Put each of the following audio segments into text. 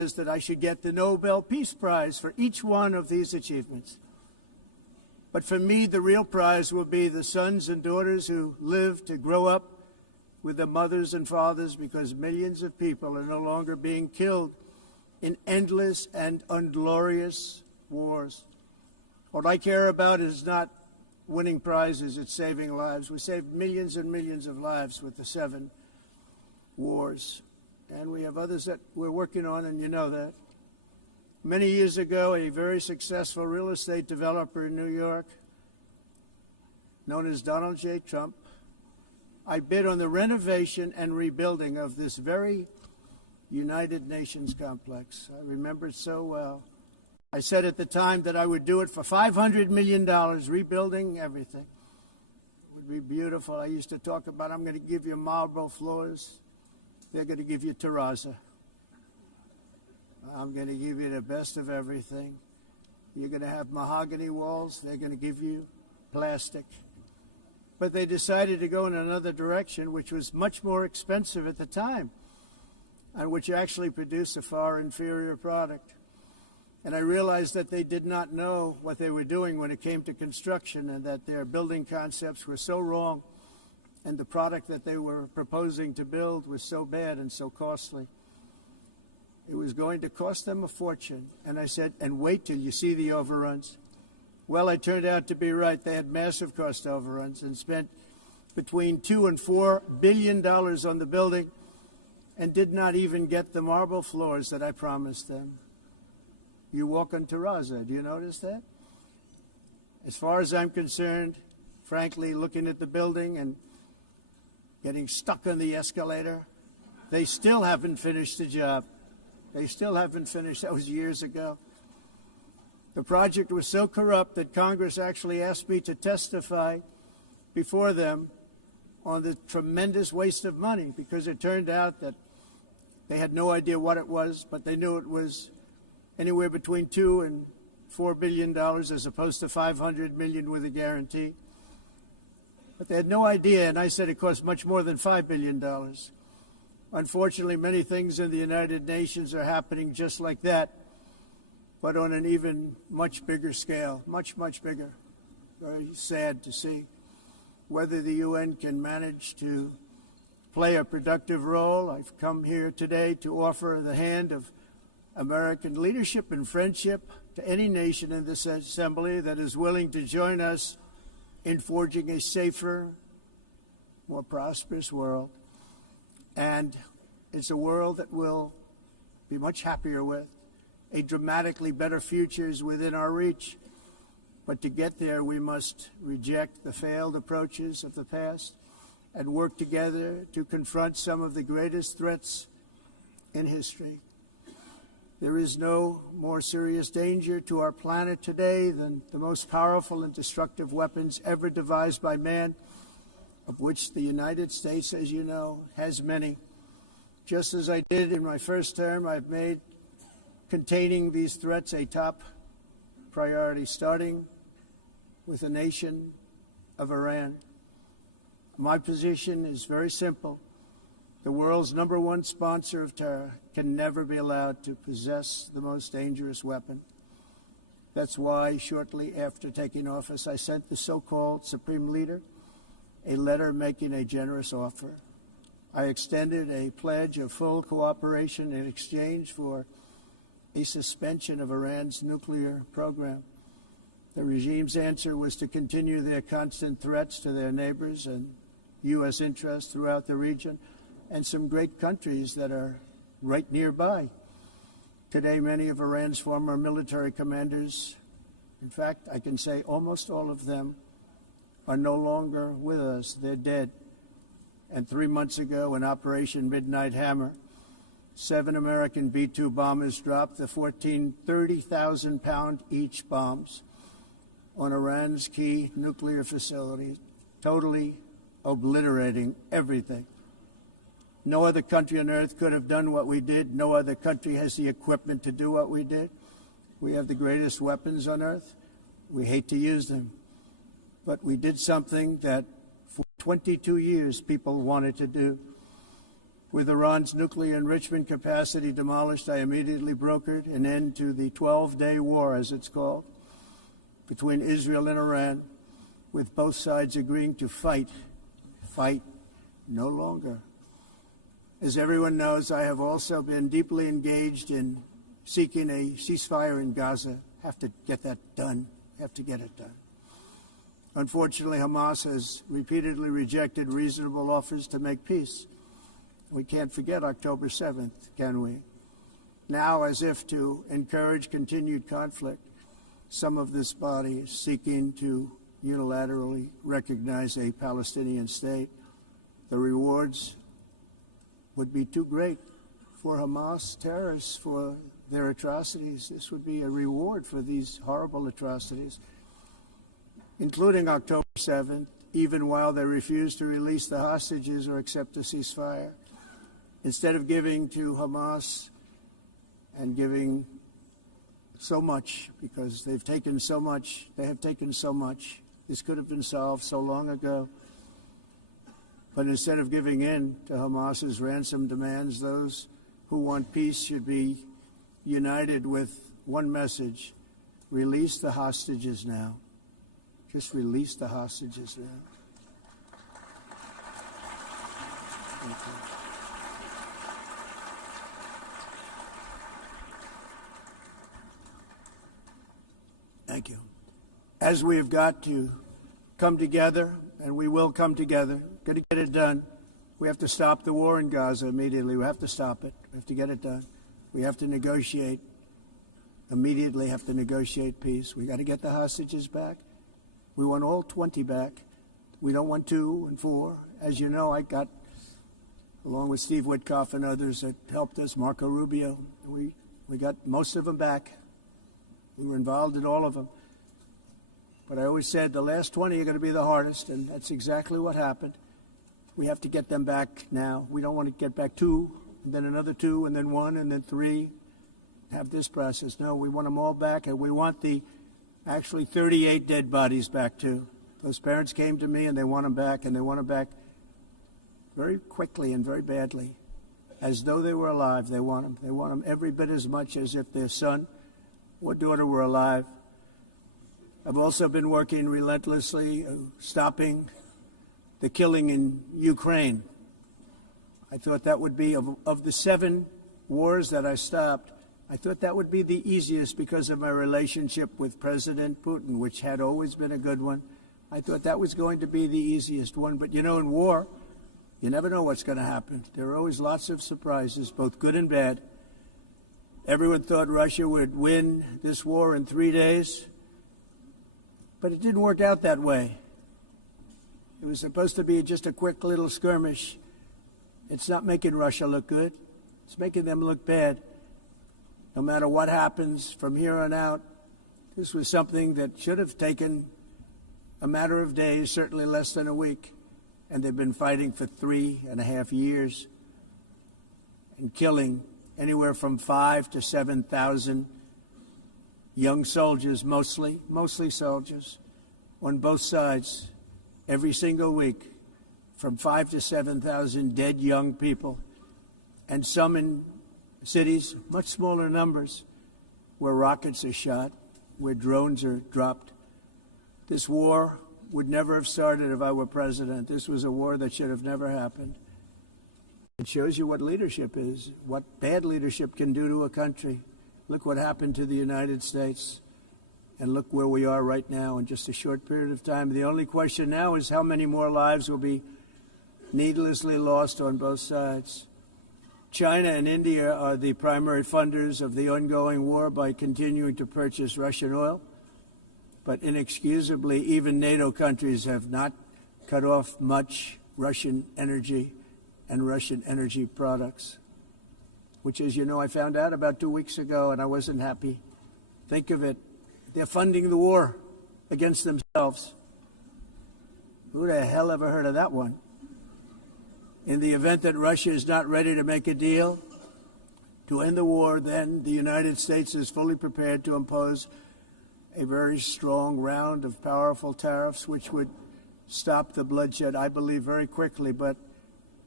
is that I should get the Nobel Peace Prize for each one of these achievements. But for me, the real prize will be the sons and daughters who live to grow up with their mothers and fathers, because millions of people are no longer being killed in endless and unglorious wars. What I care about is not winning prizes, it's saving lives. We saved millions and millions of lives with the 7 wars. And we have others that we're working on, and you know that. Many years ago, a very successful real estate developer in New York, known as Donald J. Trump, I bid on the renovation and rebuilding of this very United Nations complex. I remember it so well. I said at the time that I would do it for $500 million, rebuilding everything. It would be beautiful. I used to talk about, I'm going to give you marble floors. They're going to give you terrazzo. I'm going to give you the best of everything. You're going to have mahogany walls. They're going to give you plastic. But they decided to go in another direction, which was much more expensive at the time, and which actually produced a far inferior product. And I realized that they did not know what they were doing when it came to construction, and that their building concepts were so wrong, and the product that they were proposing to build was so bad and so costly. It was going to cost them a fortune. And I said, and wait till you see the overruns. Well, I turned out to be right. They had massive cost overruns and spent between $2 and $4 billion on the building and did not even get the marble floors that I promised them. You walk on terrazzo. Do you notice that? As far as I'm concerned, frankly, looking at the building and getting stuck on the escalator, they still haven't finished the job. They still haven't finished. That was years ago. The project was so corrupt that Congress actually asked me to testify before them on the tremendous waste of money, because it turned out that they had no idea what it was, but they knew it was anywhere between $2 and $4 billion as opposed to $500 million with a guarantee. But they had no idea, and I said it cost much more than $5 billion. Unfortunately, many things in the United Nations are happening just like that, but on an even much bigger scale, much, much bigger. Very sad to see. Whether the UN can manage to play a productive role, I've come here today to offer the hand of American leadership and friendship to any nation in this assembly that is willing to join us in forging a safer, more prosperous world. And it's a world that we'll be much happier with. A dramatically better future is within our reach. But to get there, we must reject the failed approaches of the past and work together to confront some of the greatest threats in history. There is no more serious danger to our planet today than the most powerful and destructive weapons ever devised by man, of which the United States, as you know, has many. Just as I did in my first term, I've made containing these threats a top priority, starting with the nation of Iran. My position is very simple. The world's #1 sponsor of terror can never be allowed to possess the most dangerous weapon. That's why, shortly after taking office, I sent the so-called Supreme Leader a letter making a generous offer. I extended a pledge of full cooperation in exchange for a suspension of Iran's nuclear program. The regime's answer was to continue their constant threats to their neighbors and U.S. interests throughout the region and some great countries that are right nearby. Today, many of Iran's former military commanders, in fact, I can say almost all of them, are no longer with us. They're dead. And 3 months ago, in Operation Midnight Hammer, 7 American B-2 bombers dropped the 30,000-pound each bombs on Iran's key nuclear facilities, totally obliterating everything. No other country on earth could have done what we did. No other country has the equipment to do what we did. We have the greatest weapons on earth. We hate to use them. But we did something that for 22 years people wanted to do. With Iran's nuclear enrichment capacity demolished, I immediately brokered an end to the 12-day war, as it's called, between Israel and Iran, with both sides agreeing to fight no longer. As everyone knows, I have also been deeply engaged in seeking a ceasefire in Gaza. Have to get that done. Have to get it done. Unfortunately, Hamas has repeatedly rejected reasonable offers to make peace. We can't forget October 7th, can we? Now, as if to encourage continued conflict, some of this body is seeking to unilaterally recognize a Palestinian state. The rewards would be too great for Hamas terrorists for their atrocities. This would be a reward for these horrible atrocities, including October 7th, even while they refuse to release the hostages or accept a ceasefire. Instead of giving to Hamas and giving so much, because they've taken so much, they have taken so much. This could have been solved so long ago. But instead of giving in to Hamas's ransom demands, those who want peace should be united with one message: release the hostages now. Just release the hostages now. Thank you. Thank you. As we have got to come together, and we will come together, got to get it done. We have to stop the war in Gaza immediately. We have to stop it. We have to get it done. We have to negotiate, immediately have to negotiate peace. We got to get the hostages back. We want all 20 back. We don't want 2 and 4. As you know, I got, along with Steve Witkoff and others that helped us, Marco Rubio, we got most of them back. We were involved in all of them. But I always said the last 20 are going to be the hardest, and that's exactly what happened. We have to get them back now. We don't want to get back 2, and then another 2, and then 1, and then 3. Have this process. No, we want them all back, and we want the actually 38 dead bodies back too. Those parents came to me, and they want them back, and they want them back very quickly and very badly, as though they were alive. They want them. They want them every bit as much as if their son or daughter were alive. I've also been working relentlessly, stopping the killing in Ukraine. I thought that would be, of the 7 wars that I stopped, I thought that would be the easiest because of my relationship with President Putin, which had always been a good one. I thought that was going to be the easiest one. But, you know, in war, you never know what's going to happen. There are always lots of surprises, both good and bad. Everyone thought Russia would win this war in 3 days, but it didn't work out that way. It was supposed to be just a quick little skirmish. It's not making Russia look good. It's making them look bad. No matter what happens from here on out, this was something that should have taken a matter of days, certainly less than a week. And they've been fighting for 3.5 years and killing anywhere from 5,000 to 7,000 young soldiers, mostly soldiers, on both sides, every single week, from 5,000 to 7,000 dead young people, and some in cities, much smaller numbers, where rockets are shot, where drones are dropped. This war would never have started if I were president. This was a war that should have never happened. It shows you what leadership is, what bad leadership can do to a country. Look what happened to the United States, and look where we are right now in just a short period of time. The only question now is how many more lives will be needlessly lost on both sides. China and India are the primary funders of the ongoing war by continuing to purchase Russian oil. But inexcusably, even NATO countries have not cut off much Russian energy and Russian energy products, which, as you know, I found out about 2 weeks ago, and I wasn't happy. Think of it. They're funding the war against themselves. Who the hell ever heard of that one? In the event that Russia is not ready to make a deal to end the war, then the United States is fully prepared to impose a very strong round of powerful tariffs, which would stop the bloodshed, I believe, very quickly. But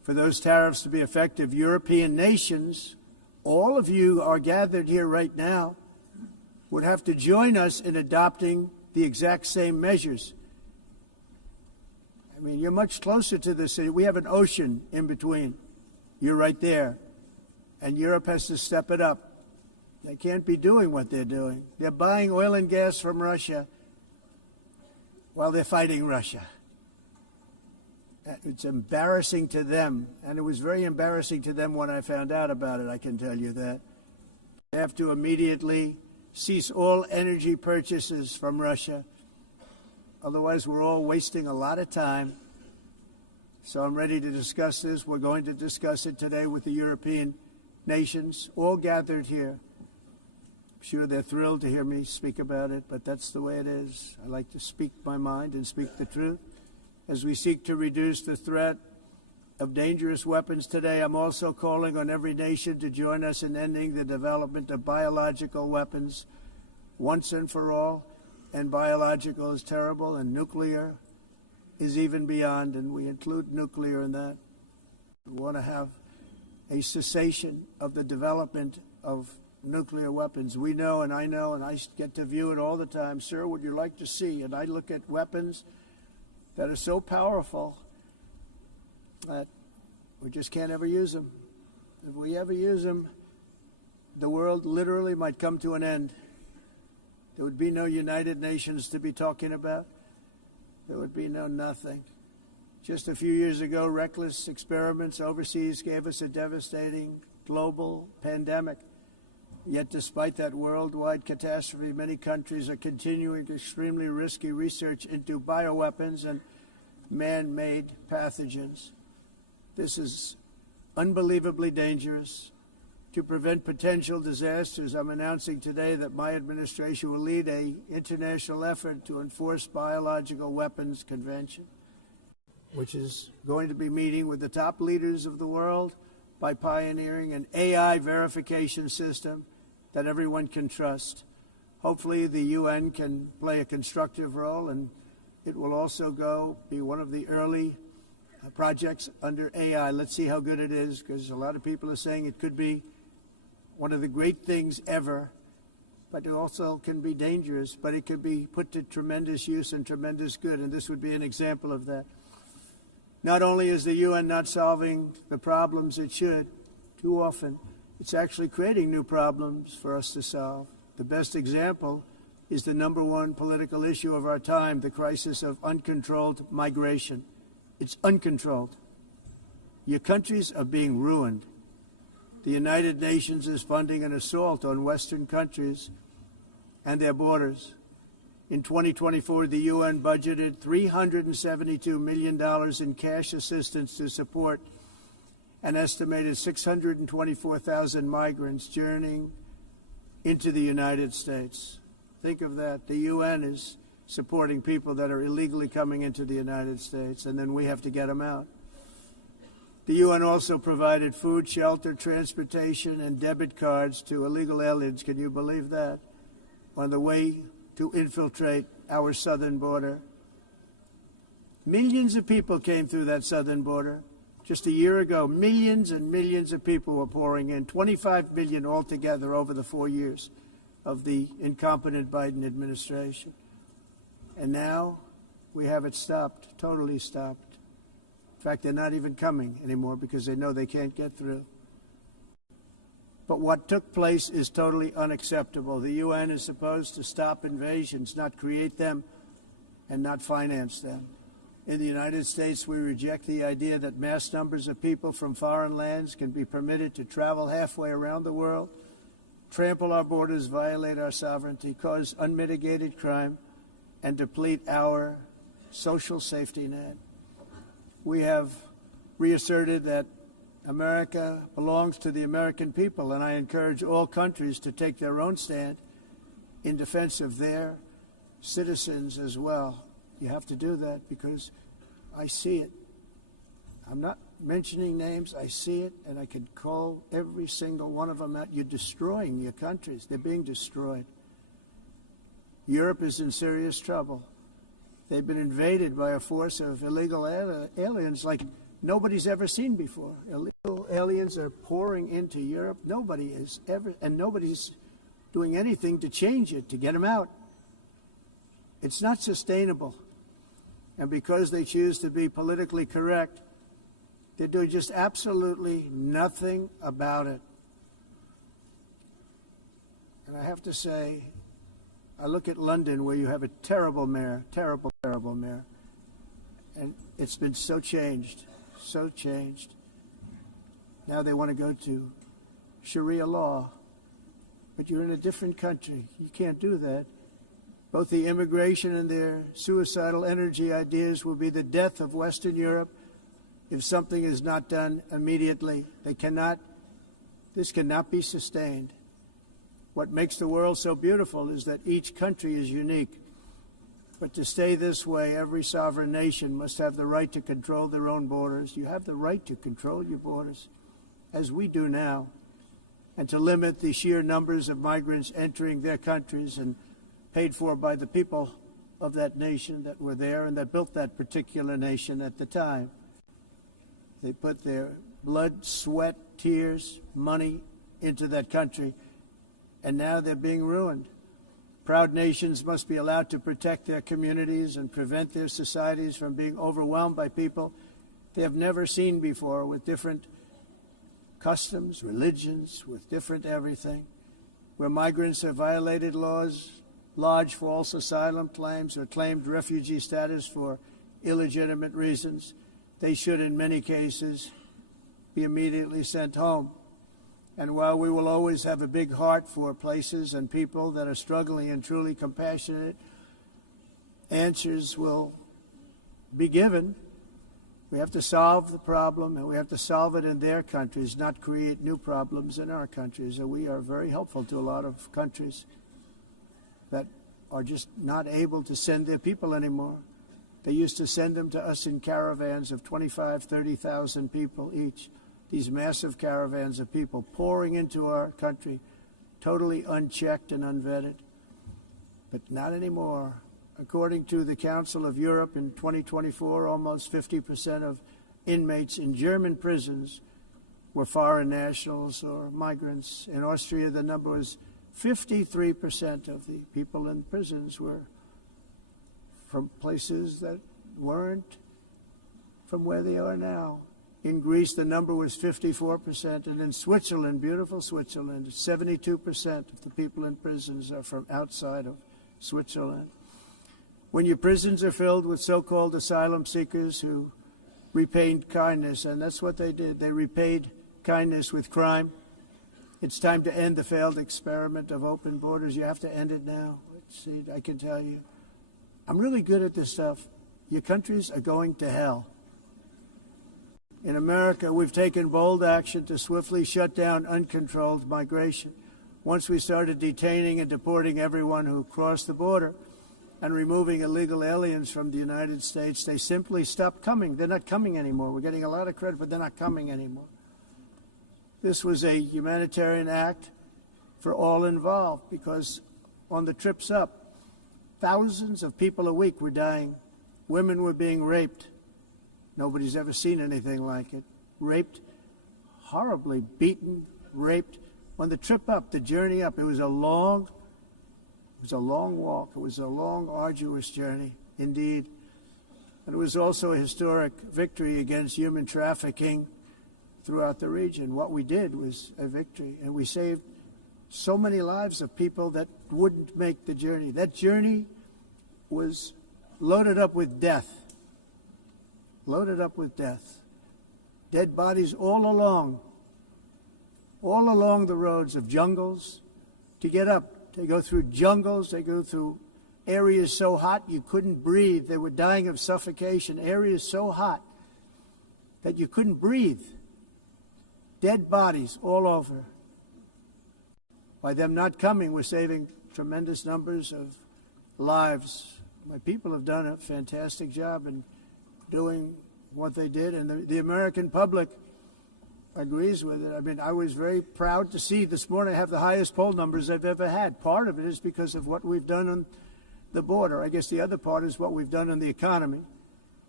for those tariffs to be effective, European nations, all of you are gathered here right now, would have to join us in adopting the exact same measures. I mean, you're much closer to the city. We have an ocean in between. You're right there. And Europe has to step it up. They can't be doing what they're doing. They're buying oil and gas from Russia while they're fighting Russia. It's embarrassing to them, and it was very embarrassing to them when I found out about it, I can tell you that. They have to immediately cease all energy purchases from Russia. Otherwise, we're all wasting a lot of time. So I'm ready to discuss this. We're going to discuss it today with the European nations, all gathered here. I'm sure they're thrilled to hear me speak about it, but that's the way it is. I like to speak my mind and speak the truth. As we seek to reduce the threat of dangerous weapons today, I'm also calling on every nation to join us in ending the development of biological weapons once and for all. And biological is terrible, and nuclear is even beyond, and we include nuclear in that. We want to have a cessation of the development of nuclear weapons. We know, and I get to view it all the time. Sir, would you like to see? And I look at weapons that are so powerful that we just can't ever use them. If we ever use them, the world literally might come to an end. There would be no United Nations to be talking about. There would be no nothing. Just a few years ago, reckless experiments overseas gave us a devastating global pandemic. Yet despite that worldwide catastrophe, many countries are continuing extremely risky research into bioweapons and man-made pathogens. This is unbelievably dangerous. To prevent potential disasters, I'm announcing today that my administration will lead an international effort to enforce Biological Weapons Convention, which is going to be meeting with the top leaders of the world by pioneering an AI verification system that everyone can trust. Hopefully the UN can play a constructive role, and it will also be one of the early projects under AI. Let's see how good it is, because a lot of people are saying it could be one of the great things ever, but it also can be dangerous, but it could be put to tremendous use and tremendous good, and this would be an example of that. Not only is the UN not solving the problems it should, too often, it's actually creating new problems for us to solve. The best example is the number one political issue of our time, the crisis of uncontrolled migration. It's uncontrolled. Your countries are being ruined. The United Nations is funding an assault on Western countries and their borders. In 2024, the UN budgeted $372 million in cash assistance to support an estimated 624,000 migrants journeying into the United States. Think of that. The UN is supporting people that are illegally coming into the United States, and then we have to get them out. The UN also provided food, shelter, transportation, and debit cards to illegal aliens. Can you believe that? On the way to infiltrate our southern border. Millions of people came through that southern border. Just a year ago, millions and millions of people were pouring in, 25 million altogether over the 4 years of the incompetent Biden administration. And now we have it stopped, totally stopped. In fact, they're not even coming anymore because they know they can't get through. But what took place is totally unacceptable. The UN is supposed to stop invasions, not create them and not finance them. In the United States, we reject the idea that mass numbers of people from foreign lands can be permitted to travel halfway around the world, trample our borders, violate our sovereignty, cause unmitigated crime, and deplete our social safety net. We have reasserted that America belongs to the American people, and I encourage all countries to take their own stand in defense of their citizens as well. You have to do that because I see it. I'm not mentioning names. I see it, and I could call every single one of them out. You're destroying your countries. They're being destroyed. Europe is in serious trouble. They've been invaded by a force of illegal aliens like nobody's ever seen before. Illegal aliens are pouring into Europe. Nobody is ever, and nobody's doing anything to change it, to get them out. It's not sustainable. And because they choose to be politically correct, they're doing just absolutely nothing about it. And I have to say, I look at London, where you have a terrible mayor, terrible mayor, and it's been so changed, so changed. Now they want to go to Sharia law, but you're in a different country. You can't do that. Both the immigration and their suicidal energy ideas will be the death of Western Europe if something is not done immediately. This cannot be sustained. What makes the world so beautiful is that each country is unique. But to stay this way, every sovereign nation must have the right to control their own borders. You have the right to control your borders, as we do now, and to limit the sheer numbers of migrants entering their countries and paid for by the people of that nation that were there and that built that particular nation at the time. They put their blood, sweat, tears, money into that country, and now they're being ruined. Proud nations must be allowed to protect their communities and prevent their societies from being overwhelmed by people they have never seen before, with different customs, religions, with different everything. Where migrants have violated laws, lodged false asylum claims, or claimed refugee status for illegitimate reasons, they should, in many cases, be immediately sent home. And while we will always have a big heart for places and people that are struggling and truly compassionate, answers will be given. We have to solve the problem, and we have to solve it in their countries, not create new problems in our countries. And we are very helpful to a lot of countries that are just not able to send their people anymore. They used to send them to us in caravans of 25,000, 30,000 people each. These massive caravans of people pouring into our country, totally unchecked and unvetted. But not anymore. According to the Council of Europe, in 2024, almost 50% of inmates in German prisons were foreign nationals or migrants. In Austria, the number was 53% of the people in prisons were from places that weren't from where they are now. In Greece, the number was 54%, and in Switzerland, beautiful Switzerland, 72% of the people in prisons are from outside of Switzerland. When your prisons are filled with so-called asylum seekers who repaid kindness, and that's what they did, they repaid kindness with crime, it's time to end the failed experiment of open borders. You have to end it now. Let's see, I can tell you. I'm really good at this stuff. Your countries are going to hell. In America, we've taken bold action to swiftly shut down uncontrolled migration. Once we started detaining and deporting everyone who crossed the border and removing illegal aliens from the United States, they simply stopped coming. They're not coming anymore. We're getting a lot of credit, but they're not coming anymore. This was a humanitarian act for all involved, because on the trips up, thousands of people a week were dying. Women were being raped. Nobody's ever seen anything like it. Raped, horribly beaten, raped. On the trip up, the journey up, it was a long walk. It was a long, arduous journey, indeed. And it was also a historic victory against human trafficking throughout the region. What we did was a victory, and we saved so many lives of people that wouldn't make the journey. That journey was loaded up with death. Loaded up with death. Dead bodies all along the roads of jungles to get up. They go through jungles, they go through areas so hot you couldn't breathe. They were dying of suffocation, areas so hot that you couldn't breathe. Dead bodies all over. By them not coming, we're saving tremendous numbers of lives. My people have done a fantastic job in doing what they did, and the American public agrees with it. I mean, I was very proud to see this morning I have the highest poll numbers I've ever had. Part of it is because of what we've done on the border. I guess the other part is what we've done on the economy.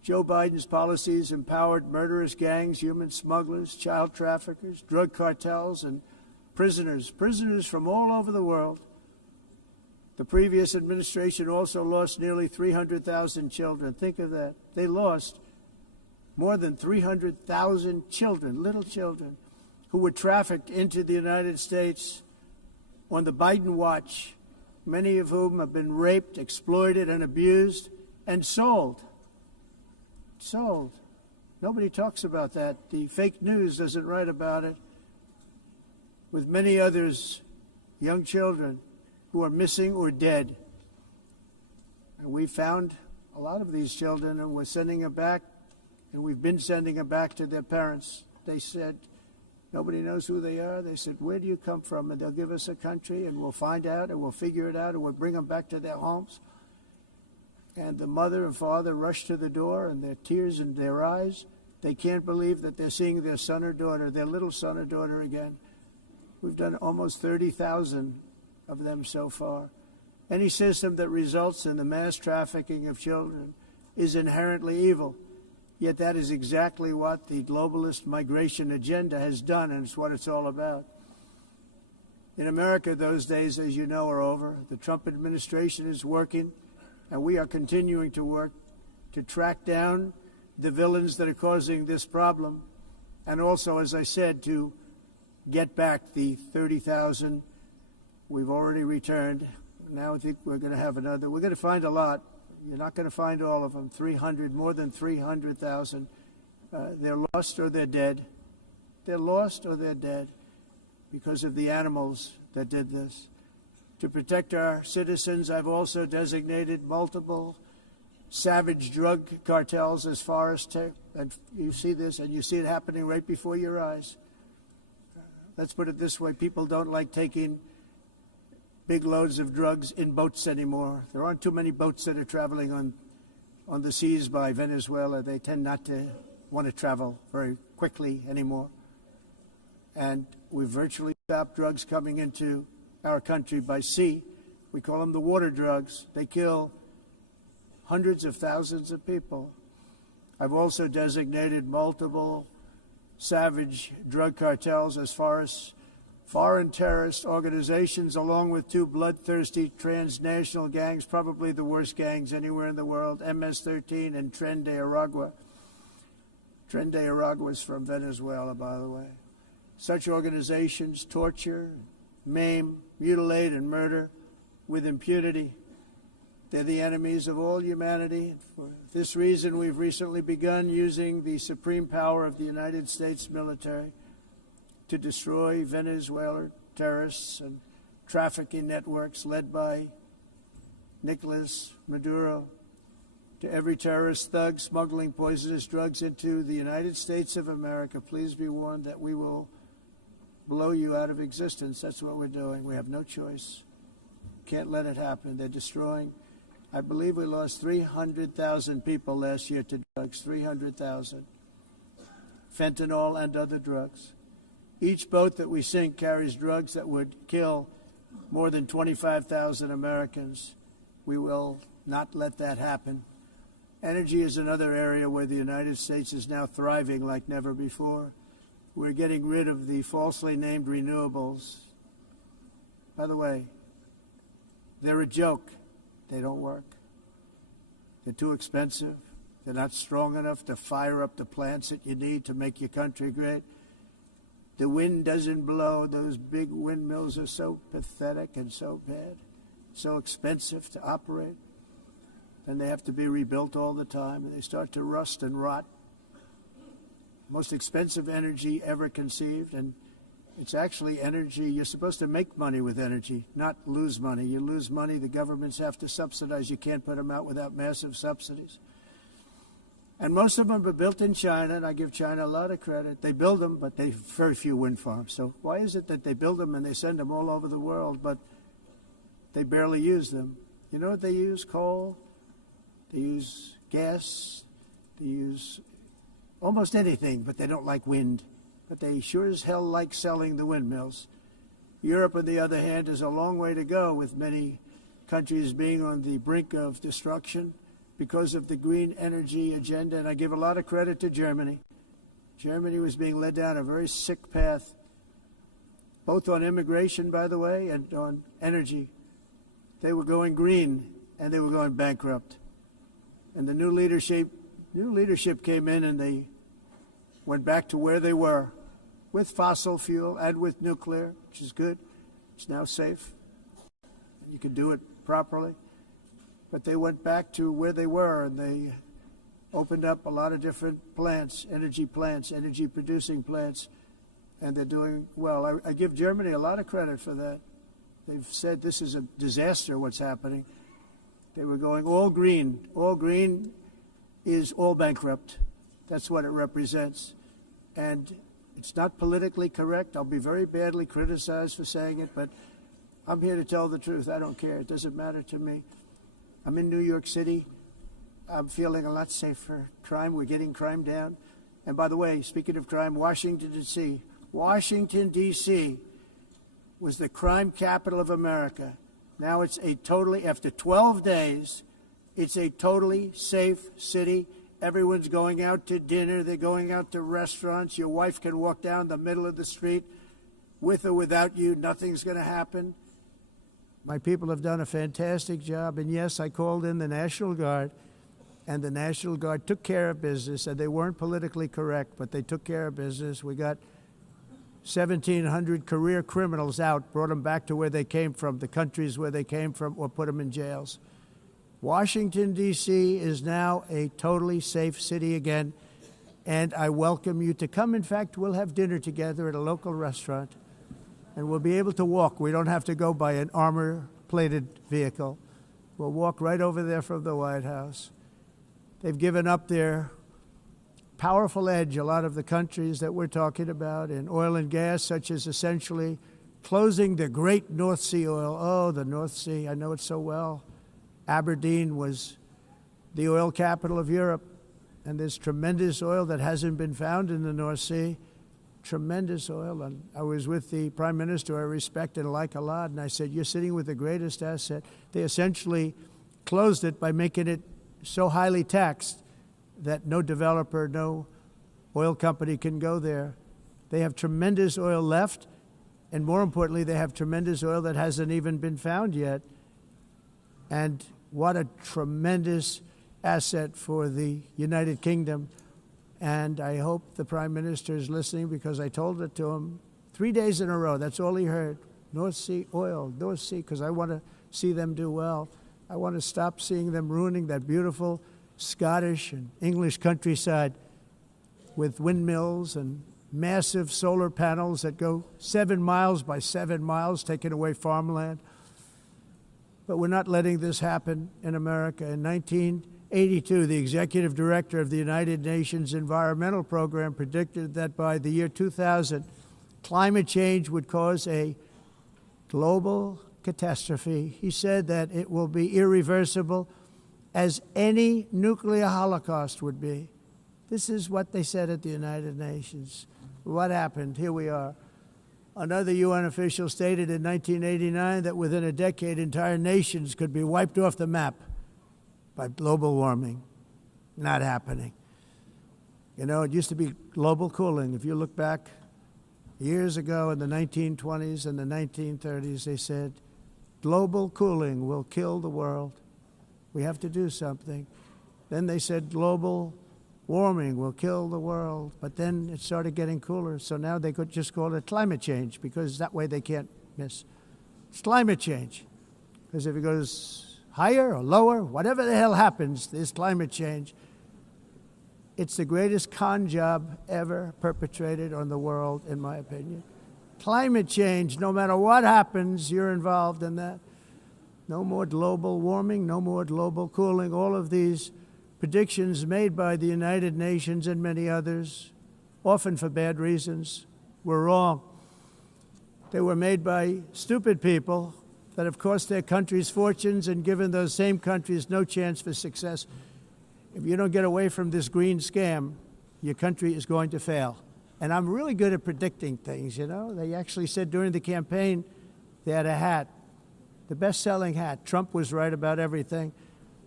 Joe Biden's policies empowered murderous gangs, human smugglers, child traffickers, drug cartels, and prisoners from all over the world. The previous administration also lost nearly 300,000 children. Think of that. They lost more than 300,000 children, little children, who were trafficked into the United States on the Biden watch, many of whom have been raped, exploited, and abused, and sold. Sold. Nobody talks about that. The fake news doesn't write about it. With many others, young children who are missing or dead. And we found a lot of these children, and we're sending them back, and we've been sending them back to their parents. They said, nobody knows who they are. They said, where do you come from? And they'll give us a country, and we'll find out, and we'll figure it out, and we'll bring them back to their homes. And the mother and father rush to the door, and their tears in their eyes. They can't believe that they're seeing their son or daughter, their little son or daughter again. We've done almost 30,000 of them so far. Any system that results in the mass trafficking of children is inherently evil. Yet that is exactly what the globalist migration agenda has done, and it's what it's all about. In America, those days, as you know, are over. The Trump administration is working, and we are continuing to work to track down the villains that are causing this problem, and also, as I said, to get back the 30,000 we've already returned. Now I think we're going to have another. We're going to find a lot. You're not going to find all of them. More than 300,000. They're lost or they're dead. They're lost or they're dead because of the animals that did this. To protect our citizens, I've also designated multiple savage drug cartels as far as and you see this, and you see it happening right before your eyes. Let's put it this way. People don't like taking big loads of drugs in boats anymore. There aren't too many boats that are traveling on the seas by Venezuela. They tend not to want to travel very quickly anymore. And we've virtually stopped drugs coming into our country by sea. We call them the water drugs. They kill hundreds of thousands of people. I've also designated multiple savage drug cartels as far as foreign terrorist organizations, along with two bloodthirsty transnational gangs, probably the worst gangs anywhere in the world, MS-13 and Tren de Aragua. Tren de Aragua is from Venezuela, by the way. Such organizations torture, maim, mutilate, and murder with impunity. They're the enemies of all humanity. For this reason, we've recently begun using the supreme power of the United States military to destroy Venezuelan terrorists and trafficking networks led by Nicolas Maduro. To every terrorist thug smuggling poisonous drugs into the United States of America, please be warned that we will blow you out of existence. That's what we're doing. We have no choice. Can't let it happen. They're destroying. I believe we lost 300,000 people last year to drugs, 300,000. Fentanyl and other drugs. Each boat that we sink carries drugs that would kill more than 25,000 Americans. We will not let that happen. Energy is another area where the United States is now thriving like never before. We're getting rid of the falsely named renewables. By the way, they're a joke. They don't work. They're too expensive. They're not strong enough to fire up the plants that you need to make your country great. The wind doesn't blow. Those big windmills are so pathetic and so bad, so expensive to operate. And they have to be rebuilt all the time, and they start to rust and rot. Most expensive energy ever conceived, and it's actually energy. You're supposed to make money with energy, not lose money. You lose money, the governments have to subsidize. You can't put them out without massive subsidies. And most of them are built in China, and I give China a lot of credit. They build them, but they have very few wind farms. So why is it that they build them and they send them all over the world, but they barely use them? You know what they use? Coal. They use gas. They use almost anything, but they don't like wind. But they sure as hell like selling the windmills. Europe, on the other hand, is a long way to go, with many countries being on the brink of destruction. because of the green energy agenda, and I give a lot of credit to Germany. Germany was being led down a very sick path, both on immigration, by the way, and on energy. They were going green, and they were going bankrupt. And the new leadership came in, and they went back to where they were, with fossil fuel and with nuclear, which is good. It's now safe. You can do it properly. But they went back to where they were, and they opened up a lot of different plants, energy-producing plants, and they're doing well. I give Germany a lot of credit for that. They've said this is a disaster, what's happening. They were going all green. All green is all bankrupt. That's what it represents. And it's not politically correct. I'll be very badly criticized for saying it, but I'm here to tell the truth. I don't care. It doesn't matter to me. I'm in New York City. I'm feeling a lot safer. Crime, we're getting crime down. And by the way, speaking of crime, Washington, D.C. was the crime capital of America. Now it's after 12 days, it's a totally safe city. Everyone's going out to dinner. They're going out to restaurants. Your wife can walk down the middle of the street with or without you. Nothing's going to happen. My people have done a fantastic job. And yes, I called in the National Guard, and the National Guard took care of business, and they weren't politically correct, but they took care of business. We got 1,700 career criminals out, brought them back to where they came from, the countries where they came from, or put them in jails. Washington, D.C. is now a totally safe city again, and I welcome you to come. In fact, we'll have dinner together at a local restaurant, and we'll be able to walk. We don't have to go by an armor-plated vehicle. We'll walk right over there from the White House. They've given up their powerful edge, a lot of the countries that we're talking about, in oil and gas, such as essentially closing the great North Sea oil. Oh, the North Sea, I know it so well. Aberdeen was the oil capital of Europe, and there's tremendous oil that hasn't been found in the North Sea. Tremendous oil. And I was with the Prime Minister I respect and like a lot, and I said, you're sitting with the greatest asset. They essentially closed it by making it so highly taxed that no developer, no oil company can go there. They have tremendous oil left, and more importantly, they have tremendous oil that hasn't even been found yet. And what a tremendous asset for the United Kingdom. And I hope the Prime Minister is listening, because I told it to him 3 days in a row. That's all he heard. North Sea oil, North Sea, because I want to see them do well. I want to stop seeing them ruining that beautiful Scottish and English countryside with windmills and massive solar panels that go 7 miles by 7 miles, taking away farmland. But we're not letting this happen in America. In 1982, the executive director of the United Nations Environmental Program predicted that by the year 2000, climate change would cause a global catastrophe. He said that it will be irreversible, as any nuclear holocaust would be. This is what they said at the United Nations. What happened? Here we are. Another UN official stated in 1989 that within a decade, entire nations could be wiped off the map by global warming. Not happening. You know, it used to be global cooling. If you look back years ago in the 1920s and the 1930s, they said, global cooling will kill the world. We have to do something. Then they said global warming will kill the world. But then it started getting cooler. So now they could just call it climate change, because that way they can't miss. It's climate change. Because if it goes higher or lower, whatever the hell happens, there's climate change. It's the greatest con job ever perpetrated on the world, in my opinion. Climate change, no matter what happens, you're involved in that. No more global warming, no more global cooling. All of these predictions made by the United Nations and many others, often for bad reasons, were wrong. They were made by stupid people that have cost their countries fortunes and given those same countries no chance for success. If you don't get away from this green scam, your country is going to fail. And I'm really good at predicting things, you know. They actually said during the campaign they had a hat, the best-selling hat. Trump was right about everything.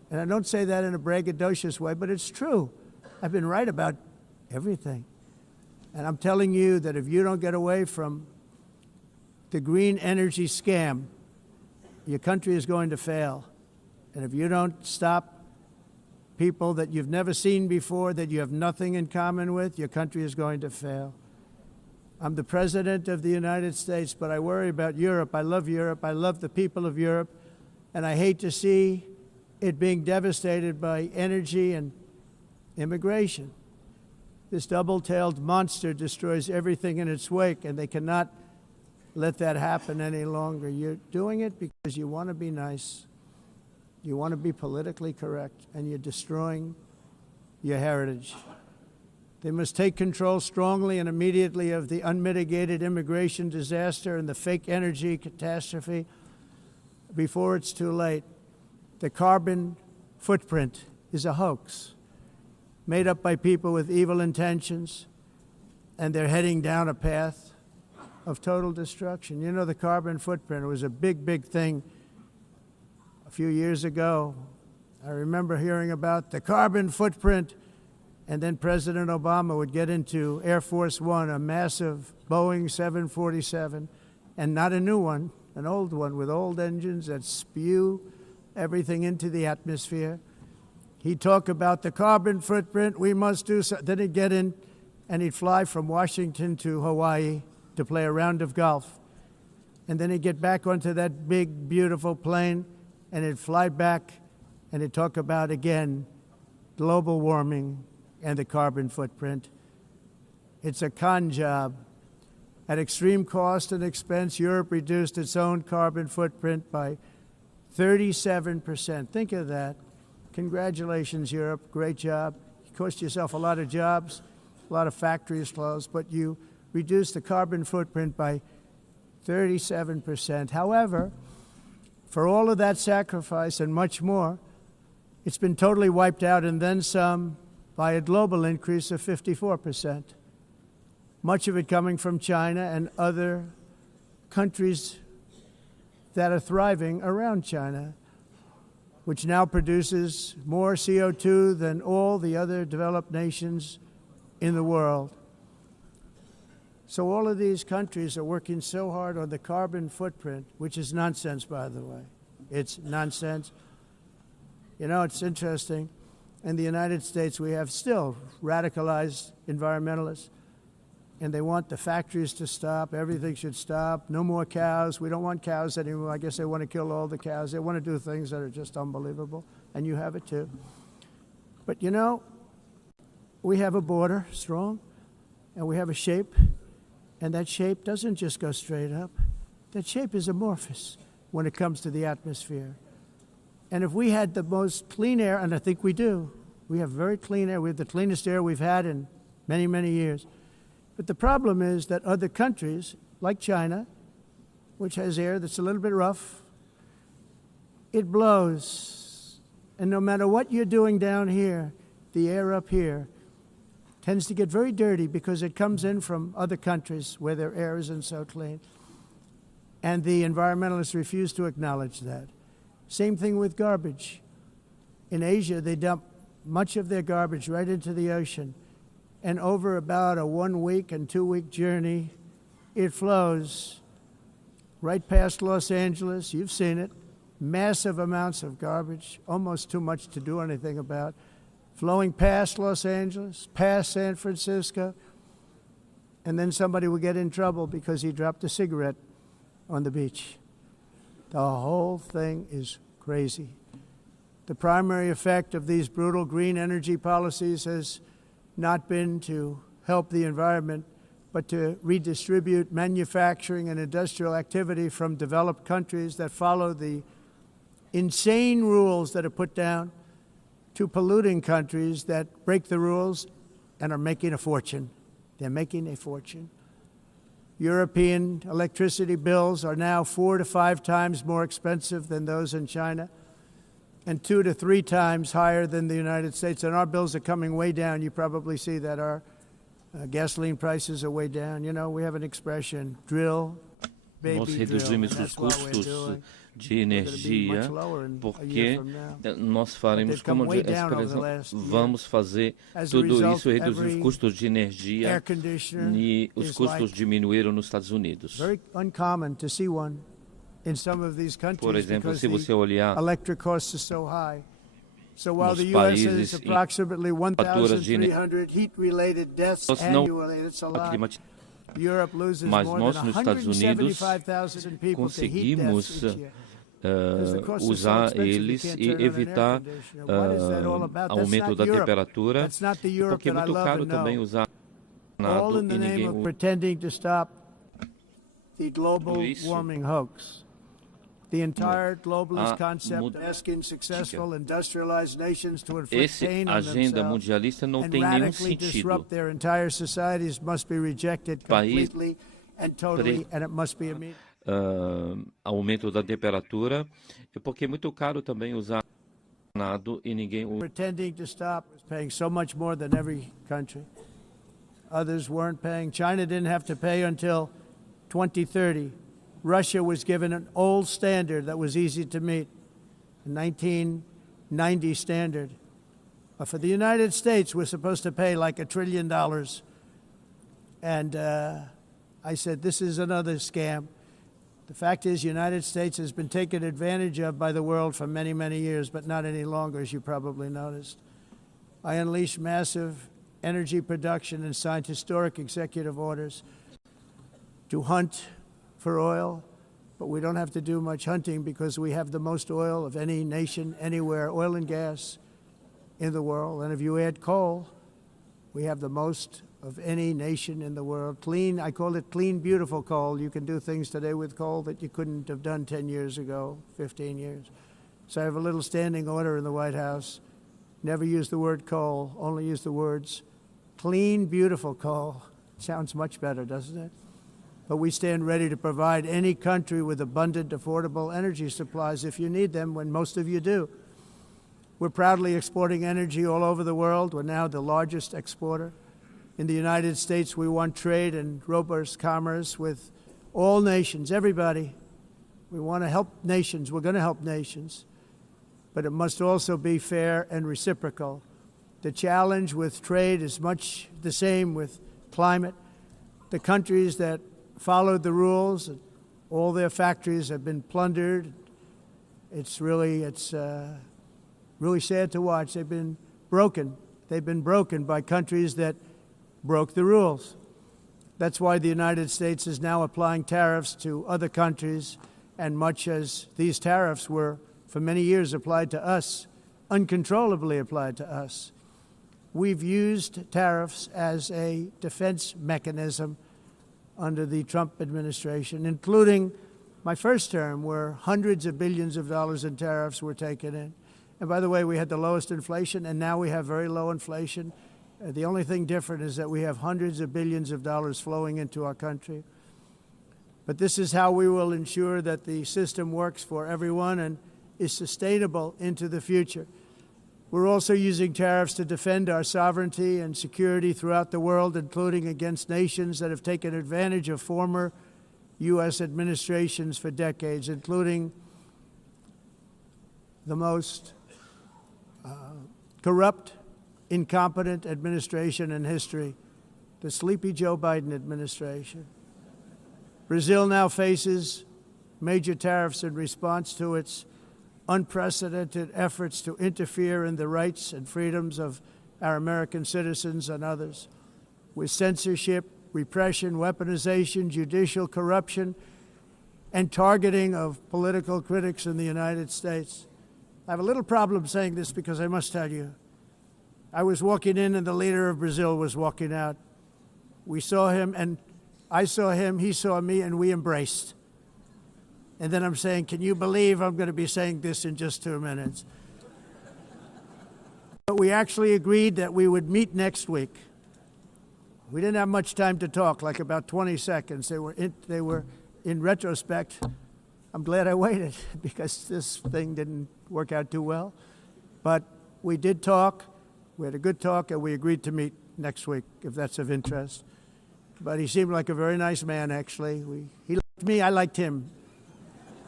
And I don't say that in a braggadocious way, but it's true. I've been right about everything. And I'm telling you that if you don't get away from the green energy scam, your country is going to fail. And if you don't stop people that you've never seen before, that you have nothing in common with, your country is going to fail. I'm the president of the United States, but I worry about Europe. I love Europe. I love the people of Europe. And I hate to see it being devastated by energy and immigration. This double-tailed monster destroys everything in its wake, and they cannot let that happen any longer. You're doing it because you want to be nice. You want to be politically correct, and you're destroying your heritage. They must take control strongly and immediately of the unmitigated immigration disaster and the fake energy catastrophe before it's too late. The carbon footprint is a hoax made up by people with evil intentions, and they're heading down a path of total destruction. You know, the carbon footprint was a big, big thing a few years ago. I remember hearing about the carbon footprint, and then President Obama would get into Air Force One, a massive Boeing 747, and not a new one, an old one with old engines that spew everything into the atmosphere. He'd talk about the carbon footprint, we must do so. Then he'd get in and he'd fly from Washington to Hawaii to play a round of golf. And then he'd get back onto that big, beautiful plane and he'd fly back and he'd talk about, again, global warming and the carbon footprint. It's a con job. At extreme cost and expense, Europe reduced its own carbon footprint by 37%. Think of that. Congratulations, Europe. Great job. You cost yourself a lot of jobs, a lot of factories closed, but you reduced the carbon footprint by 37%. However, for all of that sacrifice and much more, it's been totally wiped out and then some by a global increase of 54%. Much of it coming from China and other countries that are thriving around China, which now produces more CO2 than all the other developed nations in the world. So all of these countries are working so hard on the carbon footprint, which is nonsense, by the way. It's nonsense. You know, it's interesting. In the United States, we have still radicalized environmentalists, and they want the factories to stop. Everything should stop. No more cows. We don't want cows anymore. I guess they want to kill all the cows. They want to do things that are just unbelievable, and you have it too. But you know, we have a border, strong, and we have a shape, and that shape doesn't just go straight up. That shape is amorphous when it comes to the atmosphere. And if we had the most clean air, and I think we do, we have very clean air. We have the cleanest air we've had in many, many years. But the problem is that other countries, like China, which has air that's a little bit rough, it blows. And no matter what you're doing down here, the air up here tends to get very dirty because it comes in from other countries where their air isn't so clean. And the environmentalists refuse to acknowledge that. Same thing with garbage. In Asia, they dump much of their garbage right into the ocean. And over about a 1 week and 2 week journey, it flows right past Los Angeles. You've seen it. Massive amounts of garbage, almost too much to do anything about, flowing past Los Angeles, past San Francisco, and then somebody will get in trouble because he dropped a cigarette on the beach. The whole thing is crazy. The primary effect of these brutal green energy policies has not been to help the environment, but to redistribute manufacturing and industrial activity from developed countries that follow the insane rules that are put down to polluting countries that break the rules and are making a fortune. They're making a fortune. European electricity bills are now 4 to 5 times more expensive than those in China, and 2 to 3 times higher than the United States. And our bills are coming way down. You probably see that our gasoline prices are way down. You know, we have an expression, drill, baby, Nós drill, reduzimos and os that's what we're custos doing. de energia, porque nós faremos, como vamos fazer tudo isso, reduzir os custos de energia, e os custos diminuíram nos Estados Unidos. Por exemplo, se você olhar nos países em faturas de energia não climatizadas, mas nós nos Estados Unidos conseguimos usar eles e evitar aumento da temperatura, porque é muito caro também usar nada e ninguém usa isso. The entire globalist concept asking successful industrialized nations to inflict pain on themselves and radically disrupt their entire societies must be rejected completely and totally, and it must be immediate. Aumento da temperatura, porque é muito caro também usar nada e ninguém usa. Pretending to stop, paying so much more than every country. Others weren't paying. China didn't have to pay until 2030. Russia was given an old standard that was easy to meet, a 1990 standard. But for the United States, we're supposed to pay like $1 trillion. And I said, this is another scam. The fact is, the United States has been taken advantage of by the world for many, many years, but not any longer, as you probably noticed. I unleashed massive energy production and signed historic executive orders to hunt for oil, but we don't have to do much hunting because we have the most oil of any nation anywhere, oil and gas in the world. And if you add coal, we have the most of any nation in the world. Clean, I call it clean, beautiful coal. You can do things today with coal that you couldn't have done 10 years ago, 15 years. So I have a little standing order in the White House. Never use the word coal, only use the words clean, beautiful coal. Sounds much better, doesn't it? But we stand ready to provide any country with abundant, affordable energy supplies if you need them, when most of you do. We're proudly exporting energy all over the world. We're now the largest exporter. In the United States, we want trade and robust commerce with all nations, everybody. We want to help nations. We're going to help nations. But it must also be fair and reciprocal. The challenge with trade is much the same with climate. The countries that followed the rules, all their factories have been plundered. It's really sad to watch. They've been broken. They've been broken by countries that broke the rules. That's why the United States is now applying tariffs to other countries, and much as these tariffs were for many years applied to us, uncontrollably applied to us. We've used tariffs as a defense mechanism under the Trump administration, including my first term, where hundreds of billions of dollars in tariffs were taken in. And by the way, we had the lowest inflation, and now we have very low inflation. The only thing different is that we have hundreds of billions of dollars flowing into our country. But this is how we will ensure that the system works for everyone and is sustainable into the future. We're also using tariffs to defend our sovereignty and security throughout the world, including against nations that have taken advantage of former U.S. administrations for decades, including the most corrupt, incompetent administration in history, the sleepy Joe Biden administration. Brazil now faces major tariffs in response to its unprecedented efforts to interfere in the rights and freedoms of our American citizens and others, with censorship, repression, weaponization, judicial corruption, and targeting of political critics in the United States. I have a little problem saying this because I must tell you, I was walking in and the leader of Brazil was walking out. We saw him, and I saw him, he saw me, and we embraced. And then I'm saying, can you believe I'm going to be saying this in just 2 minutes? But we actually agreed that we would meet next week. We didn't have much time to talk, like about 20 seconds. They were in retrospect, I'm glad I waited because this thing didn't work out too well. But we did talk. We had a good talk, and we agreed to meet next week, if that's of interest. But he seemed like a very nice man, actually. He liked me. I liked him.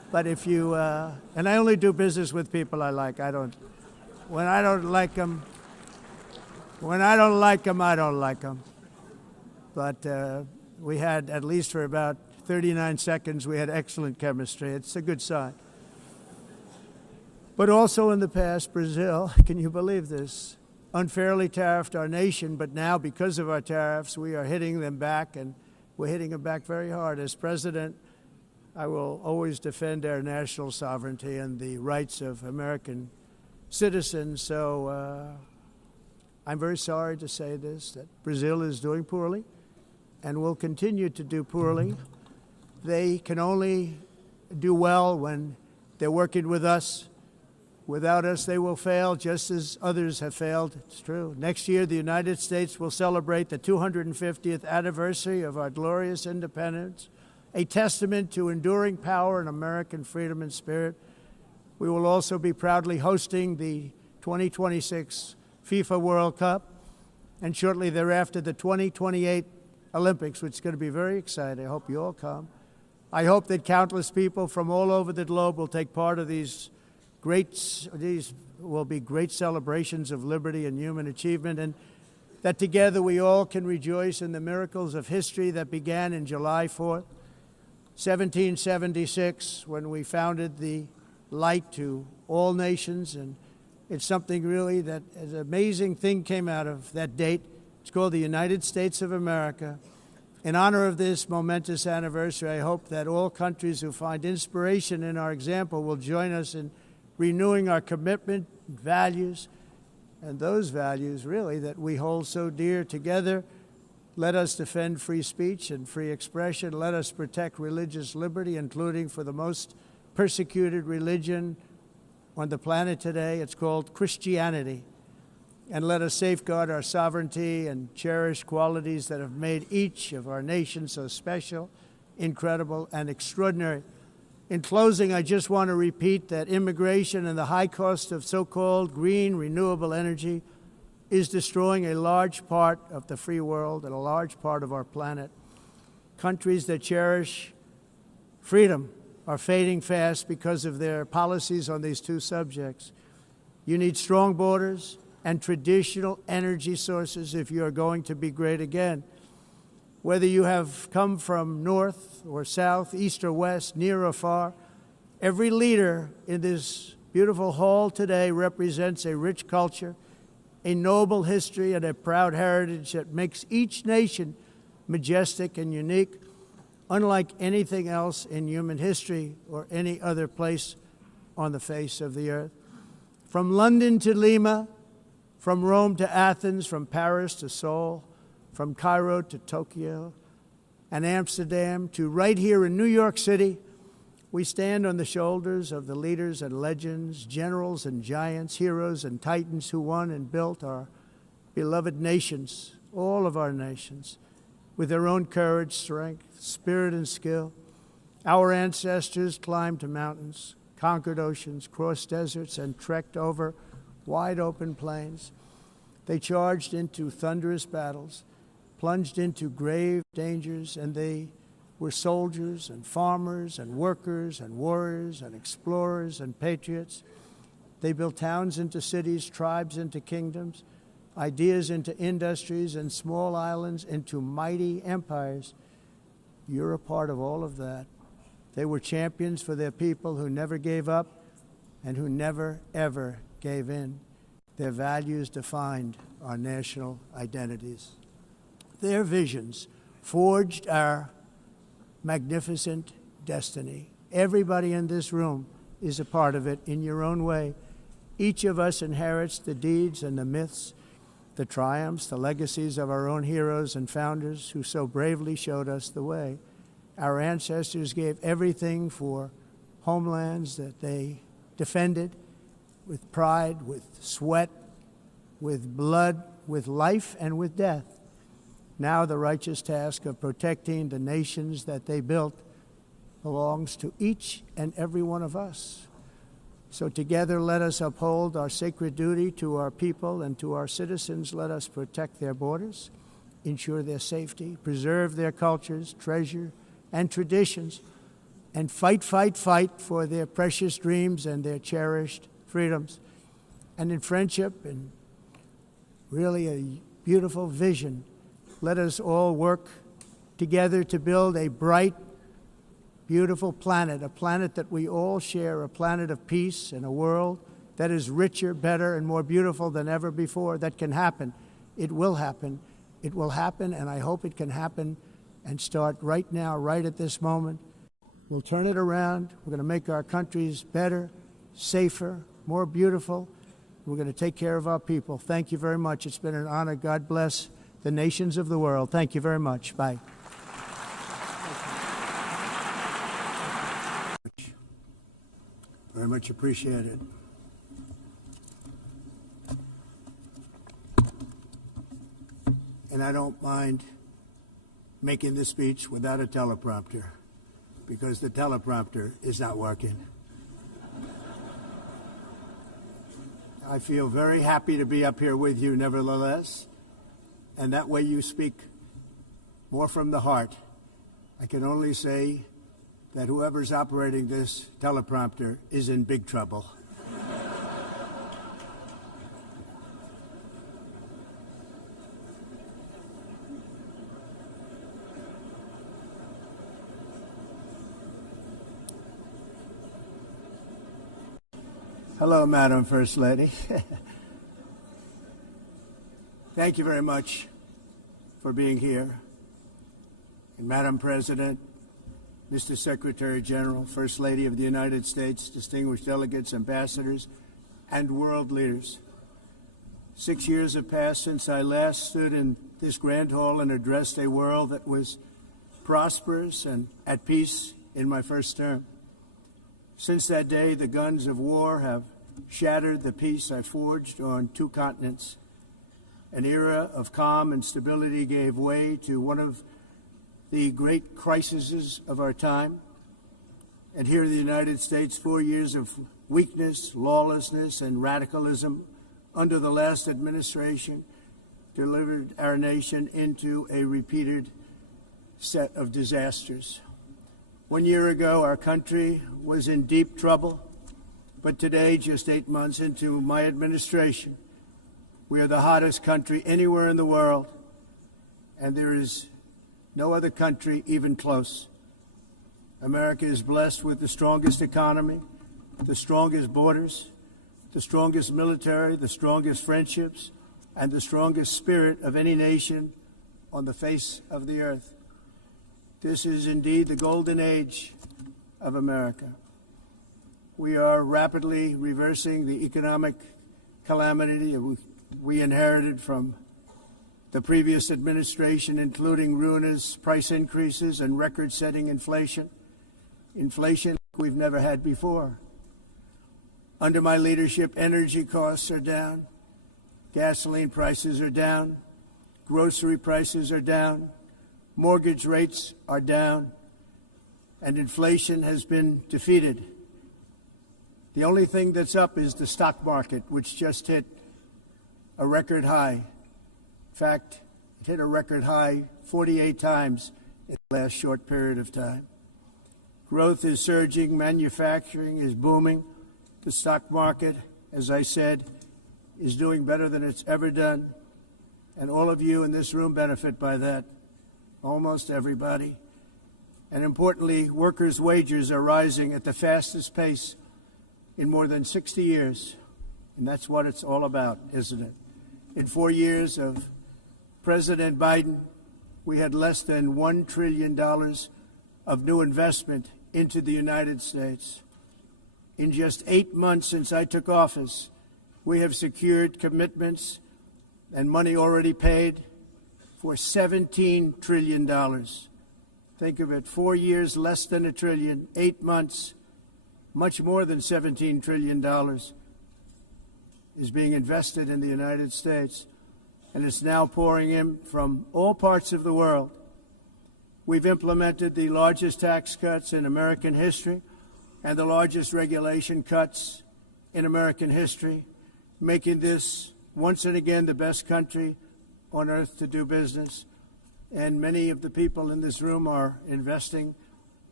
But if you, and I only do business with people I like. When I don't like them, I don't like them. But we had, at least for about 39 seconds, we had excellent chemistry. It's a good sign. But also in the past, Brazil, can you believe this, unfairly tariffed our nation, but now because of our tariffs, we are hitting them back, and we're hitting them back very hard. As president, I will always defend our national sovereignty and the rights of American citizens. So I'm very sorry to say this, that Brazil is doing poorly and will continue to do poorly. They can only do well when they're working with us. Without us, they will fail, just as others have failed. It's true. Next year, the United States will celebrate the 250th anniversary of our glorious independence, a testament to enduring power and American freedom and spirit. We will also be proudly hosting the 2026 FIFA World Cup, and shortly thereafter, the 2028 Olympics, which is going to be very exciting. I hope you all come. I hope that countless people from all over the globe will take part of these will be great celebrations of liberty and human achievement, and that together we all can rejoice in the miracles of history that began in July 4th, 1776, when we founded the light to all nations. And it's something really that an amazing thing came out of that date. It's called the United States of America. In honor of this momentous anniversary, I hope that all countries who find inspiration in our example will join us in renewing our commitment, values, and those values really that we hold so dear. Together, let us defend free speech and free expression. Let us protect religious liberty, including for the most persecuted religion on the planet today. It's called Christianity. And let us safeguard our sovereignty and cherish qualities that have made each of our nations so special, incredible, and extraordinary. In closing, I just want to repeat that immigration and the high cost of so-called green renewable energy is destroying a large part of the free world and a large part of our planet. Countries that cherish freedom are fading fast because of their policies on these two subjects. You need strong borders and traditional energy sources if you are going to be great again. Whether you have come from north or south, east or west, near or far, every leader in this beautiful hall today represents a rich culture, a noble history, and a proud heritage that makes each nation majestic and unique, unlike anything else in human history or any other place on the face of the earth. From London to Lima, from Rome to Athens, from Paris to Seoul, from Cairo to Tokyo and Amsterdam to right here in New York City, we stand on the shoulders of the leaders and legends, generals and giants, heroes and titans who won and built our beloved nations, all of our nations, with their own courage, strength, spirit, and skill. Our ancestors climbed mountains, conquered oceans, crossed deserts, and trekked over wide open plains. They charged into thunderous battles, plunged into grave dangers, and they were soldiers and farmers and workers and warriors and explorers and patriots. They built towns into cities, tribes into kingdoms, ideas into industries, and small islands into mighty empires. You're a part of all of that. They were champions for their people who never gave up and who never, ever gave in. Their values defined our national identities. Their visions forged our magnificent destiny. Everybody in this room is a part of it in your own way. Each of us inherits the deeds and the myths, the triumphs, the legacies of our own heroes and founders who so bravely showed us the way. Our ancestors gave everything for homelands that they defended with pride, with sweat, with blood, with life, and with death. Now the righteous task of protecting the nations that they built belongs to each and every one of us. So together let us uphold our sacred duty to our people and to our citizens. Let us protect their borders, ensure their safety, preserve their cultures, treasure, and traditions, and fight, fight, fight for their precious dreams and their cherished freedoms. And in friendship and really a beautiful vision, let us all work together to build a bright, beautiful planet, a planet that we all share, a planet of peace and a world that is richer, better, and more beautiful than ever before. That can happen. It will happen. It will happen, and I hope it can happen and start right now, right at this moment. We'll turn it around. We're going to make our countries better, safer, more beautiful. We're going to take care of our people. Thank you very much. It's been an honor. God bless the nations of the world. Thank you very much. Bye. Very much appreciated. And I don't mind making this speech without a teleprompter, because the teleprompter is not working. I feel very happy to be up here with you, nevertheless, and that way you speak more from the heart. I can only say that whoever's operating this teleprompter is in big trouble. Hello, Madam First Lady. Thank you very much for being here. And Madam President, Mr. Secretary General, First Lady of the United States, distinguished delegates, ambassadors, and world leaders. 6 years have passed since I last stood in this grand hall and addressed a world that was prosperous and at peace in my first term. Since that day, the guns of war have shattered the peace I forged on 2 continents. An era of calm and stability gave way to one of the great crises of our time. And here in the United States, 4 years of weakness, lawlessness, and radicalism under the last administration delivered our nation into a repeated set of disasters. 1 year ago, our country was in deep trouble, but today, just 8 months into my administration, we are the hottest country anywhere in the world, and there is no other country even close. America is blessed with the strongest economy, the strongest borders, the strongest military, the strongest friendships, and the strongest spirit of any nation on the face of the earth. This is indeed the golden age of America. We are rapidly reversing the economic calamity we inherited from the previous administration, including ruinous price increases and record-setting inflation we've never had before. Under my leadership, energy costs are down, gasoline prices are down, grocery prices are down, mortgage rates are down, and inflation has been defeated. The only thing that's up is the stock market, which just hit a record high. In fact, it hit a record high 48 times in the last short period of time. Growth is surging, manufacturing is booming. The stock market, as I said, is doing better than it's ever done. And all of you in this room benefit by that, almost everybody. And importantly, workers' wages are rising at the fastest pace in more than 60 years. And that's what it's all about, isn't it? In 4 years of President Biden, we had less than $1 trillion of new investment into the United States. In just 8 months since I took office, we have secured commitments and money already paid for $17 trillion. Think of it, 4 years, less than $1 trillion, 8 months, much more than $17 trillion is being invested in the United States, and it's now pouring in from all parts of the world. We've implemented the largest tax cuts in American history and the largest regulation cuts in American history, making this once and again the best country on earth to do business. And many of the people in this room are investing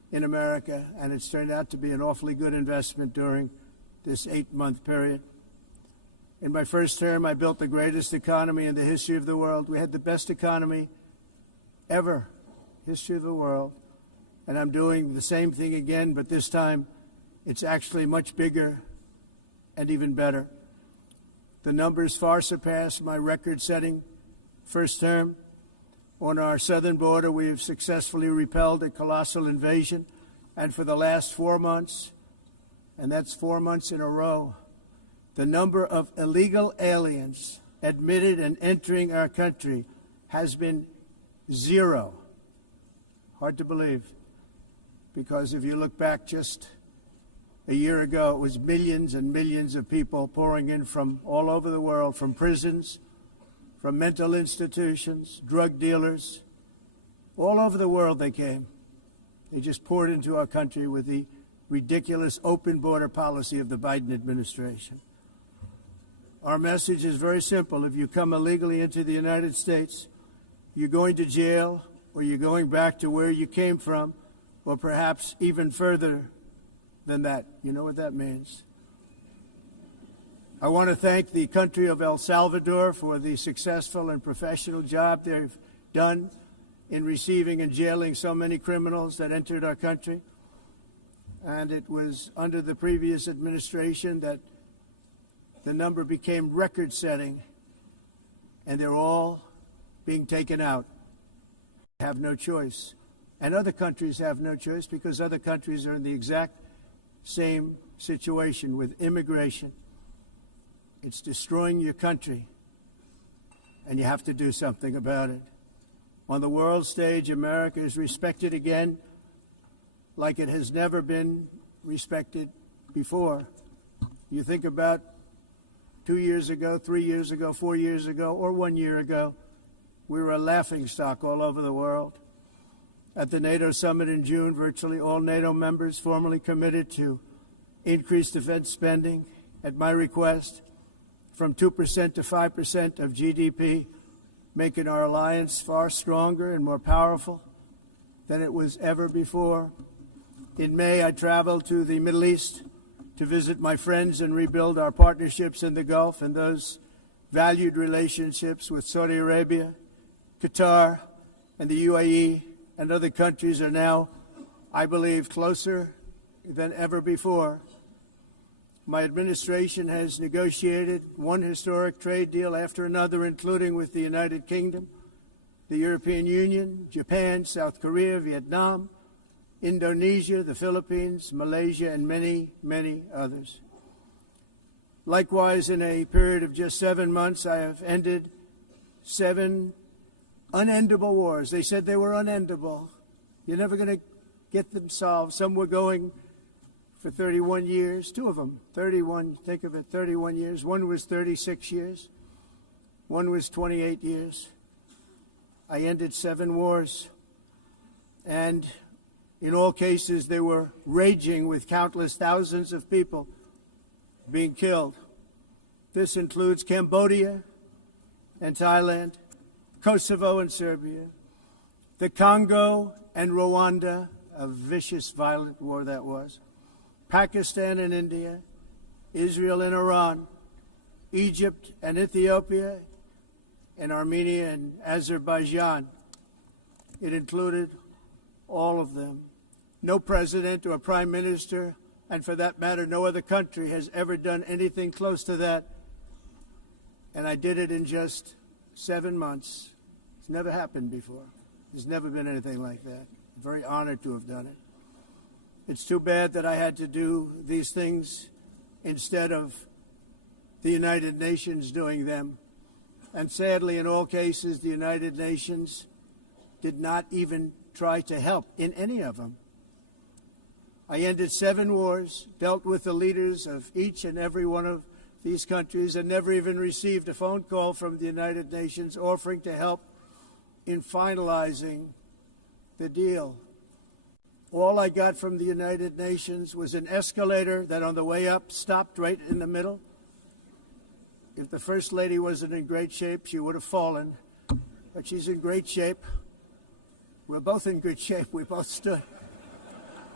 in America, and it's turned out to be an awfully good investment during this 8-month period. In my first term, I built the greatest economy in the history of the world. We had the best economy ever, history of the world. And I'm doing the same thing again, but this time it's actually much bigger and even better. The numbers far surpass my record-setting first term. On our southern border, we have successfully repelled a colossal invasion, and for the last 4 months, and that's 4 months in a row, the number of illegal aliens admitted and entering our country has been 0. Hard to believe, because if you look back just a year ago, it was millions and millions of people pouring in from all over the world, from prisons, from mental institutions, drug dealers. All over the world they came. They just poured into our country with the ridiculous open border policy of the Biden administration. Our message is very simple. If you come illegally into the United States, you're going to jail, or you're going back to where you came from, or perhaps even further than that. You know what that means. I want to thank the country of El Salvador for the successful and professional job they've done in receiving and jailing so many criminals that entered our country. And it was under the previous administration that the number became record-setting, and they're all being taken out. They have no choice. And other countries have no choice, because other countries are in the exact same situation with immigration. It's destroying your country, and you have to do something about it. On the world stage, America is respected again like it has never been respected before. You think about 2 years ago, 3 years ago, 4 years ago, or 1 year ago, we were a laughingstock all over the world. At the NATO summit in June, virtually all NATO members formally committed to increase defense spending at my request from 2% to 5% of GDP, making our alliance far stronger and more powerful than it was ever before. In May, I traveled to the Middle East to visit my friends and rebuild our partnerships in the Gulf and those valued relationships with Saudi Arabia, Qatar, and the UAE, and other countries are now, I believe, closer than ever before. My administration has negotiated one historic trade deal after another, including with the United Kingdom, the European Union, Japan, South Korea, Vietnam, Indonesia, the Philippines, Malaysia, and many, many others. Likewise, in a period of just 7 months, I have ended 7 unendable wars. They said they were unendable. You're never going to get them solved. Some were going for 31 years, 2 of them, 31, think of it, 31 years. One was 36 years. One was 28 years. I ended 7 wars. And in all cases, they were raging with countless thousands of people being killed. This includes Cambodia and Thailand, Kosovo and Serbia, the Congo and Rwanda, a vicious, violent war that was, Pakistan and India, Israel and Iran, Egypt and Ethiopia, and Armenia and Azerbaijan. It included all of them. No president or prime minister, and for that matter, no other country has ever done anything close to that. And I did it in just 7 months. It's never happened before. There's never been anything like that. I'm very honored to have done it. It's too bad that I had to do these things instead of the United Nations doing them. And sadly, in all cases, the United Nations did not even try to help in any of them. I ended 7 wars, dealt with the leaders of each and every one of these countries, and never even received a phone call from the United Nations offering to help in finalizing the deal. All I got from the United Nations was an escalator that on the way up stopped right in the middle. If the First Lady wasn't in great shape, she would have fallen. But she's in great shape. We're both in good shape. We both stood.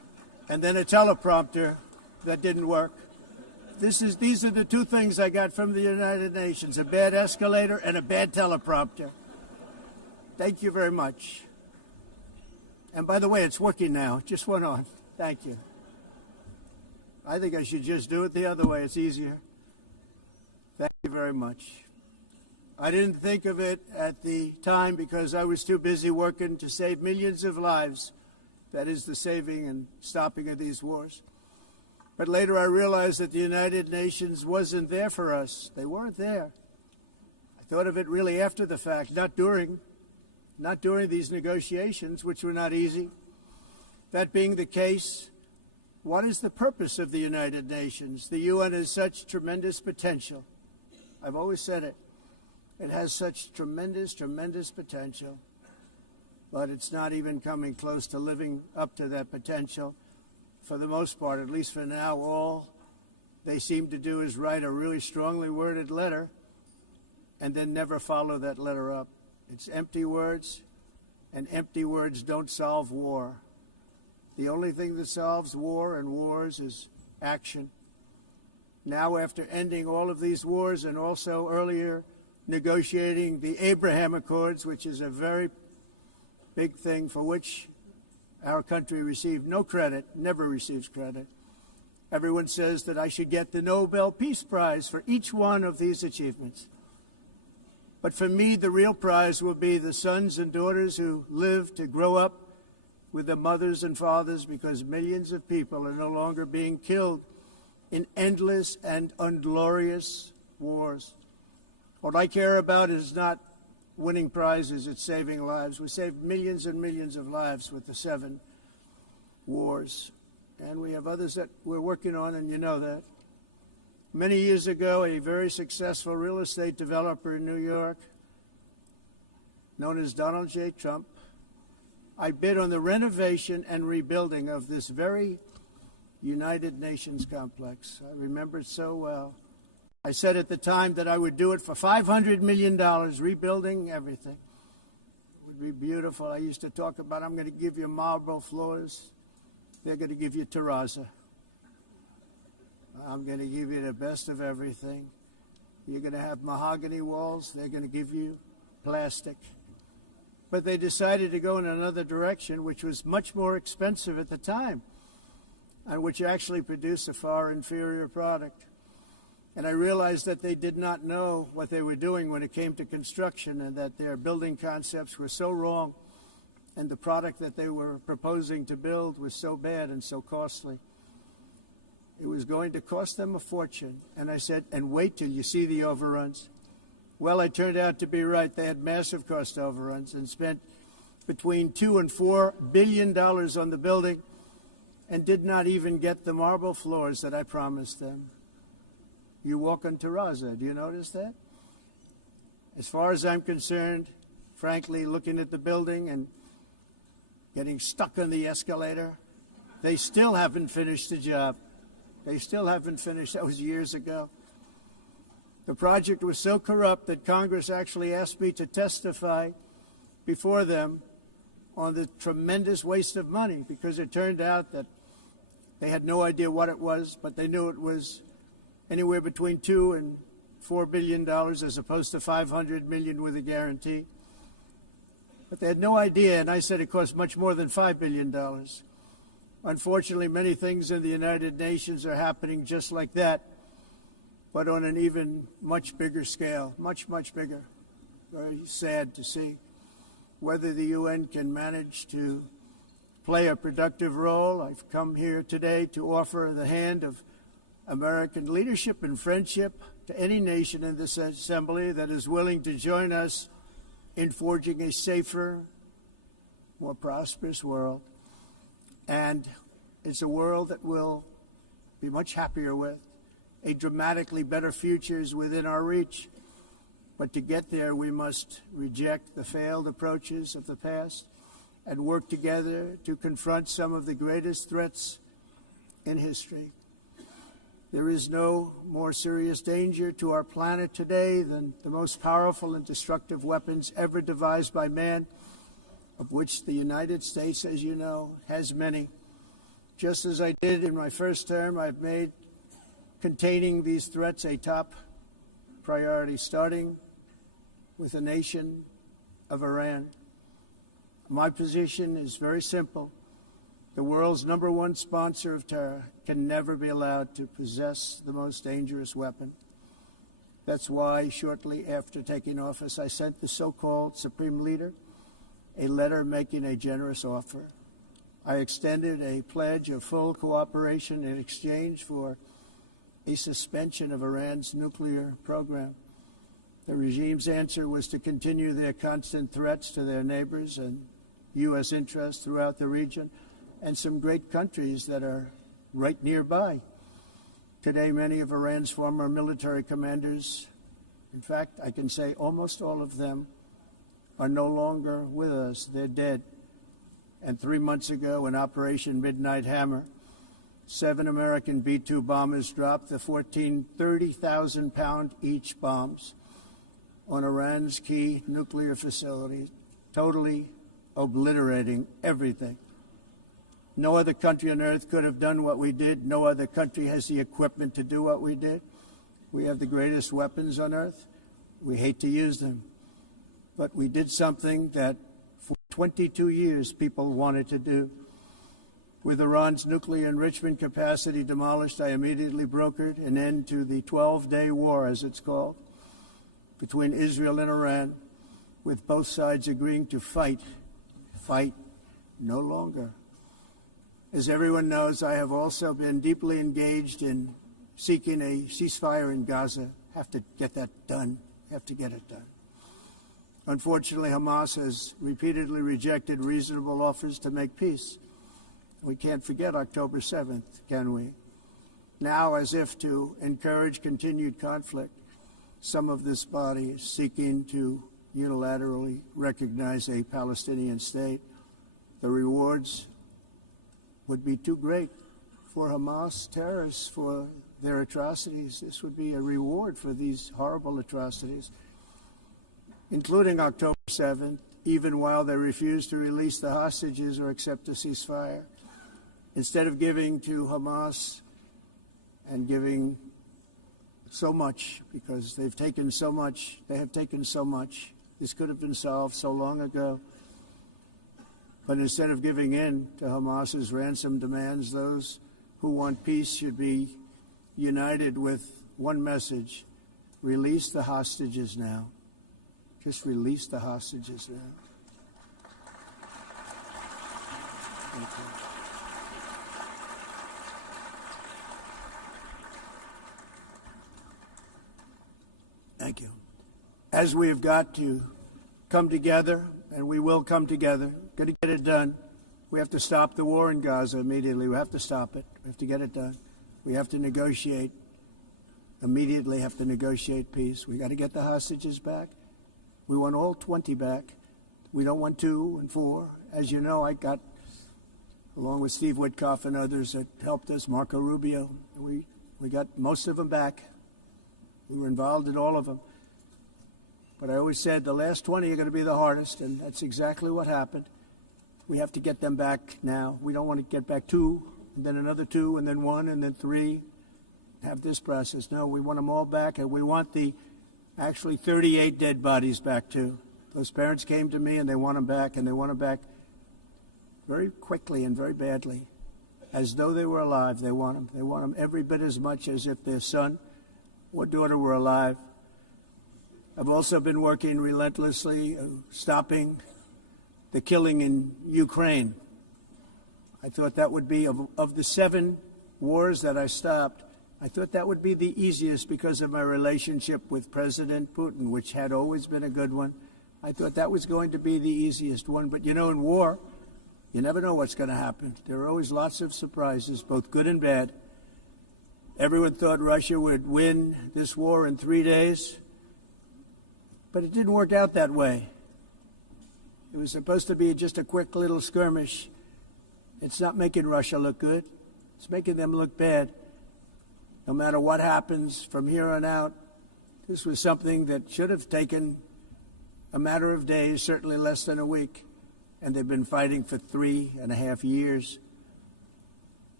and then a teleprompter that didn't work. These are the two things I got from the United Nations, a bad escalator and a bad teleprompter. Thank you very much. And by the way, it's working now. It just went on. Thank you. I think I should just do it the other way. It's easier. Thank you very much. I didn't think of it at the time because I was too busy working to save millions of lives. That is the saving and stopping of these wars. But later I realized that the United Nations wasn't there for us. They weren't there. I thought of it really after the fact, not during these negotiations, which were not easy. That being the case, what is the purpose of the United Nations? The UN has such tremendous potential. I've always said it. It has such tremendous, tremendous potential, but it's not even coming close to living up to that potential. For the most part, at least for now, all they seem to do is write a really strongly worded letter and then never follow that letter up. It's empty words, and empty words don't solve war. The only thing that solves war and wars is action. Now, after ending all of these wars and also earlier negotiating the Abraham Accords, which is a very big thing for which our country received no credit, never receives credit. Everyone says that I should get the Nobel Peace Prize for each one of these achievements. But for me, the real prize will be the sons and daughters who live to grow up with their mothers and fathers, because millions of people are no longer being killed in endless and unglorious wars. What I care about is not winning prizes, it's saving lives. We saved millions and millions of lives with the 7 wars. And we have others that we're working on, and you know that. Many years ago, a very successful real estate developer in New York, known as Donald J. Trump, I bid on the renovation and rebuilding of this very United Nations complex. I remember it so well. I said at the time that I would do it for $500 million, rebuilding everything. It would be beautiful. I used to talk about, I'm going to give you marble floors. They're going to give you terrazzo. I'm going to give you the best of everything. You're going to have mahogany walls. They're going to give you plastic. But they decided to go in another direction, which was much more expensive at the time, and which actually produced a far inferior product. And I realized that they did not know what they were doing when it came to construction, and that their building concepts were so wrong, and the product that they were proposing to build was so bad and so costly. It was going to cost them a fortune. And I said, and wait till you see the overruns. Well, I turned out to be right. They had massive cost overruns and spent between $2 and $4 billion on the building and did not even get the marble floors that I promised them. You walk on terrazzo. Do you notice that? As far as I'm concerned, frankly, looking at the building and getting stuck on the escalator, they still haven't finished the job. They still haven't finished. That was years ago. The project was so corrupt that Congress actually asked me to testify before them on the tremendous waste of money, because it turned out that they had no idea what it was, but they knew it was anywhere between $2 and $4 billion as opposed to $500 million with a guarantee. But they had no idea, and I said it cost much more than $5 billion. Unfortunately, many things in the United Nations are happening just like that, but on an even much bigger scale, much, much bigger. Very sad to see. Whether the UN can manage to play a productive role, I've come here today to offer the hand of American leadership and friendship to any nation in this assembly that is willing to join us in forging a safer, more prosperous world. And it's a world that we'll be much happier with. A dramatically better future is within our reach. But to get there, we must reject the failed approaches of the past and work together to confront some of the greatest threats in history. There is no more serious danger to our planet today than the most powerful and destructive weapons ever devised by man, of which the United States, as you know, has many. Just as I did in my first term, I've made containing these threats a top priority, starting with the nation of Iran. My position is very simple. The world's #1 sponsor of terror can never be allowed to possess the most dangerous weapon. That's why, shortly after taking office, I sent the so-called Supreme Leader a letter making a generous offer. I extended a pledge of full cooperation in exchange for a suspension of Iran's nuclear program. The regime's answer was to continue their constant threats to their neighbors and U.S. interests throughout the region and some great countries that are right nearby. Today, many of Iran's former military commanders, in fact, I can say almost all of them, are no longer with us. They're dead. And 3 months ago, in Operation Midnight Hammer, 7 American B-2 bombers dropped the 14 30,000-pound each bombs on Iran's key nuclear facilities, totally obliterating everything. No other country on earth could have done what we did. No other country has the equipment to do what we did. We have the greatest weapons on earth. We hate to use them. But we did something that for 22 years people wanted to do. With Iran's nuclear enrichment capacity demolished, I immediately brokered an end to the 12-day war, as it's called, between Israel and Iran, with both sides agreeing to fight no longer. As everyone knows, I have also been deeply engaged in seeking a ceasefire in Gaza. Have to get that done. Have to get it done. Unfortunately, Hamas has repeatedly rejected reasonable offers to make peace. We can't forget October 7th, can we? Now, as if to encourage continued conflict, some of this body is seeking to unilaterally recognize a Palestinian state. The rewards would be too great for Hamas terrorists for their atrocities. This would be a reward for these horrible atrocities, including October 7th, even while they refuse to release the hostages or accept a ceasefire. Instead of giving to Hamas and giving so much, because they've taken so much, this could have been solved so long ago. But instead of giving in to Hamas's ransom demands, those who want peace should be united with one message: release the hostages now. Just release the hostages now. Thank you. Thank you. As we have got to come together, and we will come together, got to get it done. We have to stop the war in Gaza immediately. We have to stop it. We have to get it done. We have to negotiate, immediately have to negotiate peace. We got to get the hostages back. We want all 20 back. We don't want 2 and 4. As you know, I got, along with Steve Witkoff and others that helped us, Marco Rubio, we got most of them back. We were involved in all of them. But I always said the last 20 are going to be the hardest, and that's exactly what happened. We have to get them back now. We don't want to get back 2, and then another 2, and then 1, and then 3. Have this process. No, we want them all back, and we want the actually 38 dead bodies back too. Those parents came to me, and they want them back, and they want them back very quickly and very badly, as though they were alive. They want them. They want them every bit as much as if their son or daughter were alive. I've also been working relentlessly, stopping the killing in Ukraine. I thought that would be, of the 7 wars that I stopped, I thought that would be the easiest because of my relationship with President Putin, which had always been a good one. I thought that was going to be the easiest one. But, you know, in war, you never know what's going to happen. There are always lots of surprises, both good and bad. Everyone thought Russia would win this war in 3 days, but it didn't work out that way. It was supposed to be just a quick little skirmish. It's not making Russia look good. It's making them look bad. No matter what happens from here on out, this was something that should have taken a matter of days, certainly less than a week, and they've been fighting for 3.5 years.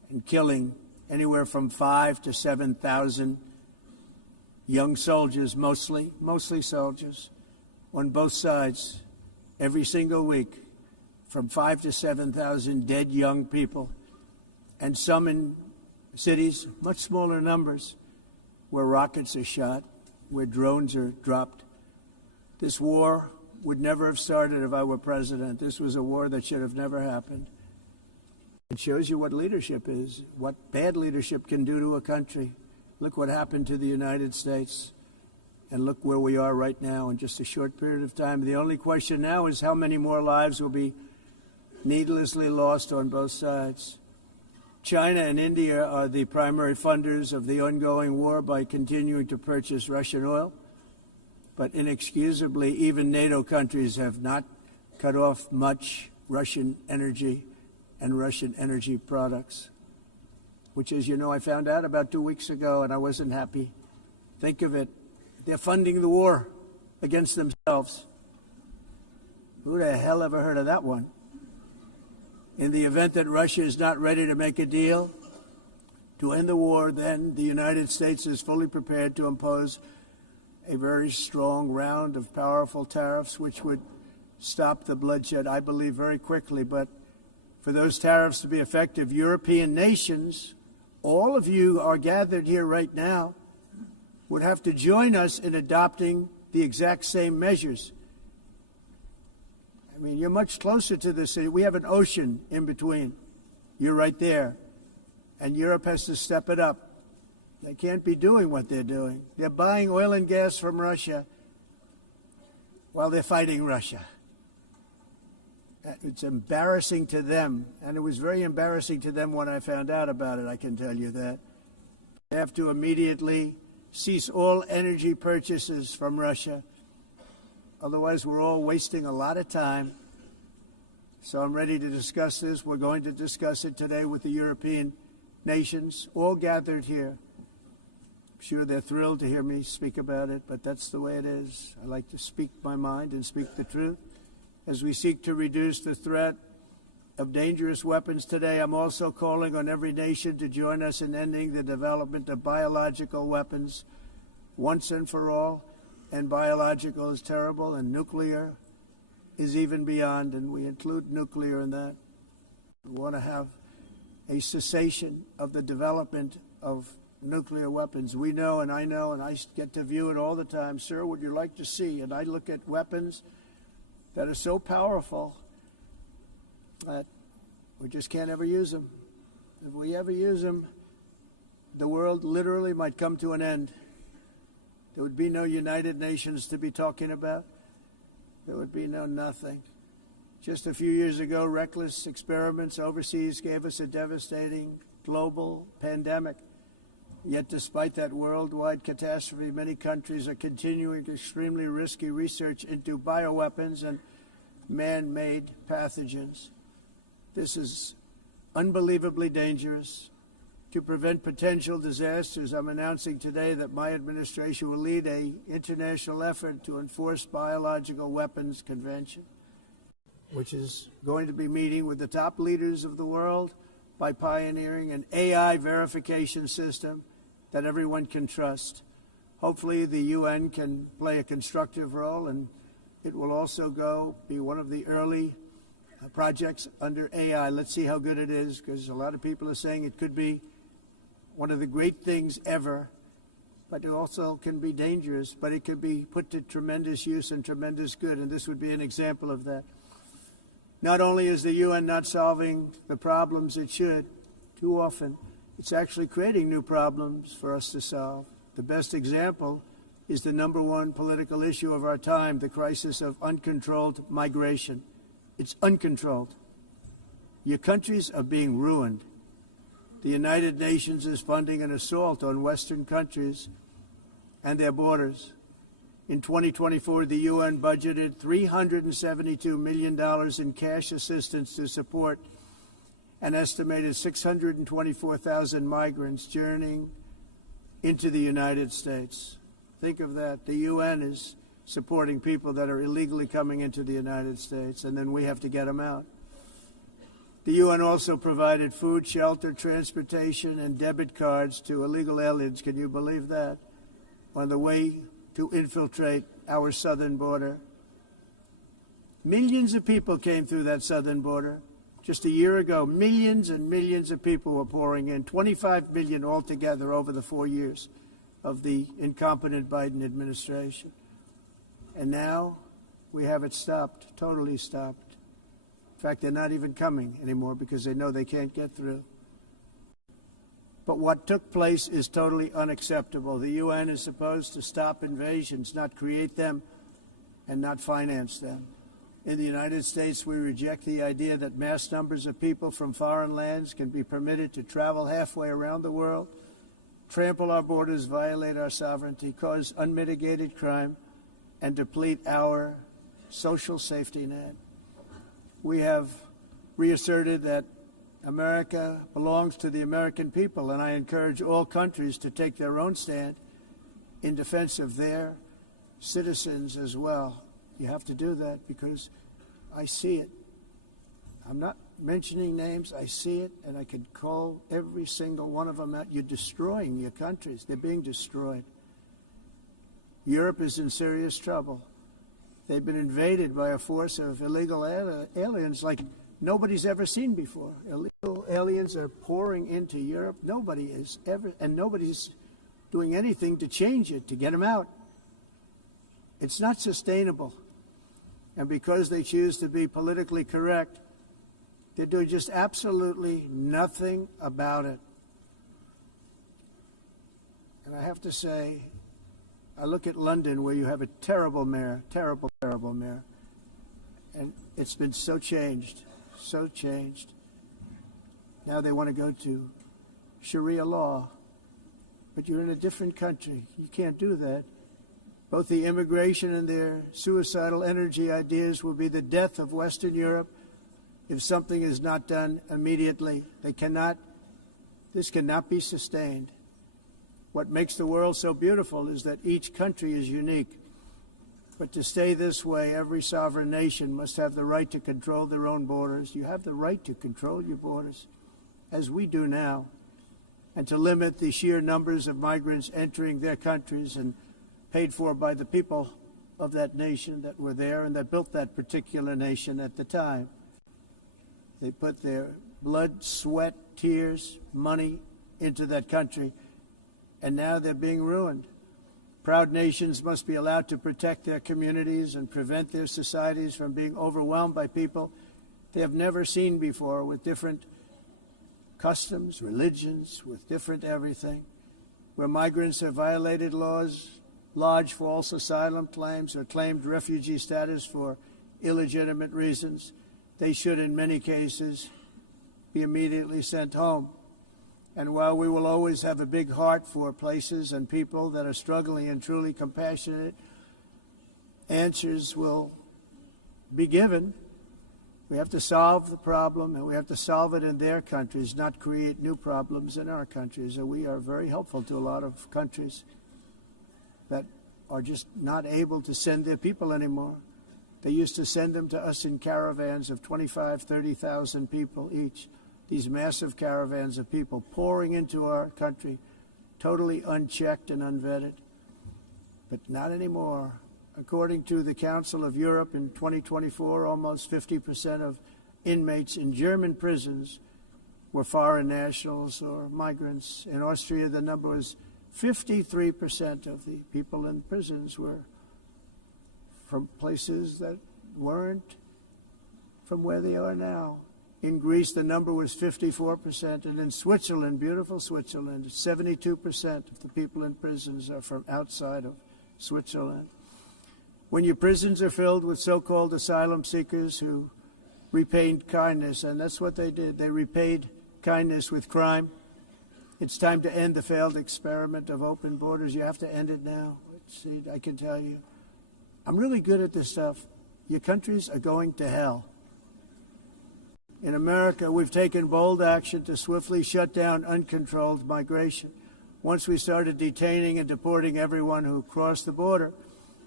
and killing anywhere from 5,000 to 7,000 young soldiers, mostly soldiers, on both sides, every single week, from 5,000 to 7,000 dead young people, and some in cities, much smaller numbers, where rockets are shot, where drones are dropped. This war would never have started if I were president. This was a war that should have never happened. It shows you what leadership is, what bad leadership can do to a country. Look what happened to the United States, and look where we are right now in just a short period of time. The only question now is how many more lives will be needlessly lost on both sides. China and India are the primary funders of the ongoing war by continuing to purchase Russian oil. But inexcusably, even NATO countries have not cut off much Russian energy and Russian energy products, which, as you know, I found out about 2 weeks ago, and I wasn't happy. Think of it. They're funding the war against themselves. Who the hell ever heard of that one? In the event that Russia is not ready to make a deal to end the war, then the United States is fully prepared to impose a very strong round of powerful tariffs, which would stop the bloodshed, I believe, very quickly. But for those tariffs to be effective, European nations, all of you are gathered here right now, would have to join us in adopting the exact same measures. I mean, you're much closer to the city. We have an ocean in between. You're right there. And Europe has to step it up. They can't be doing what they're doing. They're buying oil and gas from Russia while they're fighting Russia. It's embarrassing to them, and it was very embarrassing to them when I found out about it, I can tell you that. They have to immediately cease all energy purchases from Russia. Otherwise, we're all wasting a lot of time. So I'm ready to discuss this. We're going to discuss it today with the European nations, all gathered here. I'm sure they're thrilled to hear me speak about it, but that's the way it is. I like to speak my mind and speak the truth. As we seek to reduce the threat of dangerous weapons today, I'm also calling on every nation to join us in ending the development of biological weapons once and for all. And biological is terrible, and nuclear is even beyond, and we include nuclear in that. We want to have a cessation of the development of nuclear weapons. We know, and I get to view it all the time. Sir, would you like to see? And I look at weapons that are so powerful that we just can't ever use them. If we ever use them, the world literally might come to an end. There would be no United Nations to be talking about. There would be no nothing. Just a few years ago, reckless experiments overseas gave us a devastating global pandemic. Yet despite that worldwide catastrophe, many countries are continuing extremely risky research into bioweapons and man-made pathogens. This is unbelievably dangerous. To prevent potential disasters, I'm announcing today that my administration will lead an international effort to enforce biological weapons convention, which is going to be meeting with the top leaders of the world by pioneering an AI verification system that everyone can trust. Hopefully the UN can play a constructive role, and it will also be one of the early projects under AI. Let's see how good it is, because a lot of people are saying it could be one of the great things ever, but it also can be dangerous, but it can be put to tremendous use and tremendous good, and this would be an example of that. Not only is the UN not solving the problems it should, too often, it's actually creating new problems for us to solve. The best example is the number one political issue of our time, the crisis of uncontrolled migration. It's uncontrolled. Your countries are being ruined. The United Nations is funding an assault on Western countries and their borders. In 2024, the UN budgeted $372 million in cash assistance to support an estimated 624,000 migrants journeying into the United States. Think of that. The UN is supporting people that are illegally coming into the United States, and then we have to get them out. The UN also provided food, shelter, transportation, and debit cards to illegal aliens. Can you believe that? On the way to infiltrate our southern border. Millions of people came through that southern border. Just a year ago, millions and millions of people were pouring in, 25 million altogether over the 4 years of the incompetent Biden administration. And now we have it stopped, totally stopped. In fact, they're not even coming anymore because they know they can't get through. But what took place is totally unacceptable. The UN is supposed to stop invasions, not create them and not finance them. In the United States, we reject the idea that mass numbers of people from foreign lands can be permitted to travel halfway around the world, trample our borders, violate our sovereignty, cause unmitigated crime, and deplete our social safety net. We have reasserted that America belongs to the American people, and I encourage all countries to take their own stand in defense of their citizens as well. You have to do that because I see it. I'm not mentioning names. I see it, and I could call every single one of them out. You're destroying your countries. They're being destroyed. Europe is in serious trouble. They've been invaded by a force of illegal aliens like nobody's ever seen before. Illegal aliens are pouring into Europe. Nobody is ever, and nobody's doing anything to change it, to get them out. It's not sustainable. And because they choose to be politically correct, they're doing just absolutely nothing about it. And I have to say, I look at London, where you have a terrible mayor, terrible mayor, and it's been so changed. Now they want to go to Sharia law, but you're in a different country. You can't do that. Both the immigration and their suicidal energy ideas will be the death of Western Europe if something is not done immediately. This cannot be sustained. What makes the world so beautiful is that each country is unique. But to stay this way, every sovereign nation must have the right to control their own borders. You have the right to control your borders, as we do now, and to limit the sheer numbers of migrants entering their countries and paid for by the people of that nation that were there and that built that particular nation at the time. They put their blood, sweat, tears, money into that country, and now they're being ruined. Proud nations must be allowed to protect their communities and prevent their societies from being overwhelmed by people they have never seen before, with different customs, religions, with different everything. Where migrants have violated laws, lodged false asylum claims, or claimed refugee status for illegitimate reasons, they should, in many cases, be immediately sent home. And while we will always have a big heart for places and people that are struggling and truly compassionate, answers will be given. We have to solve the problem, and we have to solve it in their countries, not create new problems in our countries. And we are very helpful to a lot of countries that are just not able to send their people anymore. They used to send them to us in caravans of 25,000, 30,000 people each. These massive caravans of people pouring into our country, totally unchecked and unvetted. But not anymore. According to the Council of Europe, in 2024, almost 50% of inmates in German prisons were foreign nationals or migrants. In Austria, the number was 53% of the people in prisons were from places that weren't from where they are now. In Greece, the number was 54%, and in Switzerland, beautiful Switzerland, 72% of the people in prisons are from outside of Switzerland. When your prisons are filled with so-called asylum seekers who repaid kindness, and that's what they did, they repaid kindness with crime, it's time to end the failed experiment of open borders. You have to end it now. See, I can tell you, I'm really good at this stuff. Your countries are going to hell. In America, we've taken bold action to swiftly shut down uncontrolled migration. Once we started detaining and deporting everyone who crossed the border,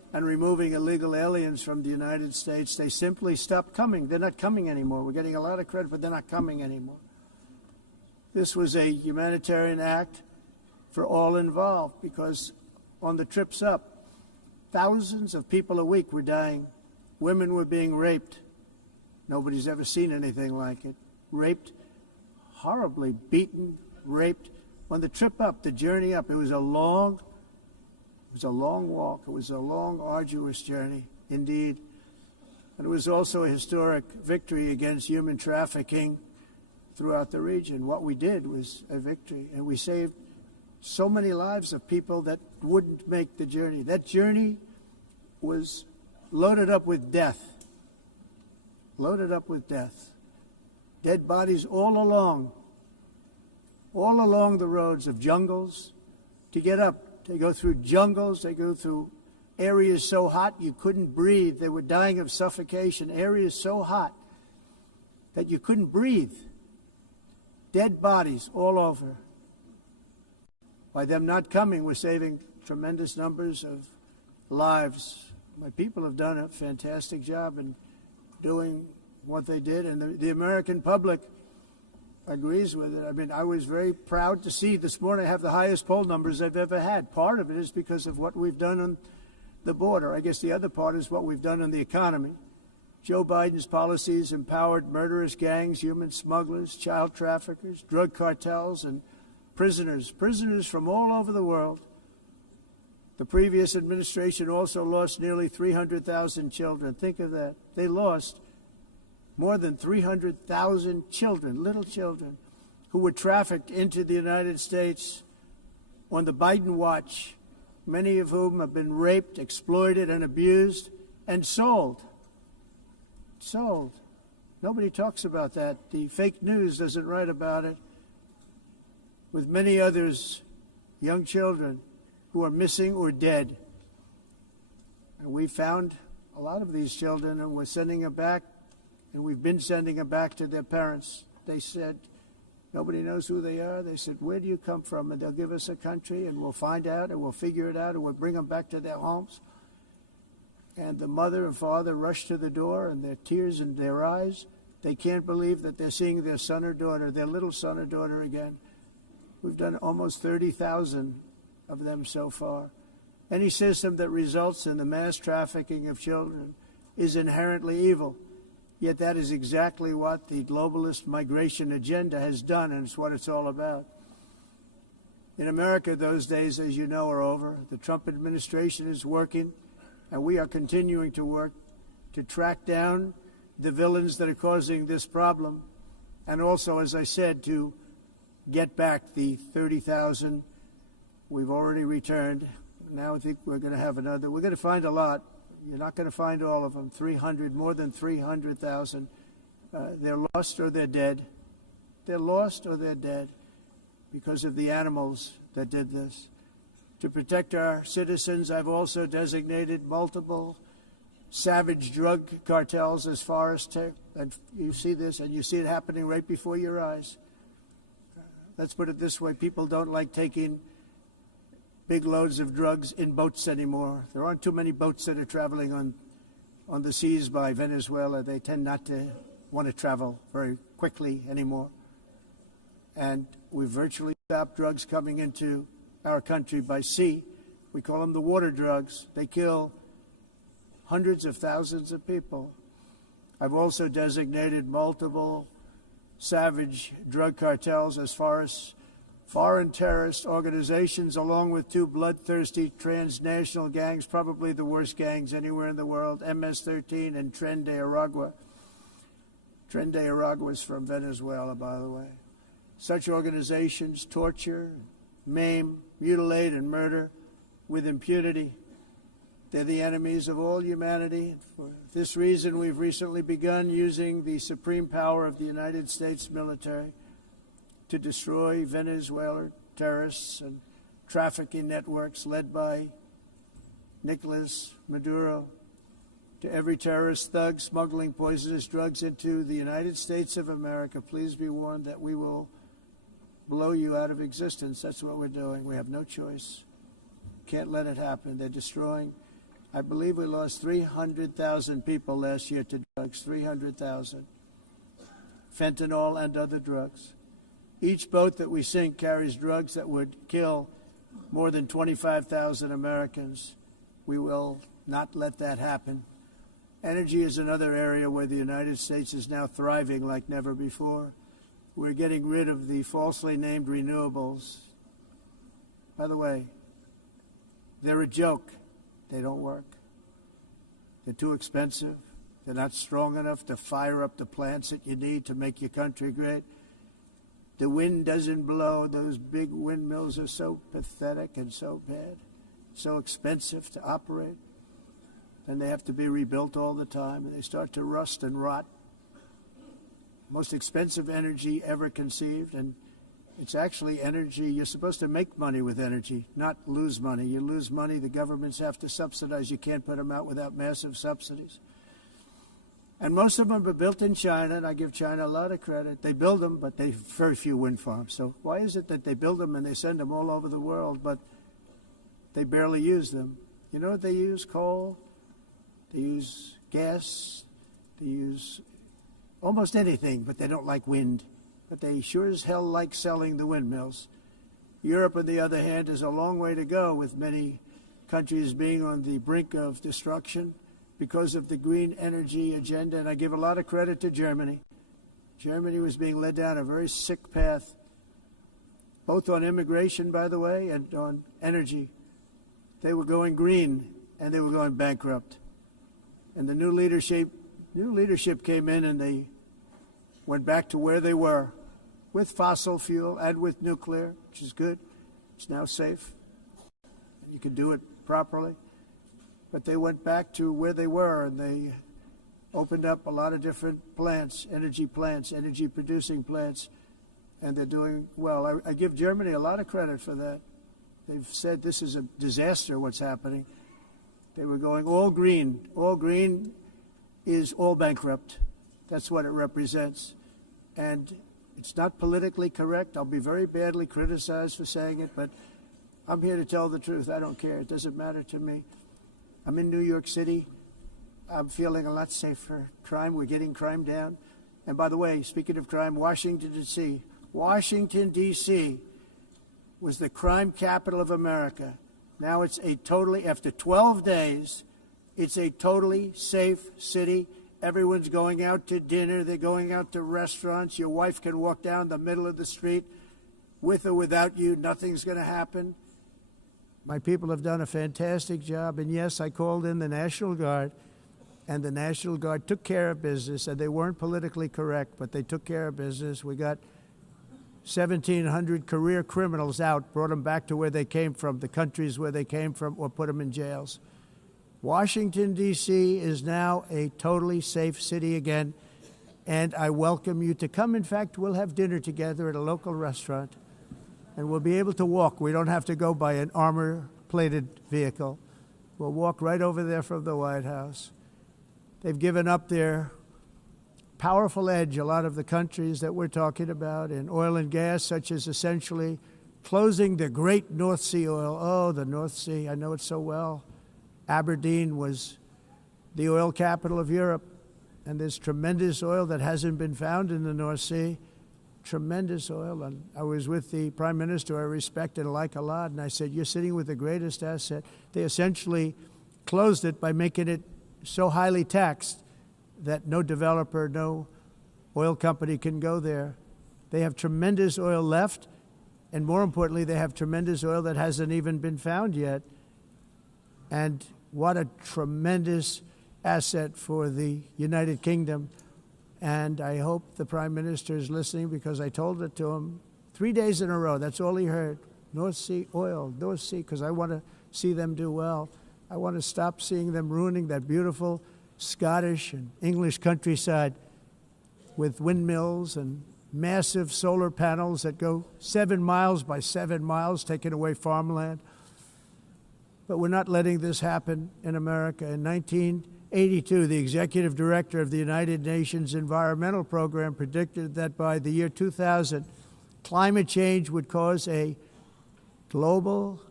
and removing illegal aliens from the United States, they simply stopped coming. They're not coming anymore. We're getting a lot of credit, but they're not coming anymore. This was a humanitarian act for all involved, because on the trips up, thousands of people a week were dying. Women were being raped. Nobody's ever seen anything like it. Raped, horribly beaten, raped. On the trip up, the journey up, it was a long walk. It was a long, arduous journey, indeed. And it was also a historic victory against human trafficking throughout the region. What we did was a victory, and we saved so many lives of people that wouldn't make the journey. That journey was loaded up with death. Loaded up with death. Dead bodies all along the roads of jungles. To get up, they go through jungles, they go through areas so hot you couldn't breathe. They were dying of suffocation. Areas so hot that you couldn't breathe. Dead bodies all over. By them not coming, we're saving tremendous numbers of lives. My people have done a fantastic job in doing what they did, and the American public agrees with it. I mean, I was very proud to see this morning I have the highest poll numbers I've ever had. Part of it is because of what we've done on the border. I guess the other part is what we've done on the economy. Joe Biden's policies empowered murderous gangs, human smugglers, child traffickers, drug cartels, and prisoners from all over the world. The previous administration also lost nearly 300,000 children. Think of that. They lost more than 300,000 children, little children, who were trafficked into the United States on the Biden watch, many of whom have been raped, exploited, and abused, and sold. Sold. Nobody talks about that. The fake news doesn't write about it. With many others, young children who are missing or dead. And we found a lot of these children, and we're sending them back, and we've been sending them back to their parents. They said, nobody knows who they are. They said, where do you come from? And they'll give us a country, and we'll find out, and we'll figure it out, and we'll bring them back to their homes. And the mother and father rush to the door, and their tears in their eyes. They can't believe that they're seeing their son or daughter, their little son or daughter again. We've done almost 30,000 of them so far. Any system that results in the mass trafficking of children is inherently evil. Yet that is exactly what the globalist migration agenda has done, and it's what it's all about. In America, those days, as you know, are over. The Trump administration is working, and we are continuing to work to track down the villains that are causing this problem, and also, as I said, to get back the 30,000 we've already returned. Now I think we're going to have another. We're going to find a lot. You're not going to find all of them. 300, more than 300,000. They're lost or they're dead. They're lost or they're dead because of the animals that did this. To protect our citizens, I've also designated multiple savage drug cartels as far as and you see this, and you see it happening right before your eyes. Let's put it this way. People don't like taking big loads of drugs in boats anymore. There aren't too many boats that are traveling on the seas by Venezuela. They tend not to want to travel very quickly anymore. And we've virtually stopped drugs coming into our country by sea. We call them the water drugs. They kill hundreds of thousands of people. I've also designated multiple savage drug cartels as far as foreign terrorist organizations, along with two bloodthirsty transnational gangs, probably the worst gangs anywhere in the world, MS-13 and Tren de Aragua. Tren de Aragua is from Venezuela, by the way. Such organizations torture, maim, mutilate, and murder with impunity. They're the enemies of all humanity. For this reason, we've recently begun using the supreme power of the United States military to destroy Venezuelan terrorists and trafficking networks led by Nicolas Maduro. To every terrorist thug smuggling poisonous drugs into the United States of America, please be warned that we will blow you out of existence. That's what we're doing. We have no choice. Can't let it happen. They're destroying I believe we lost 300,000 people last year to drugs, 300,000. Fentanyl and other drugs. Each boat that we sink carries drugs that would kill more than 25,000 Americans. We will not let that happen. Energy is another area where the United States is now thriving like never before. We're getting rid of the falsely named renewables. By the way, they're a joke. They don't work. They're too expensive. They're not strong enough to fire up the plants that you need to make your country great. The wind doesn't blow. Those big windmills are so pathetic and so bad, so expensive to operate. And they have to be rebuilt all the time, and they start to rust and rot. Most expensive energy ever conceived, and it's actually energy. You're supposed to make money with energy, not lose money. You lose money, the governments have to subsidize. You can't put them out without massive subsidies. And most of them are built in China, and I give China a lot of credit. They build them, but they have very few wind farms. So why is it that they build them and they send them all over the world, but they barely use them? You know what they use? Coal. They use gas. They use almost anything, but they don't like wind. But they sure as hell like selling the windmills. Europe, on the other hand, is a long way to go, with many countries being on the brink of destruction because of the green energy agenda. And I give a lot of credit to Germany. Germany was being led down a very sick path, both on immigration, by the way, and on energy. They were going green, and they were going bankrupt. And the new leadership came in, and they went back to where they were, with fossil fuel and with nuclear, which is good. It's now safe. You can do it properly. But they went back to where they were, and they opened up a lot of different plants, energy-producing plants, and they're doing well. I give Germany a lot of credit for that. They've said this is a disaster, what's happening. They were going all green. All green is all bankrupt. That's what it represents. And it's not politically correct. I'll be very badly criticized for saying it, but I'm here to tell the truth. I don't care. It doesn't matter to me. I'm in New York City. I'm feeling a lot safer. Crime, we're getting crime down. And by the way, speaking of crime, Washington, D.C. Washington, D.C. was the crime capital of America. Now it's after 12 days, it's a totally safe city. Everyone's going out to dinner. They're going out to restaurants. Your wife can walk down the middle of the street with or without you. Nothing's going to happen. My people have done a fantastic job. And yes, I called in the National Guard, and the National Guard took care of business. And they weren't politically correct, but they took care of business. We got 1,700 career criminals out, brought them back to where they came from, the countries where they came from, or put them in jails. Washington, D.C. is now a totally safe city again, and I welcome you to come. In fact, we'll have dinner together at a local restaurant, and we'll be able to walk. We don't have to go by an armor-plated vehicle. We'll walk right over there from the White House. They've given up their powerful edge, a lot of the countries that we're talking about, in oil and gas, such as essentially closing the great North Sea oil. Oh, the North Sea, I know it so well. Aberdeen was the oil capital of Europe, and there's tremendous oil that hasn't been found in the North Sea. Tremendous oil. And I was with the Prime Minister I respect and like a lot, and I said, you're sitting with the greatest asset. They essentially closed it by making it so highly taxed that no developer, no oil company can go there. They have tremendous oil left, and more importantly, they have tremendous oil that hasn't even been found yet. And what a tremendous asset for the United Kingdom. And I hope the Prime Minister is listening, because I told it to him 3 days in a row. That's all he heard. North Sea oil, North Sea, because I want to see them do well. I want to stop seeing them ruining that beautiful Scottish and English countryside with windmills and massive solar panels that go 7 miles by 7 miles, taking away farmland. But we're not letting this happen in America. In 1982, the executive director of the United Nations Environmental Program predicted that by the year 2000, climate change would cause a global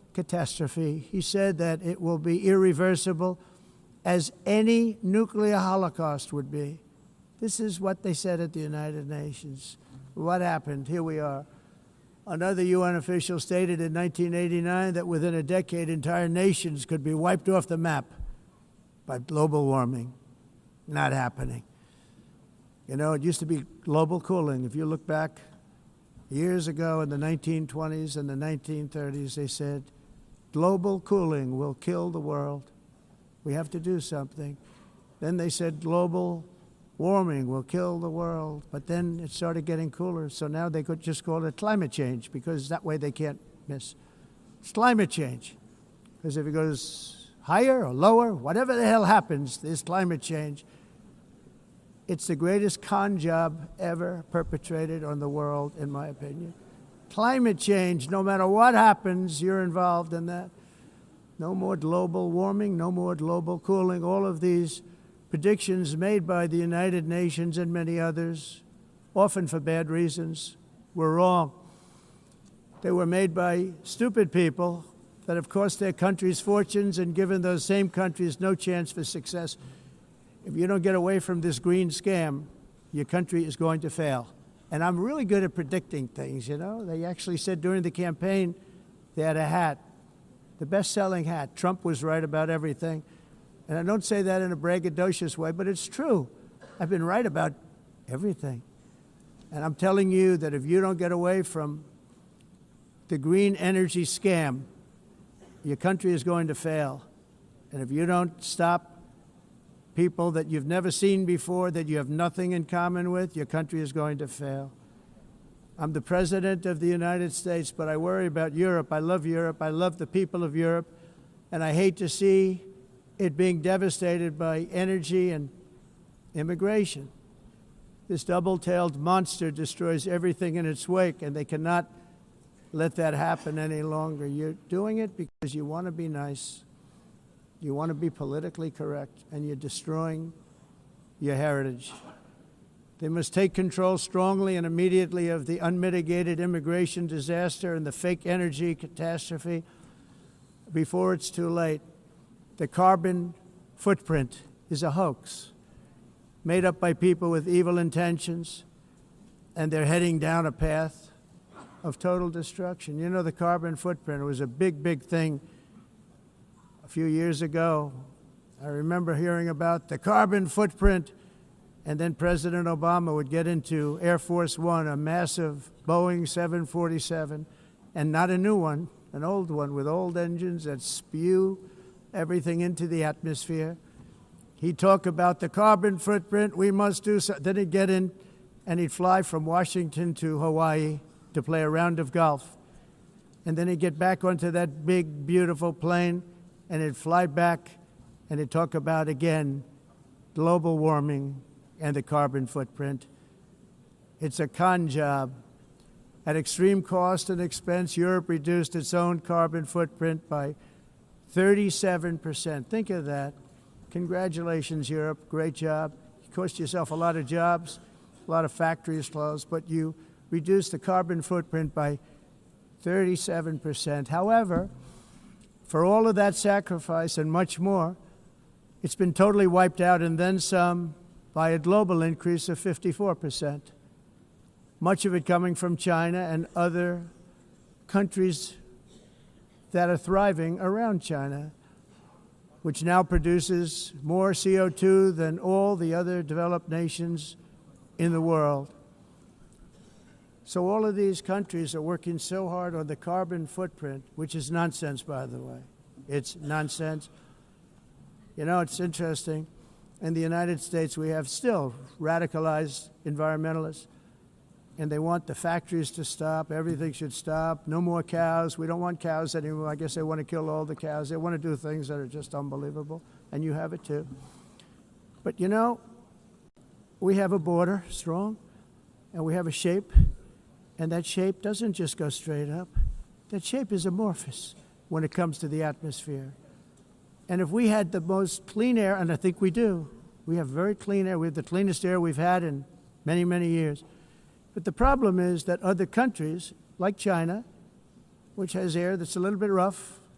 catastrophe. He said that it will be irreversible, as any nuclear holocaust would be. This is what they said at the United Nations. What happened? Here we are. Another UN official stated in 1989 that within a decade, entire nations could be wiped off the map by global warming. Not happening. You know, it used to be global cooling. If you look back years ago in the 1920s and the 1930s, they said, global cooling will kill the world. We have to do something. Then they said global warming will kill the world. But then it started getting cooler, so now they could just call it climate change, because that way they can't miss. It's climate change. Because if it goes higher or lower, whatever the hell happens, there's climate change. It's the greatest con job ever perpetrated on the world, in my opinion. Climate change, no matter what happens, you're involved in that. No more global warming, no more global cooling. All of these predictions made by the United Nations and many others, often for bad reasons, were wrong. They were made by stupid people that have cost their countries fortunes and given those same countries no chance for success. If you don't get away from this green scam, your country is going to fail. And I'm really good at predicting things, you know. They actually said during the campaign they had a hat, the best-selling hat. Trump was right about everything. And I don't say that in a braggadocious way, but it's true. I've been right about everything. And I'm telling you that if you don't get away from the green energy scam, your country is going to fail. And if you don't stop people that you've never seen before, that you have nothing in common with, your country is going to fail. I'm the President of the United States, but I worry about Europe. I love Europe. I love the people of Europe. And I hate to see it being devastated by energy and immigration. This double-tailed monster destroys everything in its wake, and they cannot let that happen any longer. You're doing it because you want to be nice. You want to be politically correct, and you're destroying your heritage. They must take control strongly and immediately of the unmitigated immigration disaster and the fake energy catastrophe before it's too late. The carbon footprint is a hoax made up by people with evil intentions, and they're heading down a path of total destruction. You know, the carbon footprint was a big, big thing a few years ago. I remember hearing about the carbon footprint, and then President Obama would get into Air Force One, a massive Boeing 747, and not a new one, an old one with old engines that spew everything into the atmosphere. He'd talk about the carbon footprint, we must do so. Then he'd get in and he'd fly from Washington to Hawaii to play a round of golf. And then he'd get back onto that big, beautiful plane and he'd fly back and he'd talk about, again, global warming and the carbon footprint. It's a con job. At extreme cost and expense, Europe reduced its own carbon footprint by 37%. Think of that. Congratulations, Europe. Great job. You cost yourself a lot of jobs, a lot of factories closed, but you reduced the carbon footprint by 37%. However, for all of that sacrifice and much more, it's been totally wiped out and then some by a global increase of 54%. Much of it coming from China and other countries that are thriving around China, which now produces more CO2 than all the other developed nations in the world. So all of these countries are working so hard on the carbon footprint, which is nonsense, by the way. It's nonsense. You know, it's interesting. In the United States, we have still radicalized environmentalists, and they want the factories to stop. Everything should stop. No more cows. We don't want cows anymore. I guess they want to kill all the cows. They want to do things that are just unbelievable, and you have it too. But you know, we have a border, strong, and we have a shape, and that shape doesn't just go straight up. That shape is amorphous when it comes to the atmosphere. And if we had the most clean air, and I think we do, we have very clean air. We have the cleanest air we've had in many, many years. But the problem is that other countries, like China, which has air that's a little bit rough,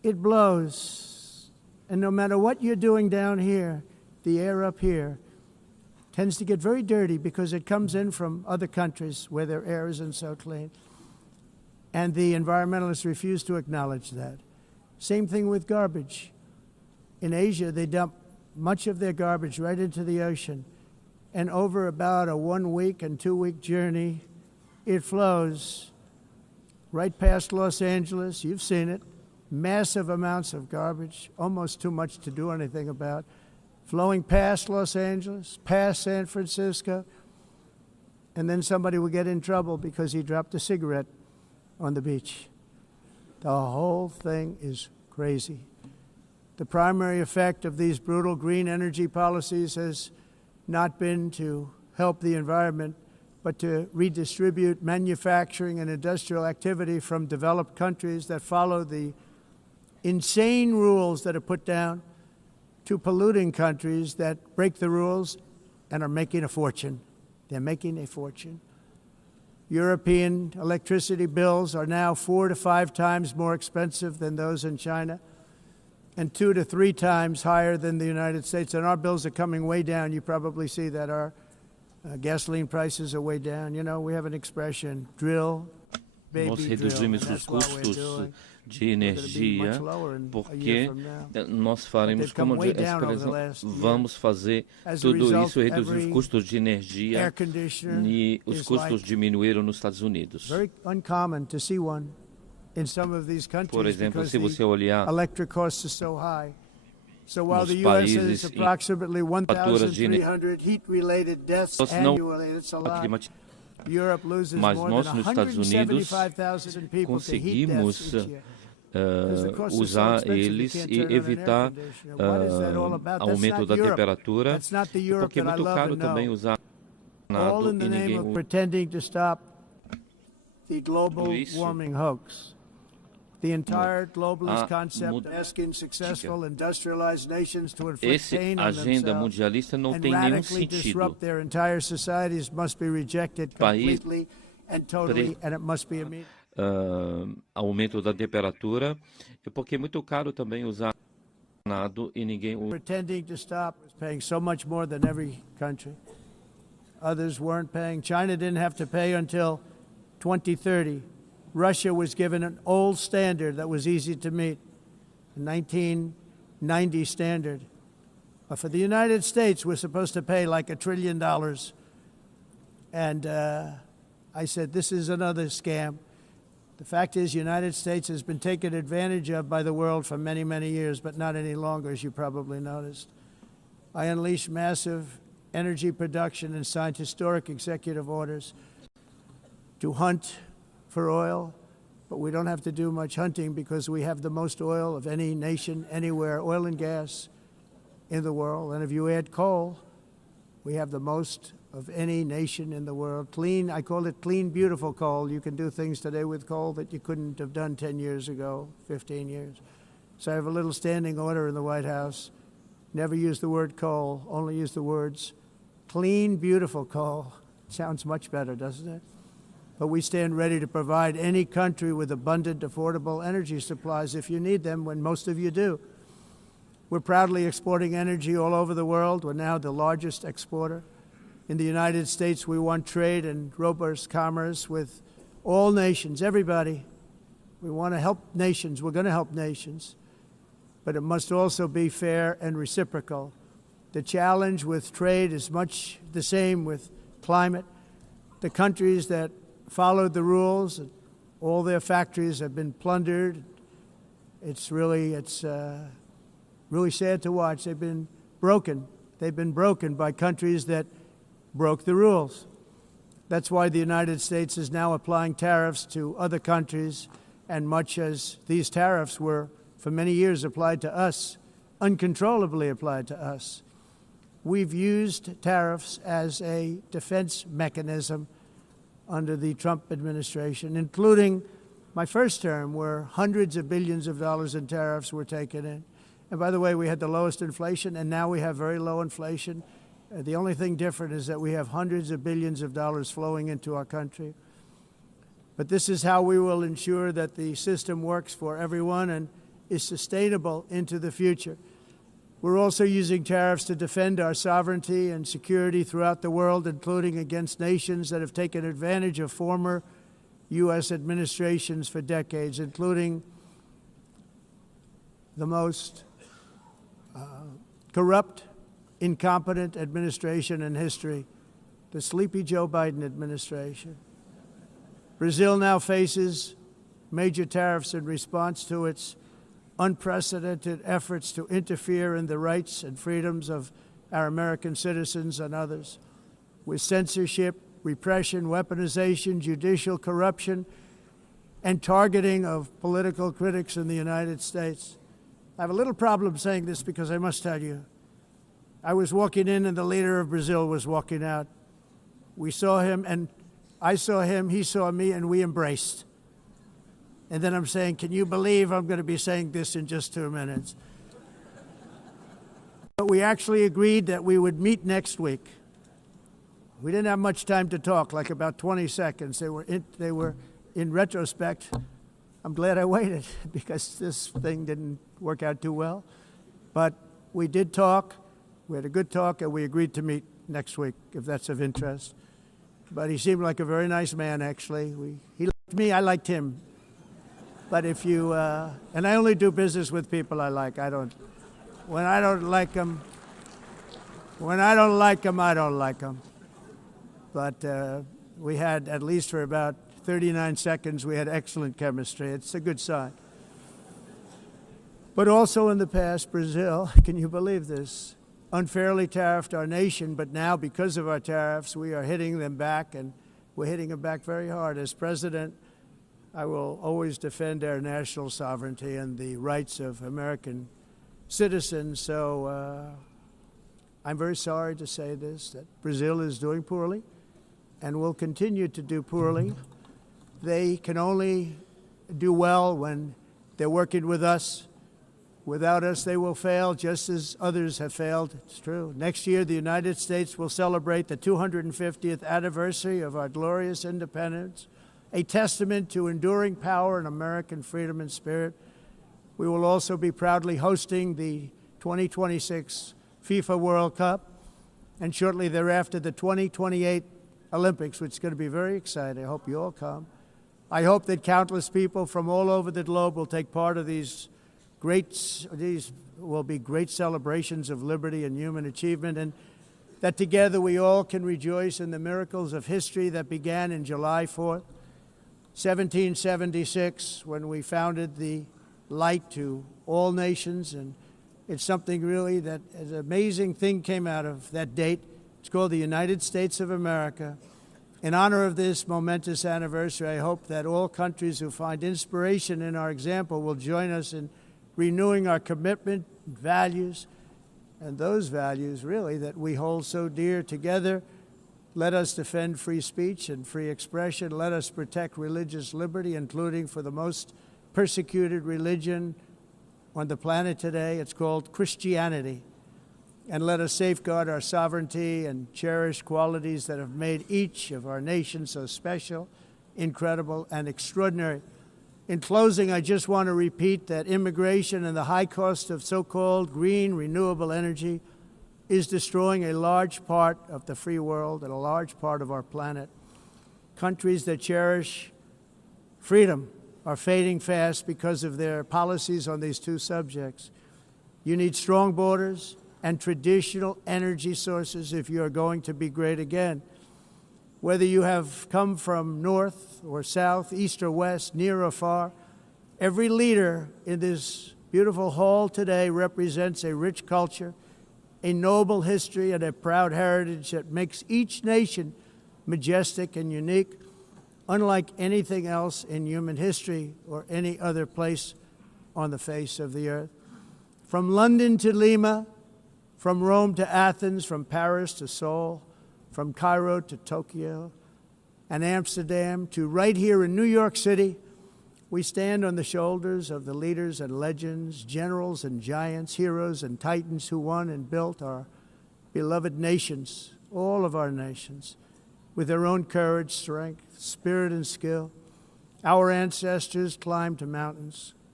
it blows. And no matter what you're doing down here, the air up here tends to get very dirty because it comes in from other countries where their air isn't so clean. And the environmentalists refuse to acknowledge that. Same thing with garbage. In Asia, they dump much of their garbage right into the ocean. And over about a 1 week and 2 week journey, it flows right past Los Angeles. You've seen it. Massive amounts of garbage, almost too much to do anything about, flowing past Los Angeles, past San Francisco, and then somebody will get in trouble because he dropped a cigarette on the beach. The whole thing is crazy. The primary effect of these brutal green energy policies has not been to help the environment, but to redistribute manufacturing and industrial activity from developed countries that follow the insane rules that are put down to polluting countries that break the rules and are making a fortune. They're making a fortune. European electricity bills are now 4 to 5 times more expensive than those in China and 2 to 3 times higher than the United States. And our bills are coming way down. You probably see that our gasoline prices are way down. You know, we have an expression, drill, baby, nós drill. reduzimos os custos de energia porque nós faremos como vamos fazer tudo isso e reduzir os custos de energia e os custos diminuíram nos Estados Unidos. Por exemplo, se você olhar So while the U.S. has approximately 1,300 heat-related deaths annually, it's a lot. Europe loses Mas more nós than nos Estados Unidos 175,000 people to heat deaths each year. Usar eles e evitar aumento da temperatura, porque é muito caro também usar all in the name of pretending to stop the global warming hoax. The entire globalist concept asking successful industrialized nations to inflict pain on themselves and radically disrupt their entire societies must be rejected completely and totally, and it must be immediate. Aumento da temperatura, porque é muito caro também usar nada e ninguém pretending to stop paying so much more than every country. Others weren't paying. China didn't have to pay until 2030. Russia was given an old standard that was easy to meet, a 1990 standard. But for the United States, we're supposed to pay like $1 trillion. And I said, this is another scam. The fact is, the United States has been taken advantage of by the world for many, many years, but not any longer, as you probably noticed. I unleashed massive energy production and signed historic executive orders to hunt for oil, but we don't have to do much hunting because we have the most oil of any nation anywhere, oil and gas in the world. And if you add coal, we have the most of any nation in the world. Clean, I call it clean, beautiful coal. You can do things today with coal that you couldn't have done 10 years ago, 15 years. So I have a little standing order in the White House. Never use the word coal, only use the words clean, beautiful coal. Sounds much better, doesn't it? But we stand ready to provide any country with abundant, affordable energy supplies if you need them, when most of you do. We're proudly exporting energy all over the world. We're now the largest exporter. In the United States, we want trade and robust commerce with all nations, everybody. We want to help nations. We're going to help nations. But it must also be fair and reciprocal. The challenge with trade is much the same with climate. The countries that followed the rules, all their factories have been plundered. It's really sad to watch. They've been broken. They've been broken by countries that broke the rules. That's why the United States is now applying tariffs to other countries, and much as these tariffs were for many years applied to us, uncontrollably applied to us. We've used tariffs as a defense mechanism under the Trump administration, including my first term, where hundreds of billions of dollars in tariffs were taken in. And by the way, we had the lowest inflation, and now we have very low inflation. The only thing different is that we have hundreds of billions of dollars flowing into our country. But this is how we will ensure that the system works for everyone, and is sustainable into the future. We're also using tariffs to defend our sovereignty and security throughout the world, including against nations that have taken advantage of former U.S. administrations for decades, including the most corrupt, incompetent administration in history, the sleepy Joe Biden administration. Brazil now faces major tariffs in response to its unprecedented efforts to interfere in the rights and freedoms of our American citizens and others, with censorship, repression, weaponization, judicial corruption, and targeting of political critics in the United States. I have a little problem saying this because I must tell you, I was walking in and the leader of Brazil was walking out. We saw him and I saw him, he saw me, and we embraced. And then I'm saying, can you believe I'm going to be saying this in just 2 minutes? But we actually agreed that we would meet next week. We didn't have much time to talk, like about 20 seconds. They were in retrospect, I'm glad I waited because this thing didn't work out too well. But we did talk, we had a good talk, and we agreed to meet next week, if that's of interest. But he seemed like a very nice man, actually. He liked me, I liked him. But if you, and I only do business with people I like. When I don't like them, I don't like them. But we had, at least for about 39 seconds, we had excellent chemistry. It's a good sign. But also in the past, Brazil, can you believe this, unfairly tariffed our nation, but now because of our tariffs, we are hitting them back, and we're hitting them back very hard. As president, I will always defend our national sovereignty and the rights of American citizens. So I'm very sorry to say this, that Brazil is doing poorly and will continue to do poorly. They can only do well when they're working with us. Without us, they will fail, just as others have failed. It's true. Next year, the United States will celebrate the 250th anniversary of our glorious independence, a testament to enduring power and American freedom and spirit. We will also be proudly hosting the 2026 FIFA World Cup, and shortly thereafter the 2028 Olympics, which is going to be very exciting. I hope you all come. I hope that countless people from all over the globe will take part of these will be great celebrations of liberty and human achievement, and that together we all can rejoice in the miracles of history that began in July 4th, 1776, when we founded the light to all nations. And it's something really that an amazing thing came out of that date. It's called the United States of America. In honor of this momentous anniversary, I hope that all countries who find inspiration in our example will join us in renewing our commitment, values, and those values really that we hold so dear. Together, let us defend free speech and free expression. Let us protect religious liberty, including for the most persecuted religion on the planet today. It's called Christianity. And let us safeguard our sovereignty and cherish qualities that have made each of our nations so special, incredible, and extraordinary. In closing, I just want to repeat that immigration and the high cost of so-called green renewable energy is destroying a large part of the free world and a large part of our planet. Countries that cherish freedom are fading fast because of their policies on these two subjects. You need strong borders and traditional energy sources if you are going to be great again. Whether you have come from north or south, east or west, near or far, every leader in this beautiful hall today represents a rich culture, a noble history, and a proud heritage that makes each nation majestic and unique, unlike anything else in human history or any other place on the face of the earth. From London to Lima, from Rome to Athens, from Paris to Seoul, from Cairo to Tokyo and Amsterdam to right here in New York City, we stand on the shoulders of the leaders and legends, generals and giants, heroes and titans who won and built our beloved nations, all of our nations, with their own courage, strength, spirit, and skill. Our ancestors climbed mountains,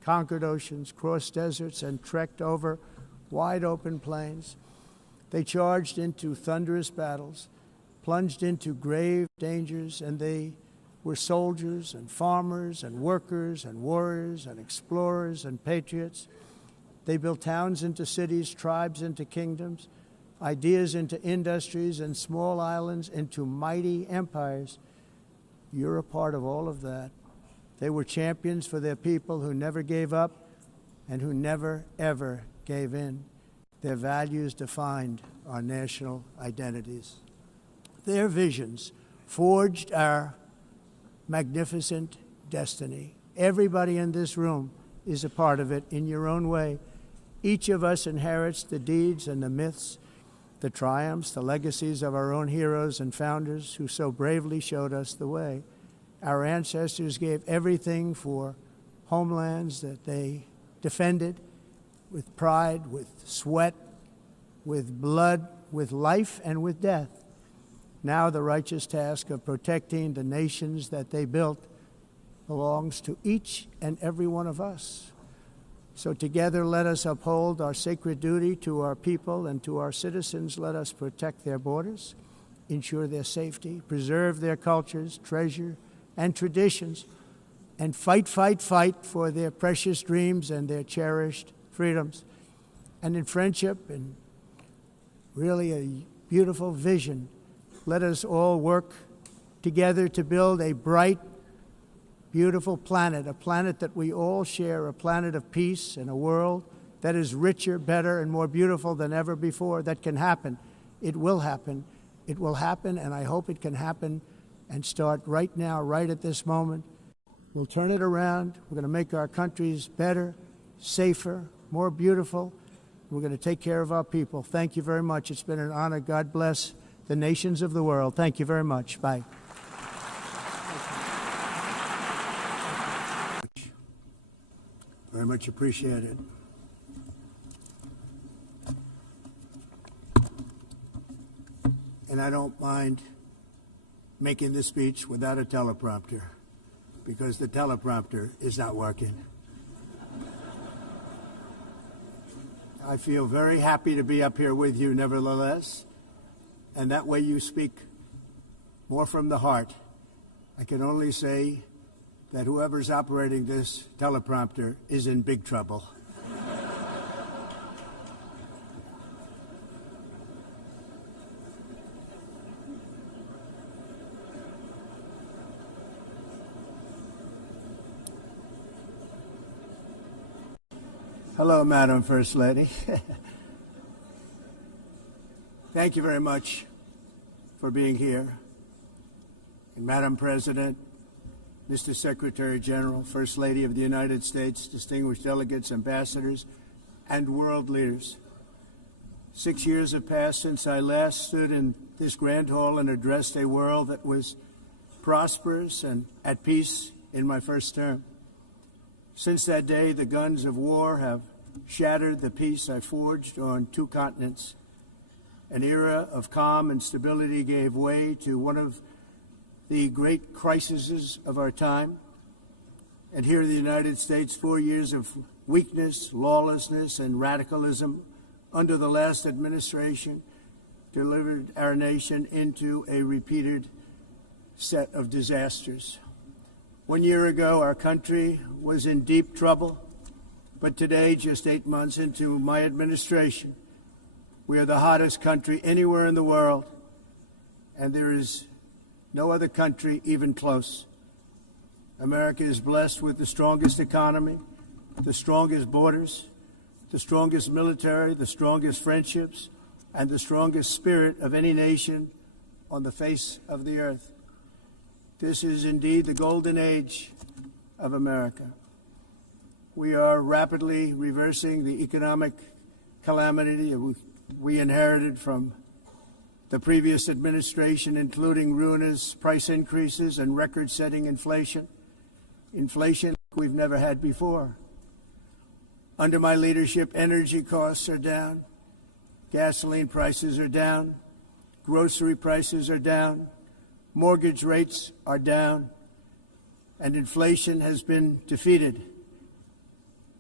conquered oceans, crossed deserts, and trekked over wide open plains. They charged into thunderous battles, plunged into grave dangers, and they were soldiers and farmers and workers and warriors and explorers and patriots. They built towns into cities, tribes into kingdoms, ideas into industries, and small islands into mighty empires. You're a part of all of that. They were champions for their people who never gave up and who never, ever gave in. Their values defined our national identities. Their visions forged our magnificent destiny. Everybody in this room is a part of it in your own way. Each of us inherits the deeds and the myths, the triumphs, the legacies of our own heroes and founders who so bravely showed us the way. Our ancestors gave everything for homelands that they defended with pride, with sweat, with blood, with life, and with death. Now the righteous task of protecting the nations that they built belongs to each and every one of us. So together let us uphold our sacred duty to our people and to our citizens. Let us protect their borders, ensure their safety, preserve their cultures, treasure, and traditions, and fight, fight, fight for their precious dreams and their cherished freedoms. And in friendship and really a beautiful vision, let us all work together to build a bright, beautiful planet, a planet that we all share, a planet of peace and a world that is richer, better, and more beautiful than ever before. That can happen. It will happen. It will happen, and I hope it can happen and start right now, right at this moment. We'll turn it around. We're going to make our countries better, safer, more beautiful. We're going to take care of our people. Thank you very much. It's been an honor. God bless the nations of the world. Thank you very much. Bye. Very much appreciated. And I don't mind making this speech without a teleprompter, because the teleprompter is not working. I feel very happy to be up here with you nevertheless, and that way you speak more from the heart. I can only say that whoever's operating this teleprompter is in big trouble. Hello, Madam First Lady. Thank you very much for being here. And Madam President, Mr. Secretary General, First Lady of the United States, distinguished delegates, ambassadors, and world leaders. 6 years have passed since I last stood in this grand hall and addressed a world that was prosperous and at peace in my first term. Since that day, the guns of war have shattered the peace I forged on 2 continents. An era of calm and stability gave way to one of the great crises of our time. And here in the United States, 4 years of weakness, lawlessness, and radicalism under the last administration delivered our nation into a repeated set of disasters. 1 year ago, our country was in deep trouble, but today, just 8 months into my administration, we are the hottest country anywhere in the world, and there is no other country even close. America is blessed with the strongest economy, the strongest borders, the strongest military, the strongest friendships, and the strongest spirit of any nation on the face of the earth. This is indeed the golden age of America. We are rapidly reversing the economic calamity we inherited from the previous administration, including ruinous price increases and record-setting inflation we've never had before. Under my leadership, energy costs are down, gasoline prices are down, grocery prices are down, mortgage rates are down, and inflation has been defeated.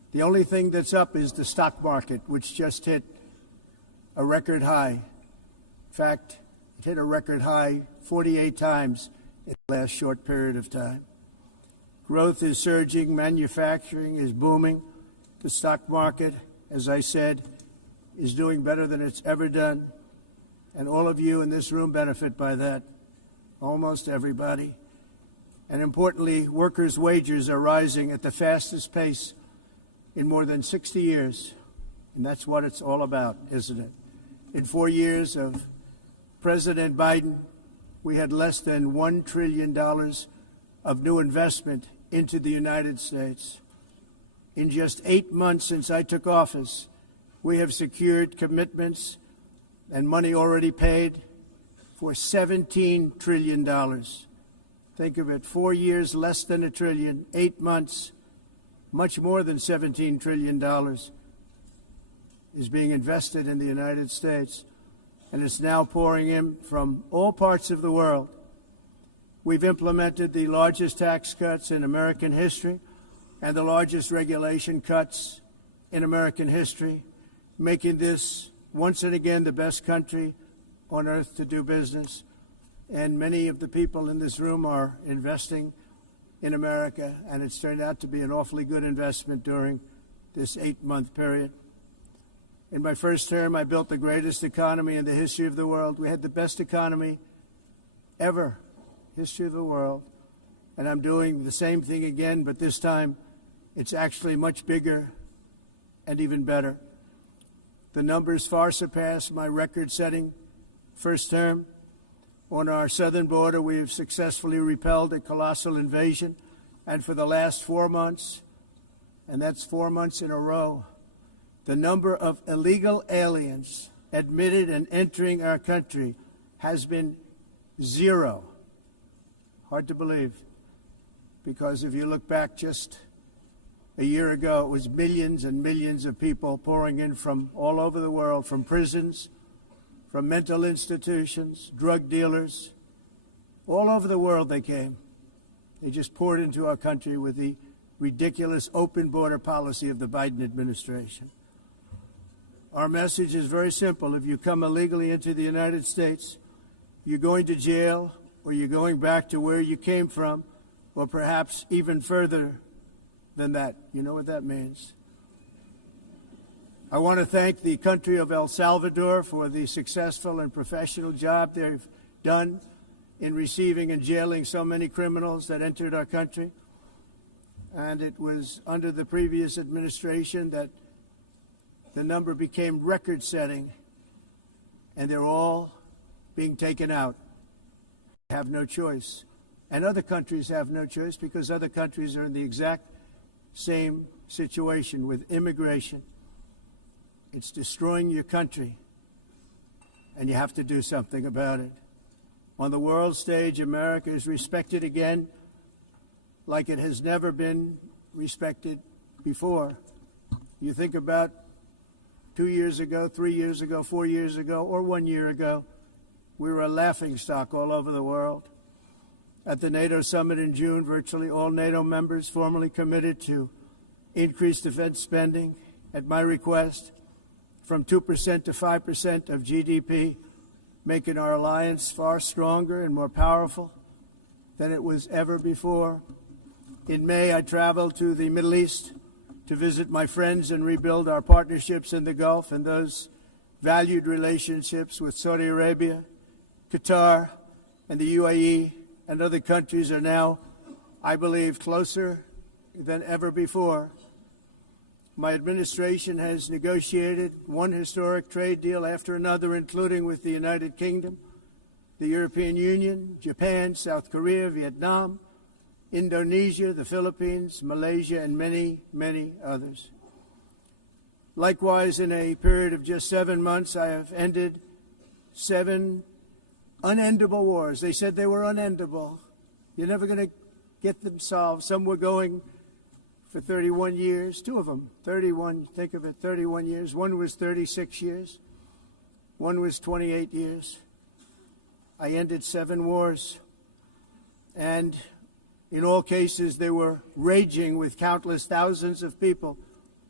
The only thing that's up is the stock market, which just hit a record high. In fact, it hit a record high 48 times in the last short period of time. Growth is surging, manufacturing is booming. The stock market, as I said, is doing better than it's ever done. And all of you in this room benefit by that, almost everybody. And importantly, workers' wages are rising at the fastest pace in more than 60 years. And that's what it's all about, isn't it? In 4 years of President Biden, we had less than $1 trillion of new investment into the United States. In just 8 months since I took office, we have secured commitments and money already paid for $17 trillion. Think of it, 4 years, less than $1 trillion, 8 months, much more than $17 trillion is being invested in the United States, and it's now pouring in from all parts of the world. We've implemented the largest tax cuts in American history and the largest regulation cuts in American history, making this once and again the best country on earth to do business. And many of the people in this room are investing in America, and it's turned out to be an awfully good investment during this 8-month period. In my first term, I built the greatest economy in the history of the world. We had the best economy ever, history of the world. And I'm doing the same thing again, but this time it's actually much bigger and even better. The numbers far surpass my record-setting first term. On our southern border, we have successfully repelled a colossal invasion. And for the last 4 months, and that's 4 months in a row, the number of illegal aliens admitted and entering our country has been 0. Hard to believe, because if you look back just a year ago, it was millions and millions of people pouring in from all over the world, from prisons, from mental institutions, drug dealers. All over the world they came. They just poured into our country with the ridiculous open border policy of the Biden administration. Our message is very simple. If you come illegally into the United States, you're going to jail, or you're going back to where you came from, or perhaps even further than that. You know what that means. I want to thank the country of El Salvador for the successful and professional job they've done in receiving and jailing so many criminals that entered our country. And it was under the previous administration that the number became record-setting, and they're all being taken out. They have no choice. And other countries have no choice, because other countries are in the exact same situation with immigration. It's destroying your country, and you have to do something about it. On the world stage, America is respected again like it has never been respected before. You think about 2 years ago, 3 years ago, 4 years ago, or 1 year ago, we were a laughingstock all over the world. At the NATO summit in June, virtually all NATO members formally committed to increase defense spending at my request from 2% to 5% of GDP, making our alliance far stronger and more powerful than it was ever before. In May, I traveled to the Middle East to visit my friends and rebuild our partnerships in the Gulf, and those valued relationships with Saudi Arabia, Qatar, and the UAE and other countries are now, I believe, closer than ever before. My administration has negotiated one historic trade deal after another, including with the United Kingdom, the European Union, Japan, South Korea, Vietnam, Indonesia, the Philippines, Malaysia, and many, many others. Likewise, in a period of just 7 months, I have ended 7 unendable wars. They said they were unendable. You're never going to get them solved. Some were going for 31 years, 2 of them, 31, think of it, 31 years. One was 36 years. One was 28 years. I ended 7 wars. And in all cases, they were raging with countless thousands of people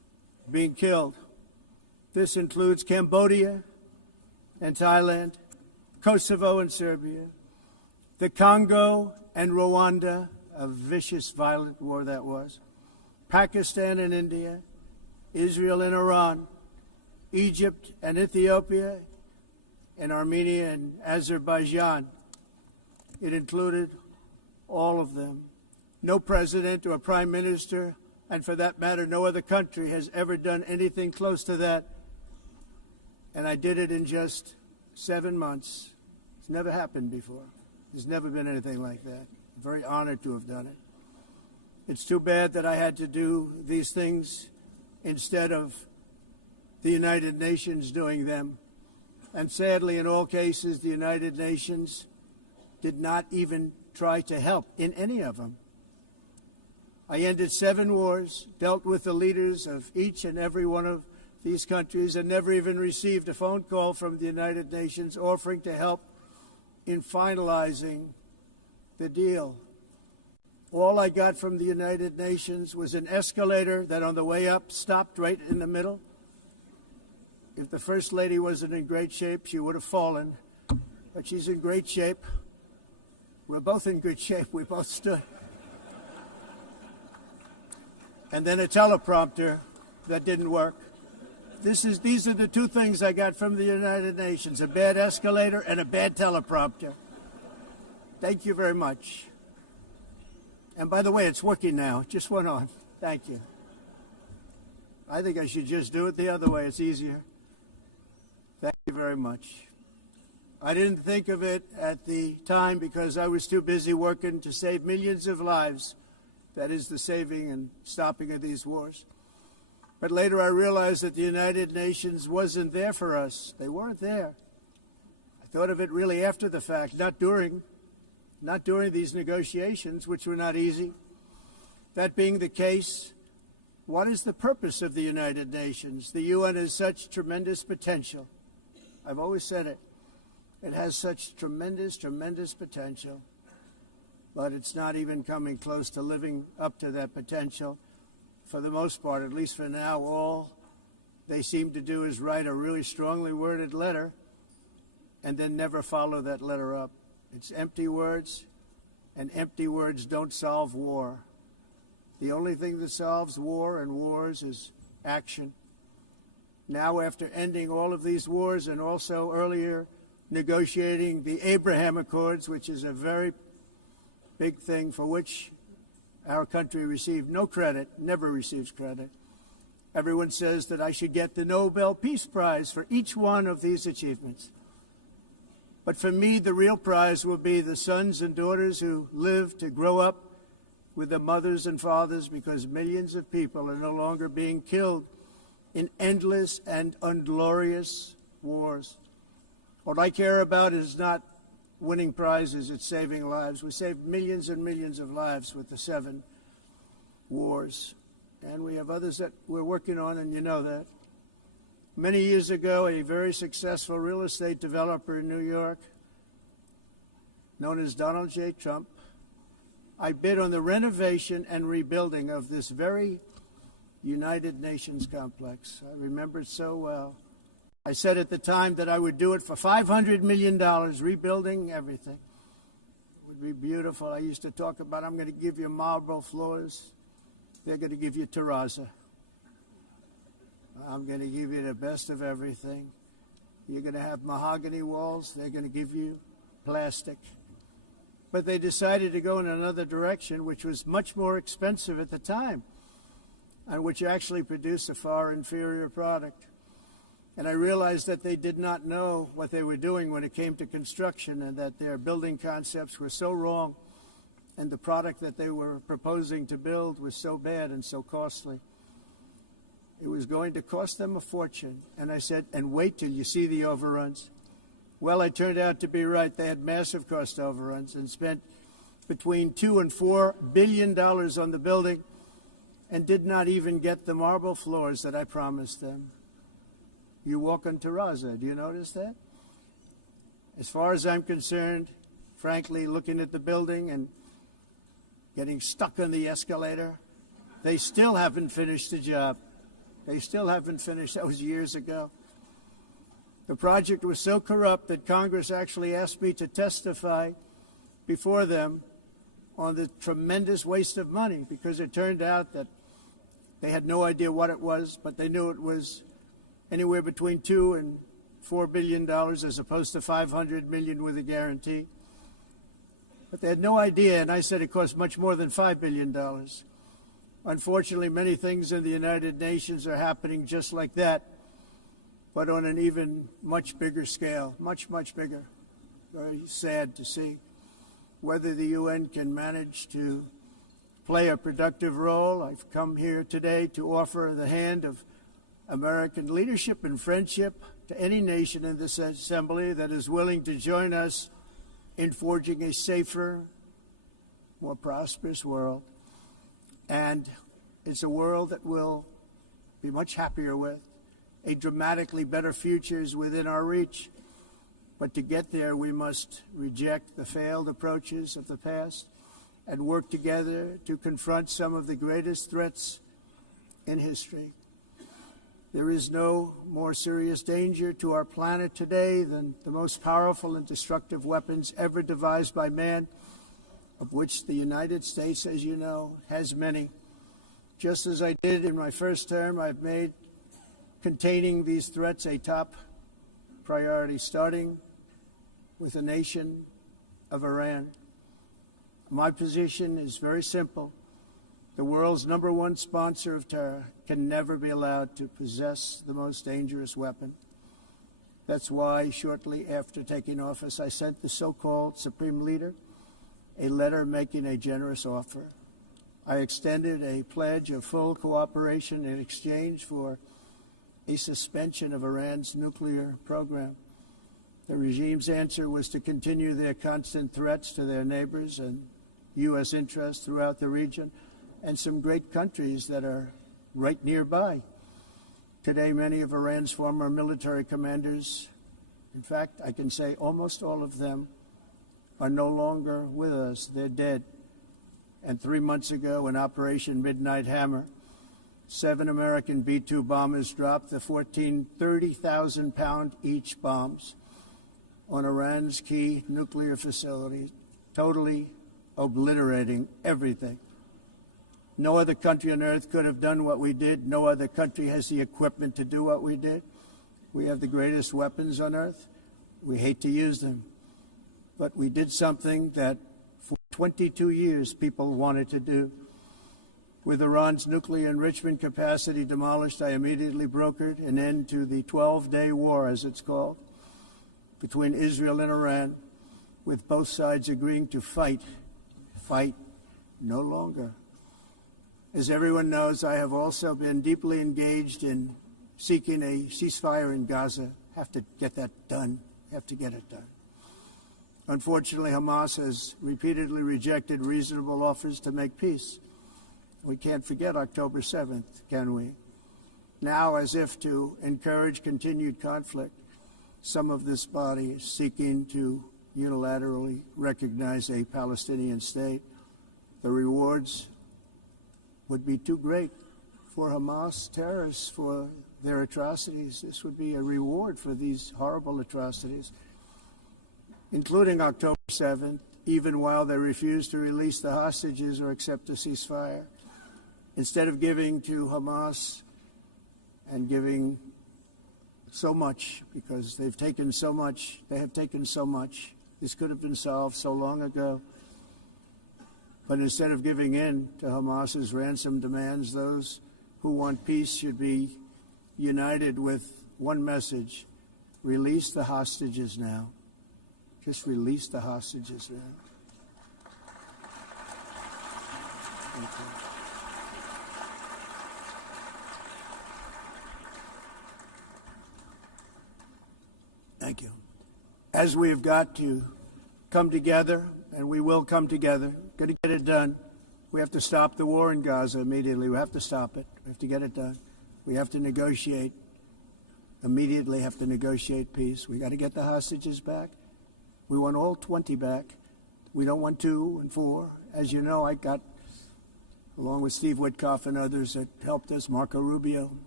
being killed. This includes Cambodia and Thailand, Kosovo and Serbia, the Congo and Rwanda, a vicious, violent war that was, Pakistan and India, Israel and Iran, Egypt and Ethiopia, and Armenia and Azerbaijan. It included all of them. No president or prime minister, and for that matter, no other country has ever done anything close to that. And I did it in just 7 months. It's never happened before. There's never been anything like that. I'm very honored to have done it. It's too bad that I had to do these things instead of the United Nations doing them. And sadly, in all cases, the United Nations did not even try to help in any of them. I ended 7 wars, dealt with the leaders of each and every one of these countries, and never even received a phone call from the United Nations offering to help in finalizing the deal. All I got from the United Nations was an escalator that on the way up stopped right in the middle. If the First Lady wasn't in great shape, she would have fallen. But she's in great shape. We're both in good shape. We both stood. And then a teleprompter that didn't work. These are the 2 things I got from the United Nations, a bad escalator and a bad teleprompter. Thank you very much. And by the way, it's working now. It just went on. Thank you. I think I should just do it the other way. It's easier. Thank you very much. I didn't think of it at the time because I was too busy working to save millions of lives. That is the saving and stopping of these wars. But later I realized that the United Nations wasn't there for us. They weren't there. I thought of it really after the fact, not during these negotiations, which were not easy. That being the case, what is the purpose of the United Nations? The UN has such tremendous potential. I've always said it. It has such tremendous, tremendous potential. But it's not even coming close to living up to that potential. For the most part, at least for now, all they seem to do is write a really strongly worded letter and then never follow that letter up. It's empty words, and empty words don't solve war. The only thing that solves war and wars is action. Now, after ending all of these wars and also earlier negotiating the Abraham Accords, which is a very big thing for which our country received no credit, never receives credit. Everyone says that I should get the Nobel Peace Prize for each one of these achievements. But for me, the real prize will be the sons and daughters who live to grow up with their mothers and fathers, because millions of people are no longer being killed in endless and unglorious wars. What I care about is not winning prizes, it's saving lives. We saved millions and millions of lives with the 7 wars. And we have others that we're working on, and you know that. Many years ago, a very successful real estate developer in New York, known as Donald J. Trump, I bid on the renovation and rebuilding of this very United Nations complex. I remember it so well. I said at the time that I would do it for $500 million, rebuilding everything. It would be beautiful. I used to talk about, I'm going to give you marble floors. They're going to give you terrazzo. I'm going to give you the best of everything. You're going to have mahogany walls. They're going to give you plastic. But they decided to go in another direction, which was much more expensive at the time, and which actually produced a far inferior product. And I realized that they did not know what they were doing when it came to construction, and that their building concepts were so wrong, and the product that they were proposing to build was so bad and so costly. It was going to cost them a fortune. And I said, and wait till you see the overruns. Well, I turned out to be right. They had massive cost overruns and spent between $2 and $4 billion on the building and did not even get the marble floors that I promised them. You walk on terrazzo. Do you notice that? As far as I'm concerned, frankly, looking at the building and getting stuck on the escalator, they still haven't finished the job. They still haven't finished. That was years ago. The project was so corrupt that Congress actually asked me to testify before them on the tremendous waste of money, because it turned out that they had no idea what it was, but they knew it was anywhere between $2 and $4 billion as opposed to $500 million with a guarantee. But they had no idea, and I said it cost much more than $5 billion. Unfortunately, many things in the United Nations are happening just like that, but on an even much bigger scale, much, much bigger. Very sad to see. Whether the UN can manage to play a productive role, I've come here today to offer the hand of American leadership and friendship to any nation in this assembly that is willing to join us in forging a safer, more prosperous world. And it's a world that we'll be much happier with. A dramatically better future is within our reach. But to get there, we must reject the failed approaches of the past and work together to confront some of the greatest threats in history. There is no more serious danger to our planet today than the most powerful and destructive weapons ever devised by man, of which the United States, as you know, has many. Just as I did in my first term, I've made containing these threats a top priority, starting with the nation of Iran. My position is very simple. The world's #1 sponsor of terror can never be allowed to possess the most dangerous weapon. That's why, shortly after taking office, I sent the so-called Supreme Leader a letter making a generous offer. I extended a pledge of full cooperation in exchange for a suspension of Iran's nuclear program. The regime's answer was to continue their constant threats to their neighbors and U.S. interests throughout the region and some great countries that are right nearby. Today, many of Iran's former military commanders, in fact, I can say almost all of them, are no longer with us. They're dead. And 3 months ago, in Operation Midnight Hammer, 7 American B-2 bombers dropped the 14 30,000-pound each bombs on Iran's key nuclear facilities, totally obliterating everything. No other country on earth could have done what we did. No other country has the equipment to do what we did. We have the greatest weapons on earth. We hate to use them. But we did something that for 22 years people wanted to do. With Iran's nuclear enrichment capacity demolished, I immediately brokered an end to the 12-day war, as it's called, between Israel and Iran, with both sides agreeing to fight no longer. As everyone knows, I have also been deeply engaged in seeking a ceasefire in Gaza. Have to get that done. Have to get it done. Unfortunately, Hamas has repeatedly rejected reasonable offers to make peace. We can't forget October 7th, can we? Now, as if to encourage continued conflict, some of this body is seeking to unilaterally recognize a Palestinian state. The rewards would be too great for Hamas terrorists for their atrocities. This would be a reward for these horrible atrocities, including October 7th, even while they refuse to release the hostages or accept a ceasefire. Instead of giving to Hamas and giving so much, because they've taken so much, they have taken so much. This could have been solved so long ago. But instead of giving in to Hamas's ransom demands, those who want peace should be united with one message: release the hostages now. Just release the hostages now. Thank you. Thank you. As we have got to come together, and we will come together, got to get it done. We have to stop the war in Gaza immediately. We have to stop it. We have to get it done. We have to negotiate. Immediately have to negotiate peace. We got to get the hostages back. We want all 20 back. We don't want 2 and 4. As you know, I got, along with Steve Witkoff and others that helped us, Marco Rubio,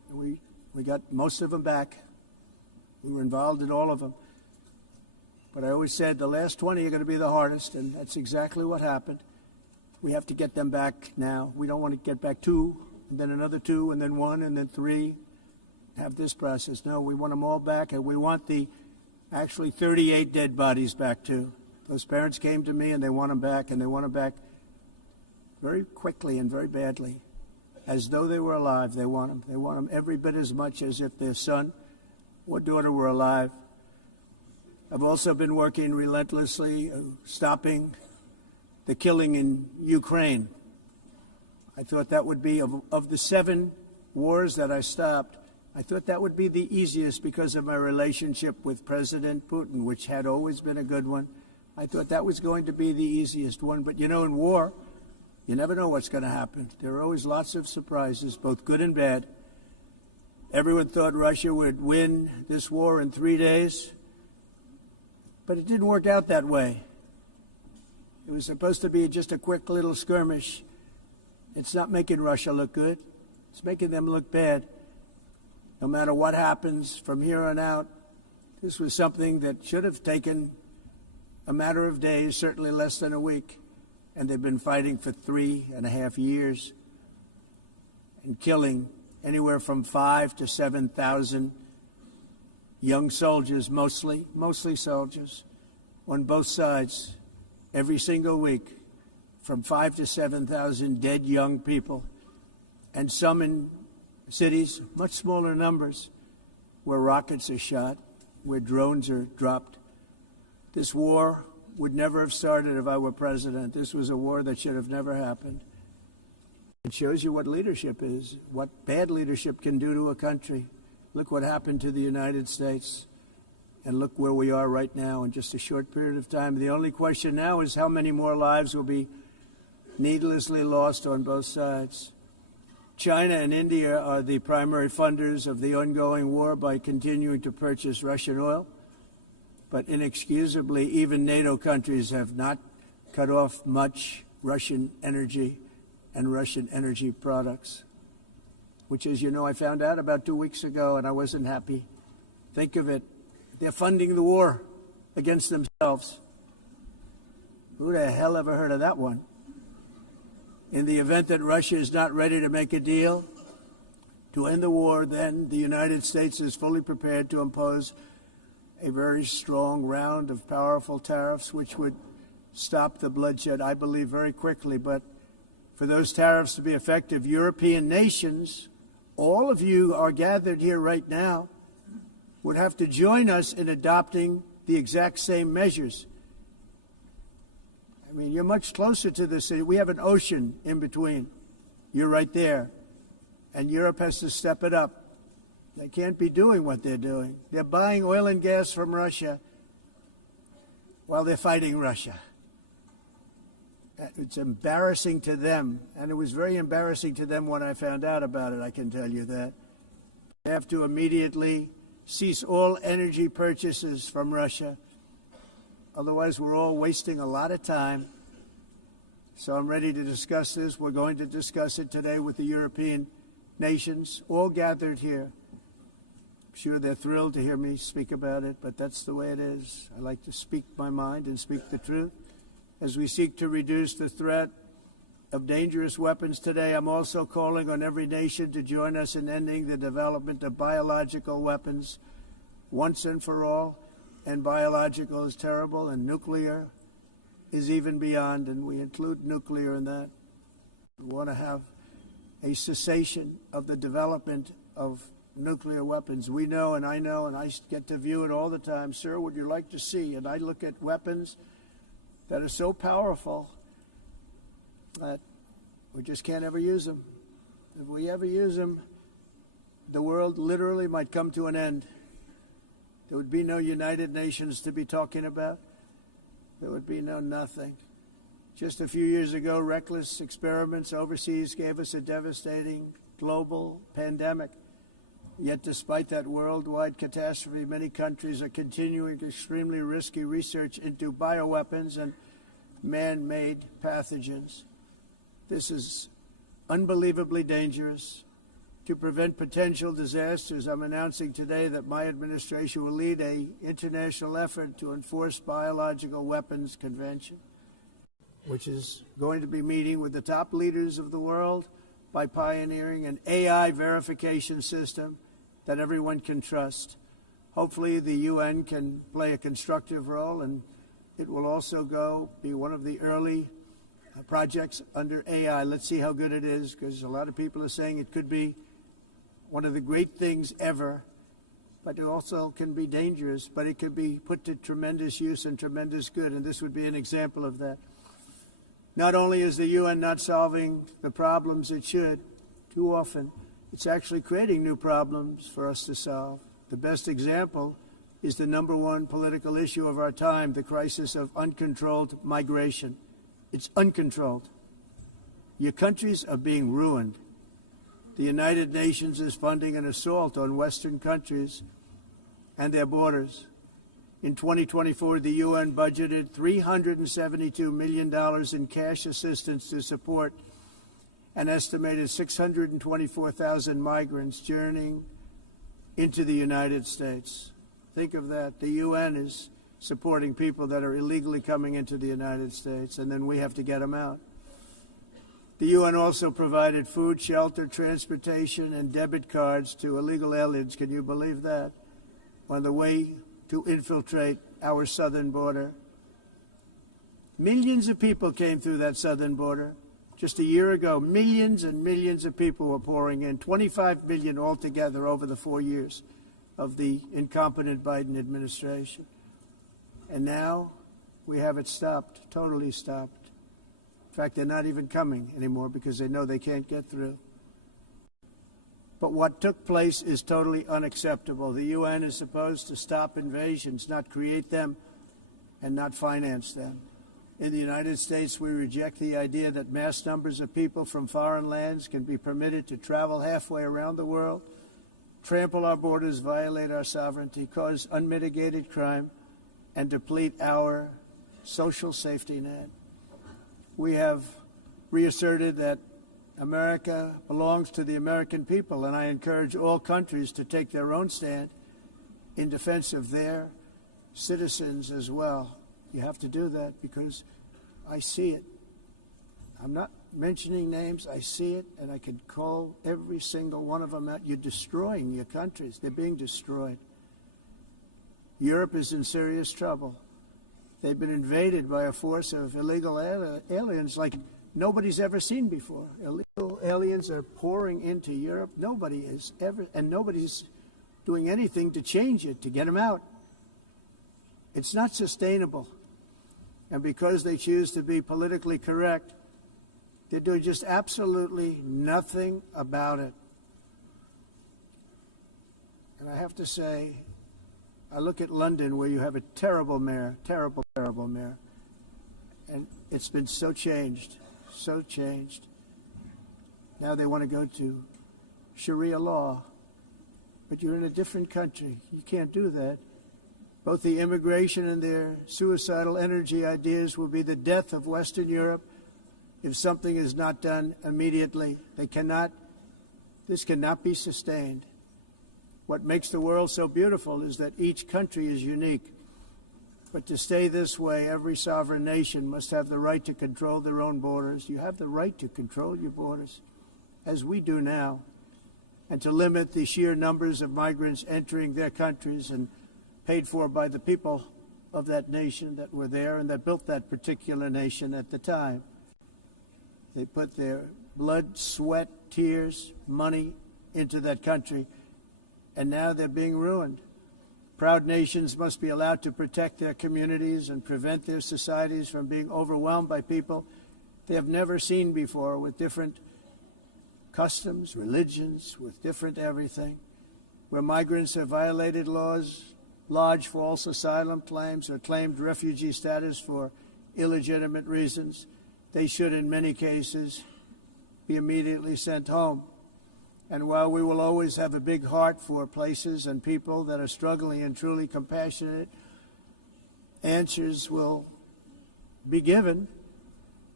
We got most of them back. We were involved in all of them. But I always said the last 20 are going to be the hardest, and that's exactly what happened. We have to get them back now. We don't want to get back 2, and then another 2, and then 1, and then 3. Have this process. No, we want them all back, and we want the actually 38 dead bodies back too. Those parents came to me, and they want them back, and they want them back very quickly and very badly. As though they were alive, they want them. They want them every bit as much as if their son or daughter were alive. I've also been working relentlessly, stopping the killing in Ukraine. I thought that would be, of the 7 wars that I stopped, I thought that would be the easiest because of my relationship with President Putin, which had always been a good one. I thought that was going to be the easiest one. But, you know, in war, you never know what's going to happen. There are always lots of surprises, both good and bad. Everyone thought Russia would win this war in 3 days, but it didn't work out that way. It was supposed to be just a quick little skirmish. It's not making Russia look good. It's making them look bad. No matter what happens from here on out, this was something that should have taken a matter of days, certainly less than a week. And they've been fighting for 3.5 years and killing anywhere from 5,000 to 7,000 young soldiers, mostly soldiers, on both sides, every single week, from 5,000 to 7,000 dead young people, and some in cities, much smaller numbers, where rockets are shot, where drones are dropped. This war would never have started if I were president. This was a war that should have never happened. It shows you what leadership is, what bad leadership can do to a country. Look what happened to the United States, and look where we are right now in just a short period of time. The only question now is how many more lives will be needlessly lost on both sides. China and India are the primary funders of the ongoing war by continuing to purchase Russian oil. But inexcusably, even NATO countries have not cut off much Russian energy and Russian energy products, which, as you know, I found out about 2 weeks ago, and I wasn't happy. Think of it. They're funding the war against themselves. Who the hell ever heard of that one? In the event that Russia is not ready to make a deal to end the war, then the United States is fully prepared to impose a very strong round of powerful tariffs, which would stop the bloodshed, I believe, very quickly. But for those tariffs to be effective, European nations, all of you are gathered here right now, would have to join us in adopting the exact same measures. I mean, you're much closer to the city. We have an ocean in between. You're right there. And Europe has to step it up. They can't be doing what they're doing. They're buying oil and gas from Russia while they're fighting Russia. It's embarrassing to them, and it was very embarrassing to them when I found out about it, I can tell you that. They have to immediately cease all energy purchases from Russia. Otherwise, we're all wasting a lot of time. So I'm ready to discuss this. We're going to discuss it today with the European nations, all gathered here. I'm sure they're thrilled to hear me speak about it, but that's the way it is. I like to speak my mind and speak the truth. As we seek to reduce the threat of dangerous weapons today, I'm also calling on every nation to join us in ending the development of biological weapons once and for all. And biological is terrible, and nuclear is even beyond, and we include nuclear in that. We want to have a cessation of the development of nuclear weapons. We know, and I get to view it all the time. Sir, would you like to see? And I look at weapons that are so powerful that we just can't ever use them. If we ever use them, the world literally might come to an end. There would be no United Nations to be talking about. There would be no nothing. Just a few years ago, reckless experiments overseas gave us a devastating global pandemic. Yet despite that worldwide catastrophe, many countries are continuing extremely risky research into bioweapons and man-made pathogens. This is unbelievably dangerous. To prevent potential disasters, I'm announcing today that my administration will lead an international effort to enforce Biological Weapons Convention, which is going to be meeting with the top leaders of the world by pioneering an AI verification system that everyone can trust. Hopefully the UN can play a constructive role, and it will also be one of the early projects under AI. Let's see how good it is, because a lot of people are saying it could be one of the great things ever, but it also can be dangerous, but it could be put to tremendous use and tremendous good, and this would be an example of that. Not only is the UN not solving the problems it should, too often, it's actually creating new problems for us to solve. The best example is the number one political issue of our time, the crisis of uncontrolled migration. It's uncontrolled. Your countries are being ruined. The United Nations is funding an assault on Western countries and their borders. In 2024, the UN budgeted $372 million in cash assistance to support an estimated 624,000 migrants journeying into the United States. Think of that. The UN is supporting people that are illegally coming into the United States, and then we have to get them out. The UN also provided food, shelter, transportation, and debit cards to illegal aliens. Can you believe that? On the way to infiltrate our southern border. Millions of people came through that southern border. Just a year ago, millions and millions of people were pouring in, 25 million altogether over the 4 years of the incompetent Biden administration. And now we have it stopped, totally stopped. In fact, they're not even coming anymore because they know they can't get through. But what took place is totally unacceptable. The UN is supposed to stop invasions, not create them and not finance them. In the United States, we reject the idea that mass numbers of people from foreign lands can be permitted to travel halfway around the world, trample our borders, violate our sovereignty, cause unmitigated crime, and deplete our social safety net. We have reasserted that America belongs to the American people, and I encourage all countries to take their own stand in defense of their citizens as well. You have to do that because I see it. I'm not mentioning names. I see it, and I could call every single one of them out. You're destroying your countries. They're being destroyed. Europe is in serious trouble. They've been invaded by a force of illegal aliens like nobody's ever seen before. Illegal aliens are pouring into Europe. Nobody is ever, and nobody's doing anything to change it, to get them out. It's not sustainable. And because they choose to be politically correct, they're doing just absolutely nothing about it. And I have to say, I look at London, where you have a terrible mayor, terrible mayor, and it's been so changed. Now they want to go to Sharia law, but you're in a different country. You can't do that. Both the immigration and their suicidal energy ideas will be the death of Western Europe if something is not done immediately. This cannot be sustained. What makes the world so beautiful is that each country is unique. But to stay this way, every sovereign nation must have the right to control their own borders. You have the right to control your borders, as we do now, and to limit the sheer numbers of migrants entering their countries and paid for by the people of that nation that were there and that built that particular nation at the time. They put their blood, sweat, tears, money into that country, and now they're being ruined. Proud nations must be allowed to protect their communities and prevent their societies from being overwhelmed by people they have never seen before, with different customs, religions, with different everything. Where migrants have violated laws, lodged false asylum claims, or claimed refugee status for illegitimate reasons, they should, in many cases, be immediately sent home. And while we will always have a big heart for places and people that are struggling and truly compassionate, answers will be given.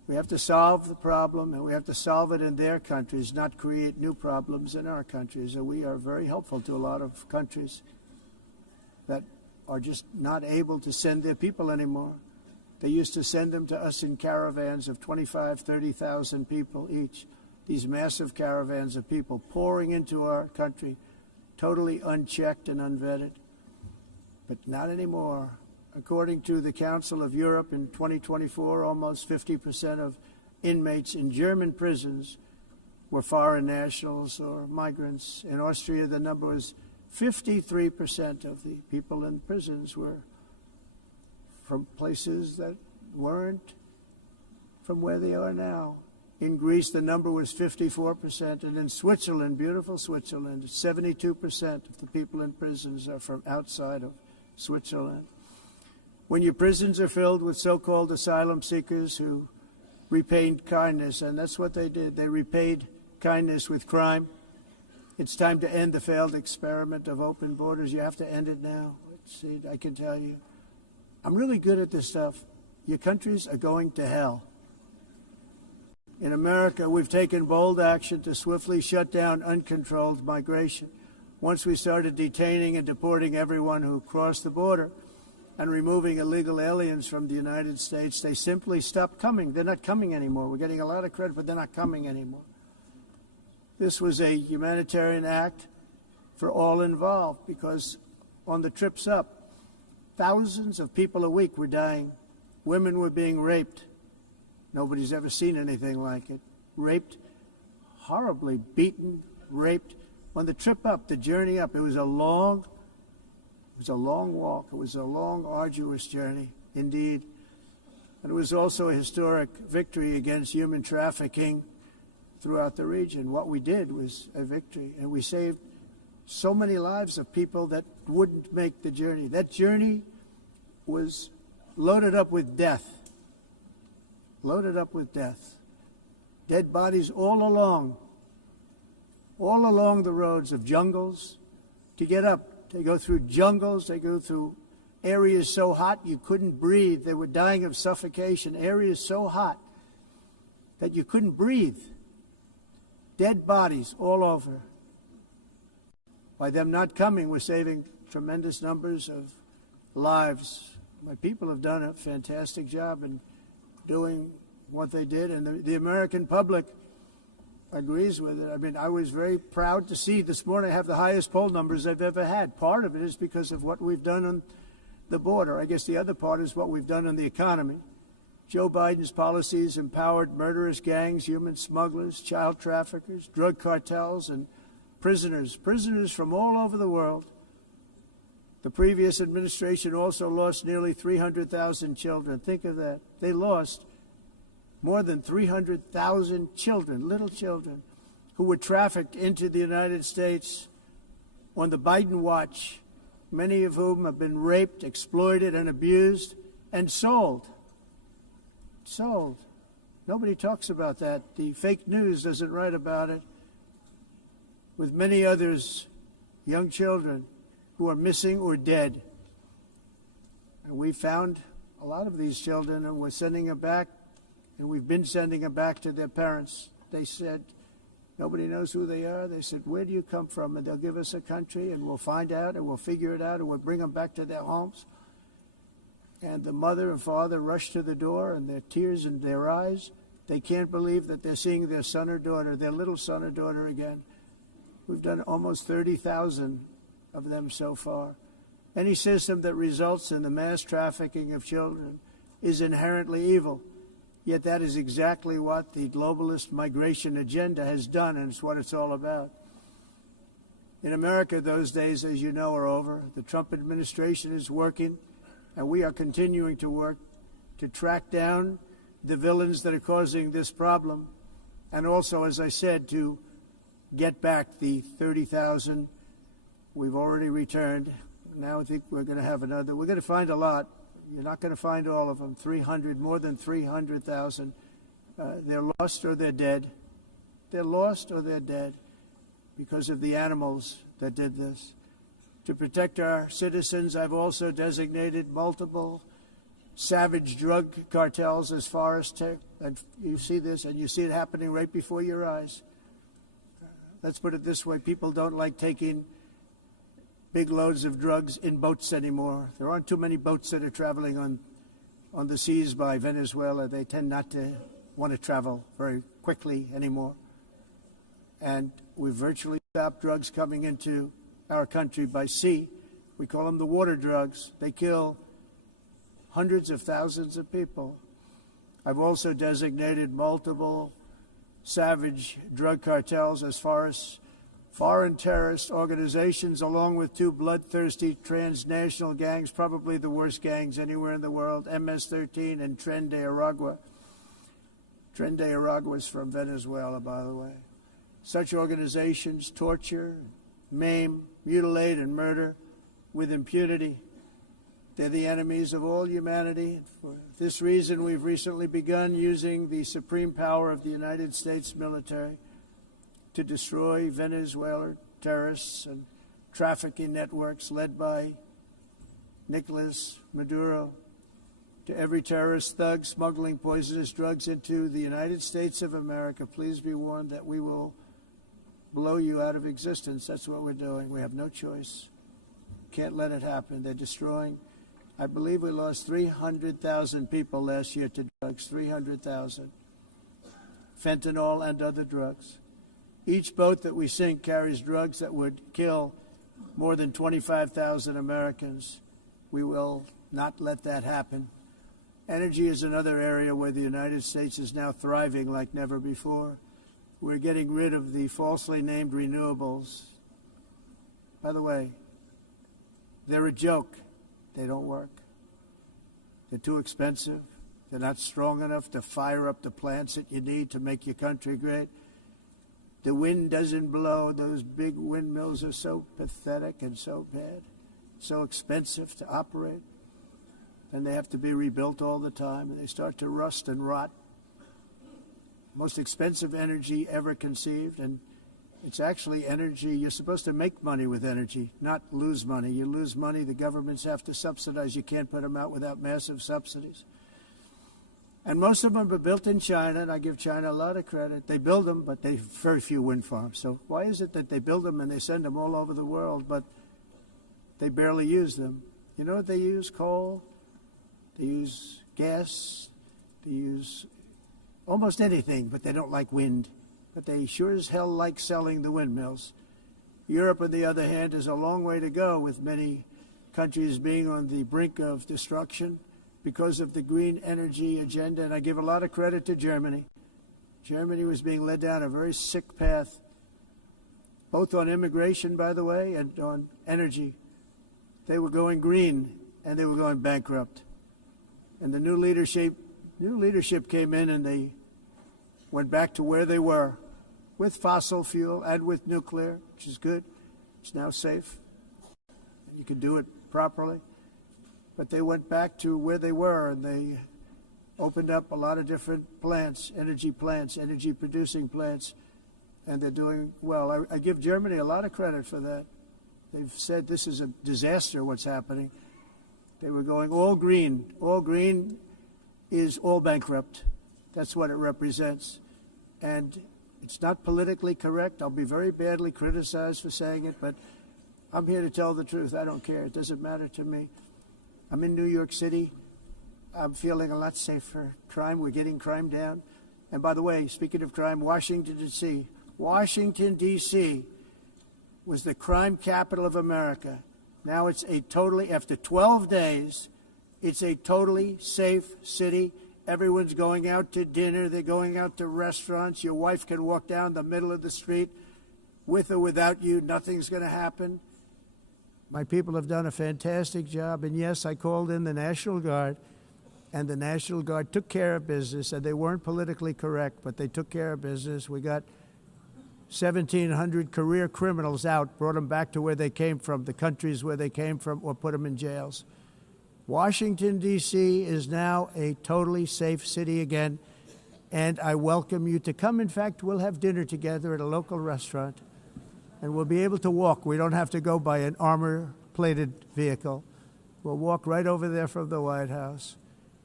We have to solve the problem, and we have to solve it in their countries, not create new problems in our countries. And we are very helpful to a lot of countries that are just not able to send their people anymore. They used to send them to us in caravans of 25,000, 30,000 people each. These massive caravans of people pouring into our country, totally unchecked and unvetted. But not anymore. According to the Council of Europe in 2024, almost 50% of inmates in German prisons were foreign nationals or migrants. In Austria, the number was 53% of the people in prisons were from places that weren't from where they are now. In Greece, the number was 54%, and in Switzerland, beautiful Switzerland, 72% of the people in prisons are from outside of Switzerland. When your prisons are filled with so-called asylum seekers who repaid kindness, and that's what they did, they repaid kindness with crime, it's time to end the failed experiment of open borders. You have to end it now. Let's see, I can tell you. I'm really good at this stuff. Your countries are going to hell. In America, we've taken bold action to swiftly shut down uncontrolled migration. Once we started detaining and deporting everyone who crossed the border and removing illegal aliens from the United States, they simply stopped coming. They're not coming anymore. We're getting a lot of credit, but they're not coming anymore. This was a humanitarian act for all involved because on the trips up, thousands of people a week were dying. Women were being raped. Nobody's ever seen anything like it. Raped, horribly beaten, raped. On the trip up, the journey up, it was a long walk. It was a long, arduous journey, indeed. And it was also a historic victory against human trafficking throughout the region. What we did was a victory, and we saved so many lives of people that wouldn't make the journey. That journey was loaded up with death. Loaded up with death. Dead bodies all along the roads of jungles. To get up, they go through jungles, they go through areas so hot you couldn't breathe. They were dying of suffocation, areas so hot that you couldn't breathe. Dead bodies all over. By them not coming, we're saving tremendous numbers of lives. My people have done a fantastic job in doing what they did, and the American public agrees with it. I mean, I was very proud to see this morning I have the highest poll numbers I've ever had. Part of it is because of what we've done on the border. I guess the other part is what we've done on the economy. Joe Biden's policies empowered murderous gangs, human smugglers, child traffickers, drug cartels, and prisoners from all over the world. The previous administration also lost nearly 300,000 children. Think of that. They lost more than 300,000 children, little children, who were trafficked into the United States on the Biden watch, many of whom have been raped, exploited, and abused, and sold. Sold. Nobody talks about that. The fake news doesn't write about it. With many others, young children who are missing or dead. And we found a lot of these children, and we're sending them back, and we've been sending them back to their parents. They said, nobody knows who they are. They said, where do you come from? And they'll give us a country, and we'll find out, and we'll figure it out, and we'll bring them back to their homes. And the mother and father rush to the door, and their tears in their eyes. They can't believe that they're seeing their son or daughter, their little son or daughter again. We've done almost 30,000 of them so far. Any system that results in the mass trafficking of children is inherently evil. Yet that is exactly what the globalist migration agenda has done, and it's what it's all about. In America, those days, as you know, are over. The Trump administration is working, and we are continuing to work to track down the villains that are causing this problem, and also, as I said, to get back the 30,000 we've already returned. Now I think we're going to have another. We're going to find a lot. You're not going to find all of them. 300, more than 300,000. They're lost or they're dead. They're lost or they're dead because of the animals that did this. To protect our citizens, I've also designated multiple savage drug cartels as far as and you see this, and you see it happening right before your eyes. Let's put it this way. People don't like taking big loads of drugs in boats anymore. There aren't too many boats that are traveling on the seas by Venezuela. They tend not to want to travel very quickly anymore. And we've virtually stopped drugs coming into our country by sea. We call them the water drugs. They kill hundreds of thousands of people. I've also designated multiple savage drug cartels as far as foreign terrorist organizations, along with two bloodthirsty transnational gangs, probably the worst gangs anywhere in the world, MS-13 and Tren de Aragua. Tren de Aragua is from Venezuela, by the way. Such organizations torture, maim, mutilate, and murder with impunity. They're the enemies of all humanity. For this reason, we've recently begun using the supreme power of the United States military to destroy Venezuelan terrorists and trafficking networks led by Nicolas Maduro. To every terrorist thug smuggling poisonous drugs into the United States of America, please be warned that we will blow you out of existence. That's what we're doing. We have no choice. Can't let it happen. They're destroying. I believe we lost 300,000 people last year to drugs, 300,000. Fentanyl and other drugs. Each boat that we sink carries drugs that would kill more than 25,000 Americans. We will not let that happen. Energy is another area where the United States is now thriving like never before. We're getting rid of the falsely named renewables. By the way, they're a joke. They don't work. They're too expensive. They're not strong enough to fire up the plants that you need to make your country great. The wind doesn't blow. Those big windmills are so pathetic and so bad, so expensive to operate. And they have to be rebuilt all the time, and they start to rust and rot. Most expensive energy ever conceived, and it's actually energy. You're supposed to make money with energy, not lose money. You lose money, the governments have to subsidize. You can't put them out without massive subsidies. And most of them are built in China, and I give China a lot of credit. They build them, but they have very few wind farms. So why is it that they build them and they send them all over the world, but they barely use them? You know what they use? Coal. They use gas. They use almost anything, but they don't like wind. But they sure as hell like selling the windmills. Europe, on the other hand, is a long way to go, with many countries being on the brink of destruction because of the green energy agenda. And I give a lot of credit to Germany. Germany was being led down a very sick path, both on immigration, by the way, and on energy. They were going green, and they were going bankrupt. And the new leadership came in, and they went back to where they were, with fossil fuel and with nuclear, which is good. It's now safe. You can do it properly. But they went back to where they were, and they opened up a lot of different plants, energy-producing plants, and they're doing well. I give Germany a lot of credit for that. They've said this is a disaster, what's happening. They were going all green. All green is all bankrupt. That's what it represents. And it's not politically correct. I'll be very badly criticized for saying it, but I'm here to tell the truth. I don't care. It doesn't matter to me. I'm in New York City. I'm feeling a lot safer. Crime, we're getting crime down. And by the way, speaking of crime, Washington, D.C. Washington, D.C. was the crime capital of America. Now it's after 12 days, it's a totally safe city. Everyone's going out to dinner. They're going out to restaurants. Your wife can walk down the middle of the street with or without you. Nothing's going to happen. My people have done a fantastic job. And yes, I called in the National Guard, and the National Guard took care of business. And they weren't politically correct, but they took care of business. We got 1,700 career criminals out, brought them back to where they came from, the countries where they came from, or put them in jails. Washington, D.C. is now a totally safe city again, and I welcome you to come. In fact, we'll have dinner together at a local restaurant, and we'll be able to walk. We don't have to go by an armor-plated vehicle. We'll walk right over there from the White House.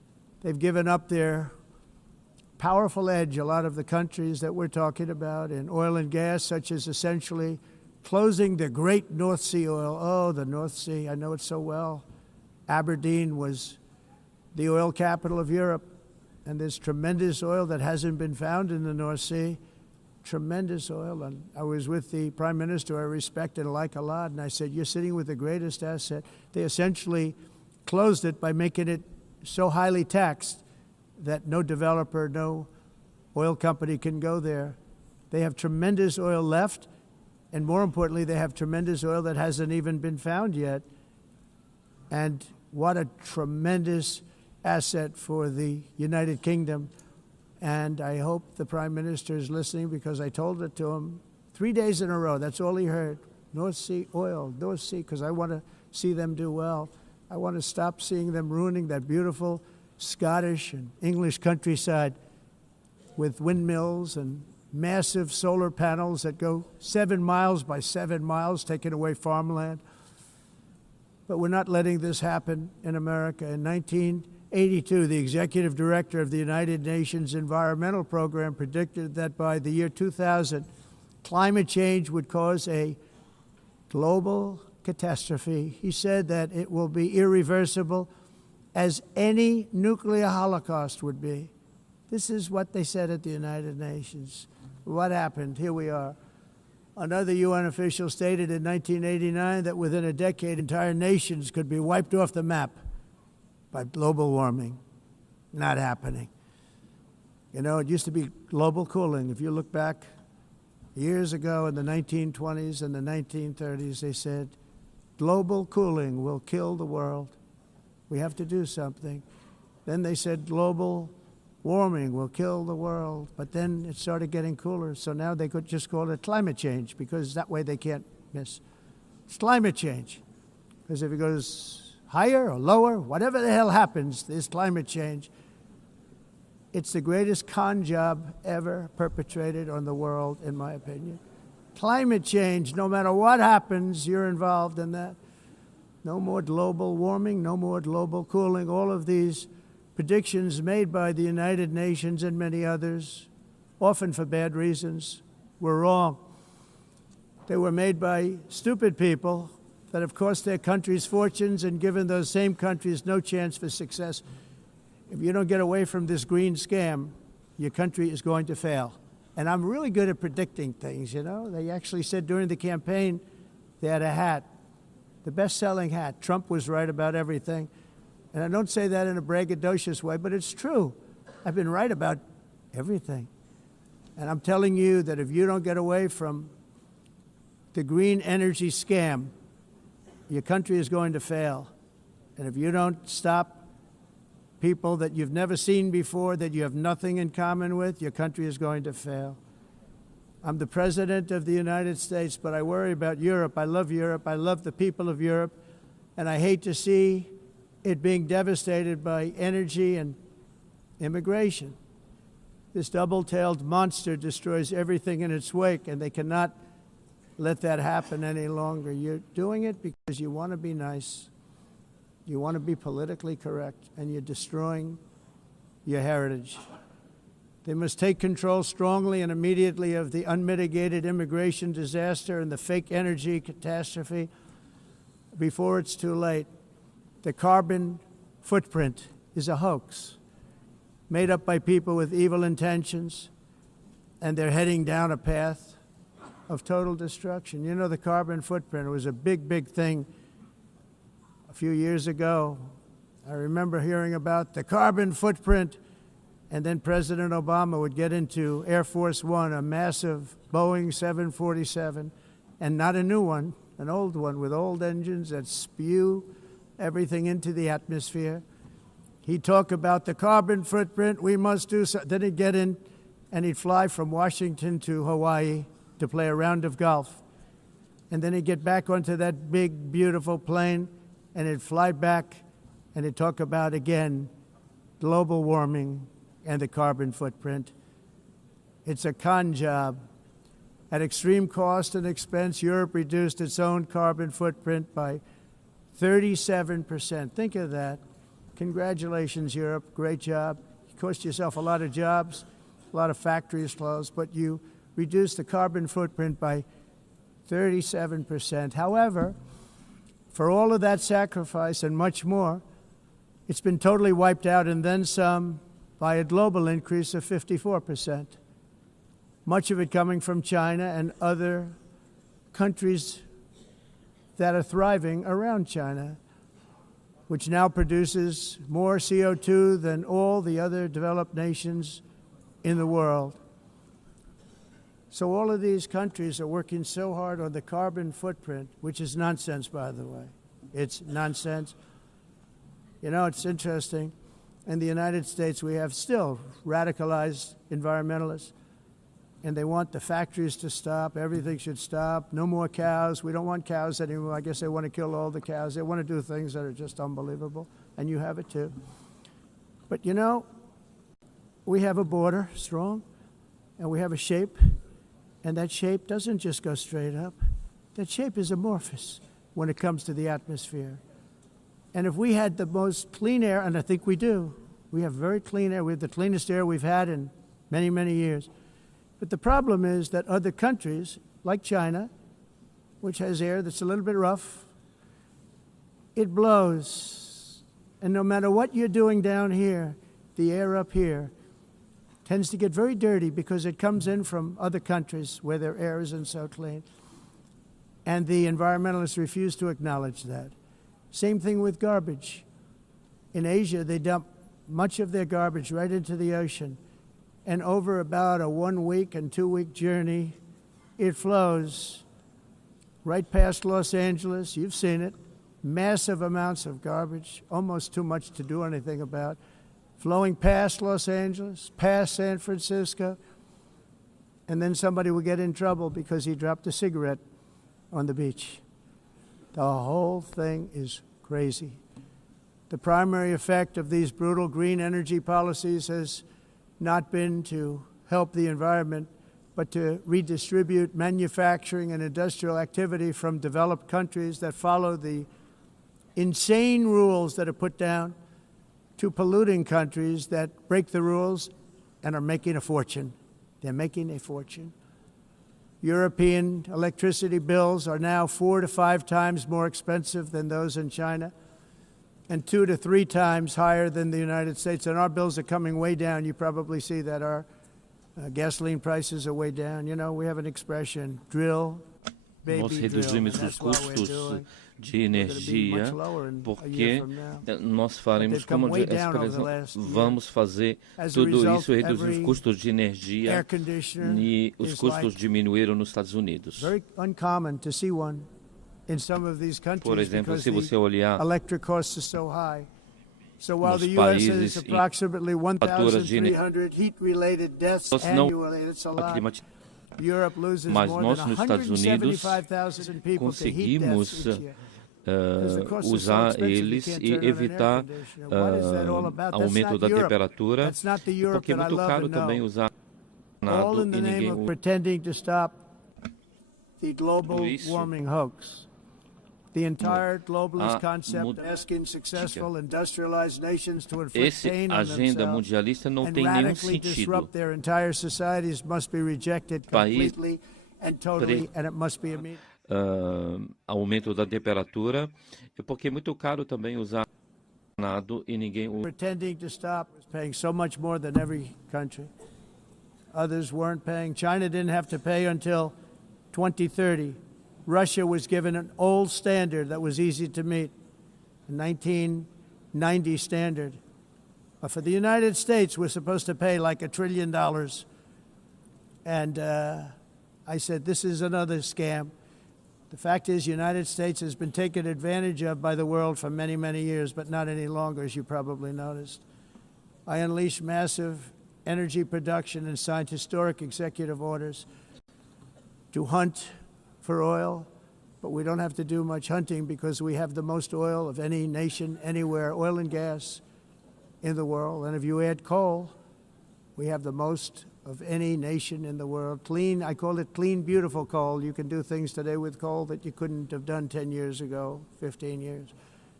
They've given up their powerful edge, a lot of the countries that we're talking about in oil and gas, such as essentially closing the great North Sea oil. Oh, the North Sea, I know it so well. Aberdeen was the oil capital of Europe, and there's tremendous oil that hasn't been found in the North Sea. Tremendous oil. And I was with the Prime Minister I respect and like a lot, and I said, you're sitting with the greatest asset. They essentially closed it by making it so highly taxed that no developer, no oil company can go there. They have tremendous oil left, and more importantly, they have tremendous oil that hasn't even been found yet. And what a tremendous asset for the United Kingdom. And I hope the Prime Minister is listening, because I told it to him 3 days in a row. That's all he heard. North Sea oil, North Sea, because I want to see them do well. I want to stop seeing them ruining that beautiful Scottish and English countryside with windmills and massive solar panels that go 7 miles by 7 miles, taking away farmland. But we're not letting this happen in America. In 1982, the executive director of the United Nations Environmental Program predicted that by the year 2000, climate change would cause a global catastrophe. He said that it will be irreversible, as any nuclear holocaust would be. This is what they said at the United Nations. What happened? Here we are. Another UN official stated in 1989 that within a decade, entire nations could be wiped off the map by global warming. Not happening. You know, it used to be global cooling. If you look back years ago in the 1920s and the 1930s, they said, global cooling will kill the world. We have to do something. Then they said global warming will kill the world. But then it started getting cooler. So now they could just call it climate change, because that way they can't miss. It's climate change. Because if it goes higher or lower, whatever the hell happens, there's climate change. It's the greatest con job ever perpetrated on the world, in my opinion. Climate change, no matter what happens, you're involved in that. No more global warming, no more global cooling. All of these predictions made by the United Nations and many others, often for bad reasons, were wrong. They were made by stupid people that have cost their countries fortunes and given those same countries no chance for success. If you don't get away from this green scam, your country is going to fail. And I'm really good at predicting things, you know. They actually said during the campaign they had a hat, the best-selling hat. Trump was right about everything. And I don't say that in a braggadocious way, but it's true. I've been right about everything. And I'm telling you that if you don't get away from the green energy scam, your country is going to fail. And if you don't stop people that you've never seen before, that you have nothing in common with, your country is going to fail. I'm the president of the United States, but I worry about Europe. I love Europe. I love the people of Europe. And I hate to see it being devastated by energy and immigration. This double-tailed monster destroys everything in its wake, and they cannot let that happen any longer. You're doing it because you want to be nice. You want to be politically correct, and you're destroying your heritage. They must take control strongly and immediately of the unmitigated immigration disaster and the fake energy catastrophe before it's too late. The carbon footprint is a hoax made up by people with evil intentions, and they're heading down a path of total destruction. You know, the carbon footprint, it was a big, big thing a few years ago. I remember hearing about the carbon footprint, and then President Obama would get into Air Force One, a massive Boeing 747, and not a new one, an old one with old engines that spew everything into the atmosphere. He'd talk about the carbon footprint, we must do so. Then he'd get in and he'd fly from Washington to Hawaii to play a round of golf. And then he'd get back onto that big, beautiful plane and he'd fly back and he'd talk about, again, global warming and the carbon footprint. It's a con job. At extreme cost and expense, Europe reduced its own carbon footprint by 37%. Think of that. Congratulations, Europe. Great job. You cost yourself a lot of jobs, a lot of factories closed, but you reduced the carbon footprint by 37%. However, for all of that sacrifice and much more, it's been totally wiped out and then some by a global increase of 54%. Much of it coming from China and other countries that are thriving around China, which now produces more CO2 than all the other developed nations in the world. So all of these countries are working so hard on the carbon footprint, which is nonsense, by the way. It's nonsense. You know, it's interesting. In the United States, we have still radicalized environmentalists, and they want the factories to stop. Everything should stop. No more cows. We don't want cows anymore. I guess they want to kill all the cows. They want to do things that are just unbelievable, and you have it too. But, you know, we have a border, strong, and we have a shape, and that shape doesn't just go straight up. That shape is amorphous when it comes to the atmosphere. And if we had the most clean air, and I think we do, we have very clean air. We have the cleanest air we've had in many, many years. But the problem is that other countries, like China, which has air that's a little bit rough, it blows. And no matter what you're doing down here, the air up here tends to get very dirty because it comes in from other countries where their air isn't so clean. And the environmentalists refuse to acknowledge that. Same thing with garbage. In Asia, they dump much of their garbage right into the ocean. And over about a 1 week and 2 week journey, it flows right past Los Angeles. You've seen it. Massive amounts of garbage, almost too much to do anything about, flowing past Los Angeles, past San Francisco, and then somebody will get in trouble because he dropped a cigarette on the beach. The whole thing is crazy. The primary effect of these brutal green energy policies has not been to help the environment, but to redistribute manufacturing and industrial activity from developed countries that follow the insane rules that are put down to polluting countries that break the rules and are making a fortune. They're making a fortune. European electricity bills are now 4 to 5 times more expensive than those in China, and 2 to 3 times higher than the United States. And our bills are coming way down. You probably see that our gasoline prices are way down. You know, we have an expression, drill, baby, nós reduzimos os custos de energia porque nós faremos, como a expressão, vamos fazer tudo isso, reduzir os custos de energia e os custos diminuíram nos Estados Unidos. Por exemplo, se você olhar nos países em faturas de energia mas nós nos Estados Unidos conseguimos usar eles e evitar aumento da temperatura, porque é muito caro também usar nada e ninguém usa isso. The entire globalist concept asking successful industrialized nations to inflict pain on themselves and radically disrupt their entire societies must be rejected completely and totally, and it must be immediate. Aumento da temperatura, porque é muito caro também usar nada e ninguém usa. Pretending to stop was paying so much more than every country. Others weren't paying. China didn't have to pay until 2030. Russia was given an old standard that was easy to meet, a 1990 standard. But for the United States, we're supposed to pay like $1 trillion. And I said, this is another scam. The fact is, the United States has been taken advantage of by the world for many, many years, but not any longer, as you probably noticed. I unleashed massive energy production and signed historic executive orders to hunt for oil, but we don't have to do much hunting because we have the most oil of any nation anywhere, oil and gas in the world. And if you add coal, we have the most of any nation in the world. Clean, I call it clean, beautiful coal. You can do things today with coal that you couldn't have done 10 years ago, 15 years.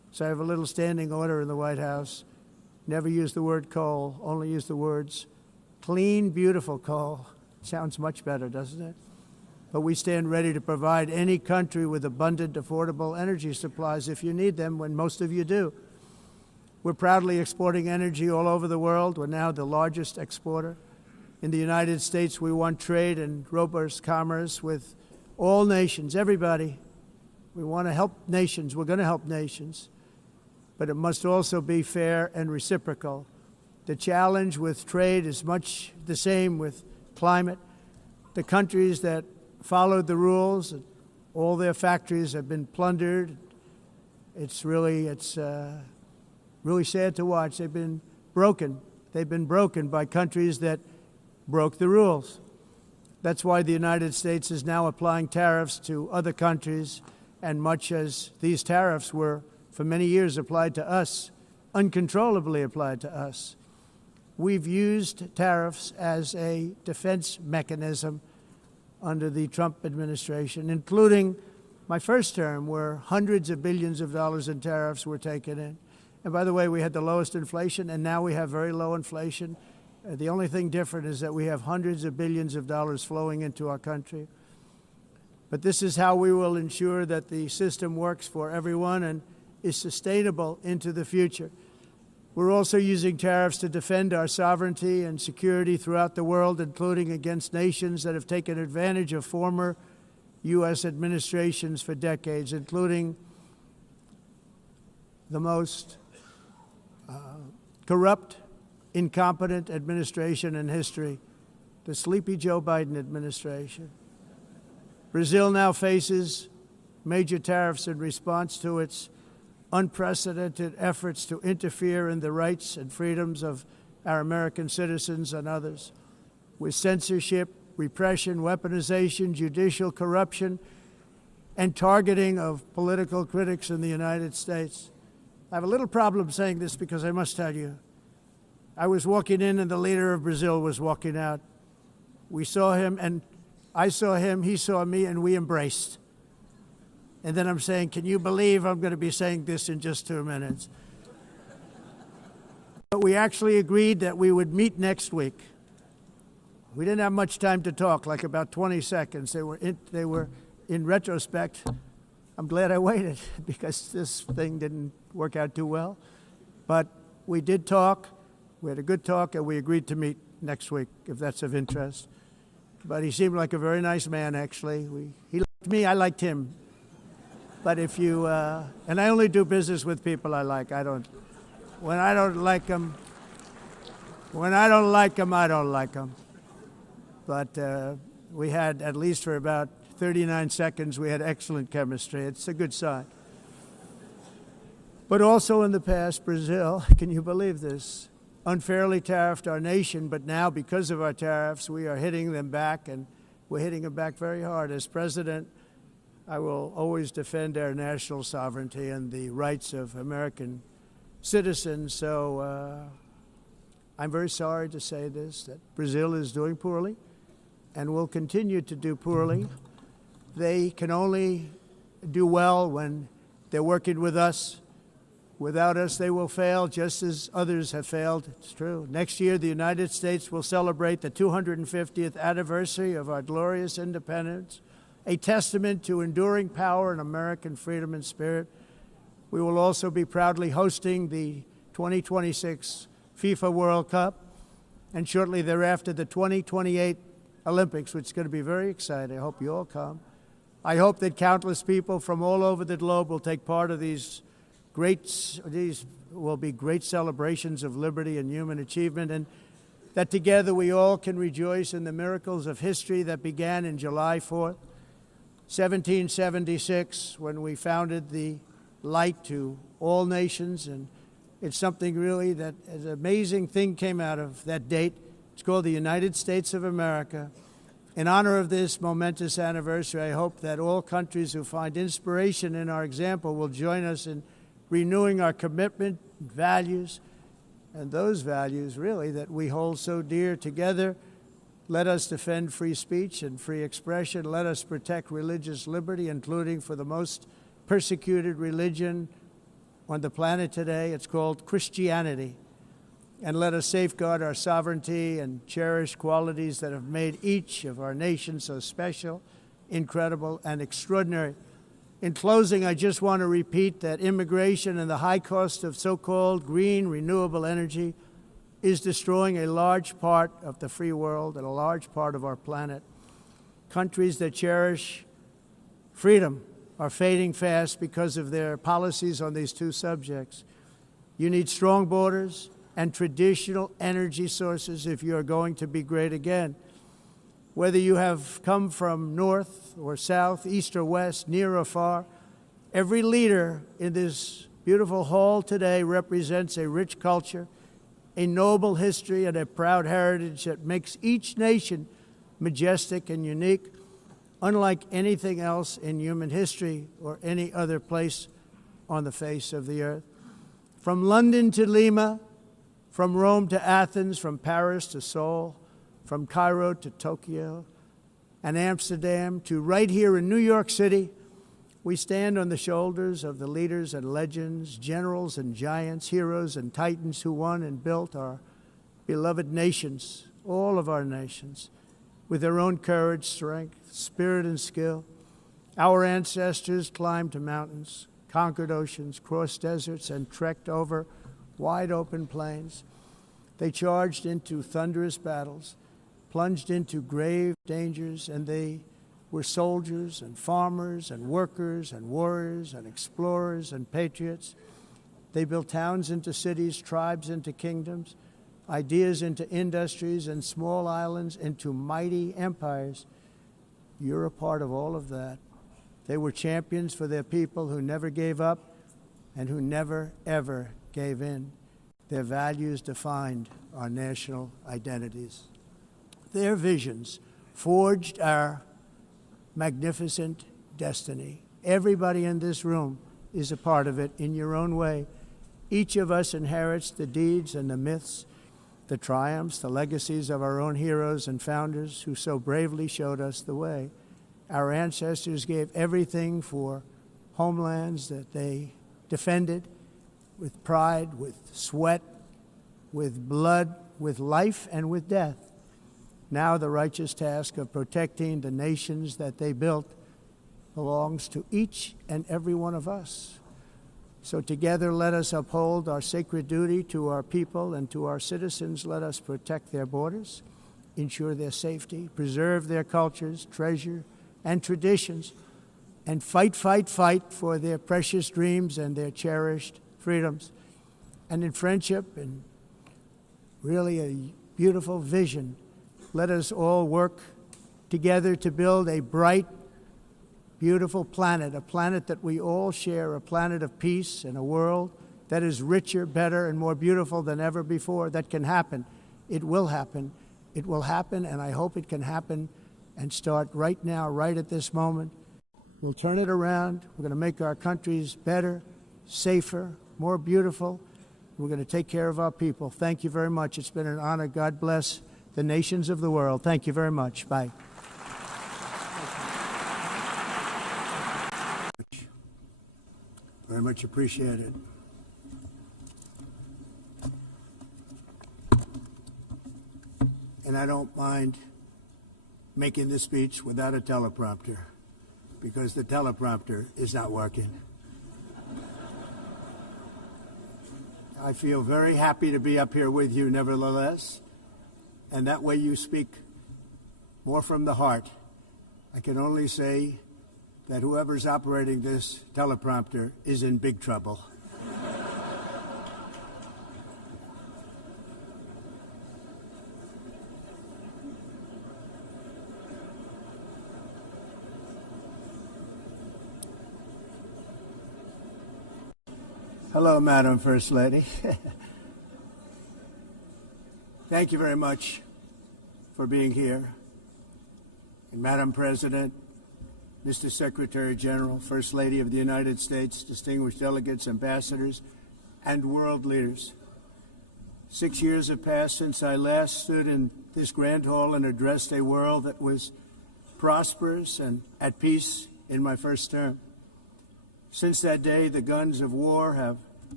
So I have a little standing order in the White House. Never use the word coal, only use the words clean, beautiful coal. Sounds much better, doesn't it? But we stand ready to provide any country with abundant, affordable energy supplies if you need them, when most of you do. We're proudly exporting energy all over the world. We're now the largest exporter. In the United States, we want trade and robust commerce with all nations, everybody. We want to help nations. We're going to help nations. But it must also be fair and reciprocal. The challenge with trade is much the same with climate. The countries that followed the rules, all their factories have been plundered. It's really sad to watch. They've been broken. They've been broken by countries that broke the rules. That's why the United States is now applying tariffs to other countries, and much as these tariffs were for many years applied to us, uncontrollably applied to us. We've used tariffs as a defense mechanism under the Trump administration, including my first term, where hundreds of billions of dollars in tariffs were taken in. And by the way, we had the lowest inflation, and now we have very low inflation. The only thing different is that we have hundreds of billions of dollars flowing into our country. But this is how we will ensure that the system works for everyone and is sustainable into the future. We're also using tariffs to defend our sovereignty and security throughout the world, including against nations that have taken advantage of former U.S. administrations for decades, including the most corrupt, incompetent administration in history, the sleepy Joe Biden administration. Brazil now faces major tariffs in response to its unprecedented efforts to interfere in the rights and freedoms of our American citizens and others, with censorship, repression, weaponization, judicial corruption, and targeting of political critics in the United States. I have a little problem saying this because I must tell you, I was walking in and the leader of Brazil was walking out. We saw him, and I saw him, he saw me, and we embraced. And then I'm saying, can you believe I'm going to be saying this in just 2 minutes? But we actually agreed that we would meet next week. We didn't have much time to talk, like about 20 seconds. They were in retrospect, I'm glad I waited because this thing didn't work out too well. But we did talk. We had a good talk, and we agreed to meet next week, if that's of interest. But he seemed like a very nice man, actually. He liked me, I liked him. But if you, and I only do business with people I like. When I don't like them, I don't like them. But we had, at least for about 39 seconds, we had excellent chemistry. It's a good sign. But also in the past, Brazil, can you believe this, unfairly tariffed our nation, but now because of our tariffs, we are hitting them back, and we're hitting them back very hard. As president, I will always defend our national sovereignty and the rights of American citizens. So I'm very sorry to say this, that Brazil is doing poorly and will continue to do poorly. They can only do well when they're working with us. Without us, they will fail, just as others have failed. It's true. Next year, the United States will celebrate the 250th anniversary of our glorious independence, a testament to enduring power and American freedom and spirit. We will also be proudly hosting the 2026 FIFA World Cup, and shortly thereafter, the 2028 Olympics, which is going to be very exciting. I hope you all come. I hope that countless people from all over the globe will take part of these will be great celebrations of liberty and human achievement, and that together we all can rejoice in the miracles of history that began in July 4th, 1776, when we founded the light to all nations. And it's something really that an amazing thing came out of that date. It's called the United States of America. In honor of this momentous anniversary, I hope that all countries who find inspiration in our example will join us in renewing our commitment, values, and those values, really, that we hold so dear together. Let us defend free speech and free expression. Let us protect religious liberty, including for the most persecuted religion on the planet today. It's called Christianity. And let us safeguard our sovereignty and cherish qualities that have made each of our nations so special, incredible, and extraordinary. In closing, I just want to repeat that immigration and the high cost of so-called green renewable energy is destroying a large part of the free world and a large part of our planet. Countries that cherish freedom are fading fast because of their policies on these two subjects. You need strong borders and traditional energy sources if you are going to be great again. Whether you have come from north or south, east or west, near or far, every leader in this beautiful hall today represents a rich culture, a noble history, and a proud heritage that makes each nation majestic and unique, unlike anything else in human history or any other place on the face of the earth. From London to Lima, from Rome to Athens, from Paris to Seoul, from Cairo to Tokyo and Amsterdam to right here in New York City, we stand on the shoulders of the leaders and legends, generals and giants, heroes and titans who won and built our beloved nations, all of our nations, with their own courage, strength, spirit, and skill. Our ancestors climbed mountains, conquered oceans, crossed deserts, and trekked over wide open plains. They charged into thunderous battles, plunged into grave dangers, and they were soldiers and farmers and workers and warriors and explorers and patriots. They built towns into cities, tribes into kingdoms, ideas into industries, and small islands into mighty empires. You're a part of all of that. They were champions for their people who never gave up and who never, ever gave in. Their values defined our national identities. Their visions forged our magnificent destiny. Everybody in this room is a part of it in your own way. Each of us inherits the deeds and the myths, the triumphs, the legacies of our own heroes and founders who so bravely showed us the way. Our ancestors gave everything for homelands that they defended with pride, with sweat, with blood, with life, and with death. Now the righteous task of protecting the nations that they built belongs to each and every one of us. So together let us uphold our sacred duty to our people and to our citizens. Let us protect their borders, ensure their safety, preserve their cultures, treasure, and traditions, and fight, fight, fight for their precious dreams and their cherished freedoms. And in friendship and really a beautiful vision, let us all work together to build a bright, beautiful planet, a planet that we all share, a planet of peace and a world that is richer, better, and more beautiful than ever before. That can happen. It will happen. It will happen, and I hope it can happen and start right now, right at this moment. We'll turn it around. We're going to make our countries better, safer, more beautiful. We're going to take care of our people. Thank you very much. It's been an honor. God bless the nations of the world. Thank you very much. Bye. Very much appreciated. And I don't mind making this speech without a teleprompter, because the teleprompter is not working. I feel very happy to be up here with you nevertheless, and that way you speak more from the heart. I can only say that whoever's operating this teleprompter is in big trouble. Hello, Madam First Lady. Thank you very much for being here. And Madam President, Mr. Secretary General, First Lady of the United States, distinguished delegates, ambassadors, and world leaders. 6 years have passed since I last stood in this grand hall and addressed a world that was prosperous and at peace in my first term. Since that day, the guns of war have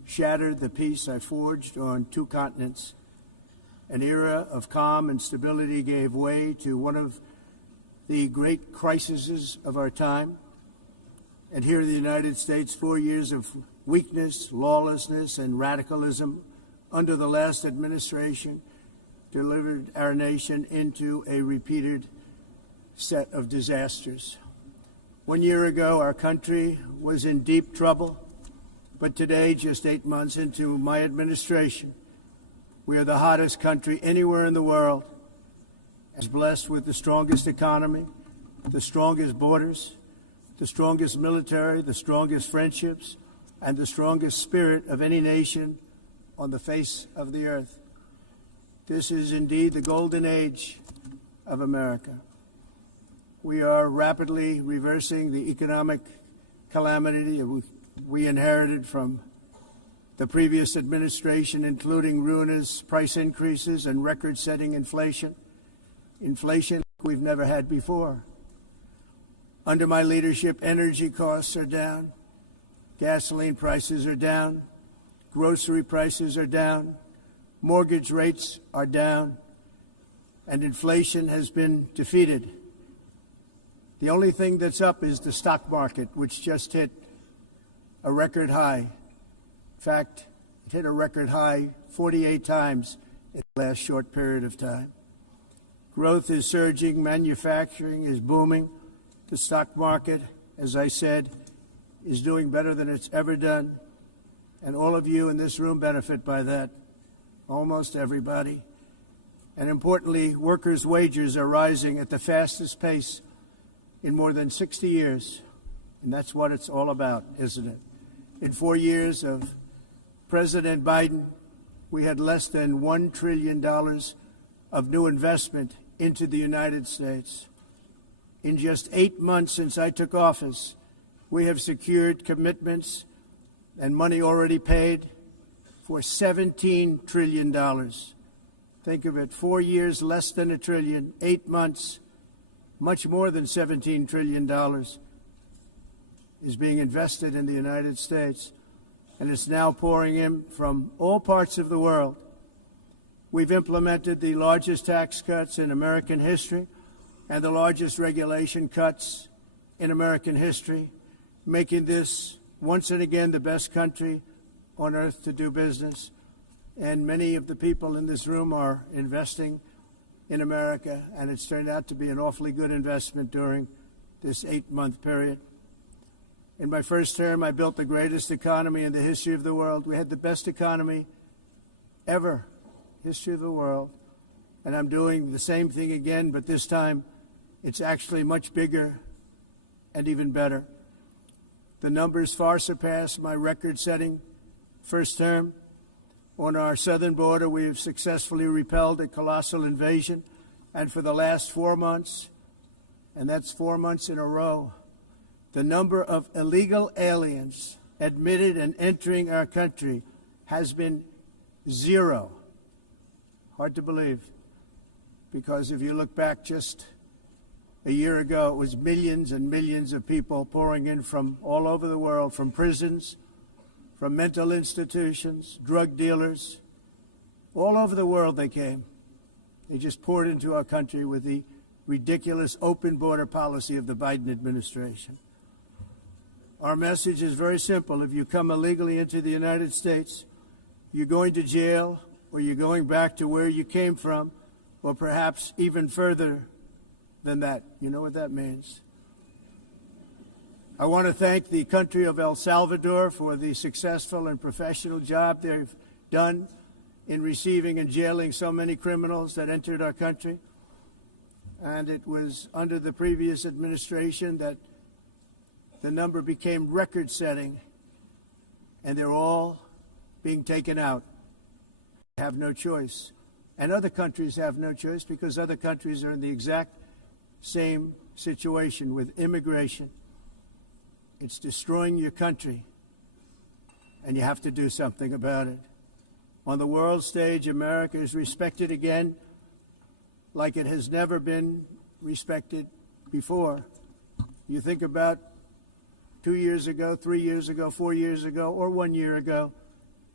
shattered the peace I forged on 2 continents. An era of calm and stability gave way to one of the great crises of our time. And here in the United States, 4 years of weakness, lawlessness, and radicalism under the last administration delivered our nation into a repeated set of disasters. 1 year ago, our country was in deep trouble, but today, just 8 months into my administration, we are the hottest country anywhere in the world, as blessed with the strongest economy, the strongest borders, the strongest military, the strongest friendships, and the strongest spirit of any nation on the face of the earth. This is indeed the golden age of America. We are rapidly reversing the economic calamity we inherited from the previous administration, including ruinous price increases and record-setting inflation we've never had before. Under my leadership, energy costs are down, gasoline prices are down, grocery prices are down, mortgage rates are down, and inflation has been defeated. The only thing that's up is the stock market, which just hit a record high. In fact, it hit a record high 48 times in the last short period of time. Growth is surging, manufacturing is booming. The stock market, as I said, is doing better than it's ever done. And all of you in this room benefit by that, almost everybody. And importantly, workers' wages are rising at the fastest pace in more than 60 years. And that's what it's all about, isn't it? In 4 years of President Biden, we had less than $1 trillion of new investment into the United States. In just 8 months since I took office, we have secured commitments and money already paid for $17 trillion. Think of it, 4 years, less than $1 trillion, 8 months, much more than $17 trillion is being invested in the United States, and it's now pouring in from all parts of the world. We've implemented the largest tax cuts in American history and the largest regulation cuts in American history, making this once and again the best country on earth to do business. And many of the people in this room are investing in America, and it's turned out to be an awfully good investment during this 8-month period. In my first term, I built the greatest economy in the history of the world. We had the best economy ever, history of the world. And I'm doing the same thing again, but this time it's actually much bigger and even better. The numbers far surpass my record-setting first term. On our southern border, we have successfully repelled a colossal invasion. And for the last 4 months, and that's 4 months in a row, the number of illegal aliens admitted and entering our country has been 0. Hard to believe, because if you look back just a year ago, it was millions and millions of people pouring in from all over the world, from prisons, from mental institutions, drug dealers. All over the world they came. They just poured into our country with the ridiculous open border policy of the Biden administration. Our message is very simple. If you come illegally into the United States, you're going to jail, or you're going back to where you came from, or perhaps even further than that. You know what that means. I want to thank the country of El Salvador for the successful and professional job they've done in receiving and jailing so many criminals that entered our country. And it was under the previous administration that the number became record-setting, and they're all being taken out. They have no choice. And other countries have no choice, because other countries are in the exact same situation with immigration. It's destroying your country, and you have to do something about it. On the world stage, America is respected again like it has never been respected before. You think about 2 years ago, 3 years ago, 4 years ago, or 1 year ago,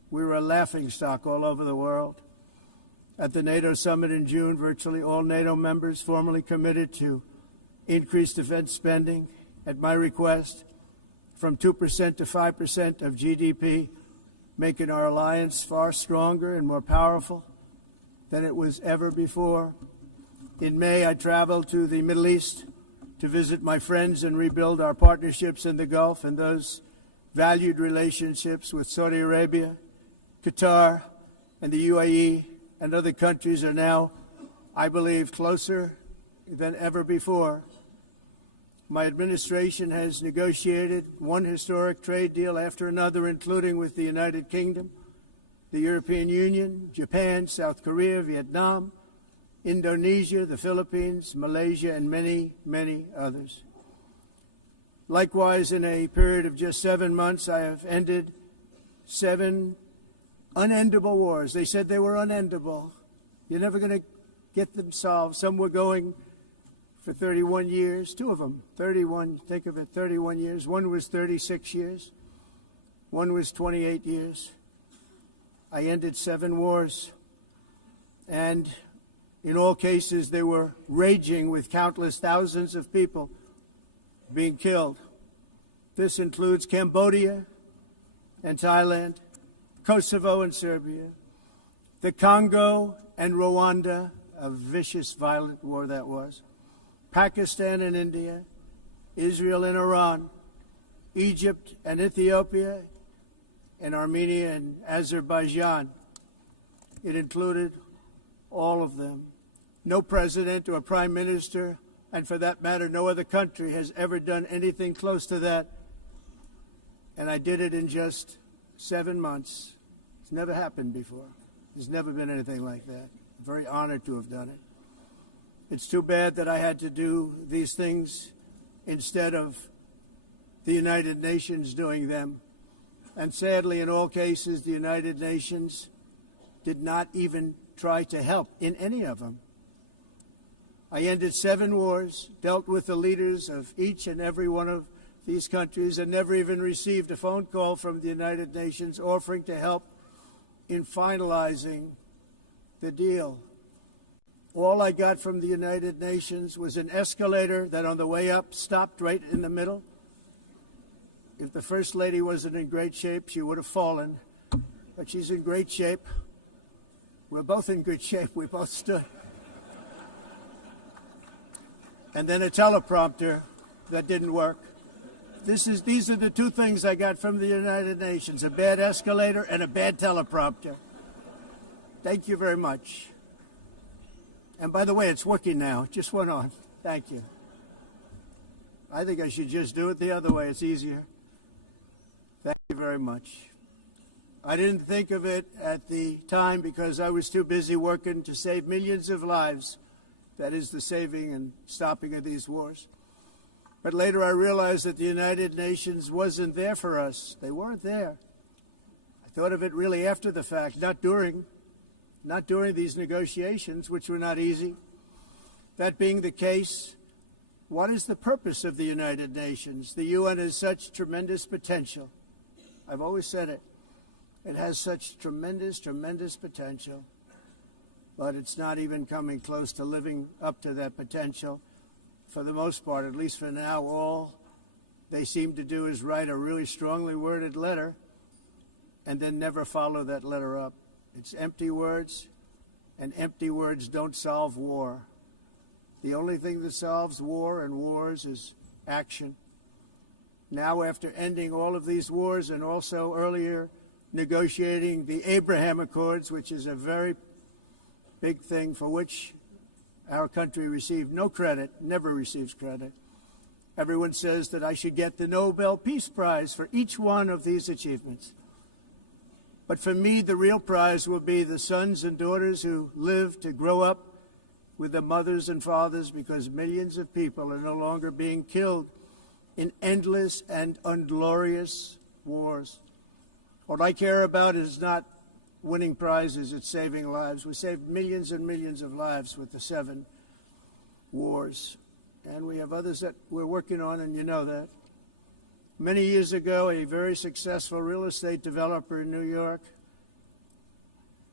We were a laughingstock all over the world. At the NATO summit in June, virtually all NATO members formally committed to increase defense spending at my request from 2% to 5% of GDP, making our alliance far stronger and more powerful than it was ever before. In May, I traveled to the Middle East to visit my friends and rebuild our partnerships in the Gulf and those valued relationships with Saudi Arabia, Qatar, and the UAE and other countries are now, I believe, closer than ever before. My administration has negotiated one historic trade deal after another, including with the United Kingdom, the European Union, Japan, South Korea, Vietnam, Indonesia, the Philippines, Malaysia, and many, many others. Likewise, in a period of just 7 months, I have ended 7 unendable wars. They said they were unendable. You're never going to get them solved. Some were going for 31 years, 2 of them, 31, think of it, 31 years. One was 36 years. One was 28 years. I ended 7 wars. And in all cases, they were raging with countless thousands of people being killed. This includes Cambodia and Thailand, Kosovo and Serbia, the Congo and Rwanda, a vicious, violent war that was, Pakistan and India, Israel and Iran, Egypt and Ethiopia, and Armenia and Azerbaijan. It included all of them. No president or prime minister, and for that matter, no other country has ever done anything close to that. And I did it in just 7 months. It's never happened before. There's never been anything like that. I'm very honored to have done it. It's too bad that I had to do these things instead of the United Nations doing them. And sadly, in all cases, the United Nations did not even try to help in any of them. I ended 7 wars, dealt with the leaders of each and every one of these countries, and never even received a phone call from the United Nations offering to help in finalizing the deal. All I got from the United Nations was an escalator that on the way up stopped right in the middle. If the First Lady wasn't in great shape, she would have fallen. But she's in great shape. We're both in good shape. We both stood. And then a teleprompter that didn't work. These are the 2 things I got from the United Nations, a bad escalator and a bad teleprompter. Thank you very much. And by the way, it's working now. It just went on. Thank you. I think I should just do it the other way. It's easier. Thank you very much. I didn't think of it at the time because I was too busy working to save millions of lives. That is the saving and stopping of these wars. But later I realized that the United Nations wasn't there for us. They weren't there. I thought of it really after the fact, not during these negotiations, which were not easy. That being the case, what is the purpose of the United Nations? The UN has such tremendous potential. I've always said it. It has such tremendous, tremendous potential. But it's not even coming close to living up to that potential. For the most part, at least for now, all they seem to do is write a really strongly worded letter and then never follow that letter up. It's empty words, and empty words don't solve war. The only thing that solves war and wars is action. Now, after ending all of these wars and also earlier negotiating the Abraham Accords, which is a very big thing for which our country received no credit, never receives credit. Everyone says that I should get the Nobel Peace Prize for each one of these achievements. But for me, the real prize will be the sons and daughters who live to grow up with the mothers and fathers, because millions of people are no longer being killed in endless and unglorious wars. What I care about is not winning prizes, it's saving lives. We saved millions and millions of lives with the 7 wars. And we have others that we're working on, and you know that. Many years ago, a very successful real estate developer in New York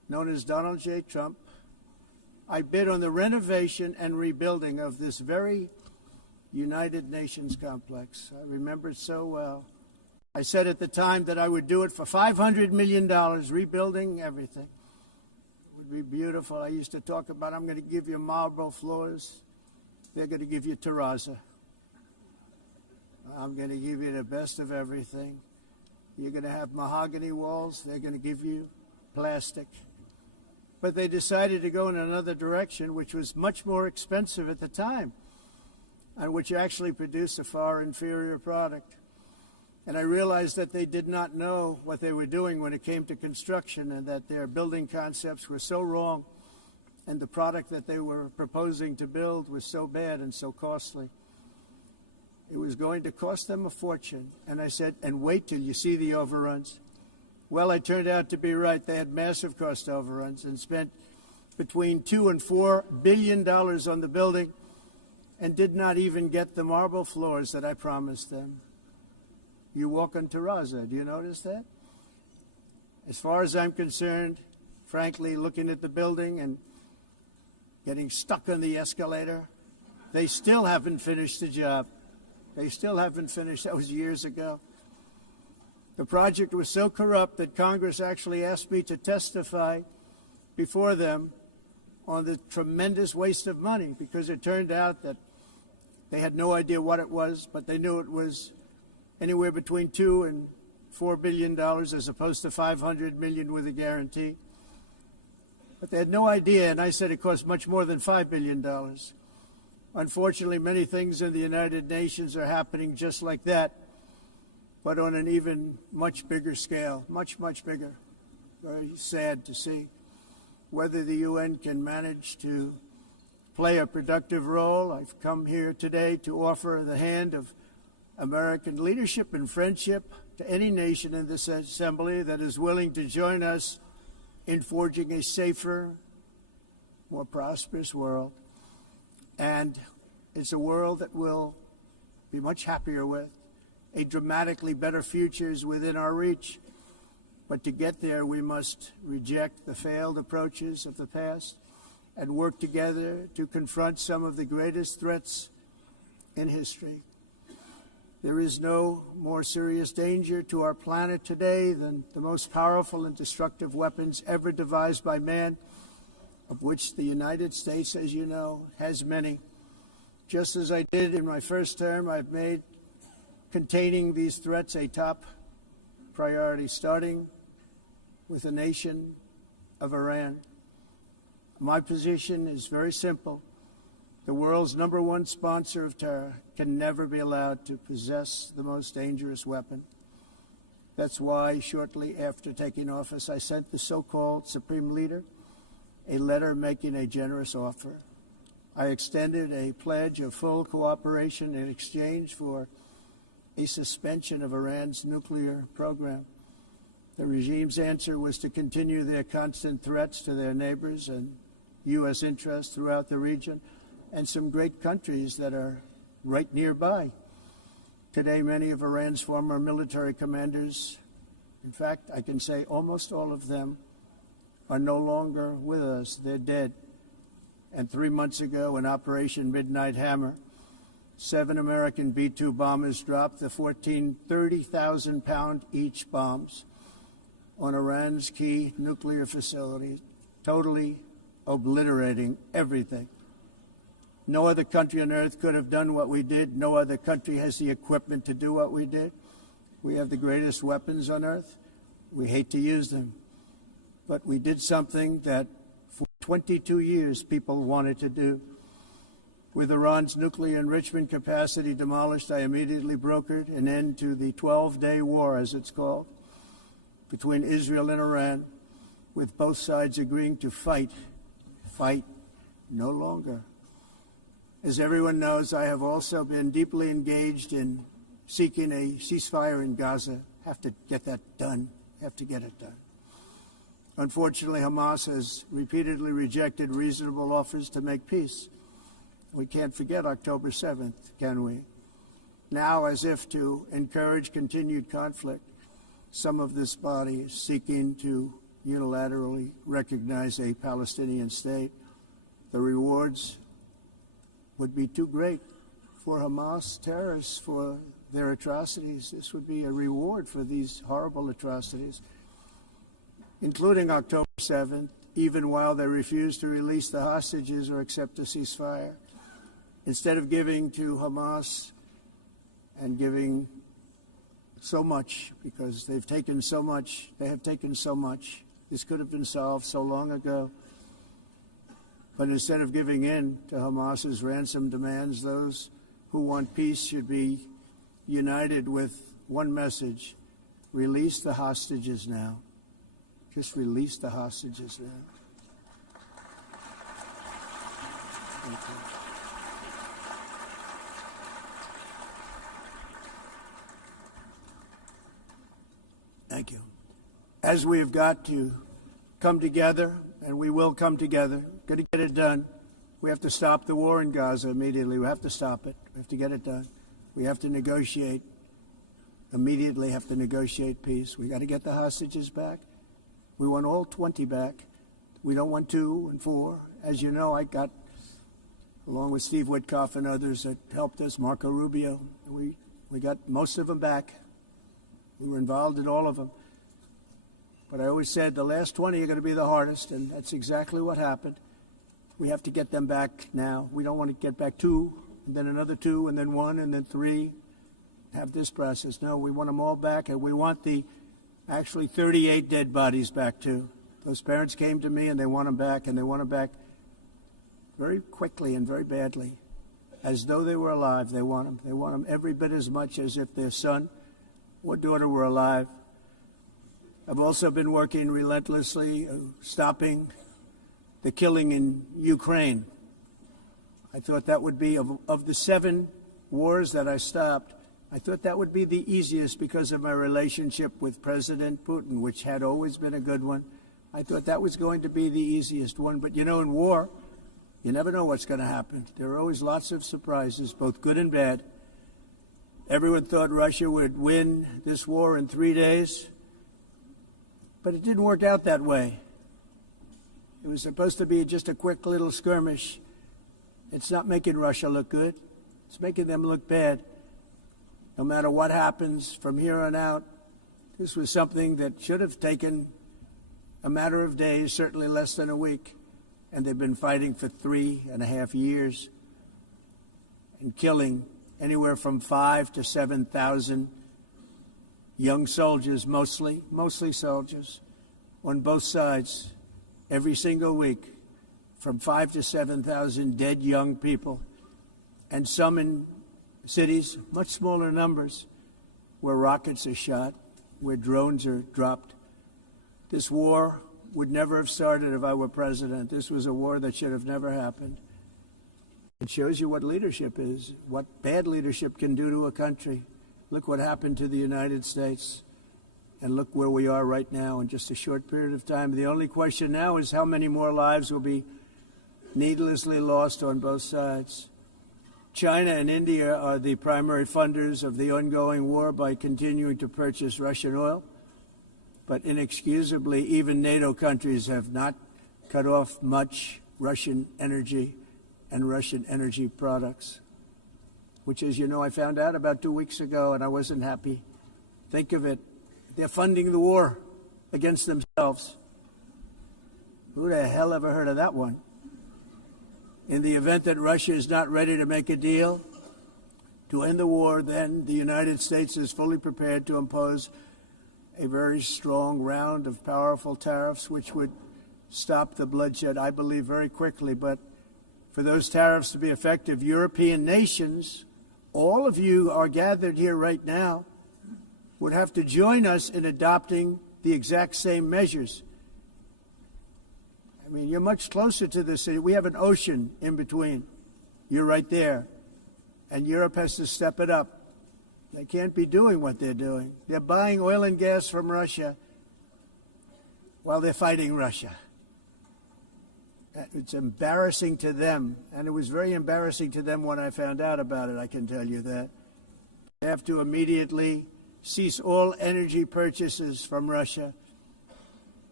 known as Donald J. Trump, I bid on the renovation and rebuilding of this very United Nations complex. I remember it so well. I said at the time that I would do it for $500 million, rebuilding everything. It would be beautiful. I used to talk about, I'm going to give you marble floors. They're going to give you terrazzo. I'm going to give you the best of everything. You're going to have mahogany walls. They're going to give you plastic. But they decided to go in another direction, which was much more expensive at the time, and which actually produced a far inferior product. And I realized that they did not know what they were doing when it came to construction, and that their building concepts were so wrong, and the product that they were proposing to build was so bad and so costly. It was going to cost them a fortune. And I said, and wait till you see the overruns. Well, I turned out to be right. They had massive cost overruns and spent between $2 and $4 billion on the building and did not even get the marble floors that I promised them. You walk on terrazzo. Do you notice that? As far as I'm concerned, frankly, looking at the building and getting stuck on the escalator, they still haven't finished the job. They still haven't finished. That was years ago. The project was so corrupt that Congress actually asked me to testify before them on the tremendous waste of money, because it turned out that they had no idea what it was, but they knew it was anywhere between $2 and $4 billion as opposed to $500 million with a guarantee. But they had no idea, and I said it cost much more than $5 billion. Unfortunately, many things in the United Nations are happening just like that, but on an even much bigger scale, much, much bigger. Very sad to see. Whether the UN can manage to play a productive role, I've come here today to offer the hand of American leadership and friendship to any nation in this assembly that is willing to join us in forging a safer, more prosperous world. And it's a world that we'll be much happier with. A dramatically better future is within our reach. But to get there, we must reject the failed approaches of the past and work together to confront some of the greatest threats in history. There is no more serious danger to our planet today than the most powerful and destructive weapons ever devised by man, of which the United States, as you know, has many. Just as I did in my first term, I've made containing these threats a top priority, starting with the nation of Iran. My position is very simple. The world's #1 sponsor of terror can never be allowed to possess the most dangerous weapon. That's why, shortly after taking office, I sent the so-called Supreme Leader a letter making a generous offer. I extended a pledge of full cooperation in exchange for a suspension of Iran's nuclear program. The regime's answer was to continue their constant threats to their neighbors and U.S. interests throughout the region, and some great countries that are right nearby. Today, many of Iran's former military commanders, in fact, I can say almost all of them, are no longer with us. They're dead. And 3 months ago, in Operation Midnight Hammer, 7 American B-2 bombers dropped the 14 30,000-pound each bombs on Iran's key nuclear facilities, totally obliterating everything. No other country on earth could have done what we did. No other country has the equipment to do what we did. We have the greatest weapons on earth. We hate to use them. But we did something that for 22 years people wanted to do. With Iran's nuclear enrichment capacity demolished, I immediately brokered an end to the 12-day war, as it's called, between Israel and Iran, with both sides agreeing to fight no longer. As everyone knows, I have also been deeply engaged in seeking a ceasefire in Gaza. Have to get that done. Have to get it done. Unfortunately, Hamas has repeatedly rejected reasonable offers to make peace. We can't forget October 7th, can we? Now, as if to encourage continued conflict, some of this body is seeking to unilaterally recognize a Palestinian state, the rewards would be too great for Hamas terrorists for their atrocities. This would be a reward for these horrible atrocities, including October 7th, even while they refuse to release the hostages or accept a ceasefire. Instead of giving to Hamas and giving so much, because they've taken so much, they have taken so much. This could have been solved so long ago. But instead of giving in to Hamas's ransom demands, those who want peace should be united with one message: release the hostages now. Just release the hostages now. Thank you. Thank you. As we have got to come together, and we will come together, got to get it done. We have to stop the war in Gaza immediately. We have to stop it. We have to get it done. We have to negotiate, immediately have to negotiate peace. We got to get the hostages back. We want all 20 back. We don't want 2 and 4. As you know, I got, along with Steve Witkoff and others that helped us, Marco Rubio, we got most of them back. We were involved in all of them. But I always said the last 20 are going to be the hardest, and that's exactly what happened. We have to get them back now. We don't want to get back 2, and then another 2, and then 1, and then 3. Have this process. No, we want them all back, and we want the actually 38 dead bodies back too. Those parents came to me, and they want them back, and they want them back very quickly and very badly, as though they were alive. They want them. They want them every bit as much as if their son or daughter were alive. I've also been working relentlessly, stopping the killing in Ukraine. I thought that would be, of the 7 wars that I stopped, I thought that would be the easiest because of my relationship with President Putin, which had always been a good one. I thought that was going to be the easiest one. But, you know, in war, you never know what's going to happen. There are always lots of surprises, both good and bad. Everyone thought Russia would win this war in 3 days, but it didn't work out that way. It was supposed to be just a quick little skirmish. It's not making Russia look good. It's making them look bad. No matter what happens from here on out, this was something that should have taken a matter of days, certainly less than a week. And they've been fighting for 3.5 years and killing anywhere from 5,000 to 7,000 young soldiers, mostly soldiers, on both sides, every single week, from 5,000 to 7,000 dead young people, and some in cities, much smaller numbers, where rockets are shot, where drones are dropped. This war would never have started if I were president. This was a war that should have never happened. It shows you what leadership is, what bad leadership can do to a country. Look what happened to the United States, and look where we are right now in just a short period of time. The only question now is how many more lives will be needlessly lost on both sides. China and India are the primary funders of the ongoing war by continuing to purchase Russian oil. But inexcusably, even NATO countries have not cut off much Russian energy and Russian energy products, which, as you know, I found out about 2 weeks ago, and I wasn't happy. Think of it. They're funding the war against themselves. Who the hell ever heard of that one? In the event that Russia is not ready to make a deal to end the war, then the United States is fully prepared to impose a very strong round of powerful tariffs, which would stop the bloodshed, I believe, very quickly. But for those tariffs to be effective, European nations, all of you are gathered here right now, would have to join us in adopting the exact same measures. I mean, you're much closer to the city. We have an ocean in between. You're right there. And Europe has to step it up. They can't be doing what they're doing. They're buying oil and gas from Russia while they're fighting Russia. It's embarrassing to them, and it was very embarrassing to them when I found out about it, I can tell you that. They have to immediately cease all energy purchases from Russia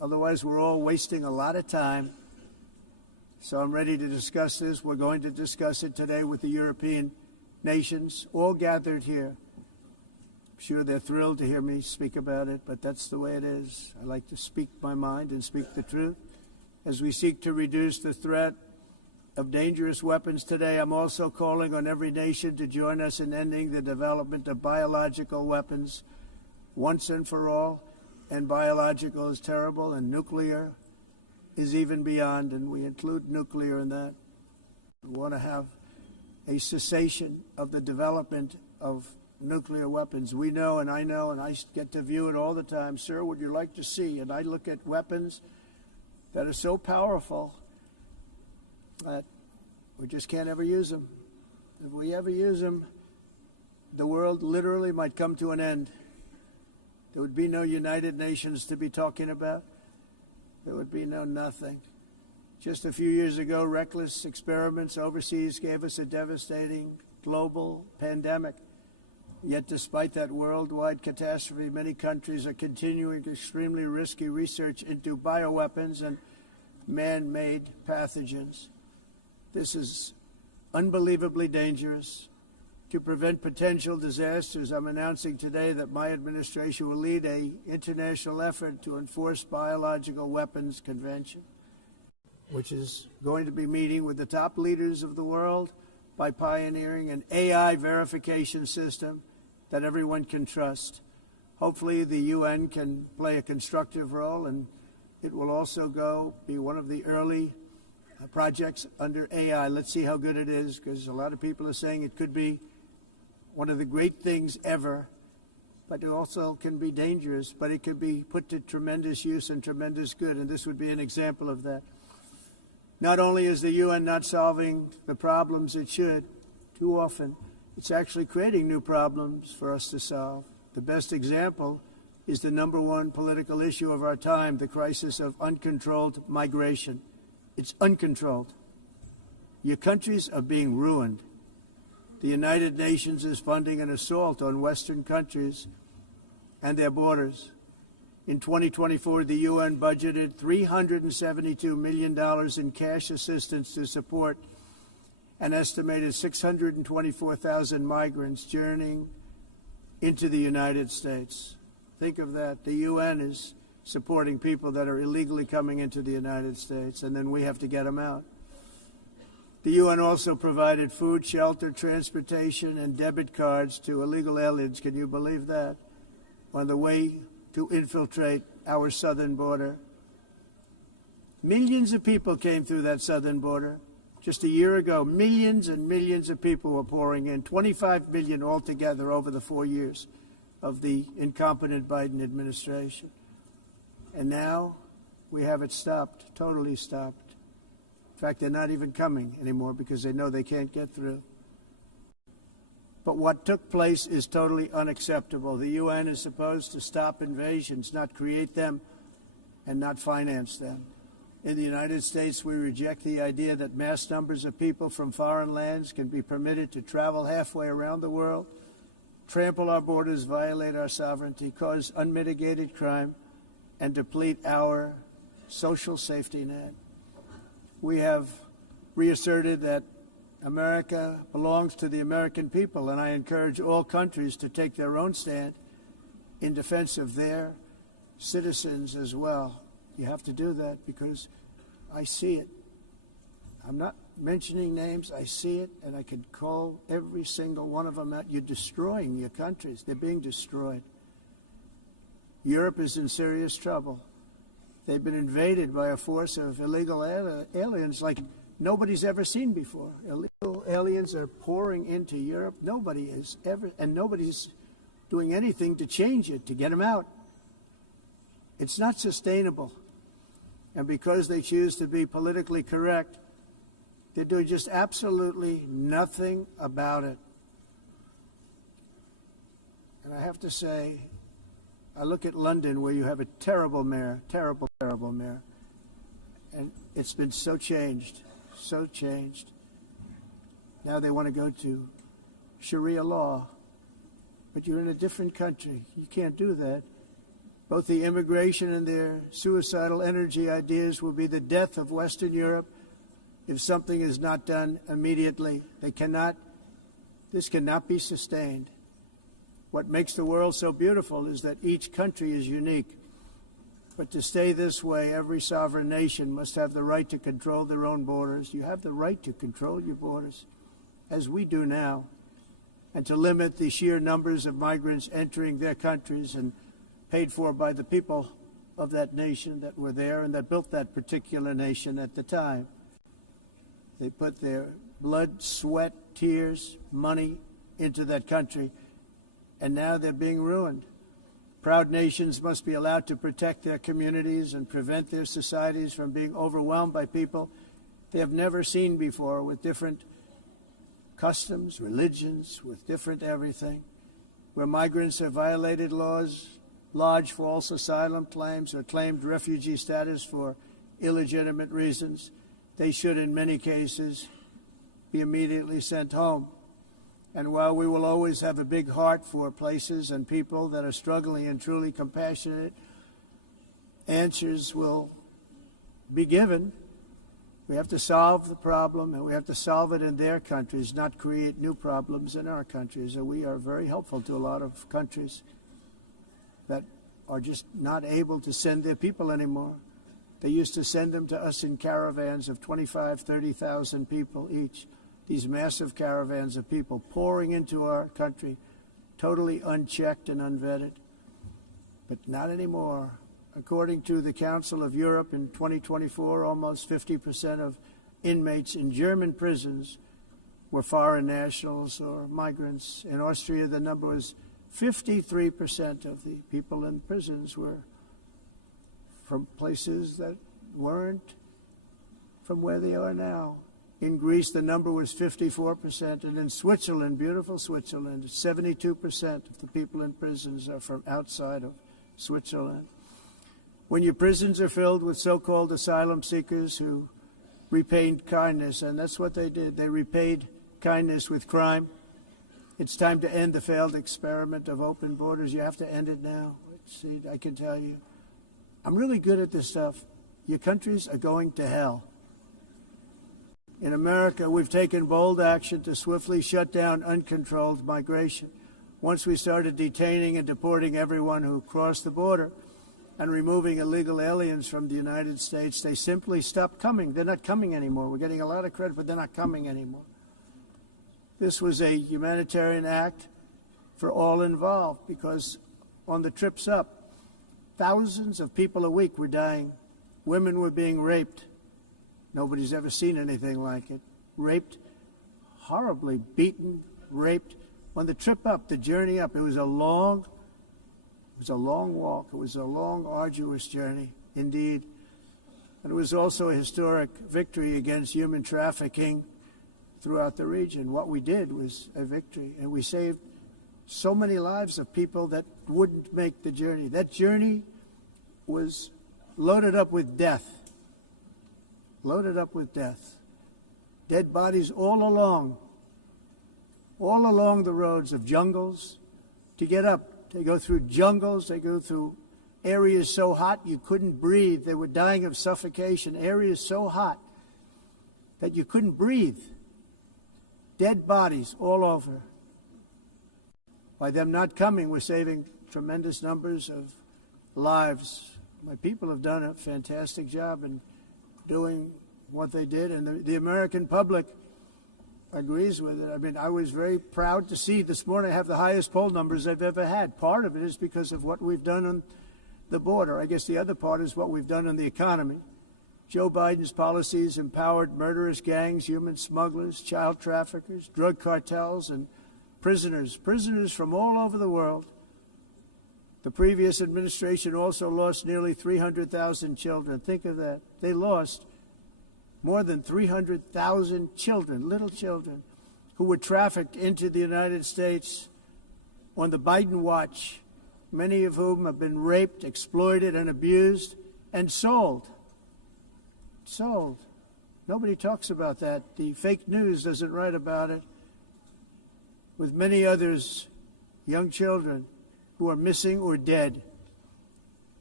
Otherwise, we're all wasting a lot of time. So I'm ready to discuss this. We're going to discuss it today with the European nations, all gathered here. I'm sure they're thrilled to hear me speak about it, but that's the way it is. I like to speak my mind and speak the truth. As we seek to reduce the threat of dangerous weapons today, I'm also calling on every nation to join us in ending the development of biological weapons once and for all. And biological is terrible, and nuclear is even beyond, and we include nuclear in that. We want to have a cessation of the development of nuclear weapons. We know, and I get to view it all the time. Sir, would you like to see? And I look at weapons that are so powerful that we just can't ever use them. If we ever use them, the world literally might come to an end. There would be no United Nations to be talking about. There would be no nothing. Just a few years ago, reckless experiments overseas gave us a devastating global pandemic. Yet despite that worldwide catastrophe, many countries are continuing extremely risky research into bioweapons and man-made pathogens. This is unbelievably dangerous. To prevent potential disasters, I'm announcing today that my administration will lead an international effort to enforce biological weapons convention, which is going to be meeting with the top leaders of the world by pioneering an AI verification system that everyone can trust. Hopefully the UN can play a constructive role, and it will also be one of the early projects under AI. Let's see how good it is, because a lot of people are saying it could be one of the great things ever, but it also can be dangerous, but it can be put to tremendous use and tremendous good, and this would be an example of that. Not only is the UN not solving the problems it should, too often, it's actually creating new problems for us to solve. The best example is the #1 political issue of our time, the crisis of uncontrolled migration. It's uncontrolled. Your countries are being ruined. The United Nations is funding an assault on Western countries and their borders. In 2024, the UN budgeted $372 million in cash assistance to support an estimated 624,000 migrants journeying into the United States. Think of that. The UN is supporting people that are illegally coming into the United States, and then we have to get them out. The UN also provided food, shelter, transportation, and debit cards to illegal aliens. Can you believe that? On the way to infiltrate our southern border. Millions of people came through that southern border. Just a year ago, millions and millions of people were pouring in, 25 million altogether over the 4 years of the incompetent Biden administration. And now we have it stopped, totally stopped. In fact, they're not even coming anymore because they know they can't get through. But what took place is totally unacceptable. The UN is supposed to stop invasions, not create them and not finance them. In the United States, we reject the idea that mass numbers of people from foreign lands can be permitted to travel halfway around the world, trample our borders, violate our sovereignty, cause unmitigated crime, and deplete our social safety net. We have reasserted that America belongs to the American people, and I encourage all countries to take their own stand in defense of their citizens as well. You have to do that because I see it. I'm not mentioning names. I see it, and I could call every single one of them out. You're destroying your countries. They're being destroyed. Europe is in serious trouble. They've been invaded by a force of illegal aliens like nobody's ever seen before. Illegal aliens are pouring into Europe. Nobody has ever, and nobody's doing anything to change it, to get them out. It's not sustainable. And because they choose to be politically correct, they're doing just absolutely nothing about it. And I have to say, I look at London, where you have a terrible mayor, terrible mayor, and it's been so changed. Now they want to go to Sharia law, but you're in a different country. You can't do that. Both the immigration and their suicidal energy ideas will be the death of Western Europe if something is not done immediately. This cannot be sustained. What makes the world so beautiful is that each country is unique. But to stay this way, every sovereign nation must have the right to control their own borders. You have the right to control your borders, as we do now, and to limit the sheer numbers of migrants entering their countries and paid for by the people of that nation that were there and that built that particular nation at the time. They put their blood, sweat, tears, money into that country, and now they're being ruined. Proud nations must be allowed to protect their communities and prevent their societies from being overwhelmed by people they have never seen before, with different customs, religions, with different everything. Where migrants have violated laws, lodged false asylum claims, or claimed refugee status for illegitimate reasons, they should, in many cases, be immediately sent home. And while we will always have a big heart for places and people that are struggling and truly compassionate, answers will be given. We have to solve the problem, and we have to solve it in their countries, not create new problems in our countries. And we are very helpful to a lot of countries that are just not able to send their people anymore. They used to send them to us in caravans of 25,000, 30,000 people each. These massive caravans of people pouring into our country, totally unchecked and unvetted. But not anymore. According to the Council of Europe, in 2024, almost 50% of inmates in German prisons were foreign nationals or migrants. In Austria, the number was 53% of the people in prisons were from places that weren't from where they are now. In Greece, the number was 54%, and in Switzerland, beautiful Switzerland, 72% of the people in prisons are from outside of Switzerland. When your prisons are filled with so-called asylum seekers who repaid kindness, and that's what they did, they repaid kindness with crime, it's time to end the failed experiment of open borders. You have to end it now. See, I can tell you, I'm really good at this stuff. Your countries are going to hell. In America, we've taken bold action to swiftly shut down uncontrolled migration. Once we started detaining and deporting everyone who crossed the border and removing illegal aliens from the United States, they simply stopped coming. They're not coming anymore. We're getting a lot of credit, but they're not coming anymore. This was a humanitarian act for all involved, because on the trips up, thousands of people a week were dying. Women were being raped. Nobody's ever seen anything like it. Raped, horribly beaten, raped. On the trip up, the journey up, it was a long walk. It was a long, arduous journey, indeed. And it was also a historic victory against human trafficking throughout the region. What we did was a victory, and we saved so many lives of people that wouldn't make the journey. That journey was loaded up with death. Loaded up with death. Dead bodies all along the roads of jungles. To get up, they go through jungles, they go through areas so hot you couldn't breathe. They were dying of suffocation, areas so hot that you couldn't breathe. Dead bodies all over. By them not coming, we're saving tremendous numbers of lives. My people have done a fantastic job in doing what they did, and the American public agrees with it. I mean, I was very proud to see this morning I have the highest poll numbers I've ever had. Part of it is because of what we've done on the border. I guess the other part is what we've done on the economy. Joe Biden's policies empowered murderous gangs, human smugglers, child traffickers, drug cartels, and prisoners from all over the world. The previous administration also lost nearly 300,000 children. Think of that. They lost more than 300,000 children, little children, who were trafficked into the United States on the Biden watch, many of whom have been raped, exploited, and abused, and sold. Sold. Nobody talks about that. The fake news doesn't write about it. With many others, young children who are missing or dead.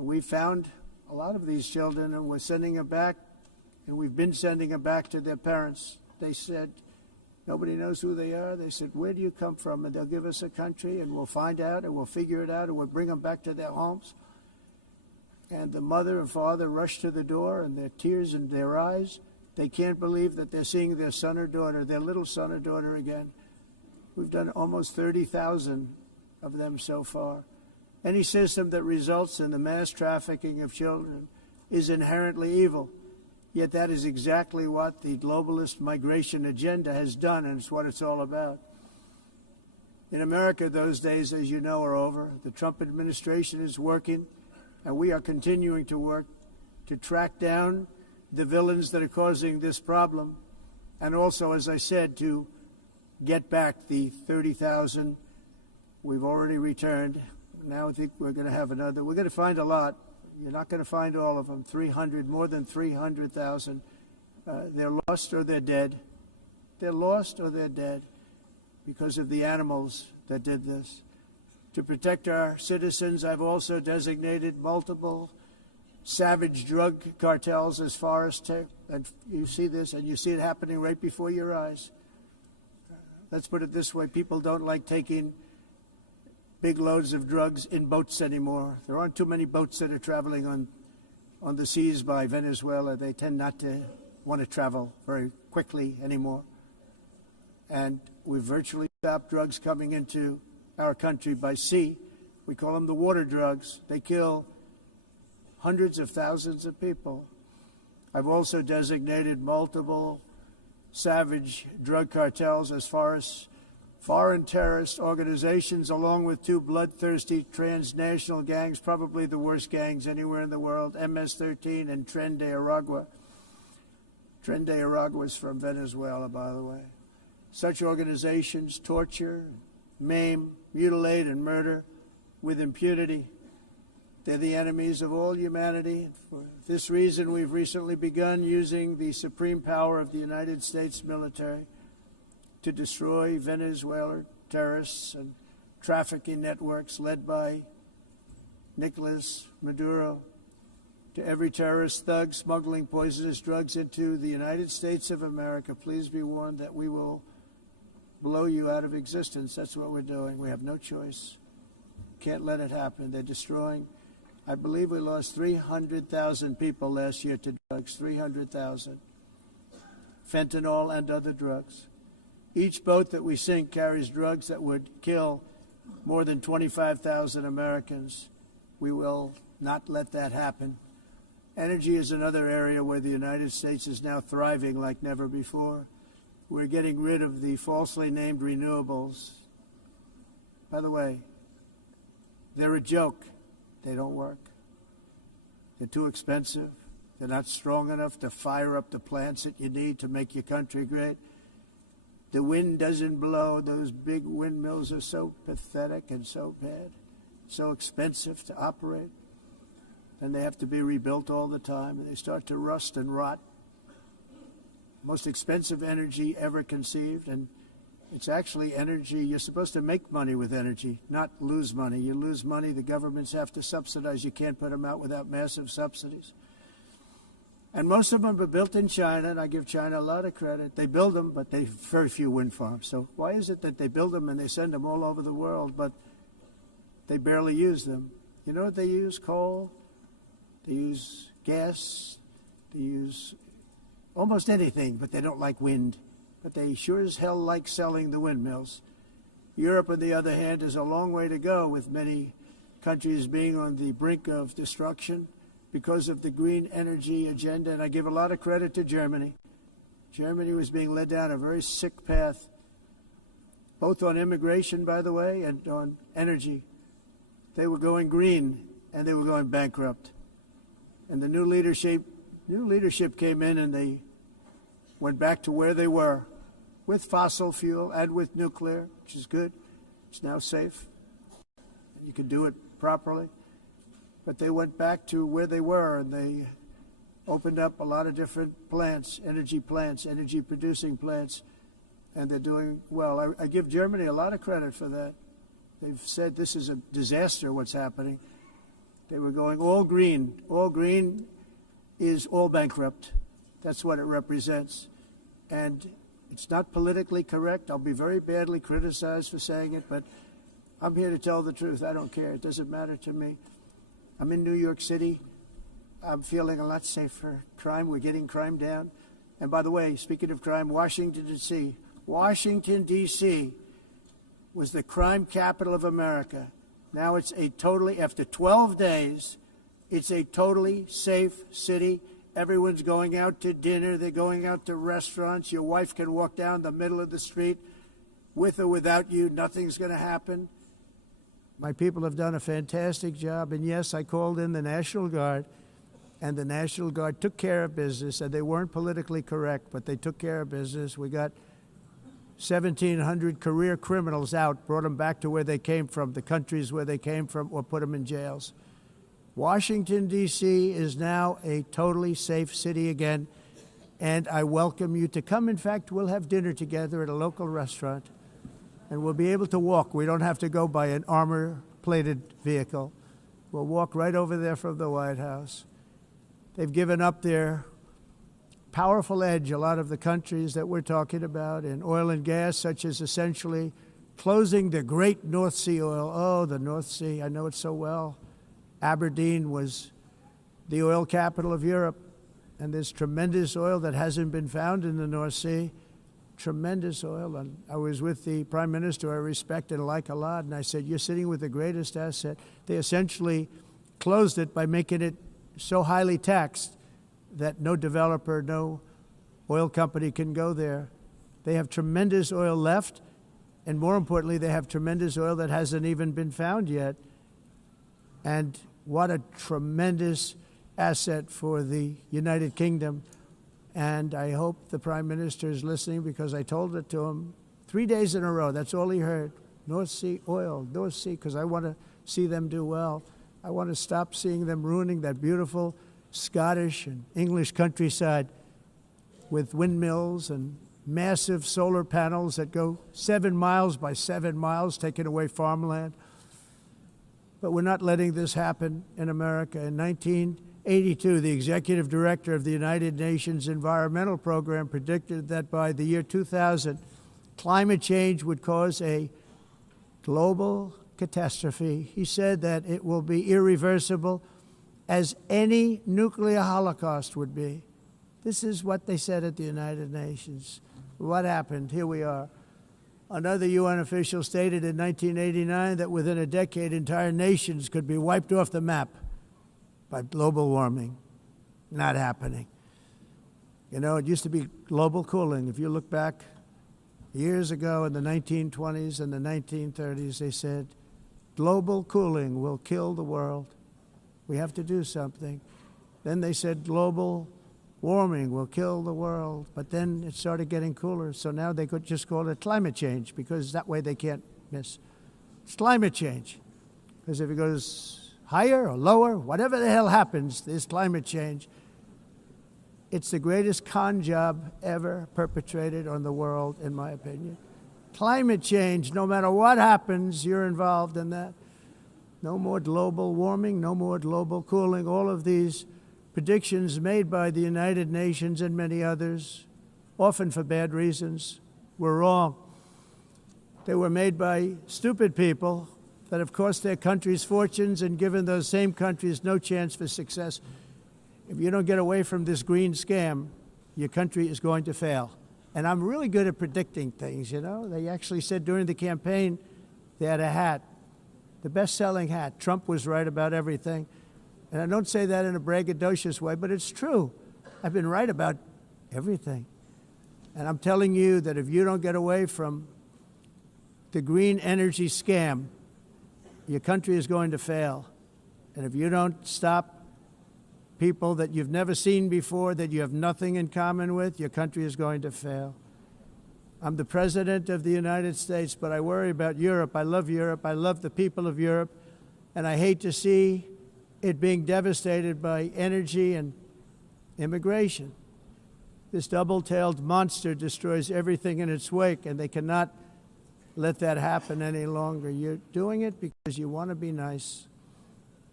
And we found a lot of these children, and we're sending them back, and we've been sending them back to their parents. They said, nobody knows who they are. They said, where do you come from? And they'll give us a country, and we'll find out, and we'll figure it out, and we'll bring them back to their homes. And the mother and father rush to the door, and their tears in their eyes. They can't believe that they're seeing their son or daughter, their little son or daughter again. We've done almost 30,000 of them so far. Any system that results in the mass trafficking of children is inherently evil. Yet that is exactly what the globalist migration agenda has done, and it's what it's all about. In America, those days, as you know, are over. The Trump administration is working, and we are continuing to work to track down the villains that are causing this problem, and also, as I said, to get back the 30,000 we've already returned. Now I think we're going to have another. We're going to find a lot. You're not going to find all of them. 300, more than 300,000. They're lost or they're dead. They're lost or they're dead because of the animals that did this. To protect our citizens, I've also designated multiple savage drug cartels as far as and you see this, and you see it happening right before your eyes. Let's put it this way. People don't like taking big loads of drugs in boats anymore. There aren't too many boats that are traveling on the seas by Venezuela. They tend not to want to travel very quickly anymore. And we've virtually stopped drugs coming into our country by sea. We call them the water drugs. They kill hundreds of thousands of people. I've also designated multiple savage drug cartels as far as foreign terrorist organizations, along with two bloodthirsty transnational gangs, probably the worst gangs anywhere in the world, MS-13 and Tren de Aragua. Tren de Aragua is from Venezuela, by the way. Such organizations torture, maim, mutilate, and murder with impunity. They're the enemies of all humanity. For this reason, we've recently begun using the supreme power of the United States military to destroy Venezuelan terrorists and trafficking networks led by Nicolas Maduro. To every terrorist thug smuggling poisonous drugs into the United States of America, please be warned that we will blow you out of existence. That's what we're doing. We have no choice. Can't let it happen. They're destroying. I believe we lost 300,000 people last year to drugs, 300,000. Fentanyl and other drugs. Each boat that we sink carries drugs that would kill more than 25,000 Americans. We will not let that happen. Energy is another area where the United States is now thriving like never before. We're getting rid of the falsely named renewables. By the way, they're a joke. They don't work. They're too expensive. They're not strong enough to fire up the plants that you need to make your country great. The wind doesn't blow. Those big windmills are so pathetic and so bad, so expensive to operate. And they have to be rebuilt all the time, and they start to rust and rot. Most expensive energy ever conceived, and it's actually energy. You're supposed to make money with energy, not lose money. You lose money, the governments have to subsidize. You can't put them out without massive subsidies. And most of them are built in China, and I give China a lot of credit. They build them, but they have very few wind farms. So why is it that they build them and they send them all over the world, but they barely use them? You know what they use? Coal. They use gas. They use almost anything, but they don't like wind. But they sure as hell like selling the windmills. Europe, on the other hand, is a long way to go, with many countries being on the brink of destruction because of the green energy agenda. And I give a lot of credit to Germany. Germany was being led down a very sick path, both on immigration, by the way, and on energy. They were going green, and they were going bankrupt. And the new leadership came in, and they went back to where they were, with fossil fuel and with nuclear, which is good. It's now safe. You can do it properly. But they went back to where they were, and they opened up a lot of different plants, energy-producing plants, and they're doing well. I give Germany a lot of credit for that. They've said this is a disaster, what's happening. They were going all green. All green is all bankrupt. That's what it represents. And it's not politically correct. I'll be very badly criticized for saying it, but I'm here to tell the truth. I don't care. It doesn't matter to me. I'm in New York City. I'm feeling a lot safer. Crime, we're getting crime down. And by the way, speaking of crime, Washington, D.C. Washington, D.C. was the crime capital of America. Now it's a totally, after 12 days, it's a totally safe city. Everyone's going out to dinner. They're going out to restaurants. Your wife can walk down the middle of the street with or without you. Nothing's going to happen. My people have done a fantastic job. And yes, I called in the National Guard, and the National Guard took care of business. And they weren't politically correct, but they took care of business. We got 1,700 career criminals out, brought them back to where they came from, the countries where they came from, or put them in jails. Washington, D.C. is now a totally safe city again, and I welcome you to come. In fact, we'll have dinner together at a local restaurant, and we'll be able to walk. We don't have to go by an armor-plated vehicle. We'll walk right over there from the White House. They've given up their powerful edge, a lot of the countries that we're talking about, in oil and gas, such as essentially closing the great North Sea oil. Oh, the North Sea, I know it so well. Aberdeen was the oil capital of Europe, and there's tremendous oil that hasn't been found in the North Sea, tremendous oil. And I was with the Prime Minister I respect and like a lot, and I said, you're sitting with the greatest asset. They essentially closed it by making it so highly taxed that no developer, no oil company can go there. They have tremendous oil left, and more importantly, they have tremendous oil that hasn't even been found yet. And what a tremendous asset for the United Kingdom. And I hope the Prime Minister is listening, because I told it to him 3 days in a row. That's all he heard. North Sea oil, North Sea, because I want to see them do well. I want to stop seeing them ruining that beautiful Scottish and English countryside with windmills and massive solar panels that go 7 miles by 7 miles, taking away farmland. But we're not letting this happen in America. In 1982, the executive director of the United Nations Environmental Program predicted that by the year 2000, climate change would cause a global catastrophe. He said that it will be irreversible, as any nuclear holocaust would be. This is what they said at the United Nations. What happened? Here we are. Another UN official stated in 1989 that within a decade, entire nations could be wiped off the map by global warming. Not happening. You know, it used to be global cooling. If you look back years ago in the 1920s and the 1930s, they said, global cooling will kill the world. We have to do something. Then they said global warming will kill the world, but then it started getting cooler, so now they could just call it climate change, because that way they can't miss. It's climate change, because if it goes higher or lower, whatever the hell happens, there's climate change. It's the greatest con job ever perpetrated on the world, in my opinion. Climate change, no matter what happens, you're involved in that. No more global warming, no more global cooling, all of these predictions made by the United Nations and many others, often for bad reasons, were wrong. They were made by stupid people that have cost their countries fortunes and given those same countries no chance for success. If you don't get away from this green scam, your country is going to fail. And I'm really good at predicting things, you know. They actually said during the campaign they had a hat, the best-selling hat. Trump was right about everything. And I don't say that in a braggadocious way, but it's true. I've been right about everything. And I'm telling you that if you don't get away from the green energy scam, your country is going to fail. And if you don't stop people that you've never seen before, that you have nothing in common with, your country is going to fail. I'm the President of the United States, but I worry about Europe. I love Europe. I love the people of Europe. And I hate to see it being devastated by energy and immigration. This double-tailed monster destroys everything in its wake, and they cannot let that happen any longer. You're doing it because you want to be nice.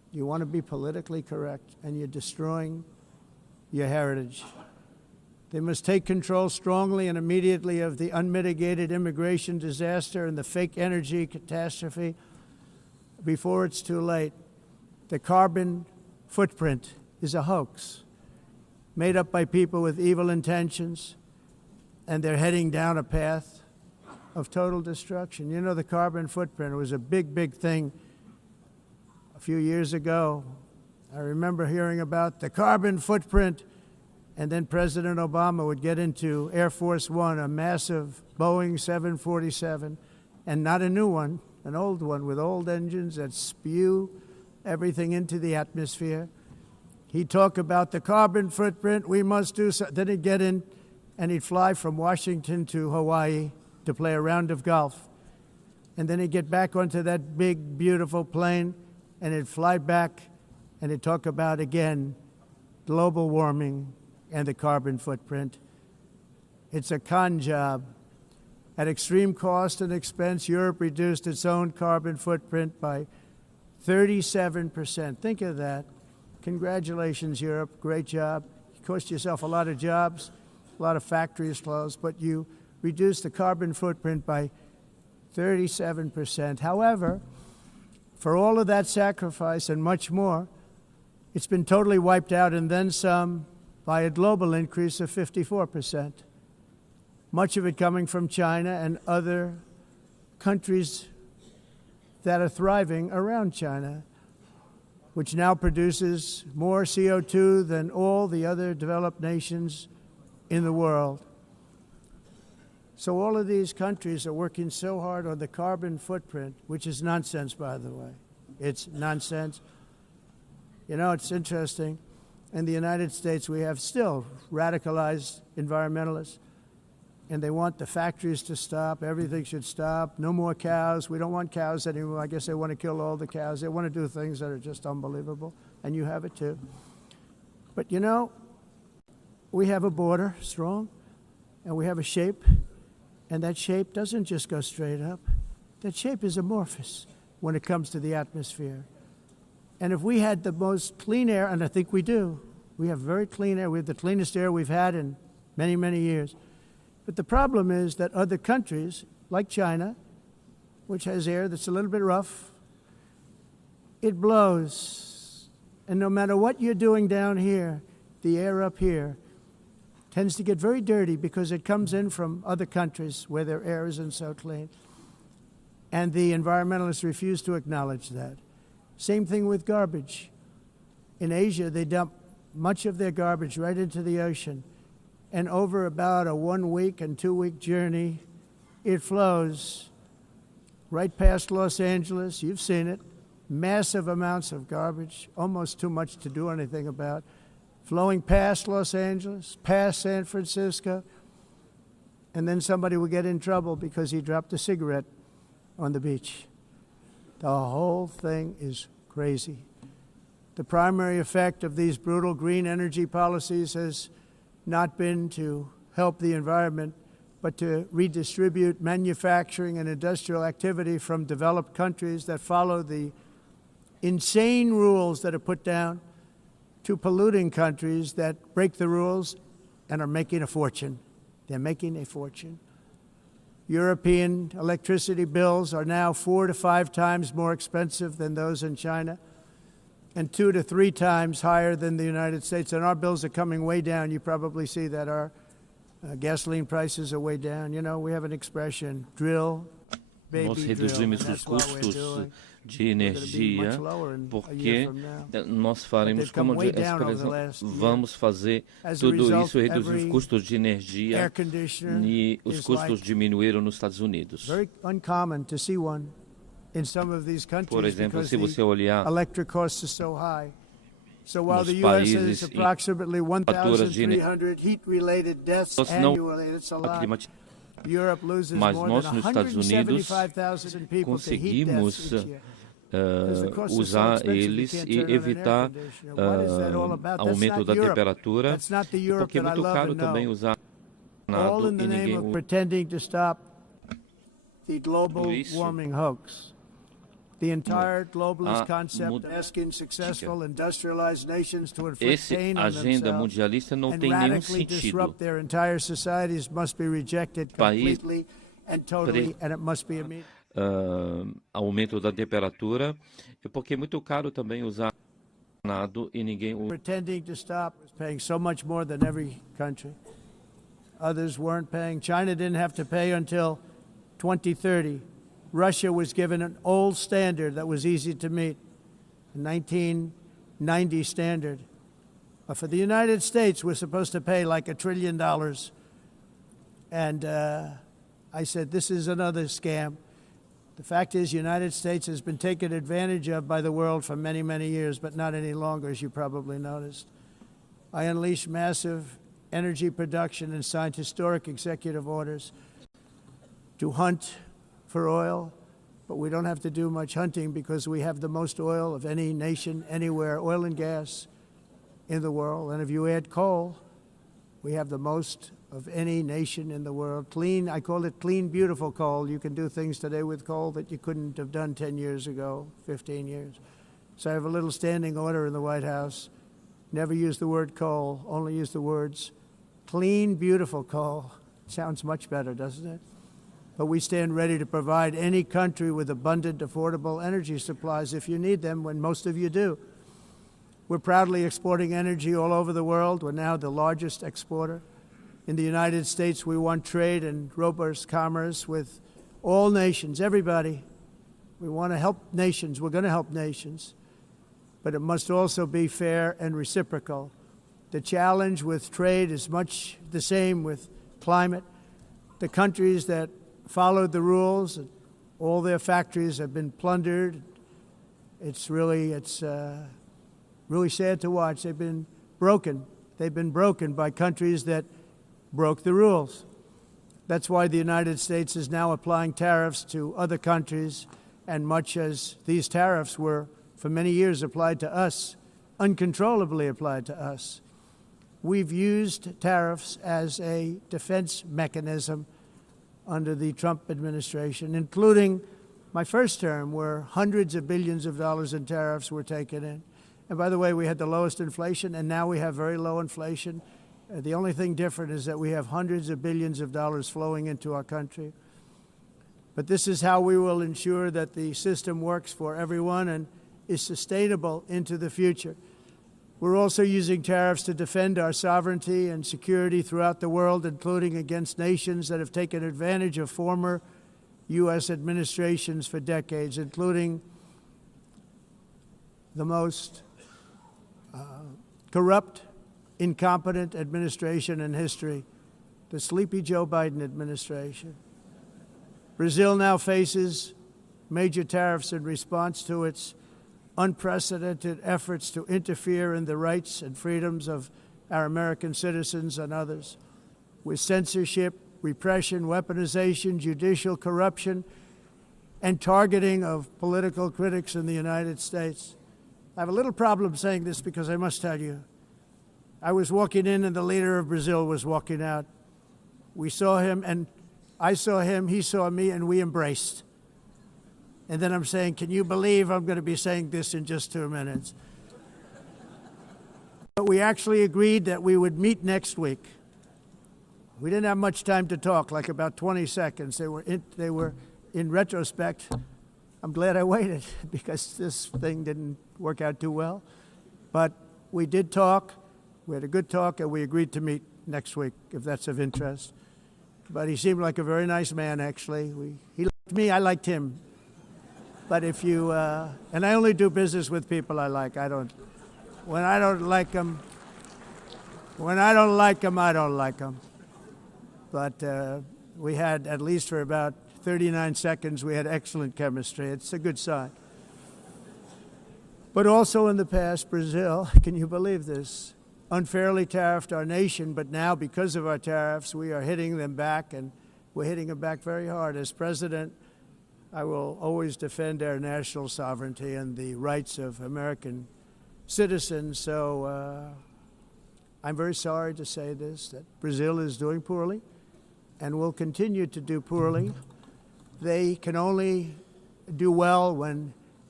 You want to be politically correct, and you're destroying your heritage. They must take control strongly and immediately of the unmitigated immigration disaster and the fake energy catastrophe before it's too late. The carbon footprint is a hoax made up by people with evil intentions, and they're heading down a path of total destruction. You know, the carbon footprint was a big, big thing a few years ago. I remember hearing about the carbon footprint, and then President Obama would get into Air Force One, a massive Boeing 747, and not a new one, an old one with old engines that spew everything into the atmosphere. He'd talk about the carbon footprint, we must do so. Then he'd get in and he'd fly from Washington to Hawaii to play a round of golf. And then he'd get back onto that big, beautiful plane and he'd fly back and he'd talk about, again, global warming and the carbon footprint. It's a con job. At extreme cost and expense, Europe reduced its own carbon footprint by 37%. Think of that. Congratulations, Europe. Great job. You cost yourself a lot of jobs, a lot of factories closed, but you reduced the carbon footprint by 37%. However, for all of that sacrifice and much more, it's been totally wiped out and then some by a global increase of 54%. Much of it coming from China and other countries that are thriving around China, which now produces more CO2 than all the other developed nations in the world. So all of these countries are working so hard on the carbon footprint, which is nonsense, by the way. It's nonsense. You know, it's interesting. In the United States, we have still radicalized environmentalists, and they want the factories to stop. Everything should stop. No more cows. We don't want cows anymore. I guess they want to kill all the cows. They want to do things that are just unbelievable, and you have it too. But you know, we have a border, strong, and we have a shape, and that shape doesn't just go straight up. That shape is amorphous when it comes to the atmosphere. And if we had the most clean air, and I think we do, we have very clean air. We have the cleanest air we've had in many, many years. But the problem is that other countries, like China, which has air that's a little bit rough, it blows. And no matter what you're doing down here, the air up here tends to get very dirty because it comes in from other countries where their air isn't so clean. And the environmentalists refuse to acknowledge that. Same thing with garbage. In Asia, they dump much of their garbage right into the ocean. And over about a 1 week and 2 week journey, it flows right past Los Angeles. You've seen it. Massive amounts of garbage, almost too much to do anything about, flowing past Los Angeles, past San Francisco, and then somebody will get in trouble because he dropped a cigarette on the beach. The whole thing is crazy. The primary effect of these brutal green energy policies has not been to help the environment, but to redistribute manufacturing and industrial activity from developed countries that follow the insane rules that are put down to polluting countries that break the rules and are making a fortune. They're making a fortune. European electricity bills are now 4 to 5 times more expensive than those in China, and 2 to 3 times higher than the United States. And our bills are coming way down. You probably see that our gasoline prices are way down. You know, we have an expression, drill, baby, nós reduzimos os custos de energia porque nós faremos como vamos fazer tudo isso, reduzir os custos de energia e os custos diminuíram nos Estados Unidos. Very uncommon to see one in some of these countries. Por exemplo, se você olhar electric costs are so high. So while the US has approximately 1,300 heat-related deaths annually, that's a lot. Europe loses more than 175,000 people to heat deaths each year. Usar eles e evitar aumento da temperatura, porque é muito caro também usar all in the name of pretending to stop the global warming hoax. The entire globalist concept asking successful industrialized nations to inflict pain on agenda themselves mundialista não and tem nenhum radically sentido. disrupt their entire societies must be rejected completely and totally, and it must be immediate. Aumento da temperatura, porque é muito caro também usar nado e ninguém pretending to stop was paying so much more than every country. Others weren't paying. China didn't have to pay until 2030. Russia was given an old standard that was easy to meet, a 1990 standard. But for the United States, we're supposed to pay like $1 trillion. And I said, this is another scam. The fact is, the United States has been taken advantage of by the world for many, many years, but not any longer, as you probably noticed. I unleashed massive energy production and signed historic executive orders to hunt for oil, but we don't have to do much hunting because we have the most oil of any nation anywhere, oil and gas in the world. And if you add coal, we have the most of any nation in the world. Clean, I call it clean, beautiful coal. You can do things today with coal that you couldn't have done 10 years ago, 15 years. So I have a little standing order in the White House. Never use the word coal, only use the words clean, beautiful coal. Sounds much better, doesn't it? But we stand ready to provide any country with abundant, affordable energy supplies if you need them, when most of you do. We're proudly exporting energy all over the world. We're now the largest exporter. In the United States, we want trade and robust commerce with all nations, everybody. We want to help nations. We're going to help nations. But it must also be fair and reciprocal. The challenge with trade is much the same with climate. The countries that followed the rules, all their factories have been plundered. It's really sad to watch. They've been broken. They've been broken by countries that broke the rules. That's why the United States is now applying tariffs to other countries, and much as these tariffs were for many years applied to us, uncontrollably applied to us. We've used tariffs as a defense mechanism under the Trump administration, including my first term, where hundreds of billions of dollars in tariffs were taken in. And by the way, we had the lowest inflation, and now we have very low inflation. The only thing different is that we have hundreds of billions of dollars flowing into our country. But this is how we will ensure that the system works for everyone and is sustainable into the future. We're also using tariffs to defend our sovereignty and security throughout the world, including against nations that have taken advantage of former U.S. administrations for decades, including the most corrupt, incompetent administration in history, the sleepy Joe Biden administration. Brazil now faces major tariffs in response to its unprecedented efforts to interfere in the rights and freedoms of our American citizens and others, with censorship, repression, weaponization, judicial corruption, and targeting of political critics in the United States. I have a little problem saying this because I must tell you, I was walking in and the leader of Brazil was walking out. We saw him and I saw him, he saw me, and we embraced. And then I'm saying, can you believe I'm going to be saying this in just 2 minutes? But we actually agreed that we would meet next week. We didn't have much time to talk, like about 20 seconds. They were in retrospect, I'm glad I waited because this thing didn't work out too well. But we did talk. We had a good talk, and we agreed to meet next week, if that's of interest. But he seemed like a very nice man, actually. He liked me, I liked him. But if you, and I only do business with people I like. When I don't like them, I don't like them. But we had, at least for about 39 seconds, we had excellent chemistry. It's a good sign. But also in the past, Brazil, can you believe this, unfairly tariffed our nation, but now because of our tariffs, we are hitting them back, and we're hitting them back very hard. As president, I will always defend our national sovereignty and the rights of American citizens. So I'm very sorry to say this, that Brazil is doing poorly and will continue to do poorly. They can only do well when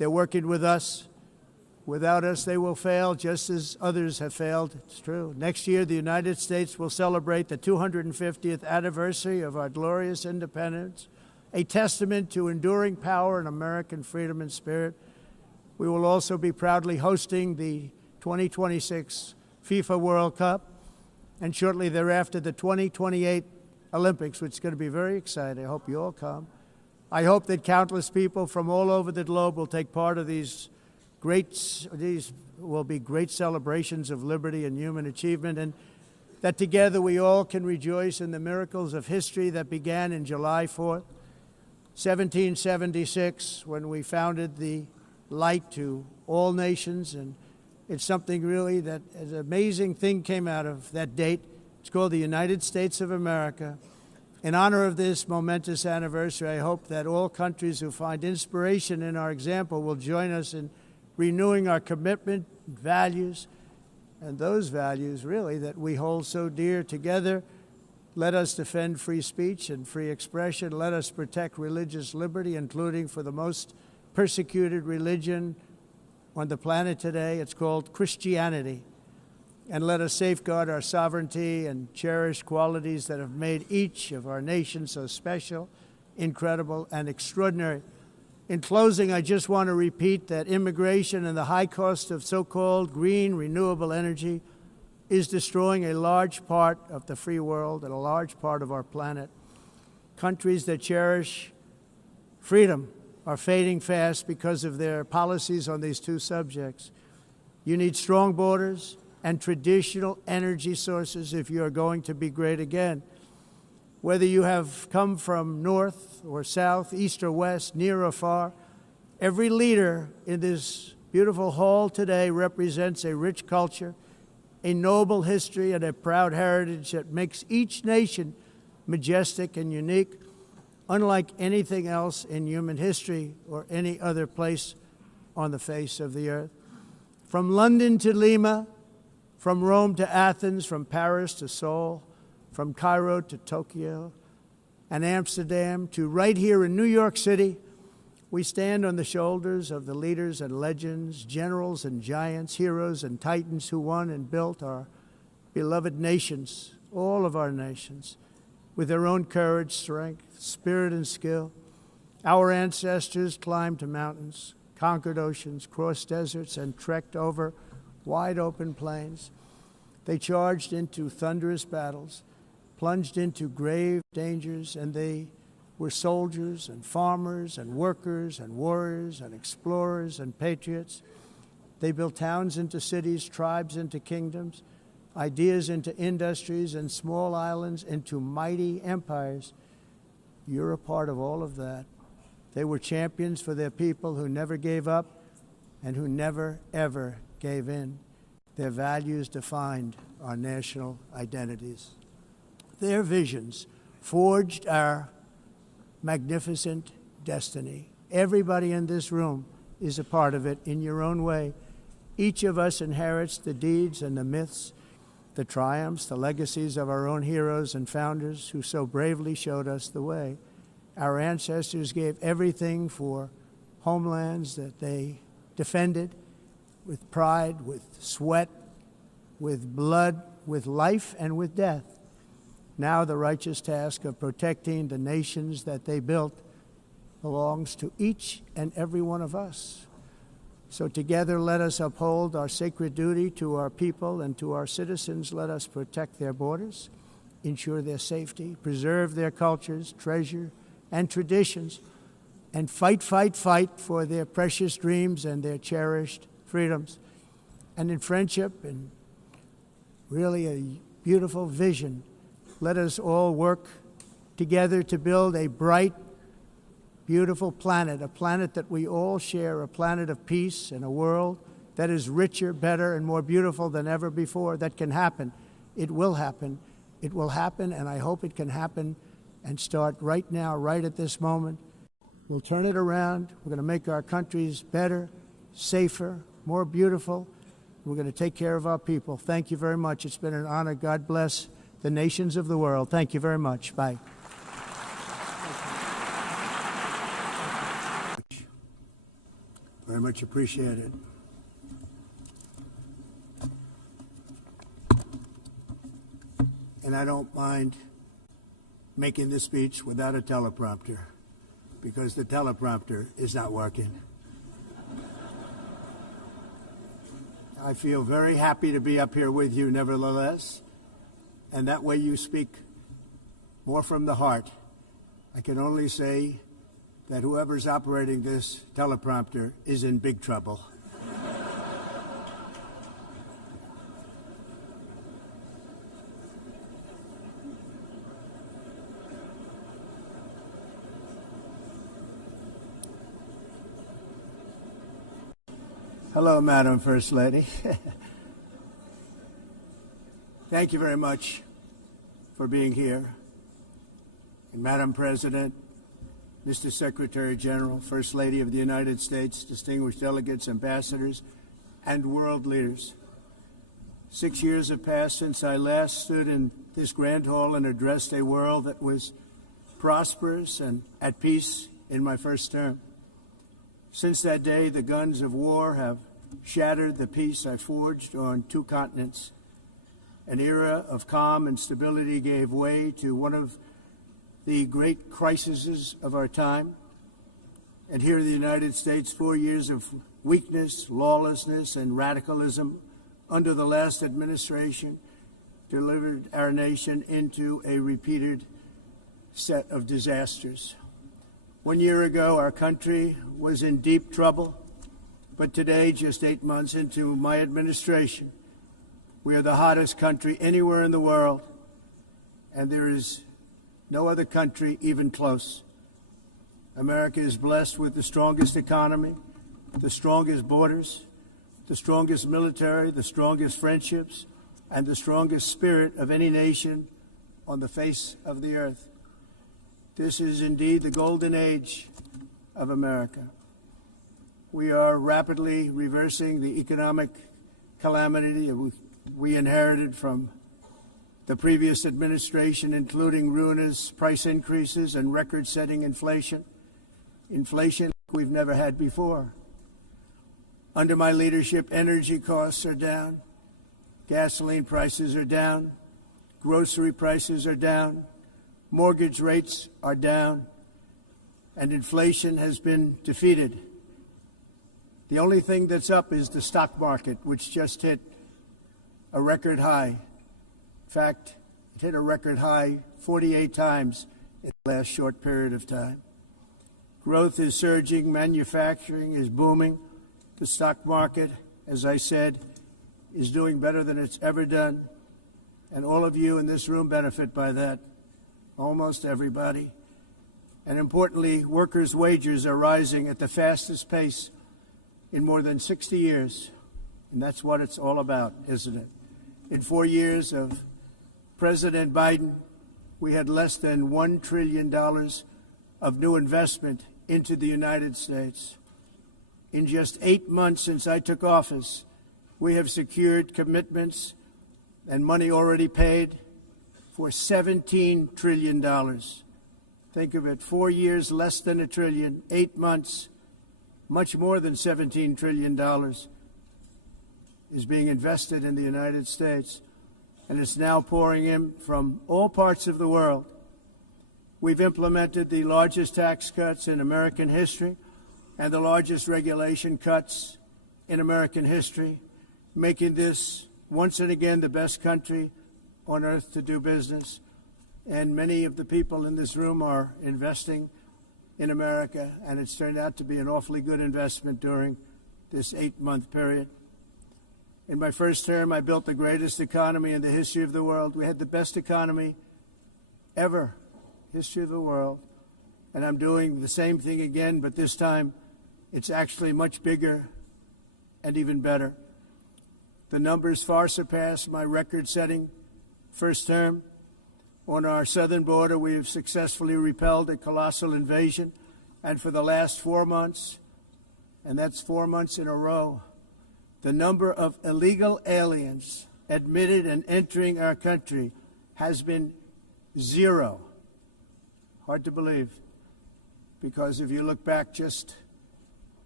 They're working with us. Without us, they will fail, just as others have failed. It's true. Next year, the United States will celebrate the 250th anniversary of our glorious independence, a testament to enduring power and American freedom and spirit. We will also be proudly hosting the 2026 FIFA World Cup, and shortly thereafter, the 2028 Olympics, which is going to be very exciting. I hope you all come. I hope that countless people from all over the globe will take part of these will be great celebrations of liberty and human achievement, and that together we all can rejoice in the miracles of history that began in July 4th, 1776, when we founded the light to all nations. And it's something really that an amazing thing came out of that date. It's called the United States of America. In honor of this momentous anniversary, I hope that all countries who find inspiration in our example will join us in renewing our commitment, values, and those values, really, that we hold so dear. Together, let us defend free speech and free expression. Let us protect religious liberty, including for the most persecuted religion on the planet today. It's called Christianity. And let us safeguard our sovereignty and cherish qualities that have made each of our nations so special, incredible, and extraordinary. In closing, I just want to repeat that immigration and the high cost of so-called green renewable energy is destroying a large part of the free world and a large part of our planet. Countries that cherish freedom are fading fast because of their policies on these two subjects. You need strong borders and traditional energy sources if you are going to be great again. Whether you have come from north or south, east or west, near or far, every leader in this beautiful hall today represents a rich culture, a noble history, and a proud heritage that makes each nation majestic and unique, unlike anything else in human history or any other place on the face of the earth. From London to Lima, from Rome to Athens, from Paris to Seoul, from Cairo to Tokyo and Amsterdam to right here in New York City, we stand on the shoulders of the leaders and legends, generals and giants, heroes and titans who won and built our beloved nations, all of our nations, with their own courage, strength, spirit, and skill. Our ancestors climbed mountains, conquered oceans, crossed deserts, and trekked over wide open plains. They charged into thunderous battles, plunged into grave dangers, and they were soldiers and farmers and workers and warriors and explorers and patriots. They built towns into cities, tribes into kingdoms, ideas into industries, and small islands into mighty empires. You're a part of all of that. They were champions for their people who never gave up and who never, ever gave in. Their values defined our national identities. Their visions forged our magnificent destiny. Everybody in this room is a part of it in your own way. Each of us inherits the deeds and the myths, the triumphs, the legacies of our own heroes and founders who so bravely showed us the way. Our ancestors gave everything for homelands that they defended with pride, with sweat, with blood, with life, and with death. Now the righteous task of protecting the nations that they built belongs to each and every one of us. So together let us uphold our sacred duty to our people and to our citizens. Let us protect their borders, ensure their safety, preserve their cultures, treasure, and traditions, and fight, fight, fight for their precious dreams and their cherished freedoms. And in friendship and really a beautiful vision, let us all work together to build a bright, beautiful planet, a planet that we all share, a planet of peace and a world that is richer, better, and more beautiful than ever before. That can happen. It will happen. It will happen, and I hope it can happen and start right now, right at this moment. We'll turn it around. We're going to make our countries better, safer, more beautiful. We're going to take care of our people. Thank you very much. It's been an honor. God bless the nations of the world. Thank you very much. Bye. Very much appreciated. And I don't mind making this speech without a teleprompter, because the teleprompter is not working. I feel very happy to be up here with you nevertheless, and that way you speak more from the heart. I can only say that whoever's operating this teleprompter is in big trouble. Hello, Madam First Lady. Thank you very much for being here. And Madam President, Mr. Secretary General, First Lady of the United States, distinguished delegates, ambassadors, and world leaders. 6 years have passed since I last stood in this grand hall and addressed a world that was prosperous and at peace in my first term. Since that day, the guns of war have shattered the peace I forged on 2 continents. An era of calm and stability gave way to one of the great crises of our time. And here in the United States, 4 years of weakness, lawlessness, and radicalism under the last administration delivered our nation into a repeated set of disasters. 1 year ago, our country was in deep trouble, but today, just 8 months into my administration, we are the hottest country anywhere in the world, and there is no other country even close. America is blessed with the strongest economy, the strongest borders, the strongest military, the strongest friendships, and the strongest spirit of any nation on the face of the earth. This is indeed the golden age of America. We are rapidly reversing the economic calamity we inherited from the previous administration, including ruinous price increases and record-setting inflation we've never had before. Under my leadership, energy costs are down, gasoline prices are down, grocery prices are down, mortgage rates are down, and inflation has been defeated. The only thing that's up is the stock market, which just hit a record high. In fact, it hit a record high 48 times in the last short period of time. Growth is surging, manufacturing is booming. The stock market, as I said, is doing better than it's ever done, and all of you in this room benefit by that. Almost everybody. And importantly, workers' wages are rising at the fastest pace in more than 60 years. And that's what it's all about, isn't it? In 4 years of President Biden, we had less than $1 trillion of new investment into the United States. In just 8 months since I took office, we have secured commitments and money already paid for $17 trillion. Think of it, 4 years, less than $1 trillion, 8 months, much more than $17 trillion is being invested in the United States, and it's now pouring in from all parts of the world. We've implemented the largest tax cuts in American history and the largest regulation cuts in American history, making this once and again the best country on earth to do business. And many of the people in this room are investing in America, and it's turned out to be an awfully good investment during this 8-month period. In my first term, I built the greatest economy in the history of the world. We had the best economy ever, history of the world. And I'm doing the same thing again, but this time it's actually much bigger and even better. The numbers far surpass my record-setting first term. On our southern border, we have successfully repelled a colossal invasion, and for the last 4 months, and that's 4 months in a row, the number of illegal aliens admitted and entering our country has been 0. Hard to believe, because if you look back just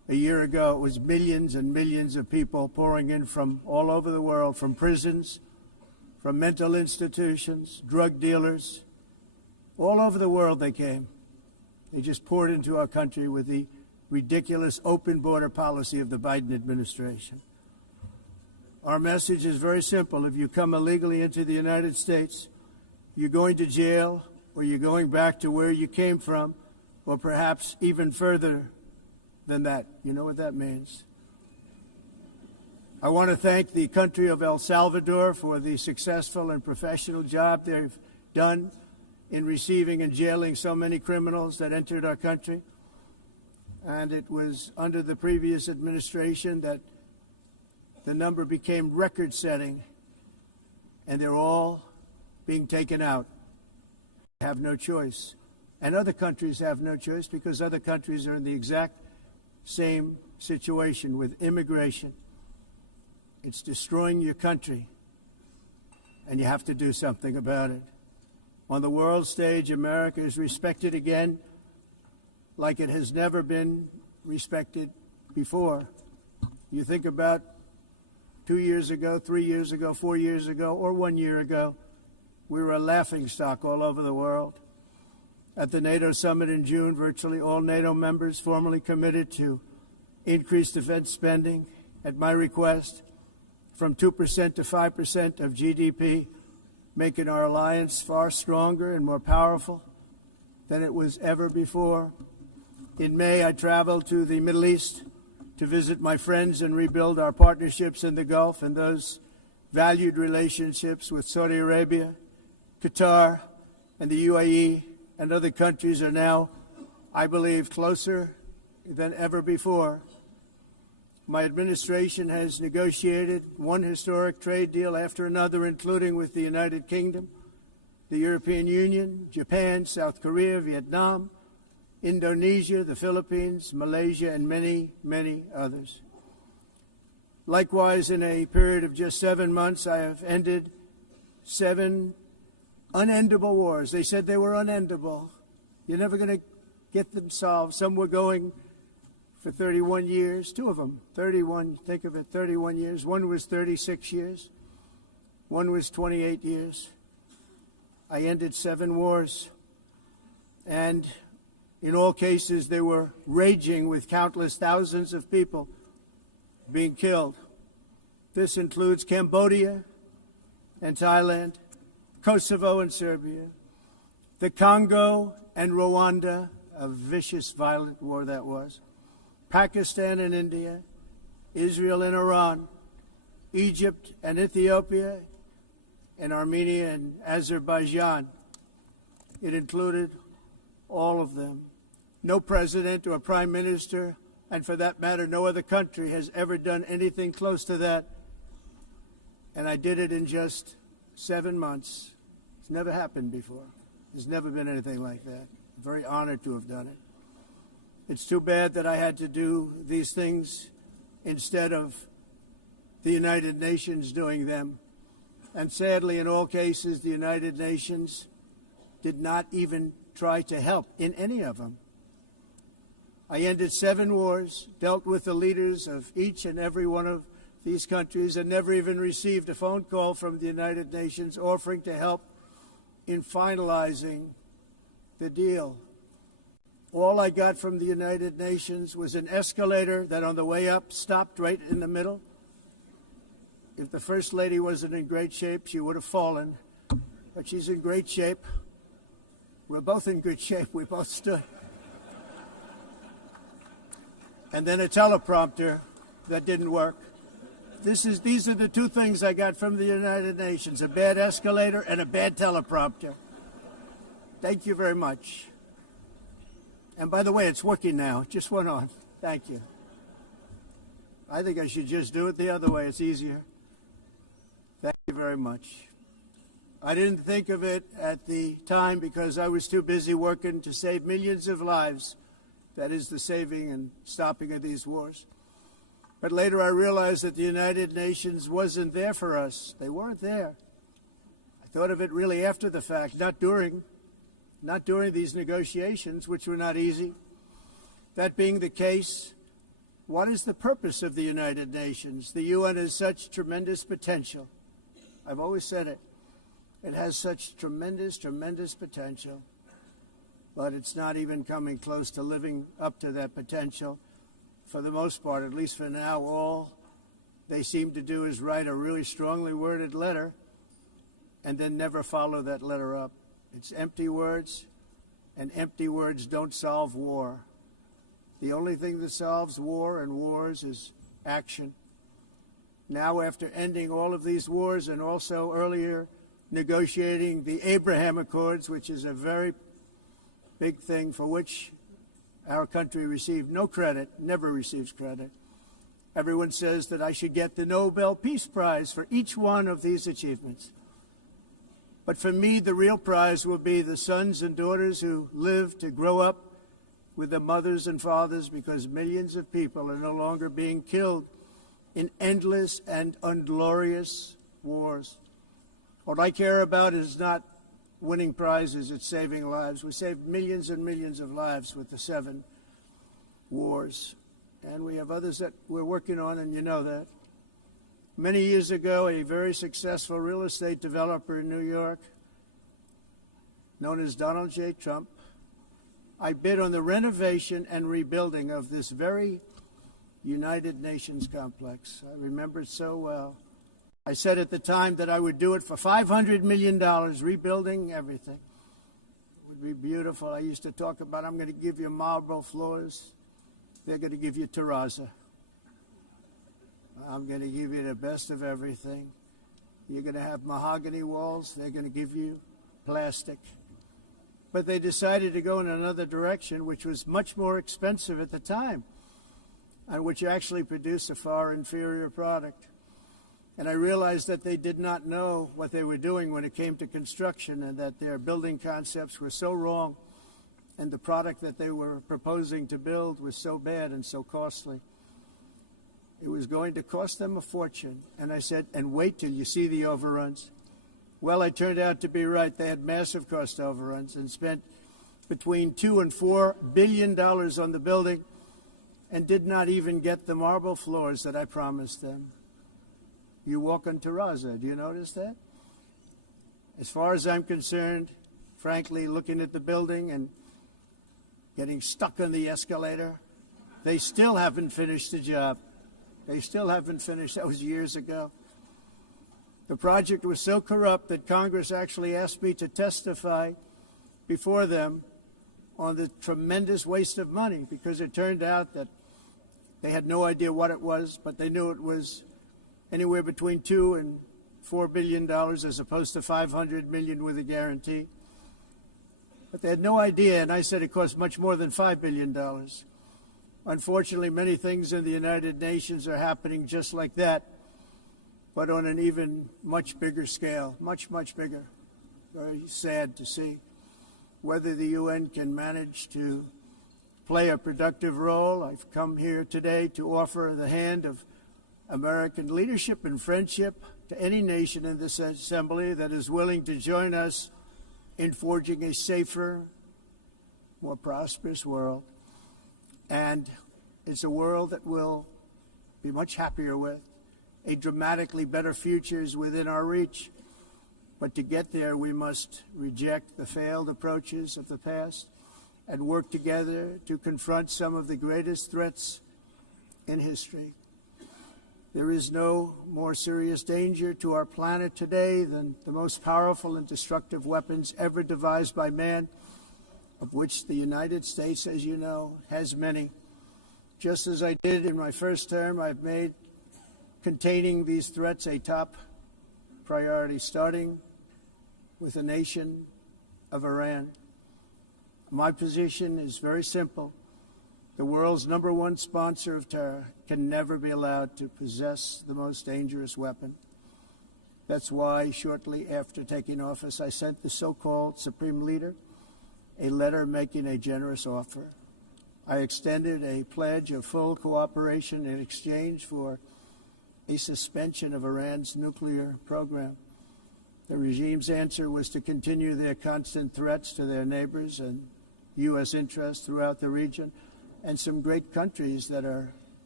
A year ago, it was millions and millions of people pouring in from all over the world, from prisons, from mental institutions, drug dealers. All over the world they came. They just poured into our country with the ridiculous open border policy of the Biden administration. Our message is very simple. If you come illegally into the United States, you're going to jail, or you're going back to where you came from, or perhaps even further than that. You know what that means. I want to thank the country of El Salvador for the successful and professional job they've done in receiving and jailing so many criminals that entered our country. And it was under the previous administration that the number became record-setting, and they're all being taken out. They have no choice. And other countries have no choice because other countries are in the exact same situation with immigration. It's destroying your country, and you have to do something about it. On the world stage, America is respected again like it has never been respected before. You think about 2 years ago, 3 years ago, 4 years ago, or 1 year ago, we were a laughingstock all over the world. At the NATO summit in June, virtually all NATO members formally committed to increase defense spending, at my request, from 2% to 5% of GDP, making our alliance far stronger and more powerful than it was ever before. In May, I traveled to the Middle East to visit my friends and rebuild our partnerships in the Gulf and those valued relationships with Saudi Arabia, Qatar, and the UAE, and other countries are now, I believe, closer than ever before. My administration has negotiated one historic trade deal after another, including with the United Kingdom, the European Union, Japan, South Korea, Vietnam, Indonesia, the Philippines, Malaysia, and many, many others. Likewise, in a period of just 7 months, I have ended 7 unendable wars. They said they were unendable. You're never going to get them solved. Some were going for 31 years, 2 of them, 31, think of it, 31 years. One was 36 years. One was 28 years. I ended 7 wars. And in all cases, they were raging with countless thousands of people being killed. This includes Cambodia and Thailand, Kosovo and Serbia, the Congo and Rwanda, a vicious, violent war that was, Pakistan and India, Israel and Iran, Egypt and Ethiopia, and Armenia and Azerbaijan. It included all of them. No president or prime minister, and for that matter, no other country has ever done anything close to that. And I did it in just 7 months. It's never happened before. There's never been anything like that. I'm very honored to have done it. It's too bad that I had to do these things instead of the United Nations doing them. And sadly, in all cases, the United Nations did not even try to help in any of them. I ended 7 wars, dealt with the leaders of each and every one of these countries, and never even received a phone call from the United Nations offering to help in finalizing the deal. All I got from the United Nations was an escalator that on the way up stopped right in the middle. If the First Lady wasn't in great shape, she would have fallen, but she's in great shape. We're both in good shape. We both stood. And then a teleprompter that didn't work. These are the 2 things I got from the United Nations, a bad escalator and a bad teleprompter. Thank you very much. And by the way, it's working now. It just went on. Thank you. I think I should just do it the other way. It's easier. Thank you very much. I didn't think of it at the time because I was too busy working to save millions of lives. That is the saving and stopping of these wars. But later I realized that the United Nations wasn't there for us. They weren't there. I thought of it really after the fact, not during these negotiations, which were not easy. That being the case, what is the purpose of the United Nations? The UN has such tremendous potential. I've always said it. It has such tremendous, tremendous potential, but it's not even coming close to living up to that potential. For the most part, at least for now, all they seem to do is write a really strongly worded letter and then never follow that letter up. It's empty words, and empty words don't solve war. The only thing that solves war and wars is action. Now, after ending all of these wars and also earlier negotiating the Abraham Accords, which is a very big thing for which our country received no credit, never receives credit. Everyone says that I should get the Nobel Peace Prize for each one of these achievements. But for me, the real prize will be the sons and daughters who live to grow up with the mothers and fathers, because millions of people are no longer being killed in endless and unglorious wars. What I care about is not winning prizes, it's saving lives. We saved millions and millions of lives with the 7 wars. And we have others that we're working on, and you know that. Many years ago, a very successful real estate developer in New York, known as Donald J. Trump, I bid on the renovation and rebuilding of this very United Nations complex. I remember it so well. I said at the time that I would do it for $500 million, rebuilding everything. It would be beautiful. I used to talk about, I'm going to give you marble floors. They're going to give you terrazzo. I'm going to give you the best of everything. You're going to have mahogany walls. They're going to give you plastic. But they decided to go in another direction, which was much more expensive at the time, and which actually produced a far inferior product. And I realized that they did not know what they were doing when it came to construction, and that their building concepts were so wrong, and the product that they were proposing to build was so bad and so costly. It was going to cost them a fortune. And I said, and wait till you see the overruns. Well, I turned out to be right. They had massive cost overruns and spent between $2 and $4 billion on the building and did not even get the marble floors that I promised them. You walk on terrazzo. Do you notice that? As far as I'm concerned, frankly, looking at the building and getting stuck on the escalator, they still haven't finished the job. They still haven't finished. That was years ago. The project was so corrupt that Congress actually asked me to testify before them on the tremendous waste of money, because it turned out that they had no idea what it was, but they knew it was anywhere between $2 and $4 billion as opposed to $500 million with a guarantee. But they had no idea, and I said it cost much more than $5 billion. Unfortunately, many things in the United Nations are happening just like that, but on an even much bigger scale, much, much bigger. Very sad to see. Whether the UN can manage to play a productive role, I've come here today to offer the hand of American leadership and friendship to any nation in this assembly that is willing to join us in forging a safer, more prosperous world. And it's a world that we'll be much happier with. A dramatically better future is within our reach. But to get there, we must reject the failed approaches of the past and work together to confront some of the greatest threats in history. There is no more serious danger to our planet today than the most powerful and destructive weapons ever devised by man, of which the United States, as you know, has many. Just as I did in my first term, I've made containing these threats a top priority, starting with the nation of Iran. My position is very simple. The world's #1 sponsor of terror can never be allowed to possess the most dangerous weapon. That's why shortly after taking office, I sent the so-called Supreme Leader a letter making a generous offer. I extended a pledge of full cooperation in exchange for a suspension of Iran's nuclear program. The regime's answer was to continue their constant threats to their neighbors and U.S. interests throughout the region, and some great countries that are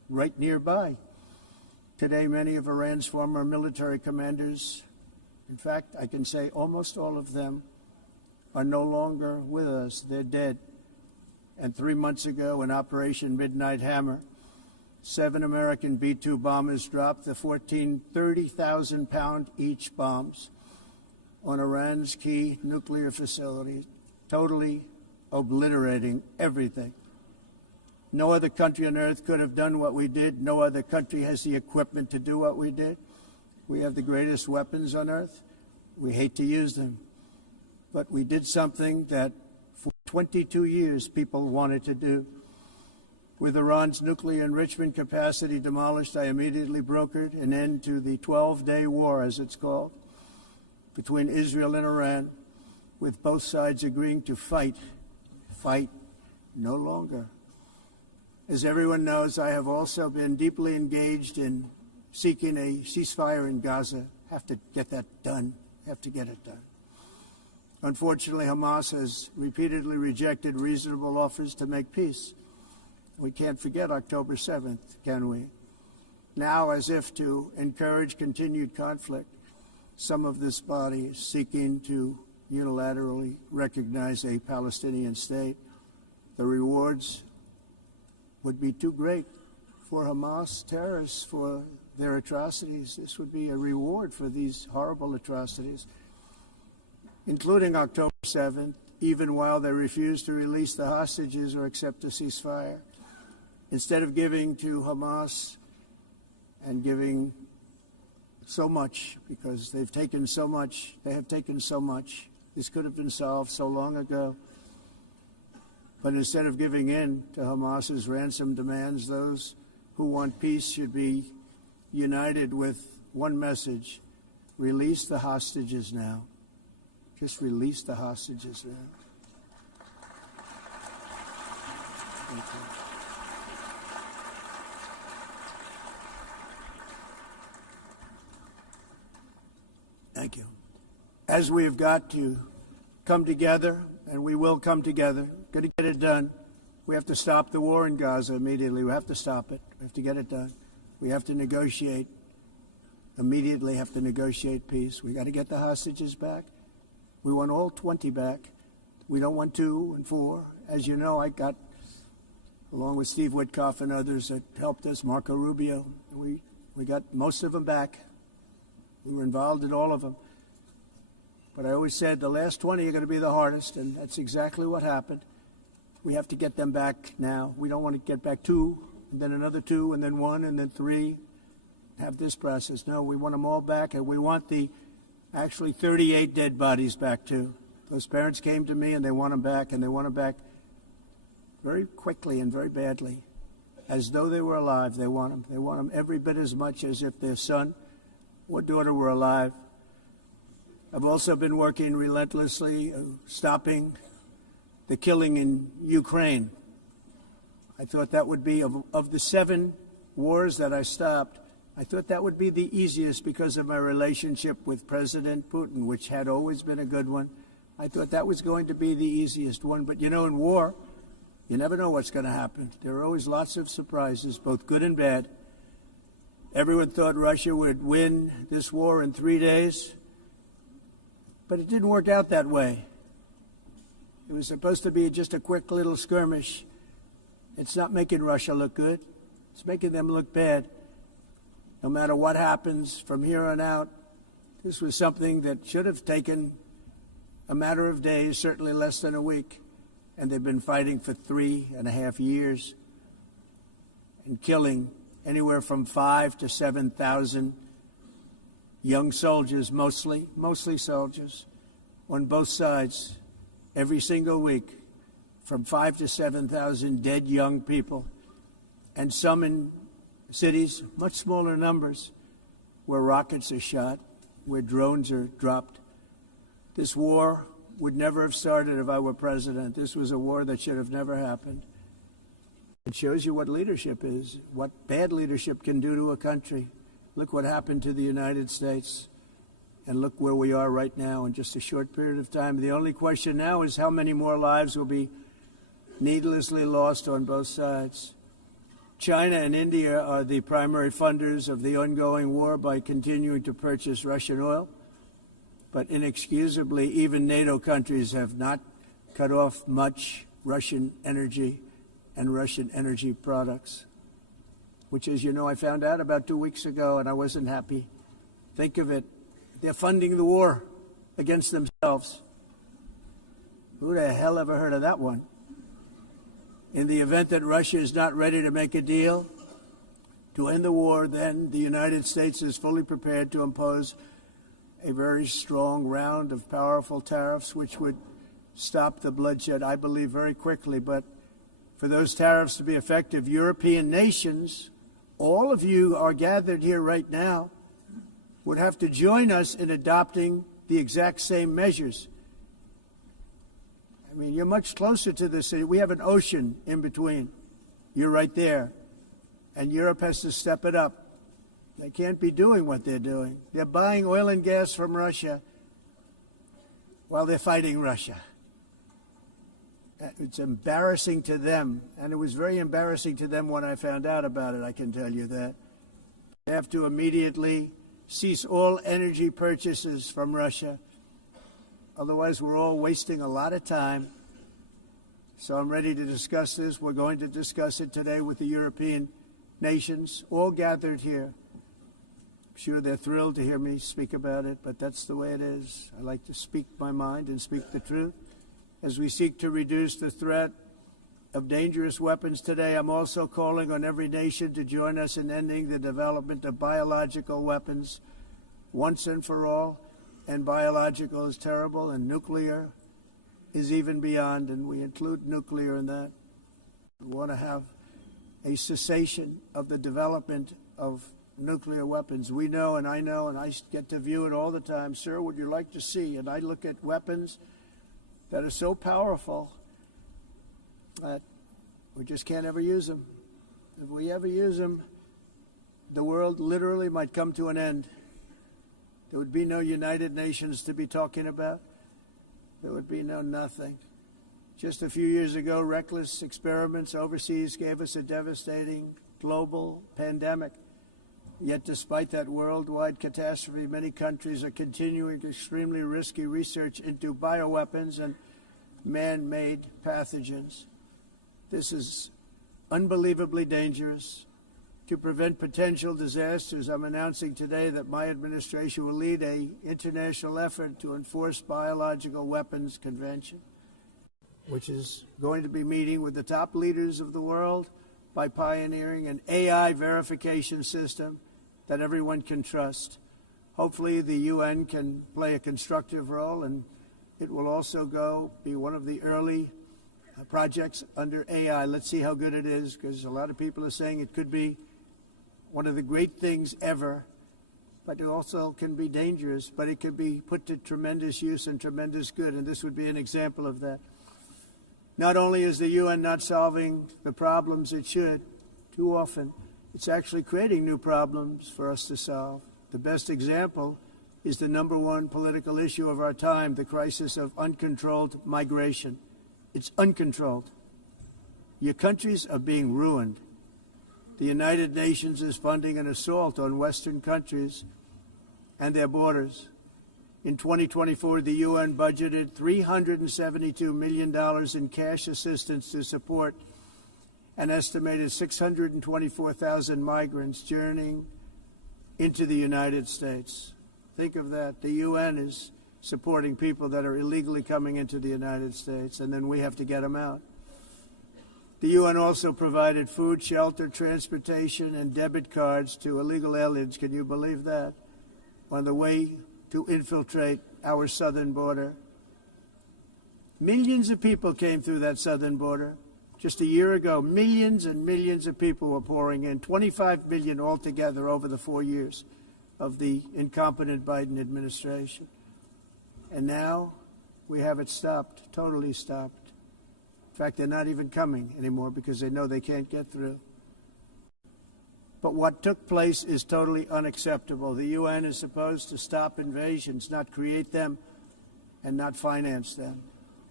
right nearby. Today, many of Iran's former military commanders, in fact, I can say almost all of them, are no longer with us. They're dead. And 3 months ago, in Operation Midnight Hammer, 7 American B-2 bombers dropped the 14 30,000-pound each bombs on Iran's key nuclear facilities, totally obliterating everything. No other country on earth could have done what we did. No other country has the equipment to do what we did. We have the greatest weapons on earth. We hate to use them. But we did something that for 22 years people wanted to do. With Iran's nuclear enrichment capacity demolished, I immediately brokered an end to the 12-day war, as it's called, between Israel and Iran, with both sides agreeing to fight no longer. As everyone knows, I have also been deeply engaged in seeking a ceasefire in Gaza. Have to get that done. Have to get it done. Unfortunately, Hamas has repeatedly rejected reasonable offers to make peace. We can't forget October 7th, can we? Now, as if to encourage continued conflict, some of this body is seeking to unilaterally recognize a Palestinian state. The rewards would be too great for Hamas terrorists for their atrocities. This would be a reward for these horrible atrocities, including October 7th, even while they refuse to release the hostages or accept a ceasefire. Instead of giving to Hamas and giving so much, because they've taken so much, they have taken so much. This could have been solved so long ago. But instead of giving in to Hamas's ransom demands, those who want peace should be united with one message: release the hostages now. Just release the hostages now. Thank you. Thank you. As we have got to come together, and we will come together, got to get it done. We have to stop the war in Gaza immediately. We have to stop it. We have to get it done. We have to negotiate, immediately have to negotiate peace. We got to get the hostages back. We want all 20 back. We don't want 2 and 4. As you know, I got, along with Steve Witkoff and others that helped us, Marco Rubio, we got most of them back. We were involved in all of them. But I always said the last 20 are going to be the hardest, and that's exactly what happened. We have to get them back now. We don't want to get back 2, and then another 2, and then 1, and then 3. Have this process. No, we want them all back, and we want the actually 38 dead bodies back too. Those parents came to me, and they want them back, and they want them back very quickly and very badly, as though they were alive. They want them. They want them every bit as much as if their son or daughter were alive. I've also been working relentlessly, stopping the killing in Ukraine. I thought that would be, of the 7 wars that I stopped, I thought that would be the easiest because of my relationship with President Putin, which had always been a good one. I thought that was going to be the easiest one. But, you know, in war, you never know what's going to happen. There are always lots of surprises, both good and bad. Everyone thought Russia would win this war in 3 days, but it didn't work out that way. It was supposed to be just a quick little skirmish. It's not making Russia look good. It's making them look bad. No matter what happens from here on out, this was something that should have taken a matter of days, certainly less than a week. And they've been fighting for 3.5 years and killing anywhere from 5,000 to 7,000 young soldiers, mostly soldiers, on both sides, every single week, from 5,000 to 7,000 dead young people, and some in cities, much smaller numbers, where rockets are shot, where drones are dropped. This war would never have started if I were president. This was a war that should have never happened. It shows you what leadership is, what bad leadership can do to a country. Look what happened to the United States, and look where we are right now in just a short period of time. The only question now is how many more lives will be needlessly lost on both sides. China and India are the primary funders of the ongoing war by continuing to purchase Russian oil. But inexcusably, even NATO countries have not cut off much Russian energy and Russian energy products, which, as you know, I found out about 2 weeks ago, and I wasn't happy. Think of it. They're funding the war against themselves. Who the hell ever heard of that one? In the event that Russia is not ready to make a deal to end the war, then the United States is fully prepared to impose a very strong round of powerful tariffs, which would stop the bloodshed, I believe, very quickly. But for those tariffs to be effective, European nations, all of you are gathered here right now, would have to join us in adopting the exact same measures. I mean, you're much closer to this. We have an ocean in between. You're right there. And Europe has to step it up. They can't be doing what they're doing. They're buying oil and gas from Russia while they're fighting Russia. It's embarrassing to them, and it was very embarrassing to them when I found out about it, I can tell you that. They have to immediately cease all energy purchases from Russia. Otherwise, we're all wasting a lot of time. So I'm ready to discuss this. We're going to discuss it today with the European nations, all gathered here. I'm sure they're thrilled to hear me speak about it, but that's the way it is. I like to speak my mind and speak the truth. As we seek to reduce the threat of dangerous weapons today, I'm also calling on every nation to join us in ending the development of biological weapons once and for all. And biological is terrible, and nuclear is even beyond, and we include nuclear in that. We want to have a cessation of the development of nuclear weapons. We know, and I get to view it all the time. Sir, would you like to see? And I look at weapons that are so powerful that we just can't ever use them. If we ever use them, the world literally might come to an end. There would be no United Nations to be talking about. There would be no nothing. Just a few years ago, reckless experiments overseas gave us a devastating global pandemic. Yet despite that worldwide catastrophe, many countries are continuing extremely risky research into bioweapons and man-made pathogens. This is unbelievably dangerous. To prevent potential disasters, I'm announcing today that my administration will lead an international effort to enforce biological weapons convention, which is going to be meeting with the top leaders of the world by pioneering an AI verification system that everyone can trust. Hopefully the UN can play a constructive role, and it will also be one of the early projects under AI. Let's see how good it is, because a lot of people are saying it could be one of the great things ever, but it also can be dangerous, but it can be put to tremendous use and tremendous good, and this would be an example of that. Not only is the UN not solving the problems it should, too often, it's actually creating new problems for us to solve. The best example is the #1 political issue of our time, the crisis of uncontrolled migration. It's uncontrolled. Your countries are being ruined. The United Nations is funding an assault on Western countries and their borders. In 2024, the UN budgeted $372 million in cash assistance to support an estimated 624,000 migrants journeying into the United States. Think of that. The UN is supporting people that are illegally coming into the United States, and then we have to get them out. The UN also provided food, shelter, transportation, and debit cards to illegal aliens. Can you believe that? On the way to infiltrate our southern border. Millions of people came through that southern border. Just a year ago, millions and millions of people were pouring in, 25 million altogether over the 4 years of the incompetent Biden administration. And now we have it stopped, totally stopped. In fact, they're not even coming anymore because they know they can't get through. But what took place is totally unacceptable. The UN is supposed to stop invasions, not create them and not finance them.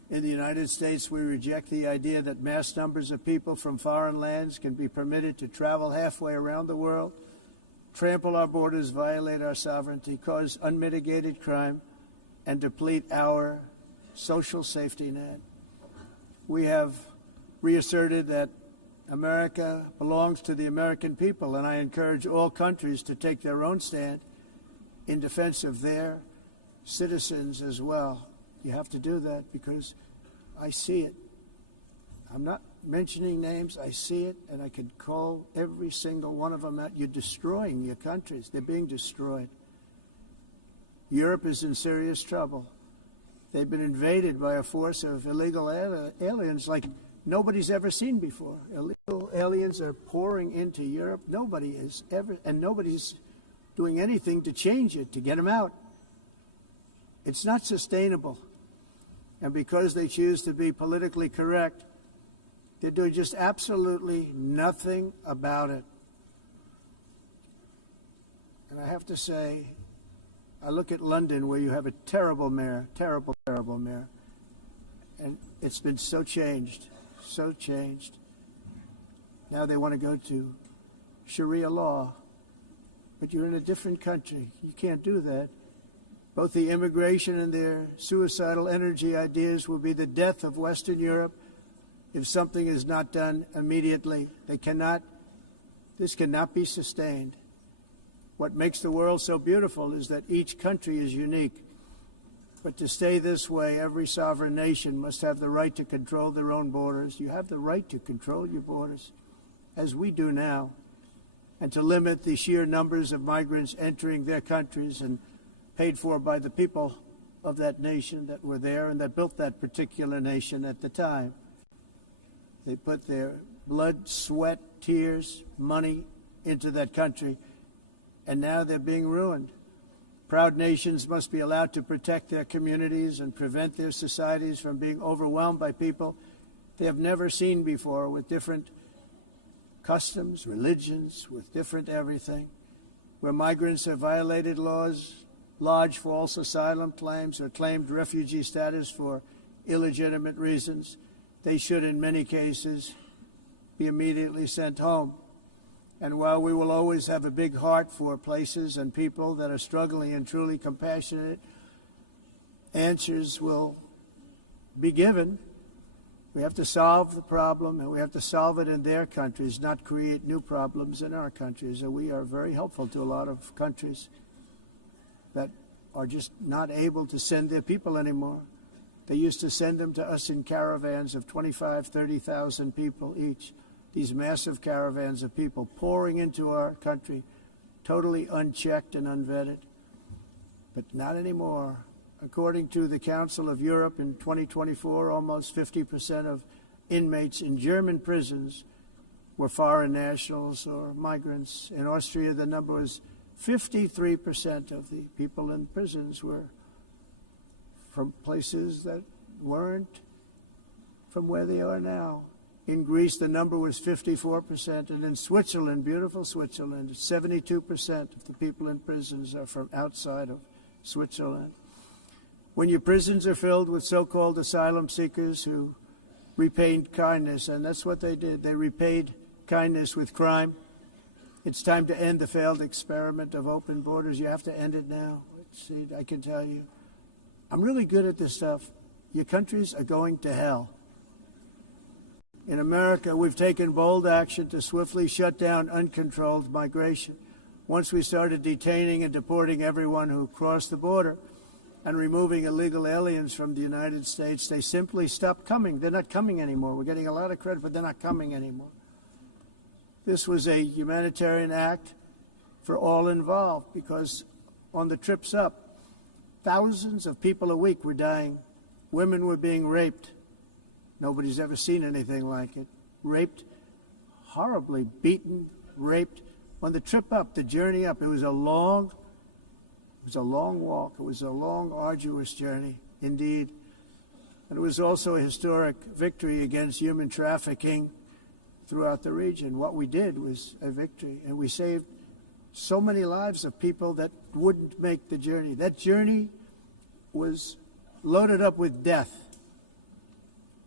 In the United States, we reject the idea that mass numbers of people from foreign lands can be permitted to travel halfway around the world, trample our borders, violate our sovereignty, cause unmitigated crime, and deplete our social safety net. We have reasserted that America belongs to the American people, and I encourage all countries to take their own stand in defense of their citizens as well. You have to do that because I see it. I'm not mentioning names. I see it, and I could call every single one of them out. You're destroying your countries. They're being destroyed. Europe is in serious trouble. They've been invaded by a force of illegal aliens like nobody's ever seen before. Illegal aliens are pouring into Europe. Nobody is ever, and nobody's doing anything to change it, to get them out. It's not sustainable. And because they choose to be politically correct, they're doing just absolutely nothing about it. And I have to say, I look at London where you have a terrible mayor, terrible mayor. And it's been so changed, so changed. Now they want to go to Sharia law. But you're in a different country. You can't do that. Both the immigration and their suicidal energy ideas will be the death of Western Europe if something is not done immediately. This cannot be sustained. What makes the world so beautiful is that each country is unique. But to stay this way, every sovereign nation must have the right to control their own borders. You have the right to control your borders, as we do now, and to limit the sheer numbers of migrants entering their countries and paid for by the people of that nation that were there and that built that particular nation at the time. They put their blood, sweat, tears, money into that country, and now they're being ruined. Proud nations must be allowed to protect their communities and prevent their societies from being overwhelmed by people they have never seen before, with different customs, religions, with different everything. Where migrants have violated laws, lodged false asylum claims, or claimed refugee status for illegitimate reasons, they should, in many cases, be immediately sent home. And while we will always have a big heart for places and people that are struggling and truly compassionate, answers will be given. We have to solve the problem, and we have to solve it in their countries, not create new problems in our countries. And we are very helpful to a lot of countries that are just not able to send their people anymore. They used to send them to us in caravans of 25,000, 30,000 people each. These massive caravans of people pouring into our country, totally unchecked and unvetted. But not anymore. According to the Council of Europe in 2024, almost 50% of inmates in German prisons were foreign nationals or migrants. In Austria, the number was 53% of the people in prisons were from places that weren't from where they are now. In Greece, the number was 54%, and in Switzerland, beautiful Switzerland, 72% of the people in prisons are from outside of Switzerland. When your prisons are filled with so-called asylum seekers who repaid kindness, and that's what they did, they repaid kindness with crime. It's time to end the failed experiment of open borders. You have to end it now. See, I can tell you, I'm really good at this stuff. Your countries are going to hell. In America, we've taken bold action to swiftly shut down uncontrolled migration. Once we started detaining and deporting everyone who crossed the border and removing illegal aliens from the United States, they simply stopped coming. They're not coming anymore. We're getting a lot of credit, but they're not coming anymore. This was a humanitarian act for all involved, because on the trips up, thousands of people a week were dying. Women were being raped. Nobody's ever seen anything like it. Raped, horribly beaten, raped. On the trip up, the journey up, it was a long walk. It was a long, arduous journey, indeed. And it was also a historic victory against human trafficking throughout the region. What we did was a victory, and we saved so many lives of people that wouldn't make the journey. That journey was loaded up with death.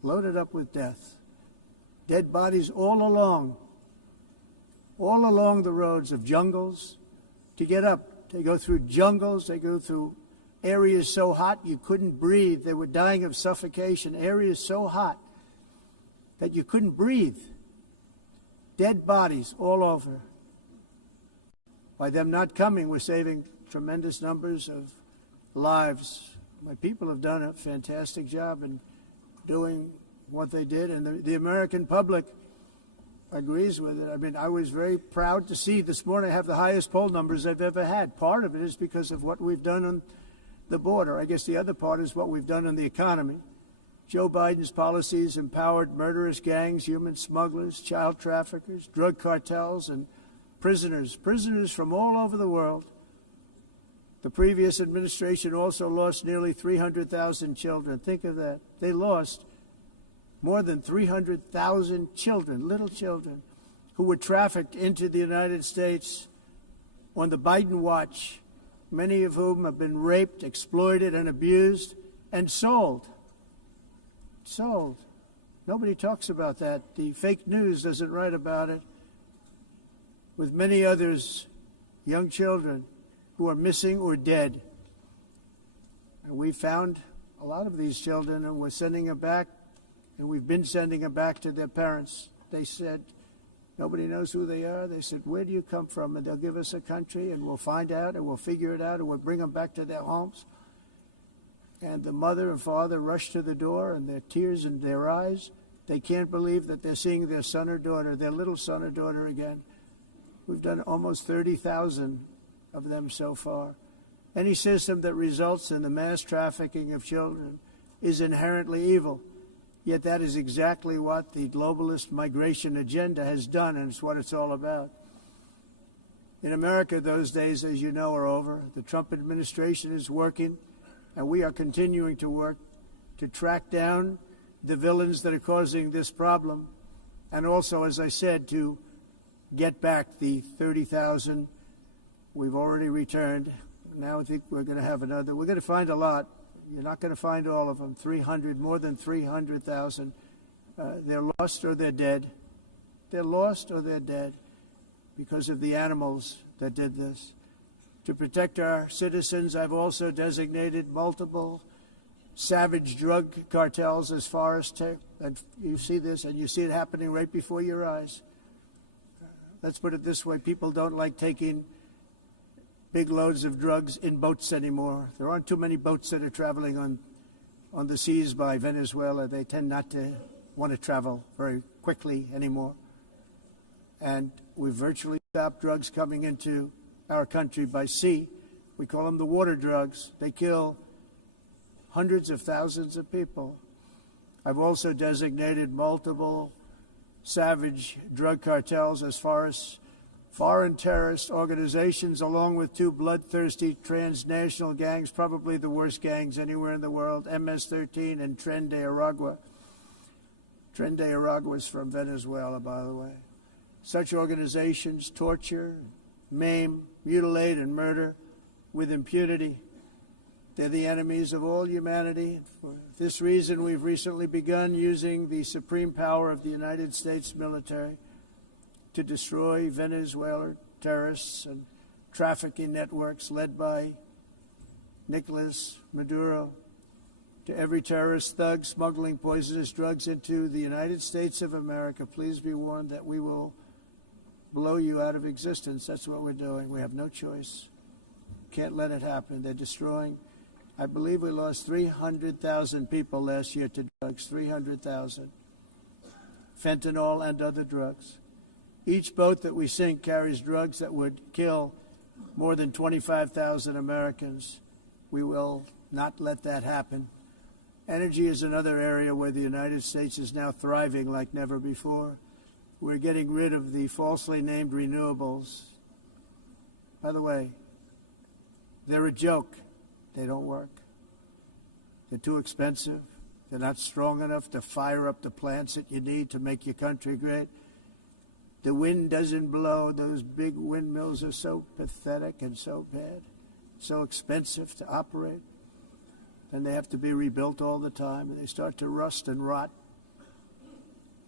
loaded up with death. Dead bodies all along the roads of jungles to get up. They go through jungles, they go through areas so hot you couldn't breathe. They were dying of suffocation, areas so hot that you couldn't breathe. Dead bodies all over. By them not coming, we're saving tremendous numbers of lives. My people have done a fantastic job in doing what they did, and the American public agrees with it. I mean, I was very proud to see this morning I have the highest poll numbers I've ever had. Part of it is because of what we've done on the border. I guess the other part is what we've done on the economy. Joe Biden's policies empowered murderous gangs, human smugglers, child traffickers, drug cartels, and prisoners from all over the world. The previous administration also lost nearly 300,000 children. Think of that. They lost more than 300,000 children, little children, who were trafficked into the United States on the Biden watch, many of whom have been raped, exploited, and abused, and sold. Sold. Nobody talks about that. The fake news doesn't write about it. With many others, young children who are missing or dead. And we found a lot of these children, and we're sending them back, and we've been sending them back to their parents. They said, nobody knows who they are. They said, where do you come from? And they'll give us a country, and we'll find out, and we'll figure it out, and we'll bring them back to their homes. And the mother and father rush to the door, and their tears in their eyes. They can't believe that they're seeing their son or daughter, their little son or daughter again. We've done almost 30,000 of them so far. Any system that results in the mass trafficking of children is inherently evil. Yet that is exactly what the globalist migration agenda has done, and it's what it's all about. In America, those days, as you know, are over. The Trump administration is working, and we are continuing to work to track down the villains that are causing this problem, and also, as I said, to get back the 30,000 we've already returned. Now I think we're going to have another. We're going to find a lot. You're not going to find all of them. 300, more than 300,000. They're lost or they're dead. They're lost or they're dead because of the animals that did this. To protect our citizens, I've also designated multiple savage drug cartels as far as and you see this, and you see it happening right before your eyes. Let's put it this way. People don't like taking big loads of drugs in boats anymore. There aren't too many boats that are traveling on the seas by Venezuela. They tend not to want to travel very quickly anymore. And we've virtually stopped drugs coming into our country by sea. We call them the water drugs. They kill hundreds of thousands of people. I've also designated multiple savage drug cartels as far as foreign terrorist organizations, along with two bloodthirsty transnational gangs, probably the worst gangs anywhere in the world, MS-13 and Tren de Aragua. Tren de Aragua is from Venezuela, by the way. Such organizations torture, maim, mutilate, and murder with impunity. They're the enemies of all humanity. For this reason, we've recently begun using the supreme power of the United States military to destroy Venezuelan terrorists and trafficking networks led by Nicolas Maduro. To every terrorist thug smuggling poisonous drugs into the United States of America, please be warned that we will blow you out of existence. That's what we're doing. We have no choice. Can't let it happen. They're destroying. I believe we lost 300,000 people last year to drugs, 300,000. Fentanyl and other drugs. Each boat that we sink carries drugs that would kill more than 25,000 Americans. We will not let that happen. Energy is another area where the United States is now thriving like never before. We're getting rid of the falsely named renewables. By the way, they're a joke. They don't work. They're too expensive. They're not strong enough to fire up the plants that you need to make your country great. The wind doesn't blow. Those big windmills are so pathetic and so bad, so expensive to operate. And they have to be rebuilt all the time, and they start to rust and rot.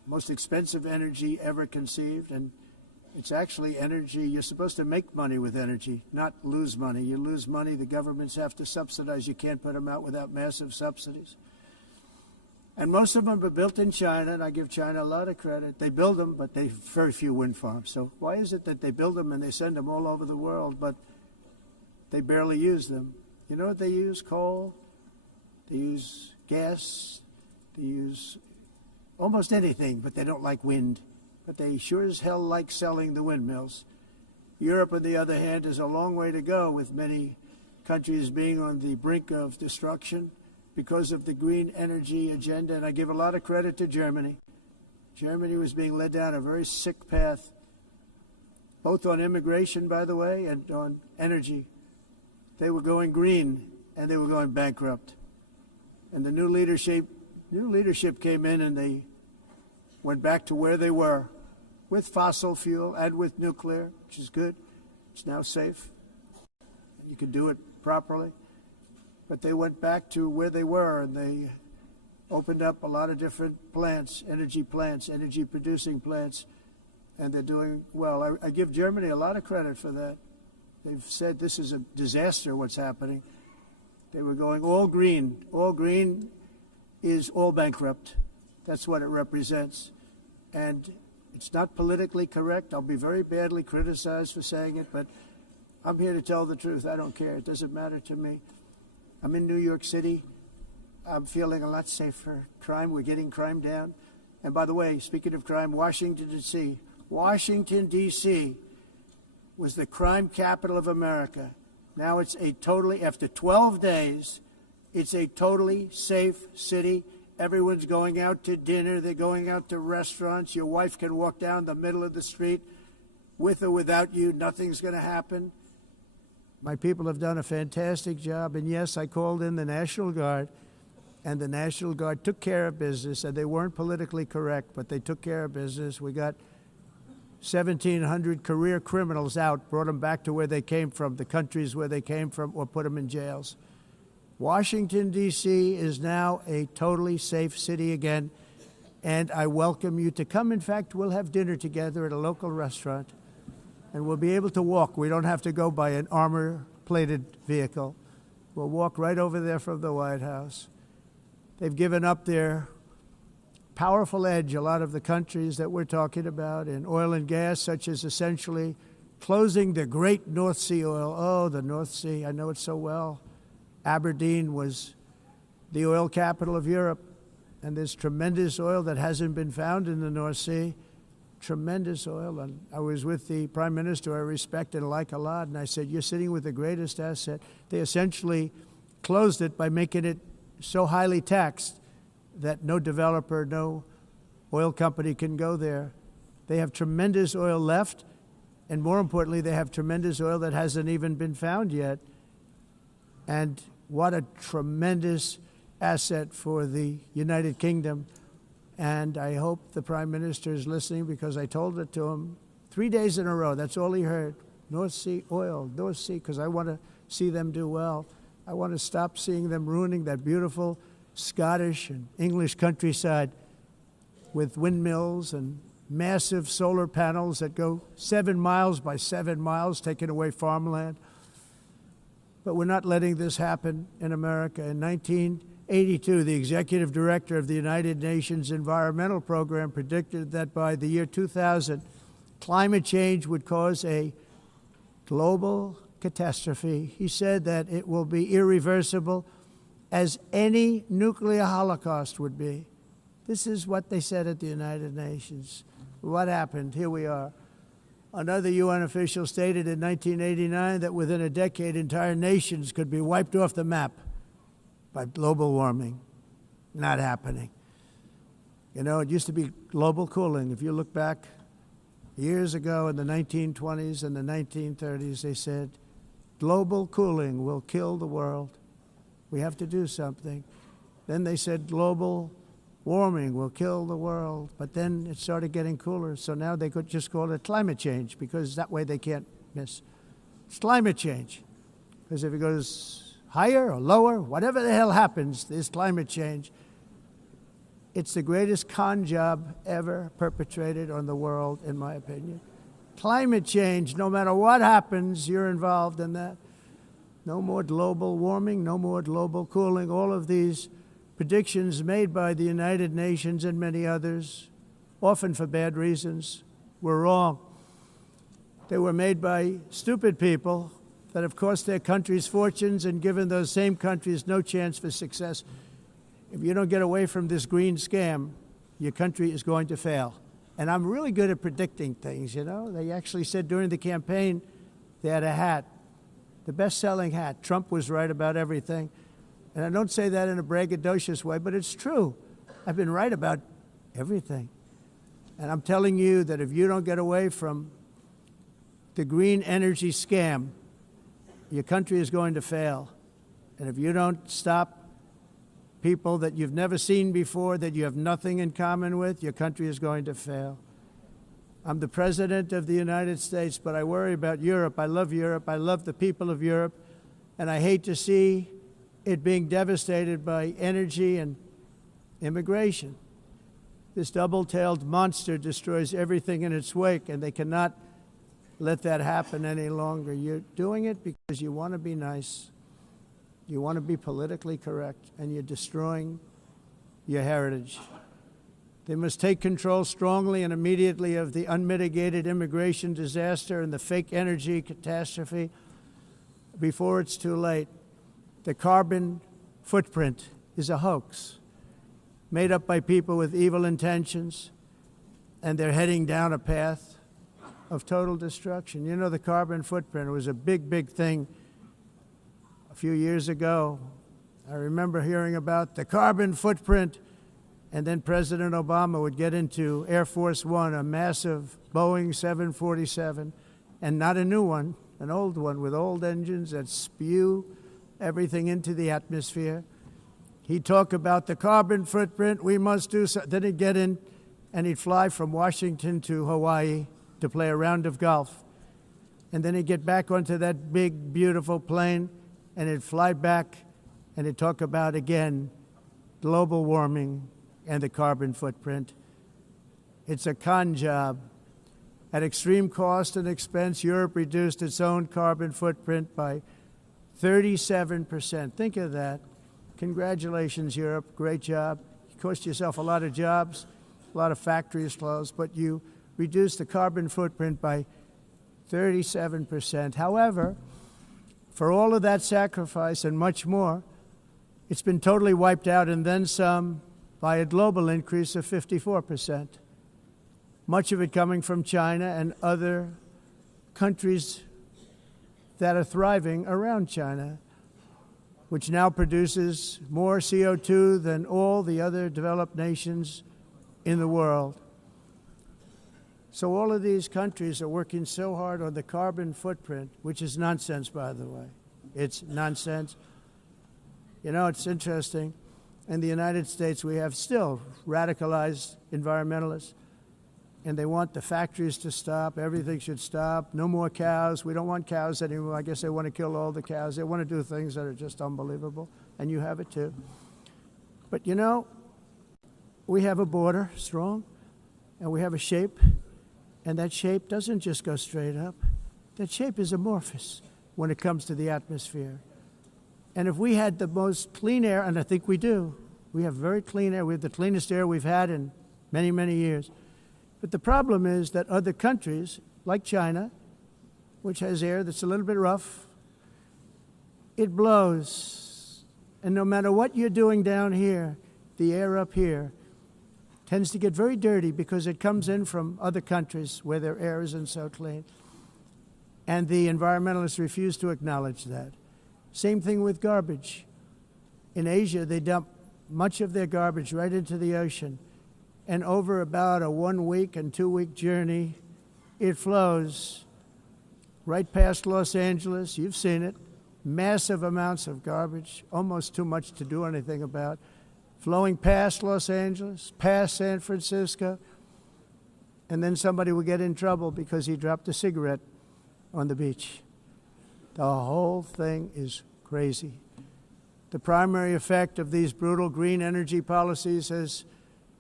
most expensive energy ever conceived, and it's actually energy. You're supposed to make money with energy, not lose money. You lose money, the governments have to subsidize. You can't put them out without massive subsidies. And most of them are built in China, and I give China a lot of credit. They build them, but they have very few wind farms. So why is it that they build them and they send them all over the world, but they barely use them? You know what they use? Coal. They use gas. They use almost anything, but they don't like wind. But they sure as hell like selling the windmills. Europe, on the other hand, is a long way to go, with many countries being on the brink of destruction because of the green energy agenda. And I give a lot of credit to Germany. Germany was being led down a very sick path, both on immigration, by the way, and on energy. They were going green, and they were going bankrupt. And the new leadership came in, and they went back to where they were, with fossil fuel and with nuclear, which is good. It's now safe. You can do it properly. But they went back to where they were, and they opened up a lot of different plants, energy-producing plants, and they're doing well. I give Germany a lot of credit for that. They've said this is a disaster, what's happening. They were going all green. All green is all bankrupt. That's what it represents. And it's not politically correct. I'll be very badly criticized for saying it, but I'm here to tell the truth. I don't care. It doesn't matter to me. I'm in New York City. I'm feeling a lot safer. Crime, we're getting crime down. And by the way, speaking of crime, Washington, D.C. Washington, D.C. was the crime capital of America. Now it's after 12 days, it's a totally safe city. Everyone's going out to dinner. They're going out to restaurants. Your wife can walk down the middle of the street with or without you. Nothing's going to happen. My people have done a fantastic job. And yes, I called in the National Guard, and the National Guard took care of business, and they weren't politically correct, but they took care of business. We got 1,700 career criminals out, brought them back to where they came from, the countries where they came from, or put them in jails. Washington, D.C. is now a totally safe city again, and I welcome you to come. In fact, we'll have dinner together at a local restaurant, and we'll be able to walk. We don't have to go by an armor-plated vehicle. We'll walk right over there from the White House. They've given up their powerful edge, a lot of the countries that we're talking about, in oil and gas, such as essentially closing the great North Sea oil. Oh, the North Sea, I know it so well. Aberdeen was the oil capital of Europe, and there's tremendous oil that hasn't been found in the North Sea. Tremendous oil. And I was with the Prime Minister I respect and like a lot, and I said, you're sitting with the greatest asset. They essentially closed it by making it so highly taxed that no developer, no oil company can go there. They have tremendous oil left, and more importantly, they have tremendous oil that hasn't even been found yet. And what a tremendous asset for the United Kingdom. And I hope the Prime Minister is listening, because I told it to him 3 days in a row. That's all he heard. North Sea oil, North Sea, because I want to see them do well. I want to stop seeing them ruining that beautiful Scottish and English countryside with windmills and massive solar panels that go 7 miles by 7 miles, taking away farmland. But we're not letting this happen in America. In 1982, the executive director of the United Nations Environmental Program predicted that by the year 2000, climate change would cause a global catastrophe. He said that it will be irreversible, as any nuclear holocaust would be. This is what they said at the United Nations. What happened? Here we are. Another UN official stated in 1989 that within a decade, entire nations could be wiped off the map by global warming. Not happening. You know, it used to be global cooling. If you look back years ago in the 1920s and the 1930s, they said, global cooling will kill the world. We have to do something. Then they said global warming will kill the world. But then it started getting cooler. So now they could just call it climate change, because that way they can't miss. It's climate change. Because if it goes higher or lower, whatever the hell happens, there's climate change. It's the greatest con job ever perpetrated on the world, in my opinion. Climate change, no matter what happens, you're involved in that. No more global warming, no more global cooling. All of these predictions made by the United Nations and many others, often for bad reasons, were wrong. They were made by stupid people that have cost their countries fortunes and given those same countries no chance for success. If you don't get away from this green scam, your country is going to fail. And I'm really good at predicting things, you know. They actually said during the campaign they had a hat, the best-selling hat. Trump was right about everything. And I don't say that in a braggadocious way, but it's true. I've been right about everything. And I'm telling you that if you don't get away from the green energy scam, your country is going to fail. And if you don't stop people that you've never seen before, that you have nothing in common with, your country is going to fail. I'm the president of the United States, but I worry about Europe. I love Europe. I love the people of Europe. And I hate to see it being devastated by energy and immigration. This double-tailed monster destroys everything in its wake, and they cannot let that happen any longer. You're doing it because you want to be nice. You want to be politically correct, and you're destroying your heritage. They must take control strongly and immediately of the unmitigated immigration disaster and the fake energy catastrophe before it's too late. The carbon footprint is a hoax made up by people with evil intentions, and they're heading down a path of total destruction. You know, the carbon footprint was a big, big thing a few years ago. I remember hearing about the carbon footprint, and then President Obama would get into Air Force One, a massive Boeing 747, and not a new one, an old one with old engines that spew everything into the atmosphere. He'd talk about the carbon footprint, we must do so. Then he'd get in and he'd fly from Washington to Hawaii to play a round of golf. And then he'd get back onto that big, beautiful plane and he'd fly back and he'd talk about, again, global warming and the carbon footprint. It's a con job. At extreme cost and expense, Europe reduced its own carbon footprint by 37%. Think of that. Congratulations, Europe. Great job. You cost yourself a lot of jobs, a lot of factories closed, but you reduced the carbon footprint by 37%. However, for all of that sacrifice and much more, it's been totally wiped out and then some by a global increase of 54%. Much of it coming from China and other countries that are thriving around China, which now produces more CO2 than all the other developed nations in the world. So all of these countries are working so hard on the carbon footprint, which is nonsense, by the way. It's nonsense. You know, it's interesting. In the United States, we have still radicalized environmentalists, and they want the factories to stop. Everything should stop. No more cows. We don't want cows anymore. I guess they want to kill all the cows. They want to do things that are just unbelievable, and you have it too. But you know, we have a border, strong, and we have a shape, and that shape doesn't just go straight up. That shape is amorphous when it comes to the atmosphere. And if we had the most clean air, and I think we do, we have very clean air. We have the cleanest air we've had in many, many years. But the problem is that other countries, like China, which has air that's a little bit rough, it blows. And no matter what you're doing down here, the air up here tends to get very dirty because it comes in from other countries where their air isn't so clean. And the environmentalists refuse to acknowledge that. Same thing with garbage. In Asia, they dump much of their garbage right into the ocean. And over about a 1 week and 2 week journey, it flows right past Los Angeles. You've seen it. Massive amounts of garbage, almost too much to do anything about, flowing past Los Angeles, past San Francisco, and then somebody will get in trouble because he dropped a cigarette on the beach. The whole thing is crazy. The primary effect of these brutal green energy policies has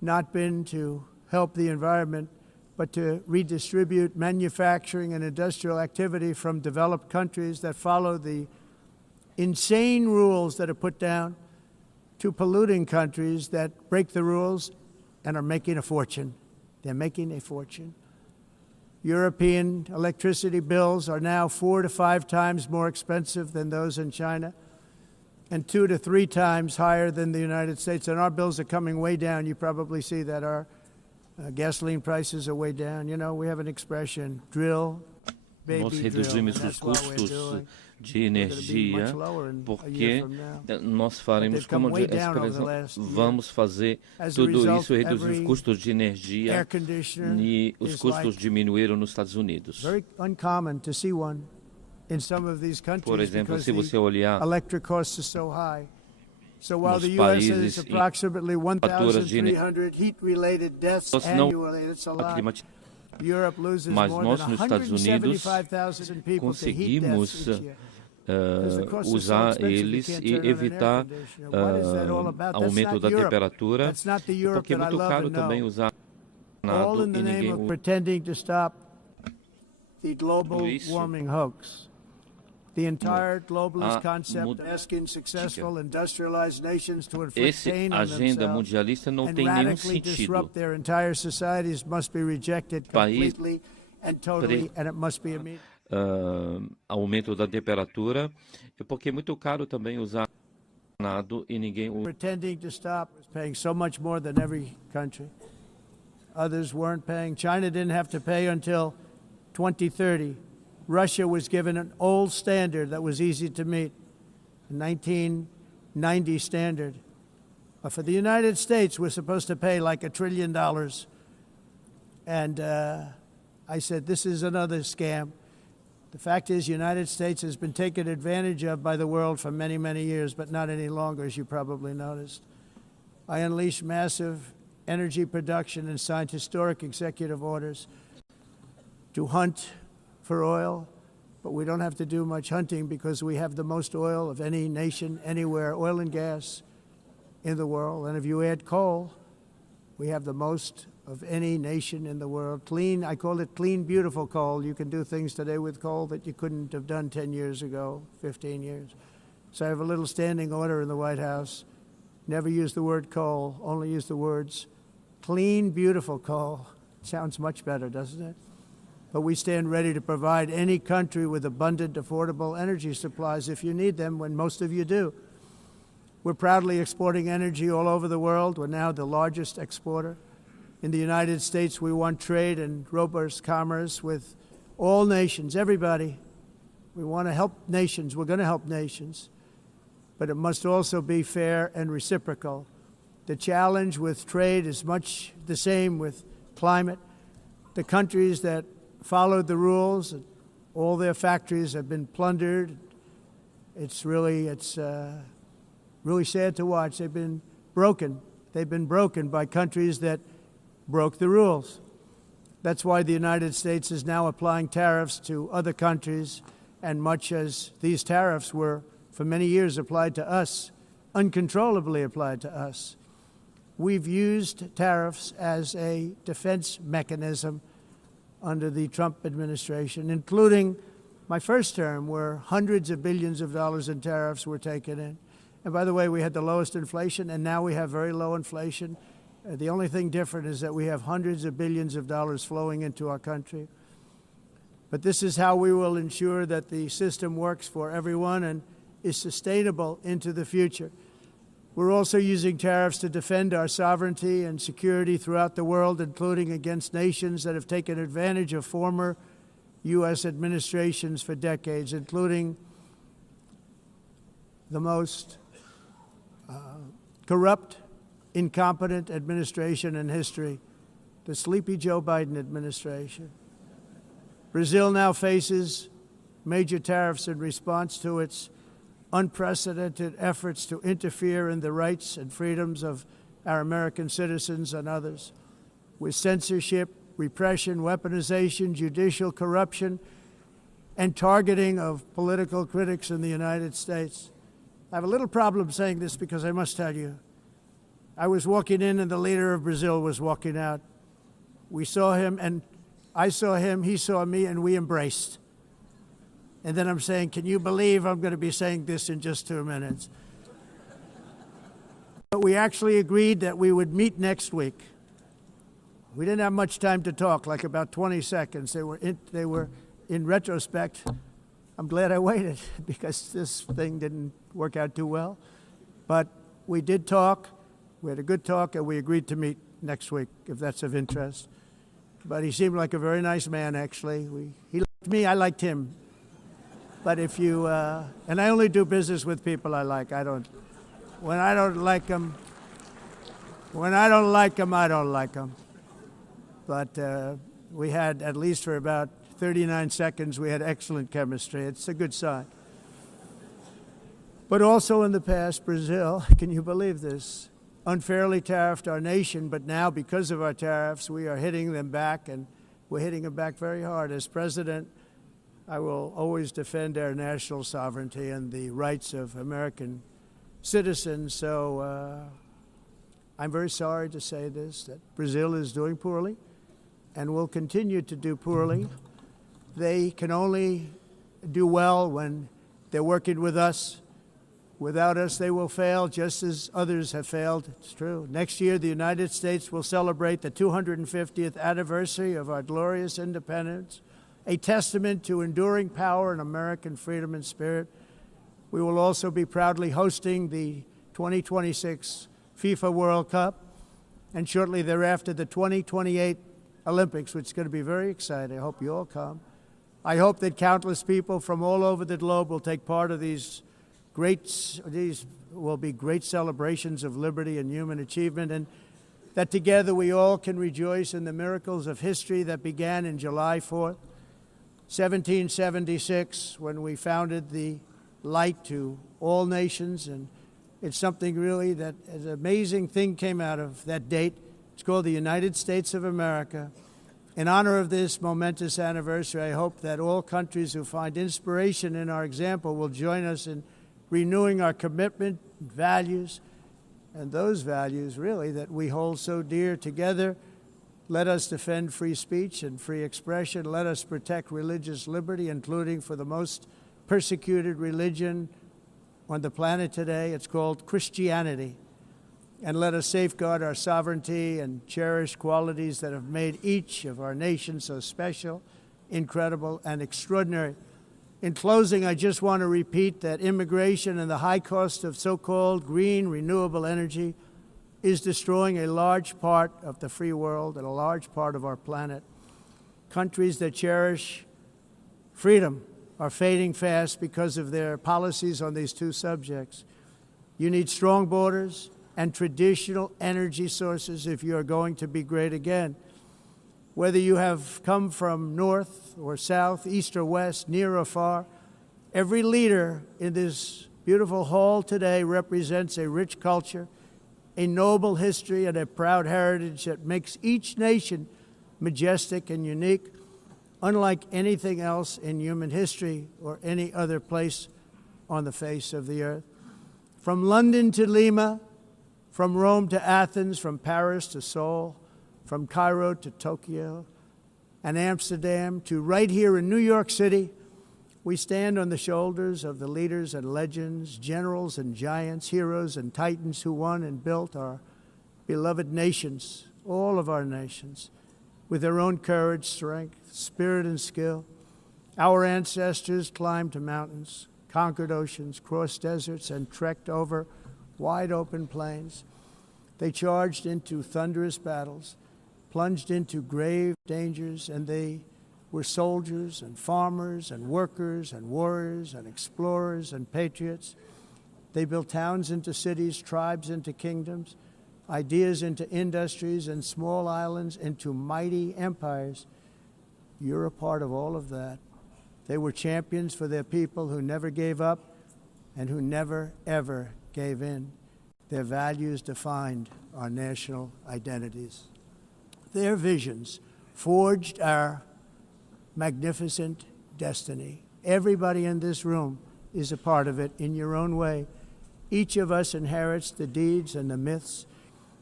not been to help the environment, but to redistribute manufacturing and industrial activity from developed countries that follow the insane rules that are put down to polluting countries that break the rules and are making a fortune. They're making a fortune. European electricity bills are now 4 to 5 times more expensive than those in China, and 2 to 3 times higher than the United States. And our bills are coming way down. You probably see that our gasoline prices are way down. You know, we have an expression, drill, baby, nós drill. reduzimos os custos de energia porque nós faremos como vamos fazer tudo isso, reduzir os custos de energia, e os custos diminuíram nos Estados Unidos. Por exemplo, se você olhar So while the U.S. has approximately 1,300 heat-related deaths annually, that's a lot. Europe loses more than 175,000 people to heat deaths each year. Usar eles e evitar aumento da temperatura, porque é muito caro também usar all in the name of pretending to stop the global warming hoax. The entire globalist concept of asking successful industrialized nations to inflict pain on themselves and radically disrupt their entire societies must be rejected completely and totally, and it must be immediate. Aumento da temperatura, porque é muito caro também usar nada e ninguém pretending to stop, paying so much more than every country. Others weren't paying. China didn't have to pay until 2030. Russia was given an old standard that was easy to meet, a 1990 standard. But for the United States, we're supposed to pay like $1 trillion. And I said, this is another scam. The fact is, the United States has been taken advantage of by the world for many, many years, but not any longer, as you probably noticed. I unleashed massive energy production and signed historic executive orders to hunt for oil, but we don't have to do much hunting because we have the most oil of any nation anywhere, oil and gas in the world. And if you add coal, we have the most of any nation in the world. Clean, I call it clean, beautiful coal. You can do things today with coal that you couldn't have done 10 years ago, 15 years. So I have a little standing order in the White House. Never use the word coal, only use the words clean, beautiful coal. Sounds much better, doesn't it? But we stand ready to provide any country with abundant, affordable energy supplies if you need them, when most of you do. We're proudly exporting energy all over the world. We're now the largest exporter. In the United States, we want trade and robust commerce with all nations, everybody. We want to help nations. We're going to help nations. But it must also be fair and reciprocal. The challenge with trade is much the same with climate. The countries that followed the rules, all their factories have been plundered. It's really sad to watch. They've been broken. They've been broken by countries that broke the rules. That's why the United States is now applying tariffs to other countries, and much as these tariffs were for many years applied to us, uncontrollably applied to us. We've used tariffs as a defense mechanism under the Trump administration, including my first term, where hundreds of billions of dollars in tariffs were taken in. And by the way, we had the lowest inflation, and now we have very low inflation. The only thing different is that we have hundreds of billions of dollars flowing into our country. But this is how we will ensure that the system works for everyone and is sustainable into the future. We're also using tariffs to defend our sovereignty and security throughout the world, including against nations that have taken advantage of former U.S. administrations for decades, including the most corrupt, incompetent administration in history, the sleepy Joe Biden administration. Brazil now faces major tariffs in response to its unprecedented efforts to interfere in the rights and freedoms of our American citizens and others, with censorship, repression, weaponization, judicial corruption, and targeting of political critics in the United States. I have a little problem saying this because I must tell you, I was walking in and the leader of Brazil was walking out. We saw him and I saw him, he saw me, and we embraced. And then I'm saying, can you believe I'm going to be saying this in just 2 minutes? But we actually agreed that we would meet next week. We didn't have much time to talk, like about 20 seconds. They were in retrospect, I'm glad I waited because this thing didn't work out too well. But we did talk, we had a good talk, and we agreed to meet next week, if that's of interest. But he seemed like a very nice man, actually. He liked me, I liked him. But if you, and I only do business with people I like. When I don't like them, I don't like them. But we had, at least for about 39 seconds, we had excellent chemistry. It's a good sign. But also in the past, Brazil, can you believe this, unfairly tariffed our nation, but now because of our tariffs, we are hitting them back, and we're hitting them back very hard. As president, I will always defend our national sovereignty and the rights of American citizens. So I'm very sorry to say this, that Brazil is doing poorly and will continue to do poorly. They can only do well when they're working with us. Without us, they will fail, just as others have failed. It's true. Next year, the United States will celebrate the 250th anniversary of our glorious independence, a testament to enduring power and American freedom and spirit. We will also be proudly hosting the 2026 FIFA World Cup, and shortly thereafter, the 2028 Olympics, which is going to be very exciting. I hope you all come. I hope that countless people from all over the globe will take part of these will be great celebrations of liberty and human achievement, and that together we all can rejoice in the miracles of history that began in July 4th, 1776, when we founded the light to all nations. And it's something really that an amazing thing came out of that date. It's called the United States of America. In honor of this momentous anniversary, I hope that all countries who find inspiration in our example will join us in renewing our commitment, values, and those values, really, that we hold so dear together. Let us defend free speech and free expression. Let us protect religious liberty, including for the most persecuted religion on the planet today. It's called Christianity. And let us safeguard our sovereignty and cherish qualities that have made each of our nations so special, incredible, and extraordinary. In closing, I just want to repeat that immigration and the high cost of so-called green renewable energy is destroying a large part of the free world and a large part of our planet. Countries that cherish freedom are fading fast because of their policies on these two subjects. You need strong borders and traditional energy sources if you are going to be great again. Whether you have come from north or south, east or west, near or far, every leader in this beautiful hall today represents a rich culture, a noble history, and a proud heritage that makes each nation majestic and unique, unlike anything else in human history or any other place on the face of the earth. From London to Lima, from Rome to Athens, from Paris to Seoul, from Cairo to Tokyo and Amsterdam to right here in New York City, we stand on the shoulders of the leaders and legends, generals and giants, heroes and titans who won and built our beloved nations, all of our nations, with their own courage, strength, spirit, and skill. Our ancestors climbed mountains, conquered oceans, crossed deserts, and trekked over wide open plains. They charged into thunderous battles, plunged into grave dangers, and they were soldiers and farmers and workers and warriors and explorers and patriots. They built towns into cities, tribes into kingdoms, ideas into industries, and small islands into mighty empires. You're a part of all of that. They were champions for their people who never gave up and who never, ever gave in. Their values defined our national identities. Their visions forged our magnificent destiny. Everybody in this room is a part of it in your own way. Each of us inherits the deeds and the myths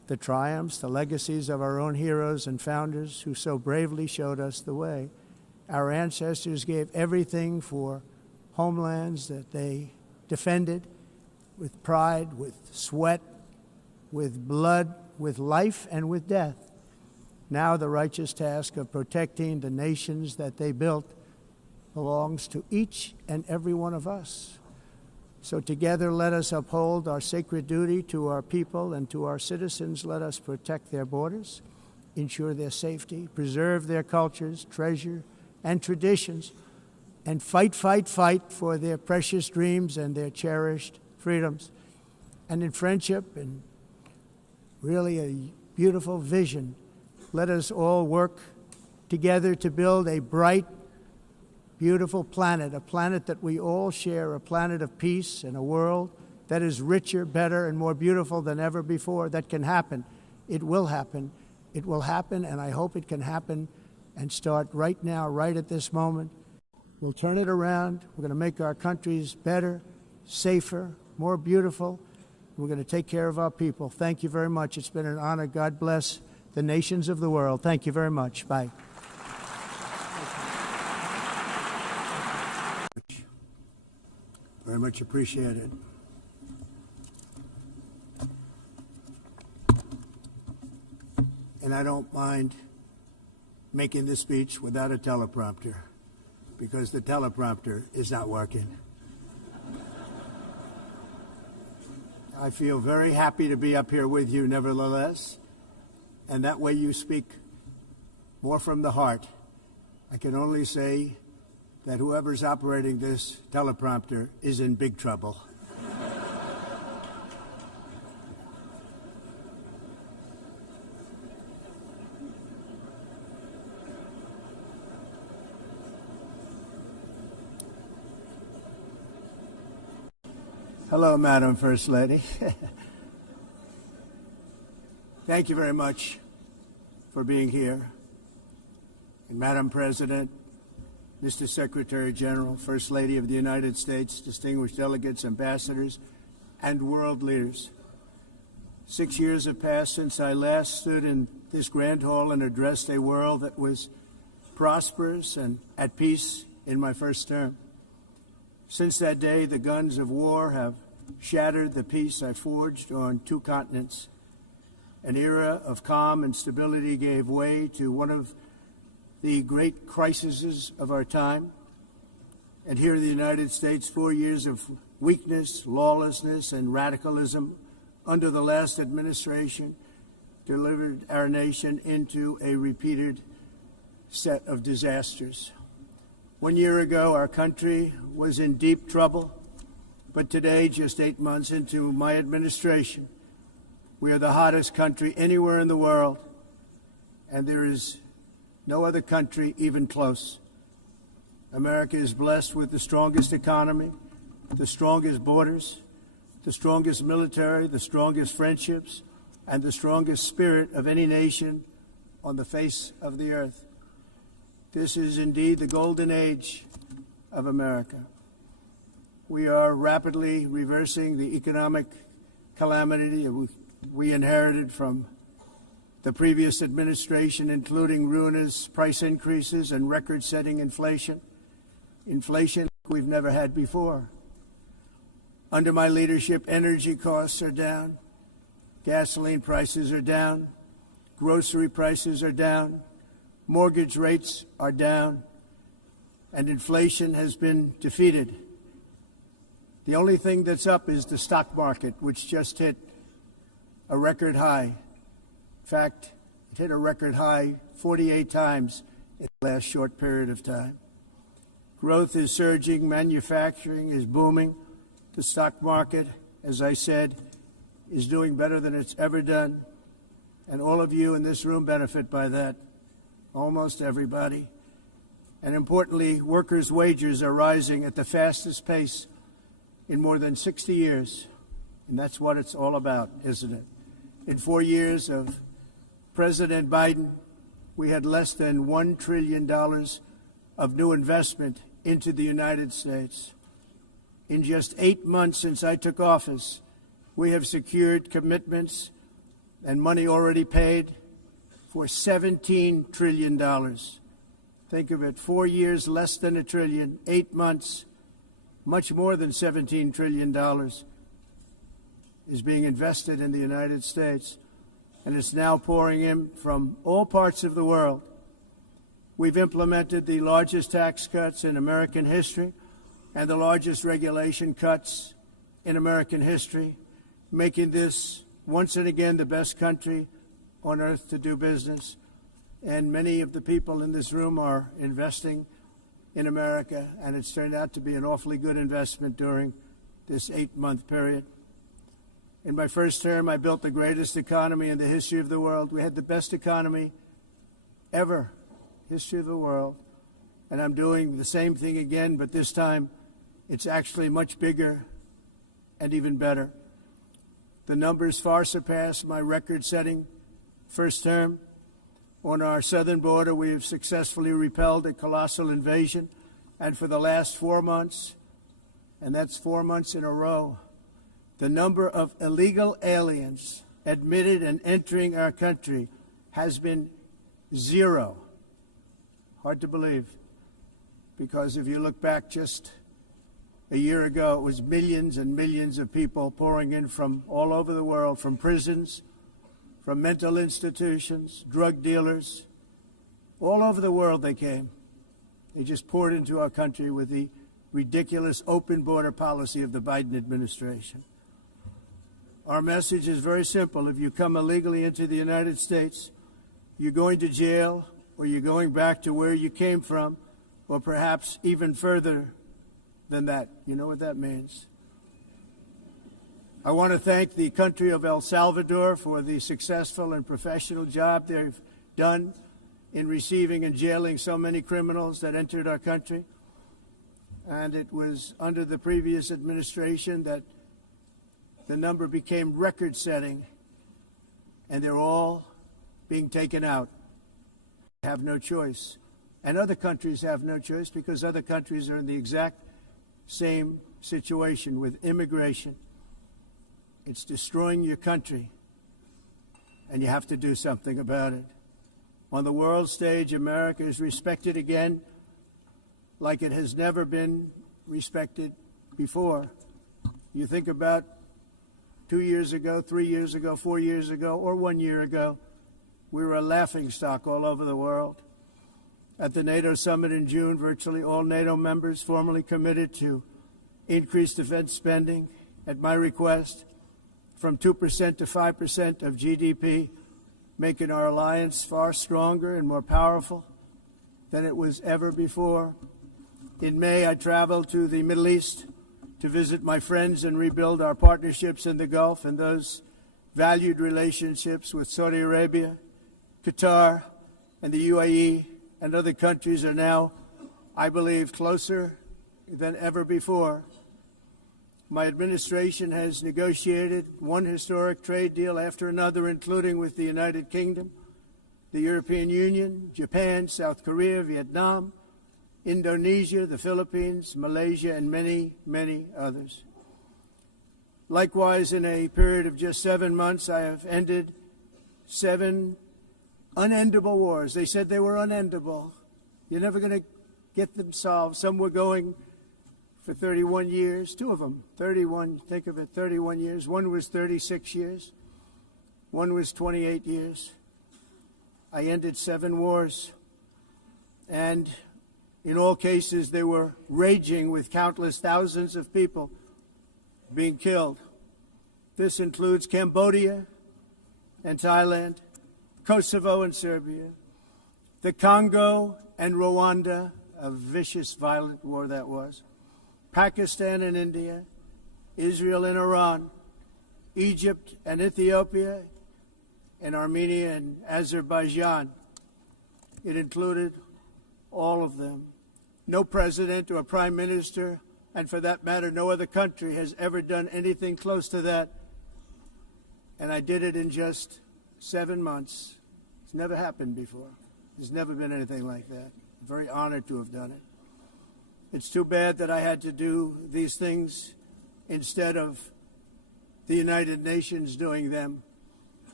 the triumphs, the legacies of our own heroes and founders who so bravely showed us the way. Our ancestors gave everything for homelands that they defended with pride, with sweat, with blood, with life, and with death. Now the righteous task of protecting the nations that they built belongs to each and every one of us. So together let us uphold our sacred duty to our people and to our citizens. Let us protect their borders, ensure their safety, preserve their cultures, treasure, and traditions, and fight, fight, fight for their precious dreams and their cherished freedoms. And in friendship and really a beautiful vision, let us all work together to build a bright, beautiful planet, a planet that we all share, a planet of peace and a world that is richer, better, and more beautiful than ever before. That can happen. It will happen. It will happen, and I hope it can happen and start right now, right at this moment. We'll turn it around. We're going to make our countries better, safer, more beautiful. We're going to take care of our people. Thank you very much. It's been an honor. God bless the nations of the world. Thank you very much. Bye. Very much appreciated. And I don't mind making this speech without a teleprompter, because the teleprompter is not working. I feel very happy to be up here with you nevertheless, and that way you speak more from the heart. I can only say that whoever's operating this teleprompter is in big trouble. Hello, Madam First Lady. Thank you very much for being here. And Madam President, Mr. Secretary General, First Lady of the United States, distinguished delegates, ambassadors, and world leaders. 6 years have passed since I last stood in this grand hall and addressed a world that was prosperous and at peace in my first term. Since that day, the guns of war have shattered the peace I forged on 2 continents. An era of calm and stability gave way to one of the great crises of our time. And here in the United States, 4 years of weakness, lawlessness, and radicalism under the last administration delivered our nation into a repeated set of disasters. 1 year ago, our country was in deep trouble, but today, just 8 months into my administration, we are the hottest country anywhere in the world, and there is no other country even close. America is blessed with the strongest economy, the strongest borders, the strongest military, the strongest friendships, and the strongest spirit of any nation on the face of the earth. This is indeed the golden age of America. We are rapidly reversing the economic calamity we inherited from the previous administration, including ruinous price increases and record-setting inflation we've never had before. Under my leadership, energy costs are down, gasoline prices are down, grocery prices are down, mortgage rates are down, and inflation has been defeated. The only thing that's up is the stock market, which just hit a record high. In fact, it hit a record high 48 times in the last short period of time. Growth is surging, manufacturing is booming. The stock market, as I said, is doing better than it's ever done. And all of you in this room benefit by that, almost everybody. And importantly, workers' wages are rising at the fastest pace in more than 60 years. And that's what it's all about, isn't it? In 4 years of President Biden, we had less than $1 trillion of new investment into the United States. In just 8 months since I took office, we have secured commitments and money already paid for $17 trillion. Think of it, 4 years, less than $1 trillion, 8 months, much more than $17 trillion is being invested in the United States, and it's now pouring in from all parts of the world. We've implemented the largest tax cuts in American history and the largest regulation cuts in American history, making this once and again the best country on earth to do business. And many of the people in this room are investing in America, and it's turned out to be an awfully good investment during this 8-month period. In my first term, I built the greatest economy in the history of the world. We had the best economy ever, history of the world. And I'm doing the same thing again, but this time it's actually much bigger and even better. The numbers far surpass my record-setting first term. On our southern border, we have successfully repelled a colossal invasion. And for the last 4 months, and that's 4 months in a row, the number of illegal aliens admitted and entering our country has been 0. Hard to believe, because if you look back just a year ago, it was millions and millions of people pouring in from all over the world, from prisons, from mental institutions, drug dealers. All over the world they came. They just poured into our country with the ridiculous open border policy of the Biden administration. Our message is very simple. If you come illegally into the United States, you're going to jail, or you're going back to where you came from, or perhaps even further than that. You know what that means. I want to thank the country of El Salvador for the successful and professional job they've done in receiving and jailing so many criminals that entered our country. And it was under the previous administration that the number became record-setting, and they're all being taken out. They have no choice. And other countries have no choice, because other countries are in the exact same situation with immigration. It's destroying your country, and you have to do something about it. On the world stage, America is respected again like it has never been respected before. You think about 2 years ago, 3 years ago, 4 years ago, or 1 year ago, we were a laughingstock all over the world. At the NATO summit in June, virtually all NATO members formally committed to increase defense spending, at my request, from 2% to 5% of GDP, making our alliance far stronger and more powerful than it was ever before. In May, I traveled to the Middle East to visit my friends and rebuild our partnerships in the Gulf and those valued relationships with Saudi Arabia, Qatar, and the UAE, and other countries are now, I believe, closer than ever before. My administration has negotiated one historic trade deal after another, including with the United Kingdom, the European Union, Japan, South Korea, Vietnam, Indonesia, the Philippines, Malaysia, and many, many others. Likewise, in a period of just 7 months, I have ended 7 unendable wars. They said they were unendable. You're never going to get them solved. Some were going for 31 years, 2 of them, 31, think of it, 31 years. One was 36 years. One was 28 years. I ended 7 wars. And in all cases, they were raging with countless thousands of people being killed. This includes Cambodia and Thailand, Kosovo and Serbia, the Congo and Rwanda, a vicious, violent war that was, Pakistan and India, Israel and Iran, Egypt and Ethiopia, and Armenia and Azerbaijan. It included all of them. No president or prime minister, and for that matter, no other country has ever done anything close to that. And I did it in just 7 months. It's never happened before. There's never been anything like that. I'm very honored to have done it. It's too bad that I had to do these things instead of the United Nations doing them.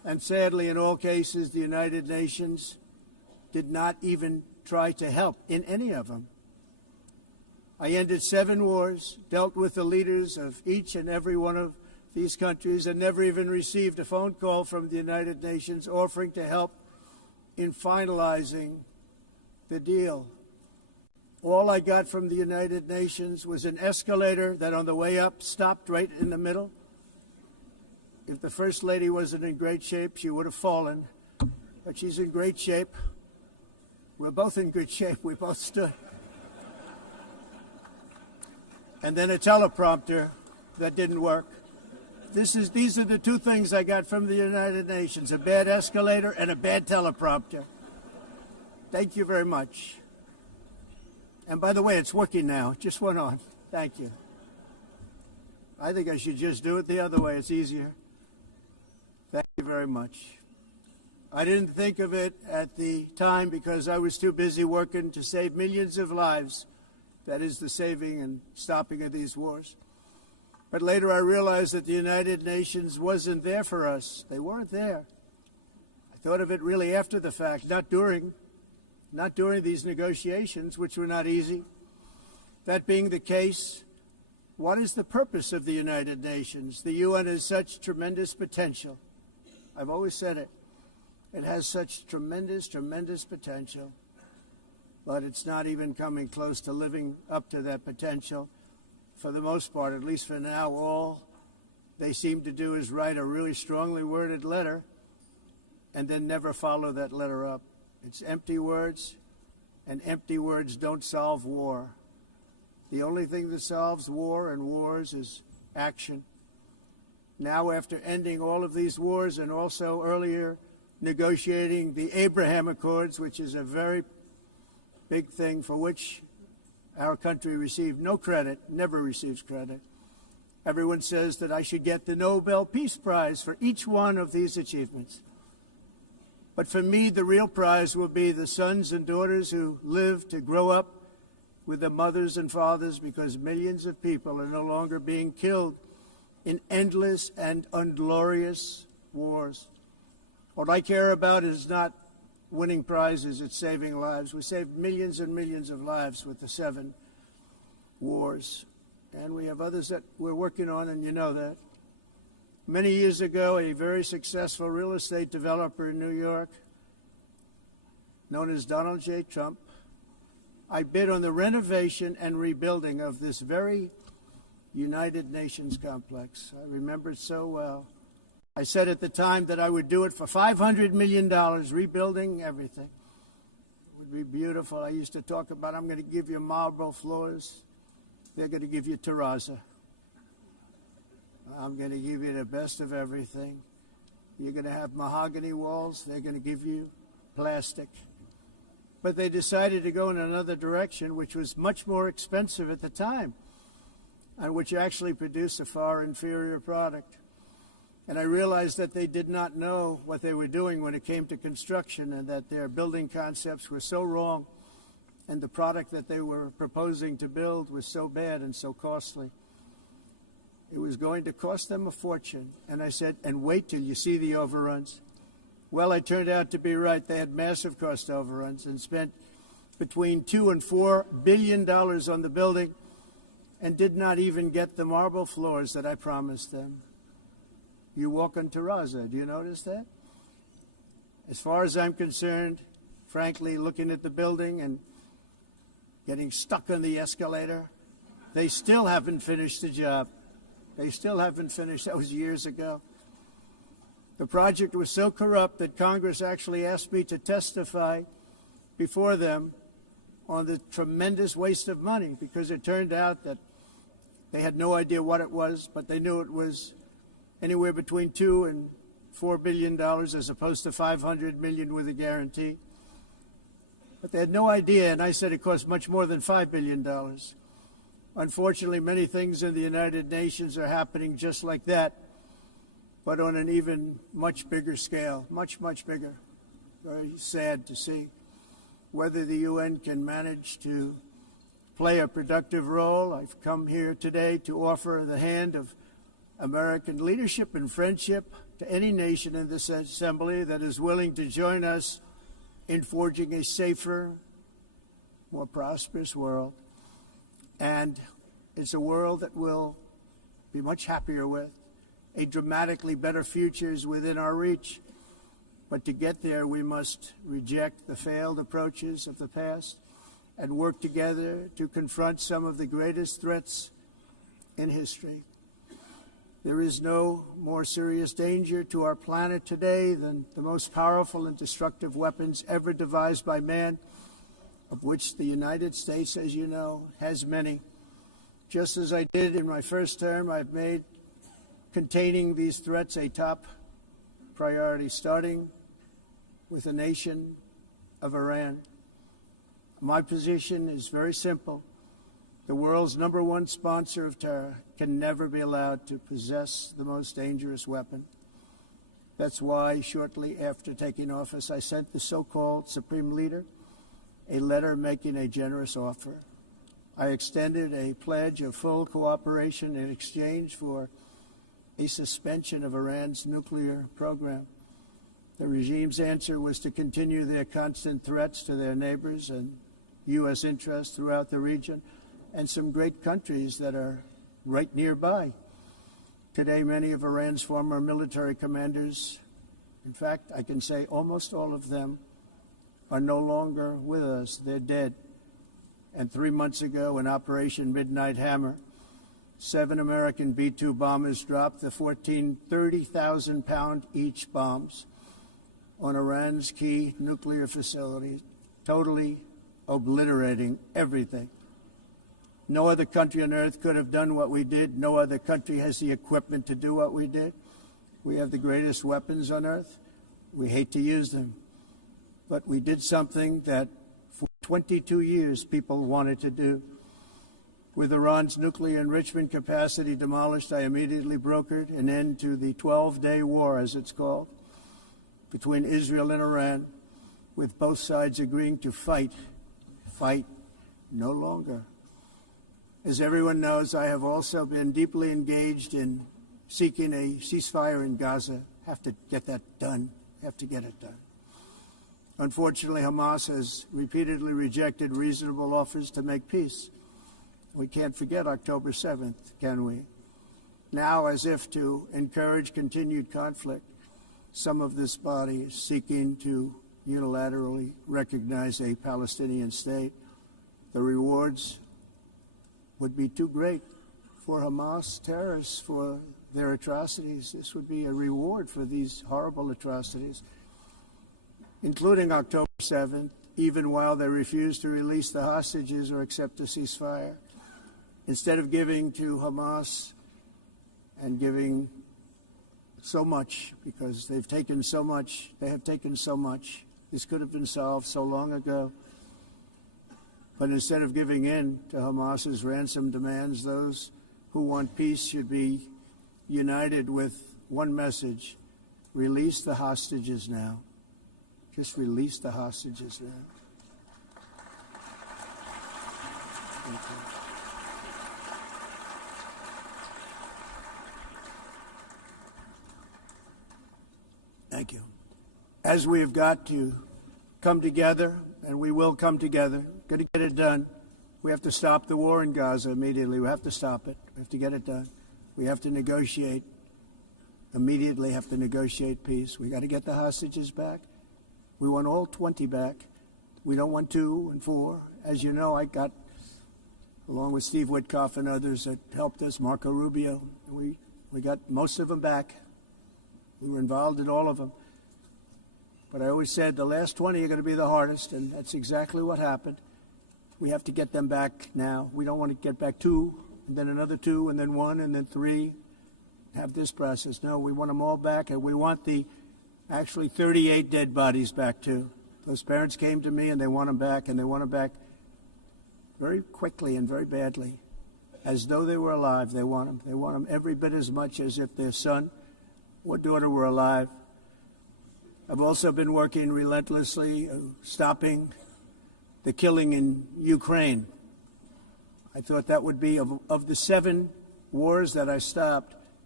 And sadly, in all cases, the United Nations did not even try to help in any of them. I ended 7 wars, dealt with the leaders of each and every one of these countries, and never even received a phone call from the United Nations offering to help in finalizing the deal. All I got from the United Nations was an escalator that on the way up stopped right in the middle. If the First Lady wasn't in great shape, she would have fallen. But she's in great shape. We're both in good shape. We both stood. And then a teleprompter that didn't work. These are the 2 things I got from the United Nations, a bad escalator and a bad teleprompter. Thank you very much. And by the way, it's working now. It just went on. Thank you. I think I should just do it the other way. It's easier. Thank you very much. I didn't think of it at the time because I was too busy working to save millions of lives. That is the saving and stopping of these wars. But later I realized that the United Nations wasn't there for us. They weren't there. I thought of it really after the fact, not during these negotiations, which were not easy. That being the case, what is the purpose of the United Nations? The UN has such tremendous potential. I've always said it. It has such tremendous, tremendous potential, but it's not even coming close to living up to that potential. For the most part, at least for now, all they seem to do is write a really strongly worded letter and then never follow that letter up. It's empty words, and empty words don't solve war. The only thing that solves war and wars is action. Now, after ending all of these wars and also earlier negotiating the Abraham Accords, which is a very big thing for which our country received no credit, never receives credit. Everyone says that I should get the Nobel Peace Prize for each one of these achievements. But for me, the real prize will be the sons and daughters who live to grow up with the mothers and fathers, because millions of people are no longer being killed in endless and unglorious wars. What I care about is not winning prizes, it's saving lives. We saved millions and millions of lives with the 7 wars. And we have others that we're working on, and you know that. Many years ago, a very successful real estate developer in New York, known as Donald J. Trump, I bid on the renovation and rebuilding of this very United Nations complex. I remember it so well. I said at the time that I would do it for $500 million, rebuilding everything. It would be beautiful. I used to talk about, I'm going to give you marble floors. They're going to give you terrazzo. I'm going to give you the best of everything. You're going to have mahogany walls. They're going to give you plastic. But they decided to go in another direction, which was much more expensive at the time, and which actually produced a far inferior product. And I realized that they did not know what they were doing when it came to construction, and that their building concepts were so wrong, and the product that they were proposing to build was so bad and so costly. It was going to cost them a fortune. And I said, and wait till you see the overruns. Well, I turned out to be right. They had massive cost overruns and spent between $2 and $4 billion on the building and did not even get the marble floors that I promised them. You walk on terrazzo. Do you notice that? As far as I'm concerned, frankly, looking at the building and getting stuck on the escalator, they still haven't finished the job. They still haven't finished. That was years ago. The project was so corrupt that Congress actually asked me to testify before them on the tremendous waste of money, because it turned out that they had no idea what it was, but they knew it was anywhere between $2 and $4 billion as opposed to $500 million with a guarantee. But they had no idea, and I said it cost much more than $5 billion. Unfortunately, many things in the United Nations are happening just like that, but on an even much bigger scale, much, much bigger. Very sad to see whether the UN can manage to play a productive role. I've come here today to offer the hand of American leadership and friendship to any nation in this assembly that is willing to join us in forging a safer, more prosperous world. And it's a world that we'll be much happier with. A dramatically better future is within our reach. But to get there, we must reject the failed approaches of the past and work together to confront some of the greatest threats in history. There is no more serious danger to our planet today than the most powerful and destructive weapons ever devised by man, of which the United States, as you know, has many. Just as I did in my first term, I've made containing these threats a top priority, starting with the nation of Iran. My position is very simple. The world's #1 sponsor of terror can never be allowed to possess the most dangerous weapon. That's why, shortly after taking office, I sent the so-called Supreme Leader a letter making a generous offer. I extended a pledge of full cooperation in exchange for a suspension of Iran's nuclear program. The regime's answer was to continue their constant threats to their neighbors and U.S. interests throughout the region and some great countries that are right nearby. Today, many of Iran's former military commanders, in fact, I can say almost all of them, are no longer with us. They're dead. And 3 months ago, in Operation Midnight Hammer, 7 American B-2 bombers dropped the 14 30,000-pound each bombs on Iran's key nuclear facilities, totally obliterating everything. No other country on earth could have done what we did. No other country has the equipment to do what we did. We have the greatest weapons on earth. We hate to use them. But we did something that for 22 years people wanted to do. With Iran's nuclear enrichment capacity demolished, I immediately brokered an end to the 12-day war, as it's called, between Israel and Iran, with both sides agreeing to fight no longer. As everyone knows, I have also been deeply engaged in seeking a ceasefire in Gaza. Have to get that done. Have to get it done. Unfortunately, Hamas has repeatedly rejected reasonable offers to make peace. We can't forget October 7th, can we? Now, as if to encourage continued conflict, some of this body is seeking to unilaterally recognize a Palestinian state. The rewards would be too great for Hamas terrorists for their atrocities. This would be a reward for these horrible atrocities, including October 7th, even while they refuse to release the hostages or accept a ceasefire. Instead of giving to Hamas and giving so much, because they've taken so much, this could have been solved so long ago. But instead of giving in to Hamas's ransom demands, those who want peace should be united with one message: release the hostages now. Just release the hostages now. Thank you. Thank you. As we have got to come together, and we will come together, got to get it done. We have to stop the war in Gaza immediately. We have to stop it. We have to get it done. We have to negotiate, immediately have to negotiate peace. We got to get the hostages back. We want all 20 back. We don't want 2 and 4. As you know, I got, along with Steve Witkoff and others that helped us, Marco Rubio, we got most of them back. We were involved in all of them. But I always said the last 20 are going to be the hardest, and that's exactly what happened. We have to get them back now. We don't want to get back 2, and then another 2, and then 1, and then 3, have this process. No, we want them all back, and we want the actually 38 dead bodies back, too. Those parents came to me, and they want them back, and they want them back very quickly and very badly. As though they were alive, they want them. They want them every bit as much as if their son or daughter were alive. I've also been working relentlessly, stopping the killing in Ukraine. I thought that would be, of the 7 wars that I stopped,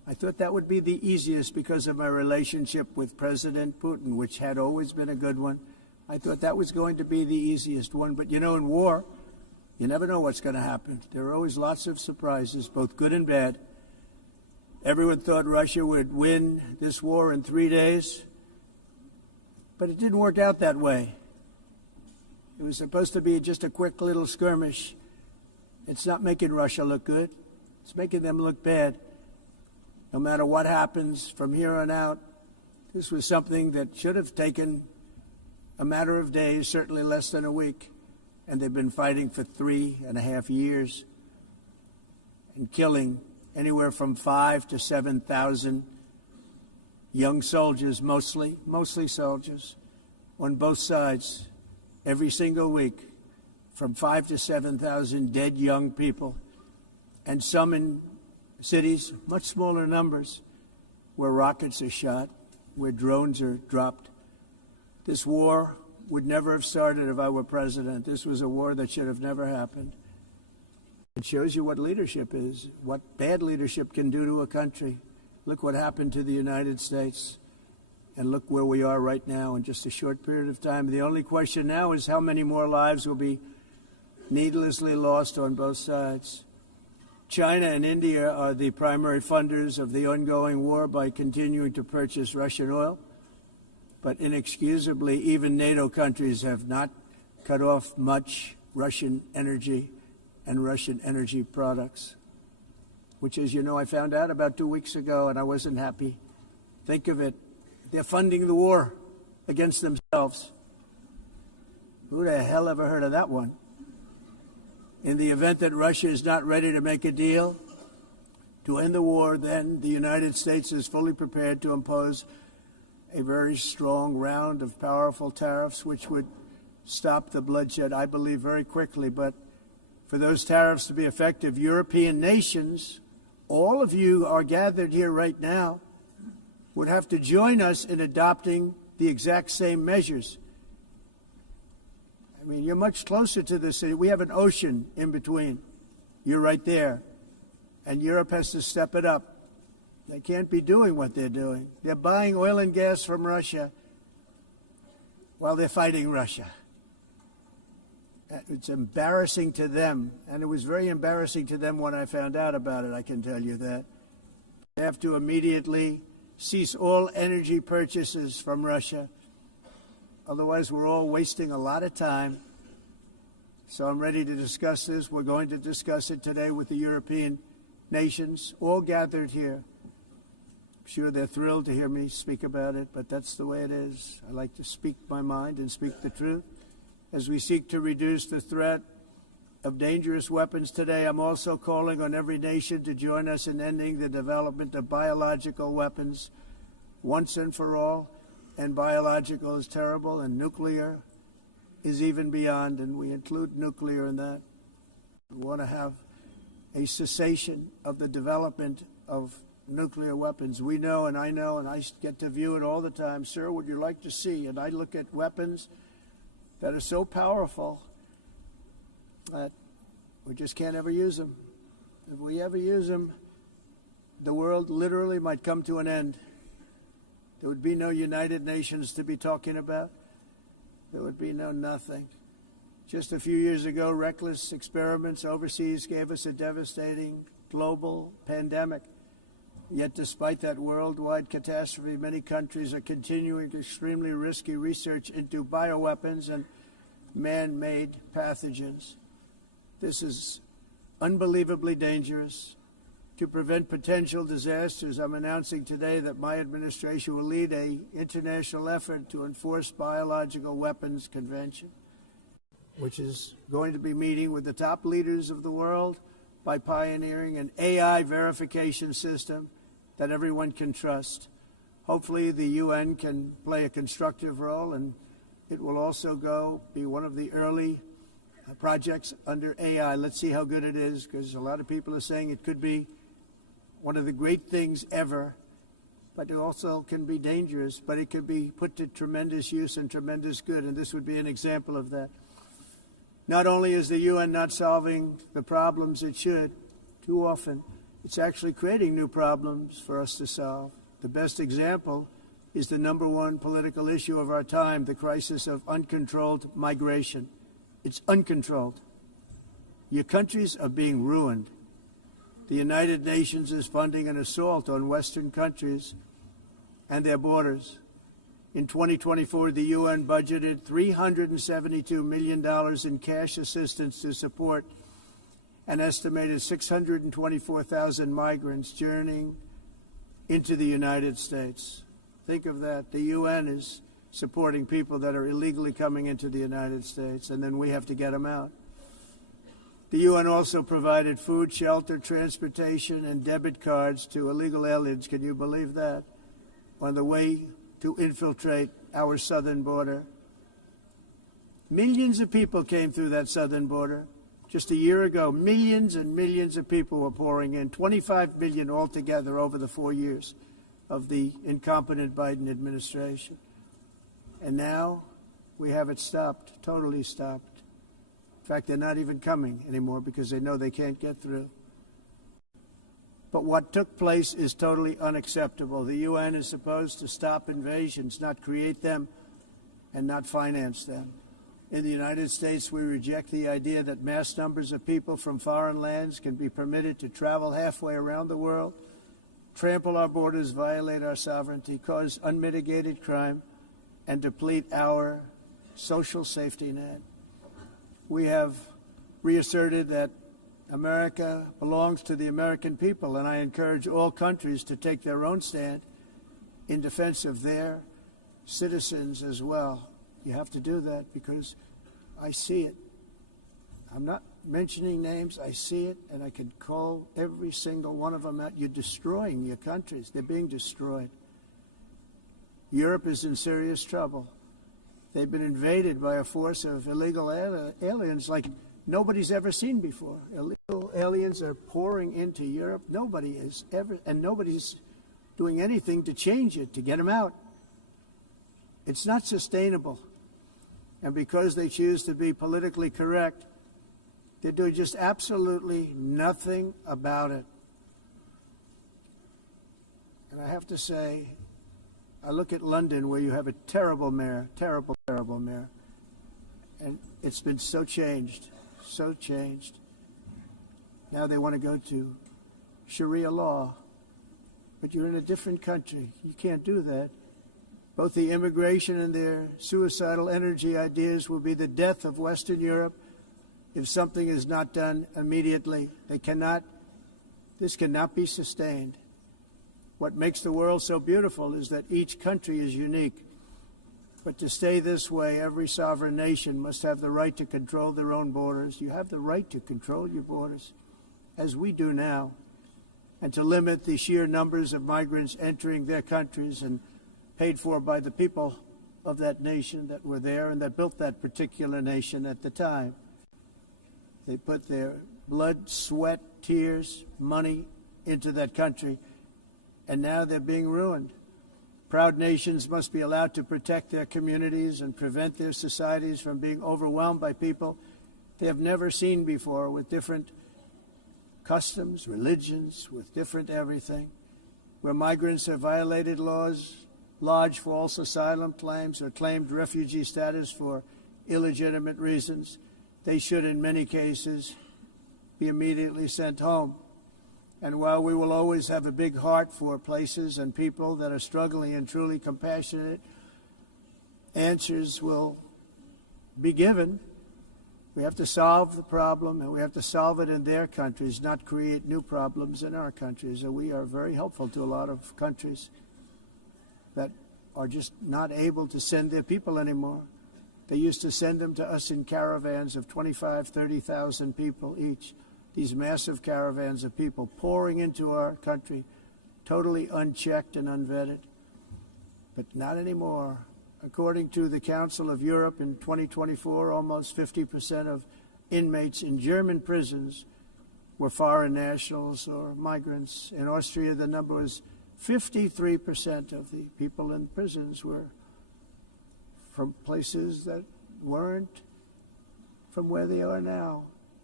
I thought that would be the easiest because of my relationship with President Putin, which had always been a good one. I thought that was going to be the easiest one. But, you know, in war, you never know what's going to happen. There are always lots of surprises, both good and bad. Everyone thought Russia would win this war in 3 days, but it didn't work out that way. It was supposed to be just a quick little skirmish. It's not making Russia look good. It's making them look bad. No matter what happens from here on out, this was something that should have taken a matter of days, certainly less than a week. And they've been fighting for 3.5 years and killing anywhere from 5,000 to 7,000 young soldiers, mostly soldiers, on both sides, every single week, from 5,000 to 7,000 dead young people, and some in cities, much smaller numbers, where rockets are shot, where drones are dropped. This war would never have started if I were president. This was a war that should have never happened. It shows you what leadership is, what bad leadership can do to a country. Look what happened to the United States, and look where we are right now in just a short period of time. The only question now is how many more lives will be needlessly lost on both sides. China and India are the primary funders of the ongoing war by continuing to purchase Russian oil. But inexcusably, even NATO countries have not cut off much Russian energy and Russian energy products, which, as you know, I found out about 2 weeks ago, and I wasn't happy. Think of it. They're funding the war against themselves. Who the hell ever heard of that one? In the event that Russia is not ready to make a deal to end the war, then the United States is fully prepared to impose a very strong round of powerful tariffs, which would stop the bloodshed, I believe, very quickly. But for those tariffs to be effective, European nations, all of you are gathered here right now, would have to join us in adopting the exact same measures. I mean, you're much closer to the city. We have an ocean in between. You're right there. And Europe has to step it up. They can't be doing what they're doing. They're buying oil and gas from Russia while they're fighting Russia. It's embarrassing to them, and it was very embarrassing to them when I found out about it, I can tell you that. They have to immediately cease all energy purchases from Russia. Otherwise, we're all wasting a lot of time. So I'm ready to discuss this. We're going to discuss it today with the European nations, all gathered here. I'm sure they're thrilled to hear me speak about it, but that's the way it is. I like to speak my mind and speak the truth. As we seek to reduce the threat of dangerous weapons today, I'm also calling on every nation to join us in ending the development of biological weapons once and for all. And biological is terrible, and nuclear is even beyond, and we include nuclear in that. We want to have a cessation of the development of nuclear weapons. We know, and I get to view it all the time. Sir, would you like to see? And I look at weapons that are so powerful that we just can't ever use them. If we ever use them, the world literally might come to an end. There would be no United Nations to be talking about. There would be no nothing. Just a few years ago, reckless experiments overseas gave us a devastating global pandemic. Yet despite that worldwide catastrophe, many countries are continuing extremely risky research into bioweapons and man-made pathogens. This is unbelievably dangerous. To prevent potential disasters, I'm announcing today that my administration will lead an international effort to enforce Biological Weapons Convention, which is going to be meeting with the top leaders of the world by pioneering an AI verification system that everyone can trust. Hopefully the UN can play a constructive role, and it will also be one of the early projects under AI. Let's see how good it is, because a lot of people are saying it could be one of the great things ever, but it also can be dangerous, but it can be put to tremendous use and tremendous good, and this would be an example of that. Not only is the UN not solving the problems it should, too often, It's actually creating new problems for us to solve. The best example is the number one political issue of our time, the crisis of uncontrolled migration. It's uncontrolled. Your countries are being ruined. The United Nations is funding an assault on Western countries and their borders. In 2024, the UN budgeted $372 million in cash assistance to support an estimated 624,000 migrants journeying into the United States. Think of that. The UN is supporting people that are illegally coming into the United States, and then we have to get them out. The UN also provided food, shelter, transportation, and debit cards to illegal aliens. Can you believe that? On the way to infiltrate our southern border. Millions of people came through that southern border. Just a year ago, millions and millions of people were pouring in, 25 million altogether over the 4 years of the incompetent Biden administration. And now we have it stopped, totally stopped. In fact, they're not even coming anymore because they know they can't get through. But what took place is totally unacceptable. The UN is supposed to stop invasions, not create them and not finance them. In the United States, we reject the idea that mass numbers of people from foreign lands can be permitted to travel halfway around the world, trample our borders, violate our sovereignty, cause unmitigated crime, and deplete our social safety net. We have reasserted that America belongs to the American people, and I encourage all countries to take their own stand in defense of their citizens as well. You have to do that because I see it. I'm not mentioning names. I see it, and I can call every single one of them out. You're destroying your countries. They're being destroyed. Europe is in serious trouble. They've been invaded by a force of illegal aliens like nobody's ever seen before. Illegal aliens are pouring into Europe. Nobody is ever, and nobody's doing anything to change it, to get them out. It's not sustainable. And because they choose to be politically correct, they're doing just absolutely nothing about it. And I have to say, I look at London where you have a terrible mayor, terrible mayor. And it's been so changed, so changed. Now they want to go to Sharia law. But you're in a different country. You can't do that. Both the immigration and their suicidal energy ideas will be the death of Western Europe if something is not done immediately. This cannot be sustained. What makes the world so beautiful is that each country is unique. But to stay this way, every sovereign nation must have the right to control their own borders. You have the right to control your borders, as we do now, and to limit the sheer numbers of migrants entering their countries and paid for by the people of that nation that were there and that built that particular nation at the time. They put their blood, sweat, tears, money into that country, and now they're being ruined. Proud nations must be allowed to protect their communities and prevent their societies from being overwhelmed by people they have never seen before, with different customs, religions, with different everything. Where migrants have violated laws, lodged false asylum claims, or claimed refugee status for illegitimate reasons, they should, in many cases, be immediately sent home. And while we will always have a big heart for places and people that are struggling and truly compassionate, answers will be given. We have to solve the problem, and we have to solve it in their countries, not create new problems in our countries. And we are very helpful to a lot of countries that are just not able to send their people anymore. They used to send them to us in caravans of 25,000, 30,000 people each. These massive caravans of people pouring into our country, totally unchecked and unvetted. But not anymore. According to the Council of Europe in 2024, almost 50% of inmates in German prisons were foreign nationals or migrants. In Austria, the number was 53% of the people in prisons were from places that weren't from where they are now.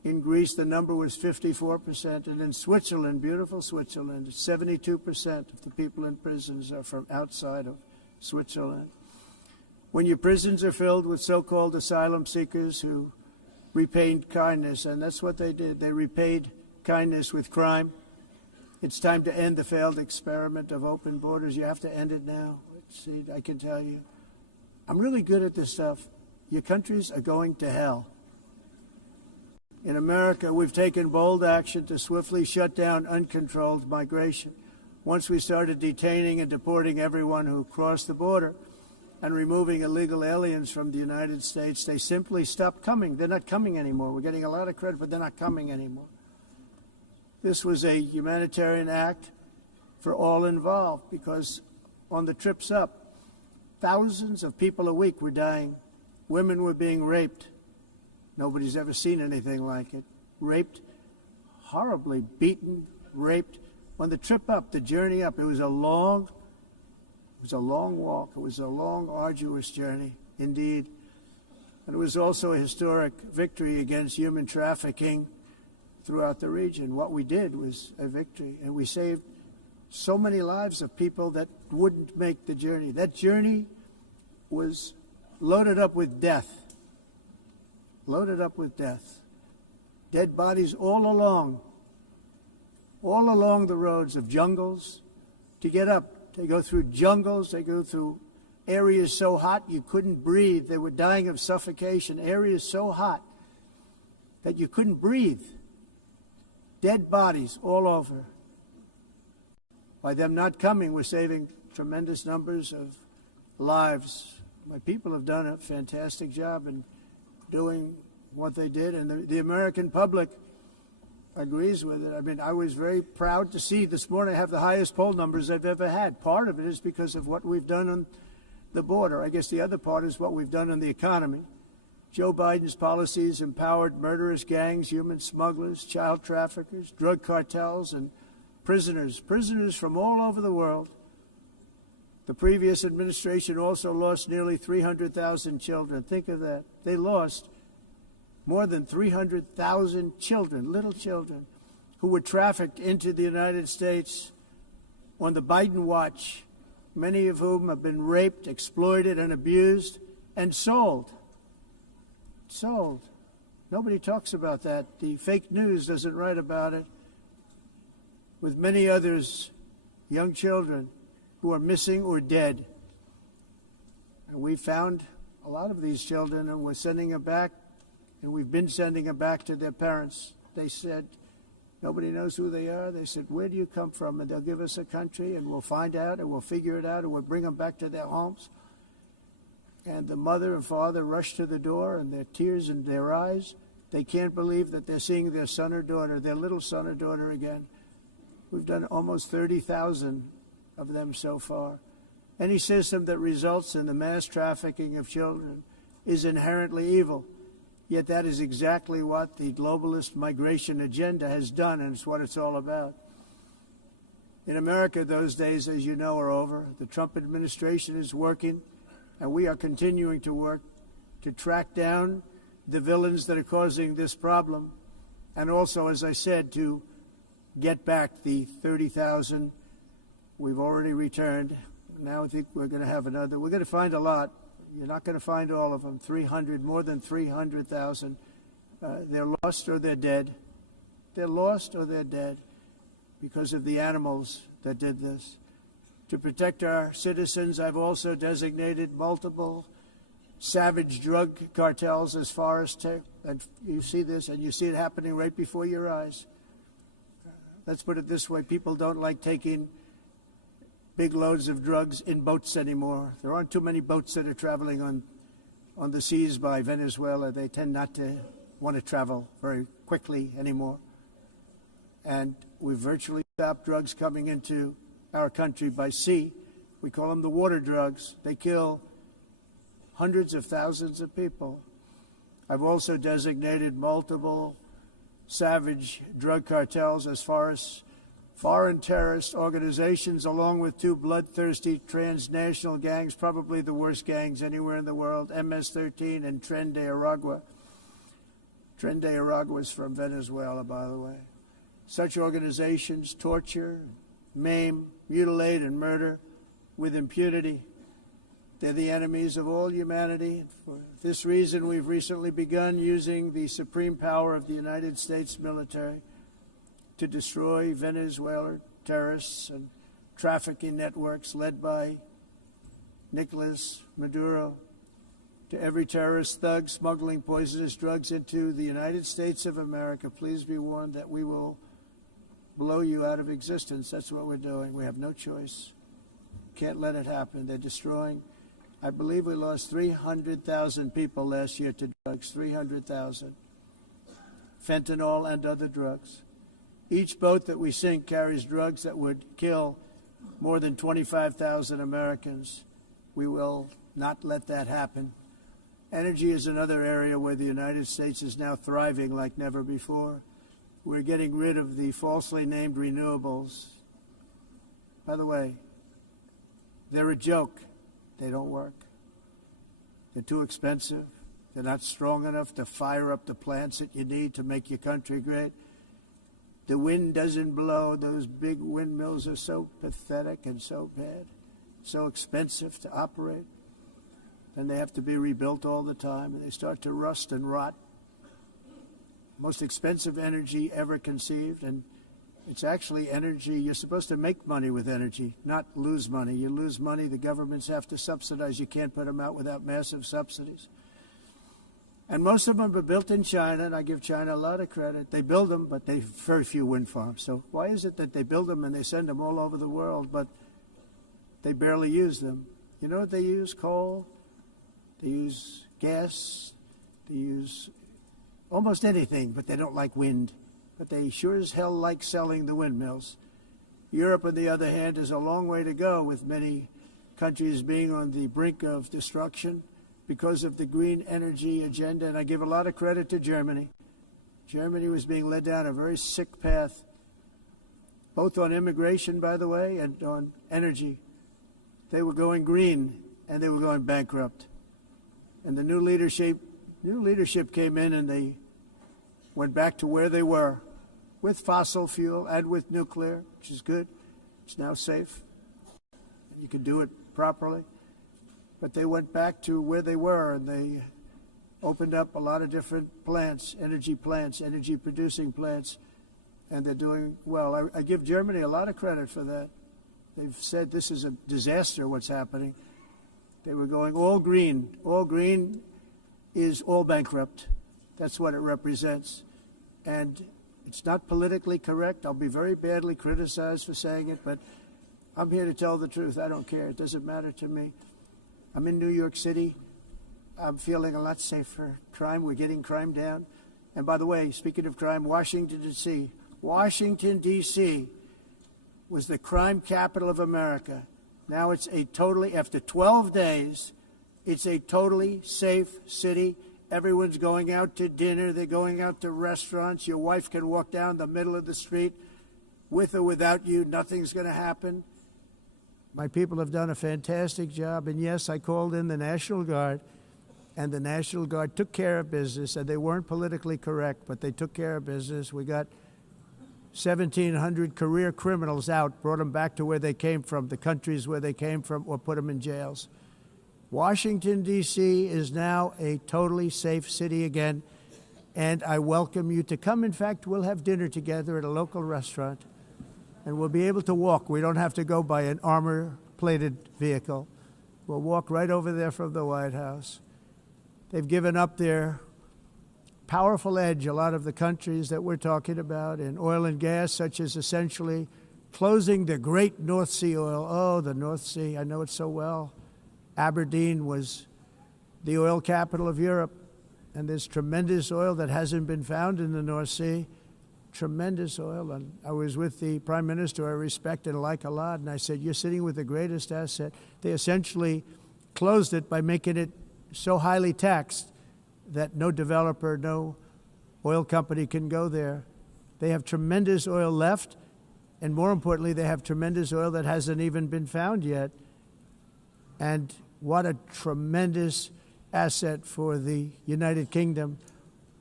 In Greece, the number was 54%. And in Switzerland, beautiful Switzerland, 72% of the people in prisons are from outside of Switzerland. When your prisons are filled with so-called asylum seekers who repaid kindness, and that's what they did. They repaid kindness with crime. It's time to end the failed experiment of open borders. You have to end it now. See, I can tell you, I'm really good at this stuff. Your countries are going to hell. In America, we've taken bold action to swiftly shut down uncontrolled migration. Once we started detaining and deporting everyone who crossed the border and removing illegal aliens from the United States, they simply stopped coming. They're not coming anymore. We're getting a lot of credit, but they're not coming anymore. This was a humanitarian act for all involved because on the trips up, thousands of people a week were dying. Women were being raped. Nobody's ever seen anything like it. Raped, horribly beaten, raped. On the trip up, the journey up, it was a long walk. It was a long, arduous journey, indeed. And it was also a historic victory against human trafficking throughout the region. What we did was a victory, and we saved so many lives of people that wouldn't make the journey. That journey was loaded up with death. Loaded up with death. Dead bodies all along the roads of jungles to get up. They go through jungles, they go through areas so hot you couldn't breathe. They were dying of suffocation, areas so hot that you couldn't breathe. Dead bodies all over. By them not coming, we're saving tremendous numbers of lives. My people have done a fantastic job in doing what they did, and the American public agrees with it. I mean, I was very proud to see this morning I have the highest poll numbers I've ever had. Part of it is because of what we've done on the border. I guess the other part is what we've done on the economy. Joe Biden's policies empowered murderous gangs, human smugglers, child traffickers, drug cartels, and prisoners from all over the world. The previous administration also lost nearly 300,000 children. Think of that. They lost more than 300,000 children, little children, who were trafficked into the United States on the Biden watch, many of whom have been raped, exploited, and abused, and sold. Sold. Nobody talks about that. The fake news doesn't write about it. With many others, young children who are missing or dead. And we found a lot of these children, and we're sending them back, and we've been sending them back to their parents. They said, nobody knows who they are. They said, where do you come from? And they'll give us a country, and we'll find out, and we'll figure it out, and we'll bring them back to their homes. And the mother and father rush to the door, and their tears in their eyes. They can't believe that they're seeing their son or daughter, their little son or daughter again. We've done almost 30,000 of them so far. Any system that results in the mass trafficking of children is inherently evil. Yet that is exactly what the globalist migration agenda has done, and it's what it's all about. In America, those days, as you know, are over. The Trump administration is working, and we are continuing to work to track down the villains that are causing this problem, and also, as I said, to get back the 30,000 we've already returned. Now I think we're going to have another. We're going to find a lot. You're not going to find all of them. 300, more than 300,000. They're lost or they're dead. They're lost or they're dead because of the animals that did this. To protect our citizens, I've also designated multiple savage drug cartels as far as and you see this, and you see it happening right before your eyes. Let's put it this way. People don't like taking big loads of drugs in boats anymore. There aren't too many boats that are traveling on the seas by Venezuela. They tend not to want to travel very quickly anymore. And we've virtually stopped drugs coming into our country by sea. We call them the water drugs. They kill hundreds of thousands of people. I've also designated multiple savage drug cartels as far as foreign terrorist organizations, along with two bloodthirsty transnational gangs, probably the worst gangs anywhere in the world, MS-13 and Tren de Aragua. Tren de Aragua was from Venezuela, by the way. Such organizations torture, maim, mutilate, and murder with impunity. They're the enemies of all humanity. For this reason, we've recently begun using the supreme power of the United States military to destroy Venezuelan terrorists and trafficking networks led by Nicolas Maduro, to every terrorist thug smuggling poisonous drugs into the United States of America. Please be warned that we will blow you out of existence. That's what we're doing. We have no choice. Can't let it happen. They're destroying. I believe we lost 300,000 people last year to drugs, 300,000. Fentanyl and other drugs. Each boat that we sink carries drugs that would kill more than 25,000 Americans. We will not let that happen. Energy is another area where the United States is now thriving like never before. We're getting rid of the falsely named renewables. By the way, they're a joke. They don't work. They're too expensive. They're not strong enough to fire up the plants that you need to make your country great. The wind doesn't blow. Those big windmills are so pathetic and so bad, so expensive to operate. And they have to be rebuilt all the time, and they start to rust and rot. Most expensive energy ever conceived, and it's actually energy. You're supposed to make money with energy, not lose money. You lose money, the governments have to subsidize. You can't put them out without massive subsidies. And most of them are built in China, and I give China a lot of credit. They build them, but they have very few wind farms. So why is it that they build them and they send them all over the world, but they barely use them? You know what they use? Coal. They use gas. They use almost anything, but they don't like wind. But they sure as hell like selling the windmills. Europe, on the other hand, is a long way to go, with many countries being on the brink of destruction because of the green energy agenda. And I give a lot of credit to Germany. Germany was being led down a very sick path, both on immigration, by the way, and on energy. They were going green, and they were going bankrupt. And the new leadership came in, and they went back to where they were, with fossil fuel and with nuclear, which is good. It's now safe. You can do it properly. But they went back to where they were, and they opened up a lot of different plants, energy-producing plants, and they're doing well. I give Germany a lot of credit for that. They've said this is a disaster, what's happening. They were going all green. All green is all bankrupt. That's what it represents. And it's not politically correct. I'll be very badly criticized for saying it, but I'm here to tell the truth. I don't care. It doesn't matter to me. I'm in New York City. I'm feeling a lot safer. Crime, we're getting crime down. And by the way, speaking of crime, Washington, D.C. was the crime capital of America. Now it's after 12 days, it's a totally safe city. Everyone's going out to dinner. They're going out to restaurants. Your wife can walk down the middle of the street with or without you. Nothing's going to happen. My people have done a fantastic job. And yes, I called in the National Guard, and the National Guard took care of business. And they weren't politically correct, but they took care of business. We got 1,700 career criminals out, brought them back to where they came from, the countries where they came from, or put them in jails. Washington, D.C. is now a totally safe city again, and I welcome you to come. In fact, we'll have dinner together at a local restaurant, and we'll be able to walk. We don't have to go by an armor-plated vehicle. We'll walk right over there from the White House. They've given up their powerful edge, a lot of the countries that we're talking about, in oil and gas, such as essentially closing the great North Sea oil. Oh, the North Sea, I know it so well. Aberdeen was the oil capital of Europe, and there's tremendous oil that hasn't been found in the North Sea. Tremendous oil. And I was with the Prime Minister I respect and like a lot, and I said, you're sitting with the greatest asset. They essentially closed it by making it so highly taxed that no developer, no oil company can go there. They have tremendous oil left, and more importantly, they have tremendous oil that hasn't even been found yet. And what a tremendous asset for the United Kingdom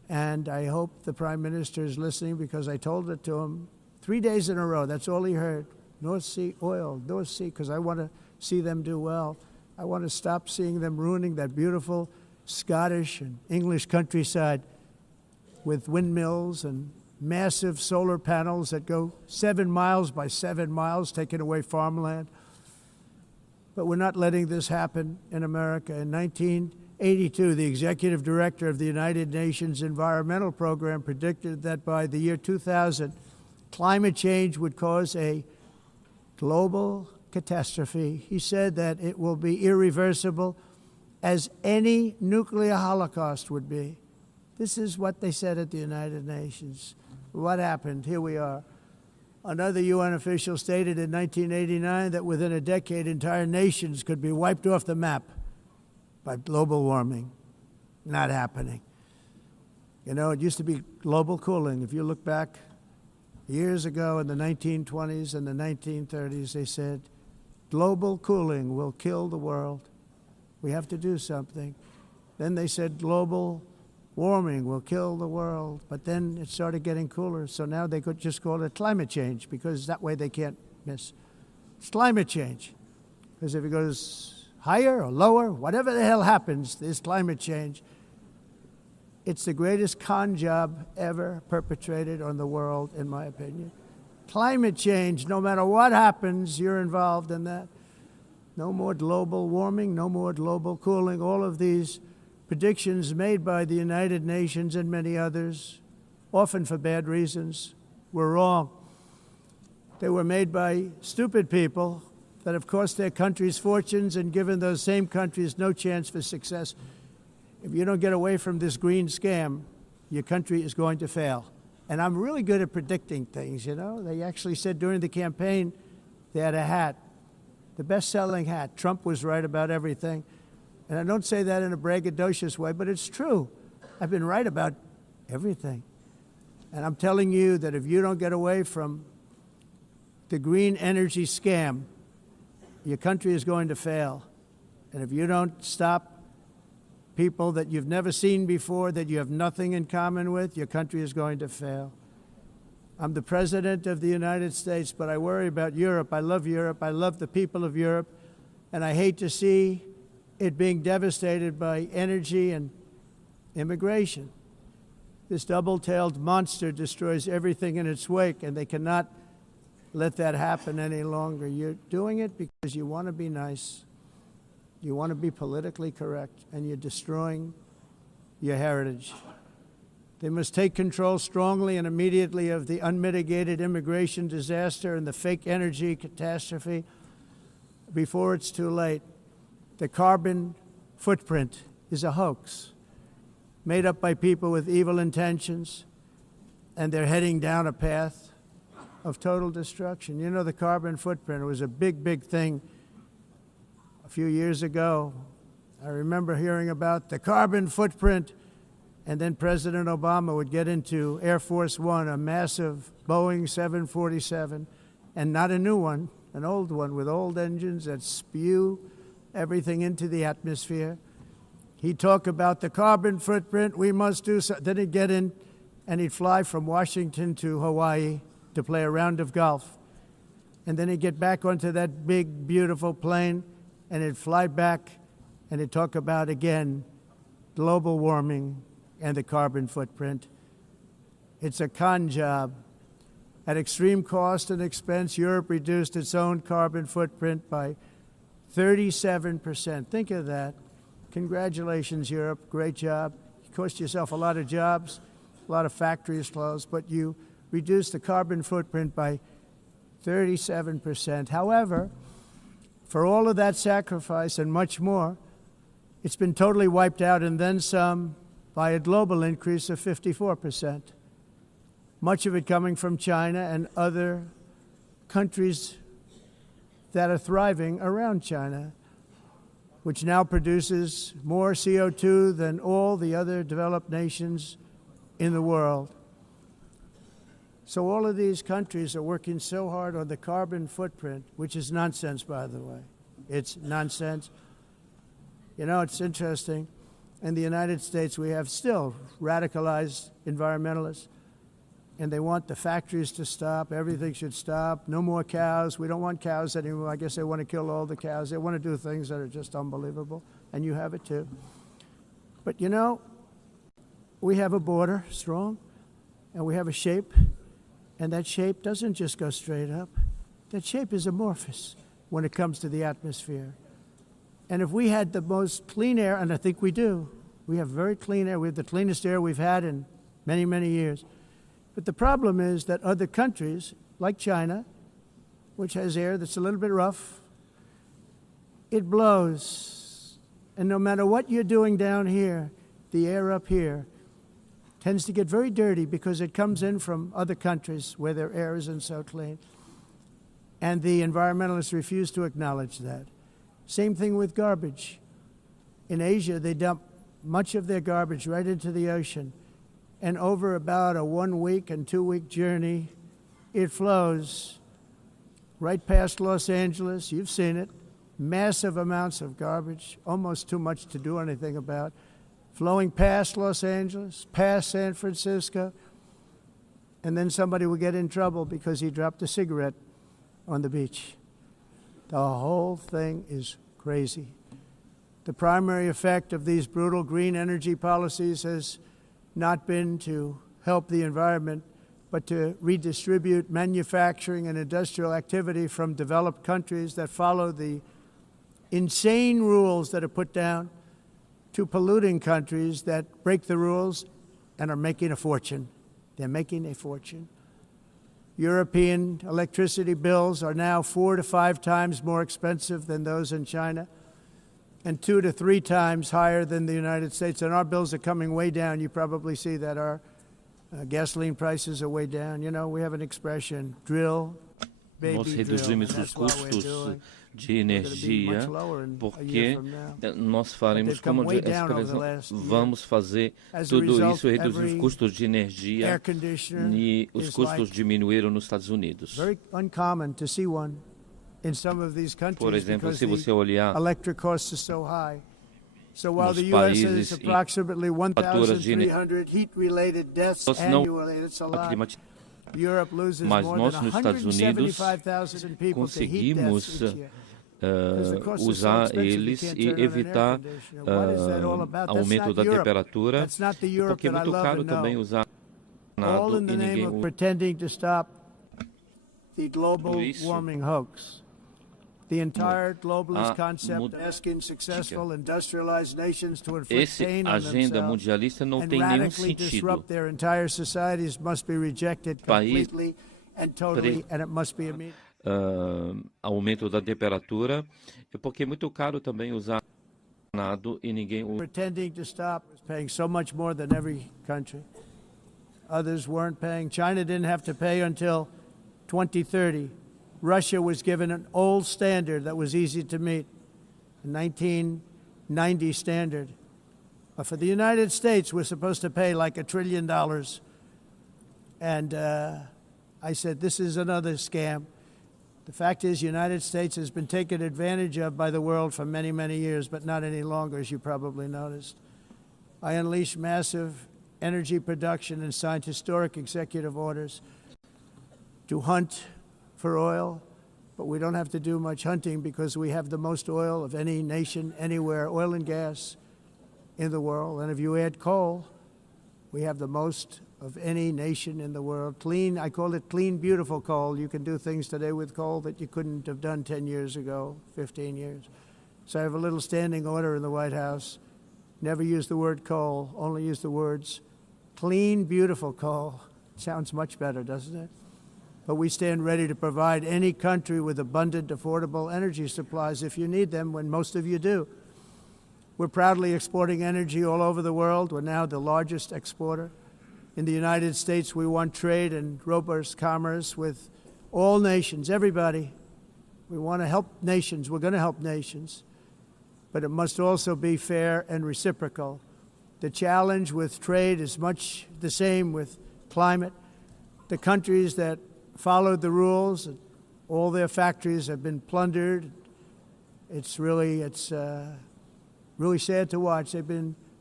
And I hope the Prime Minister is listening, because I told it to him 3 days in a row. That's all he heard. North Sea oil, North Sea, because I want to see them do well. I want to stop seeing them ruining that beautiful Scottish and English countryside with windmills and massive solar panels that go 7 miles by 7 miles, taking away farmland. But we're not letting this happen in America. In 1982, the executive director of the United Nations Environmental Program predicted that by the year 2000, climate change would cause a global catastrophe. He said that it will be irreversible, as any nuclear holocaust would be. This is what they said at the United Nations. What happened? Here we are. Another UN official stated in 1989 that within a decade, entire nations could be wiped off the map by global warming. Not happening. You know, it used to be global cooling. If you look back years ago in the 1920s and the 1930s, they said, global cooling will kill the world. We have to do something. Then they said global warming will kill the world. But then it started getting cooler, so now they could just call it climate change, because that way they can't miss. It's climate change. Because if it goes higher or lower, whatever the hell happens, there's climate change. It's the greatest con job ever perpetrated on the world, in my opinion. Climate change, no matter what happens, you're involved in that. No more global warming, no more global cooling. All of these predictions made by the United Nations and many others, often for bad reasons, were wrong. They were made by stupid people that have cost their countries fortunes and given those same countries no chance for success. If you don't get away from this green scam, your country is going to fail. And I'm really good at predicting things, you know. They actually said during the campaign, they had a hat, the best-selling hat. Trump was right about everything. And I don't say that in a braggadocious way, but it's true. I've been right about everything. And I'm telling you that if you don't get away from the green energy scam, your country is going to fail. And if you don't stop people that you've never seen before, that you have nothing in common with, your country is going to fail. I'm the President of the United States, but I worry about Europe. I love Europe. I love the people of Europe. And I hate to see it being devastated by energy and immigration. This double-tailed monster destroys everything in its wake, and they cannot let that happen any longer. You're doing it because you want to be nice. You want to be politically correct, and you're destroying your heritage. They must take control strongly and immediately of the unmitigated immigration disaster and the fake energy catastrophe before it's too late. The carbon footprint is a hoax made up by people with evil intentions, and they're heading down a path of total destruction. You know, the carbon footprint was a big, big thing a few years ago. I remember hearing about the carbon footprint, and then President Obama would get into Air Force One, a massive Boeing 747, and not a new one, an old one with old engines that spew everything into the atmosphere. He'd talk about the carbon footprint, we must do so. Then he'd get in and he'd fly from Washington to Hawaii to play a round of golf. And then he'd get back onto that big, beautiful plane and he'd fly back and he'd talk about, again, global warming and the carbon footprint. It's a con job. At extreme cost and expense, Europe reduced its own carbon footprint by 37%. Think of that. Congratulations, Europe. Great job. You cost yourself a lot of jobs, a lot of factories closed, but you reduced the carbon footprint by 37%. However, for all of that sacrifice and much more, it's been totally wiped out and then some by a global increase of 54%. Much of it coming from China and other countries that are thriving around China, which now produces more CO2 than all the other developed nations in the world. So all of these countries are working so hard on the carbon footprint, which is nonsense, by the way. It's nonsense. You know, it's interesting. In the United States, we have still radicalized environmentalists, and they want the factories to stop. Everything should stop. No more cows. We don't want cows anymore. I guess they want to kill all the cows. They want to do things that are just unbelievable, and you have it too. But you know, we have a border, strong, and we have a shape, and that shape doesn't just go straight up. That shape is amorphous when it comes to the atmosphere. And if we had the most clean air, and I think we do, we have very clean air. We have the cleanest air we've had in many, many years. But the problem is that other countries, like China, which has air that's a little bit rough, it blows. And no matter what you're doing down here, the air up here tends to get very dirty because it comes in from other countries where their air isn't so clean. And the environmentalists refuse to acknowledge that. Same thing with garbage. In Asia, they dump much of their garbage right into the ocean. And over about a 1 week and 2 week journey, it flows right past Los Angeles. You've seen it. Massive amounts of garbage, almost too much to do anything about, flowing past Los Angeles, past San Francisco. And then somebody will get in trouble because he dropped a cigarette on the beach. The whole thing is crazy. The primary effect of these brutal green energy policies has not been to help the environment, but to redistribute manufacturing and industrial activity from developed countries that follow the insane rules that are put down to polluting countries that break the rules and are making a fortune. They're making a fortune. European electricity bills are now 4 to 5 times more expensive than those in China, and 2 to 3 times higher than the United States. And our bills are coming way down. You probably see that our gasoline prices are way down. You know, we have an expression, drill, baby, nós drill. reduzimos os custos de energia porque nós faremos como vamos fazer tudo isso, reduzir os custos de energia, e os custos diminuíram nos Estados Unidos. Por exemplo, se você olhar nos países em faturas de mas nós nos Estados Unidos conseguimos usar eles e evitar aumento da temperatura, porque é muito caro também usar nada e ninguém usa isso. The entire globalist concept asking successful industrialized nations to inflict pain on themselves and radically disrupt their entire societies must be rejected completely and totally, and it must be immediate. Aumento da temperatura, porque é muito caro também usar nada e ninguém usa. Pretending to stop, paying so much more than every country. Others weren't paying. China didn't have to pay until 2030. Russia was given an old standard that was easy to meet, a 1990 standard. But for the United States, we're supposed to pay like $1 trillion. And I said, this is another scam. The fact is, the United States has been taken advantage of by the world for many, many years, but not any longer, as you probably noticed. I unleashed massive energy production and signed historic executive orders to hunt for oil, but we don't have to do much hunting because we have the most oil of any nation anywhere, oil and gas in the world. And if you add coal, we have the most of any nation in the world. Clean, I call it clean, beautiful coal. You can do things today with coal that you couldn't have done 10 years ago, 15 years. So I have a little standing order in the White House. Never use the word coal, only use the words clean, beautiful coal. Sounds much better, doesn't it? But we stand ready to provide any country with abundant, affordable energy supplies if you need them, when most of you do. We're proudly exporting energy all over the world. We're now the largest exporter. In the United States, we want trade and robust commerce with all nations, everybody. We want to help nations. We're going to help nations. But it must also be fair and reciprocal. The challenge with trade is much the same with climate. The countries that followed the rules, all their factories have been plundered. It's really sad to watch. They've been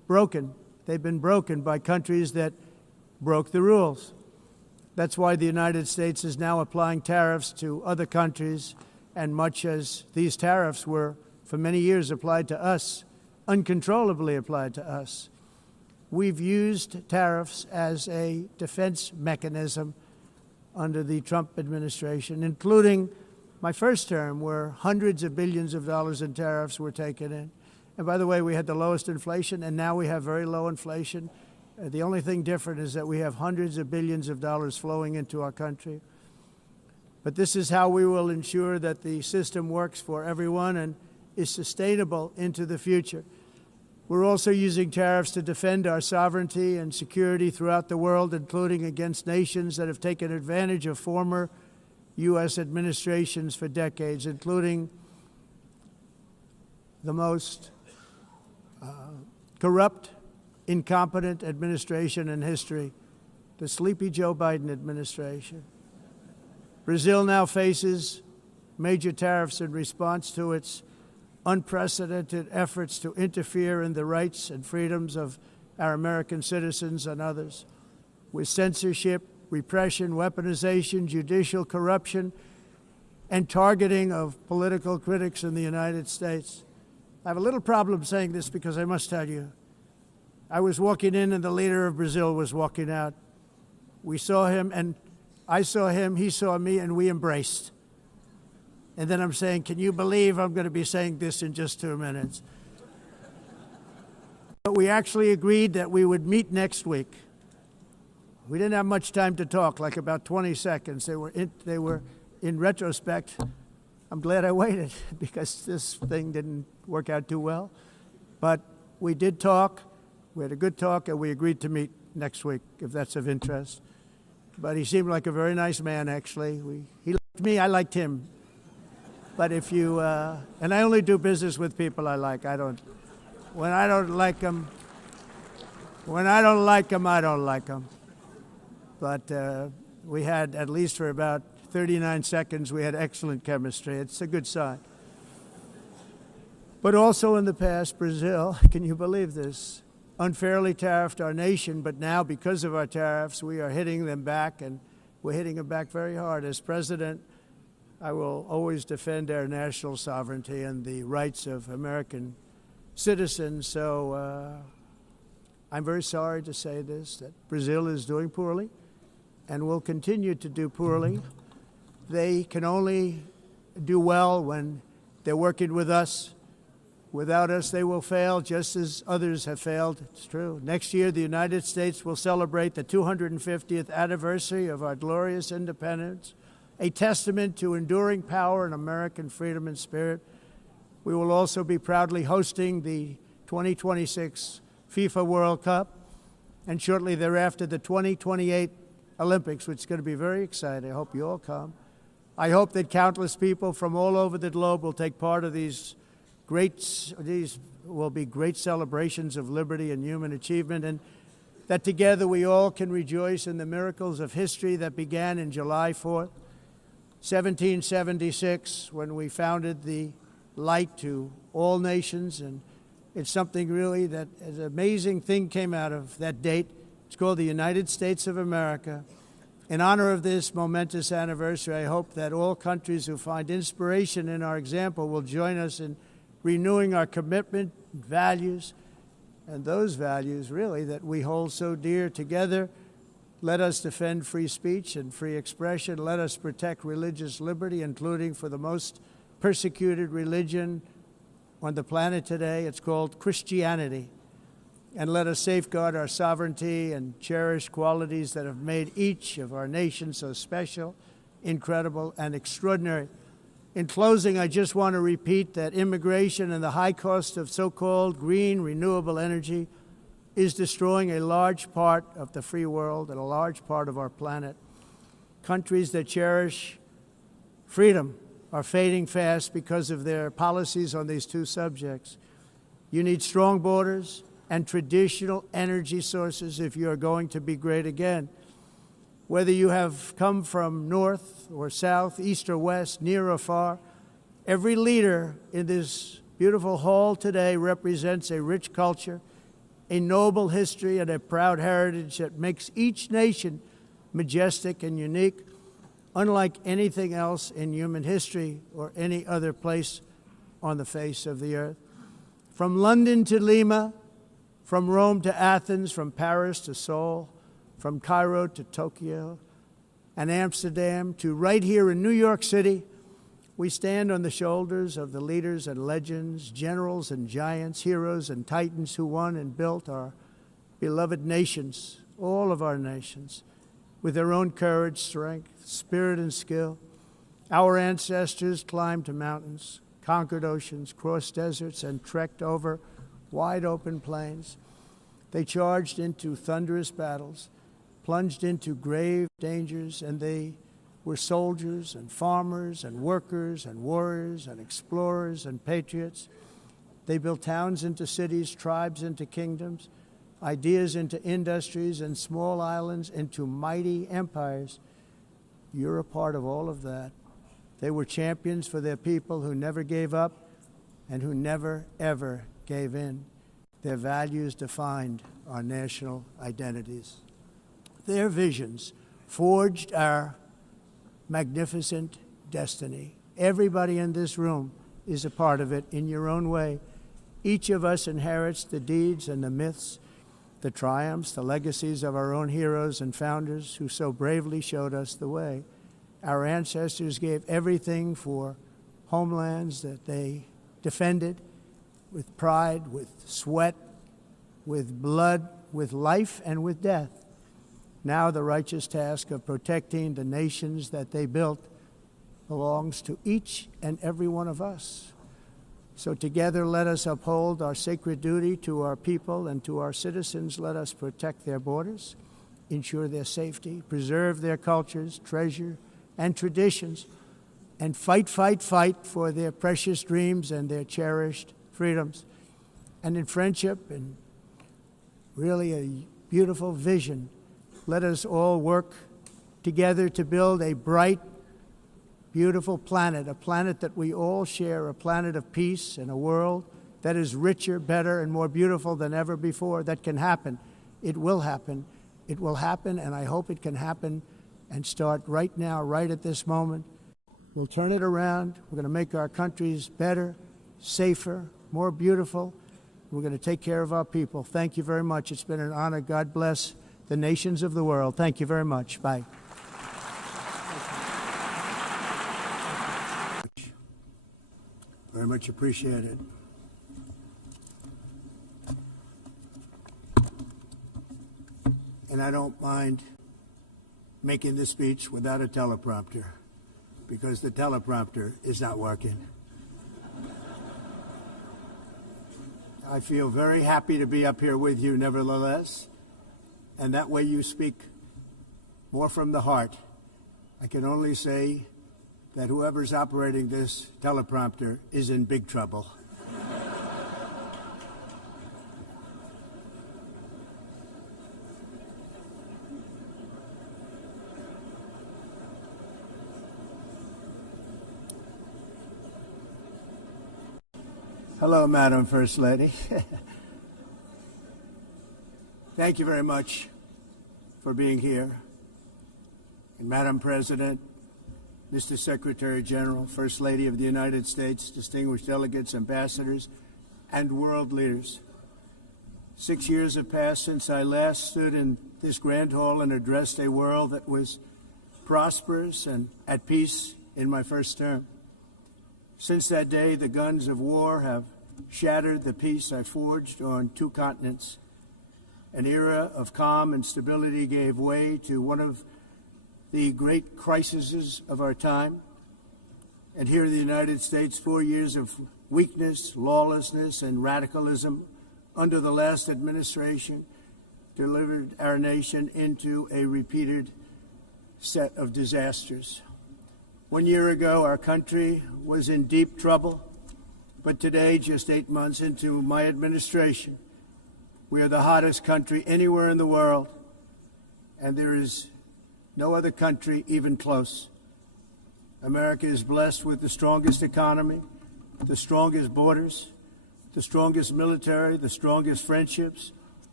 broken. They've been broken by countries that broke the rules. That's why the United States is now applying tariffs to other countries, and much as these tariffs were for many years applied to us, uncontrollably applied to us, we've used tariffs as a defense mechanism under the Trump administration, including my first term, where hundreds of billions of dollars in tariffs were taken in. And by the way, we had the lowest inflation, and now we have very low inflation. The only thing different is that we have hundreds of billions of dollars flowing into our country. But this is how we will ensure that the system works for everyone and is sustainable into the future. We're also using tariffs to defend our sovereignty and security throughout the world, including against nations that have taken advantage of former U.S. administrations for decades, including the most corrupt, incompetent administration in history, the sleepy Joe Biden administration. Brazil now faces major tariffs in response to its unprecedented efforts to interfere in the rights and freedoms of our American citizens and others, with censorship, repression, weaponization, judicial corruption, and targeting of political critics in the United States. I have a little problem saying this because I must tell you, I was walking in and the leader of Brazil was walking out. We saw him, and I saw him, he saw me, and we embraced. And then I'm saying, can you believe I'm going to be saying this in just 2 minutes? But we actually agreed that we would meet next week. We didn't have much time to talk, like about 20 seconds. They were in retrospect, I'm glad I waited because this thing didn't work out too well. But we did talk. We had a good talk, and we agreed to meet next week, if that's of interest. But he seemed like a very nice man, actually. He liked me, I liked him. But if you, and I only do business with people I like. When I don't like them, I don't like them. But we had, at least for about 39 seconds, we had excellent chemistry. It's a good sign. But also in the past, Brazil, can you believe this, unfairly tariffed our nation, but now because of our tariffs, we are hitting them back, and we're hitting them back very hard. As president, I will always defend our national sovereignty and the rights of American citizens. So I'm very sorry to say this, that Brazil is doing poorly and will continue to do poorly. They can only do well when they're working with us. Without us, they will fail, just as others have failed. It's true. Next year, the United States will celebrate the 250th anniversary of our glorious independence, a testament to enduring power and American freedom and spirit. We will also be proudly hosting the 2026 FIFA World Cup, and shortly thereafter, the 2028 Olympics, which is going to be very exciting. I hope you all come. I hope that countless people from all over the globe will take part of these will be great celebrations of liberty and human achievement, and that together we all can rejoice in the miracles of history that began in July 4th, 1776, when we founded the light to all nations. And it's something really that an amazing thing came out of that date. It's called the United States of America. In honor of this momentous anniversary, I hope that all countries who find inspiration in our example will join us in renewing our commitment, values, and those values, really, that we hold so dear together. Let us defend free speech and free expression. Let us protect religious liberty, including for the most persecuted religion on the planet today. It's called Christianity. And let us safeguard our sovereignty and cherish qualities that have made each of our nations so special, incredible, and extraordinary. In closing, I just want to repeat that immigration and the high cost of so-called green renewable energy is destroying a large part of the free world and a large part of our planet. Countries that cherish freedom are fading fast because of their policies on these two subjects. You need strong borders and traditional energy sources if you are going to be great again. Whether you have come from north or south, east or west, near or far, every leader in this beautiful hall today represents a rich culture a noble history and a proud heritage that makes each nation majestic and unique, unlike anything else in human history or any other place on the face of the earth. From London to Lima, from Rome to Athens, from Paris to Seoul, from Cairo to Tokyo and Amsterdam to right here in New York City, we stand on the shoulders of the leaders and legends, generals and giants, heroes and titans who won and built our beloved nations, all of our nations, with their own courage, strength, spirit, and skill. Our ancestors climbed mountains, conquered oceans, crossed deserts, and trekked over wide-open plains. They charged into thunderous battles, plunged into grave dangers, and they were soldiers and farmers and workers and warriors and explorers and patriots. They built towns into cities, tribes into kingdoms, ideas into industries, and small islands into mighty empires. You're a part of all of that. They were champions for their people who never gave up and who never, ever gave in. Their values defined our national identities. Their visions forged our magnificent destiny. Everybody in this room is a part of it in your own way. Each of us inherits the deeds and the myths, the triumphs, the legacies of our own heroes and founders who so bravely showed us the way. Our ancestors gave everything for homelands that they defended with pride, with sweat, with blood, with life, and with death. Now the righteous task of protecting the nations that they built belongs to each and every one of us. So together let us uphold our sacred duty to our people and to our citizens. Let us protect their borders, ensure their safety, preserve their cultures, treasure, and traditions, and fight, fight, fight for their precious dreams and their cherished freedoms. And in friendship and really a beautiful vision, let us all work together to build a bright, beautiful planet, a planet that we all share, a planet of peace and a world that is richer, better, and more beautiful than ever before. That can happen. It will happen. It will happen, and I hope it can happen and start right now, right at this moment. We'll turn it around. We're going to make our countries better, safer, more beautiful. We're going to take care of our people. Thank you very much. It's been an honor. God bless the nations of the world. Thank you very much. Bye. Very much appreciated. And I don't mind making this speech without a teleprompter, because the teleprompter is not working. I feel very happy to be up here with you nevertheless, and that way you speak more from the heart. I can only say that whoever's operating this teleprompter is in big trouble. Hello, Madam First Lady. Thank you very much for being here. And Madam President, Mr. Secretary General, First Lady of the United States, distinguished delegates, ambassadors, and world leaders. 6 years have passed since I last stood in this grand hall and addressed a world that was prosperous and at peace in my first term. Since that day, the guns of war have shattered the peace I forged on 2 continents. An era of calm and stability gave way to one of the great crises of our time. And here in the United States, 4 years of weakness, lawlessness, and radicalism under the last administration delivered our nation into a repeated set of disasters. 1 year ago, our country was in deep trouble, but today, just 8 months into my administration, we are the hottest country anywhere in the world, and there is no other country even close. America is blessed with the strongest economy, the strongest borders, the strongest military, the strongest friendships,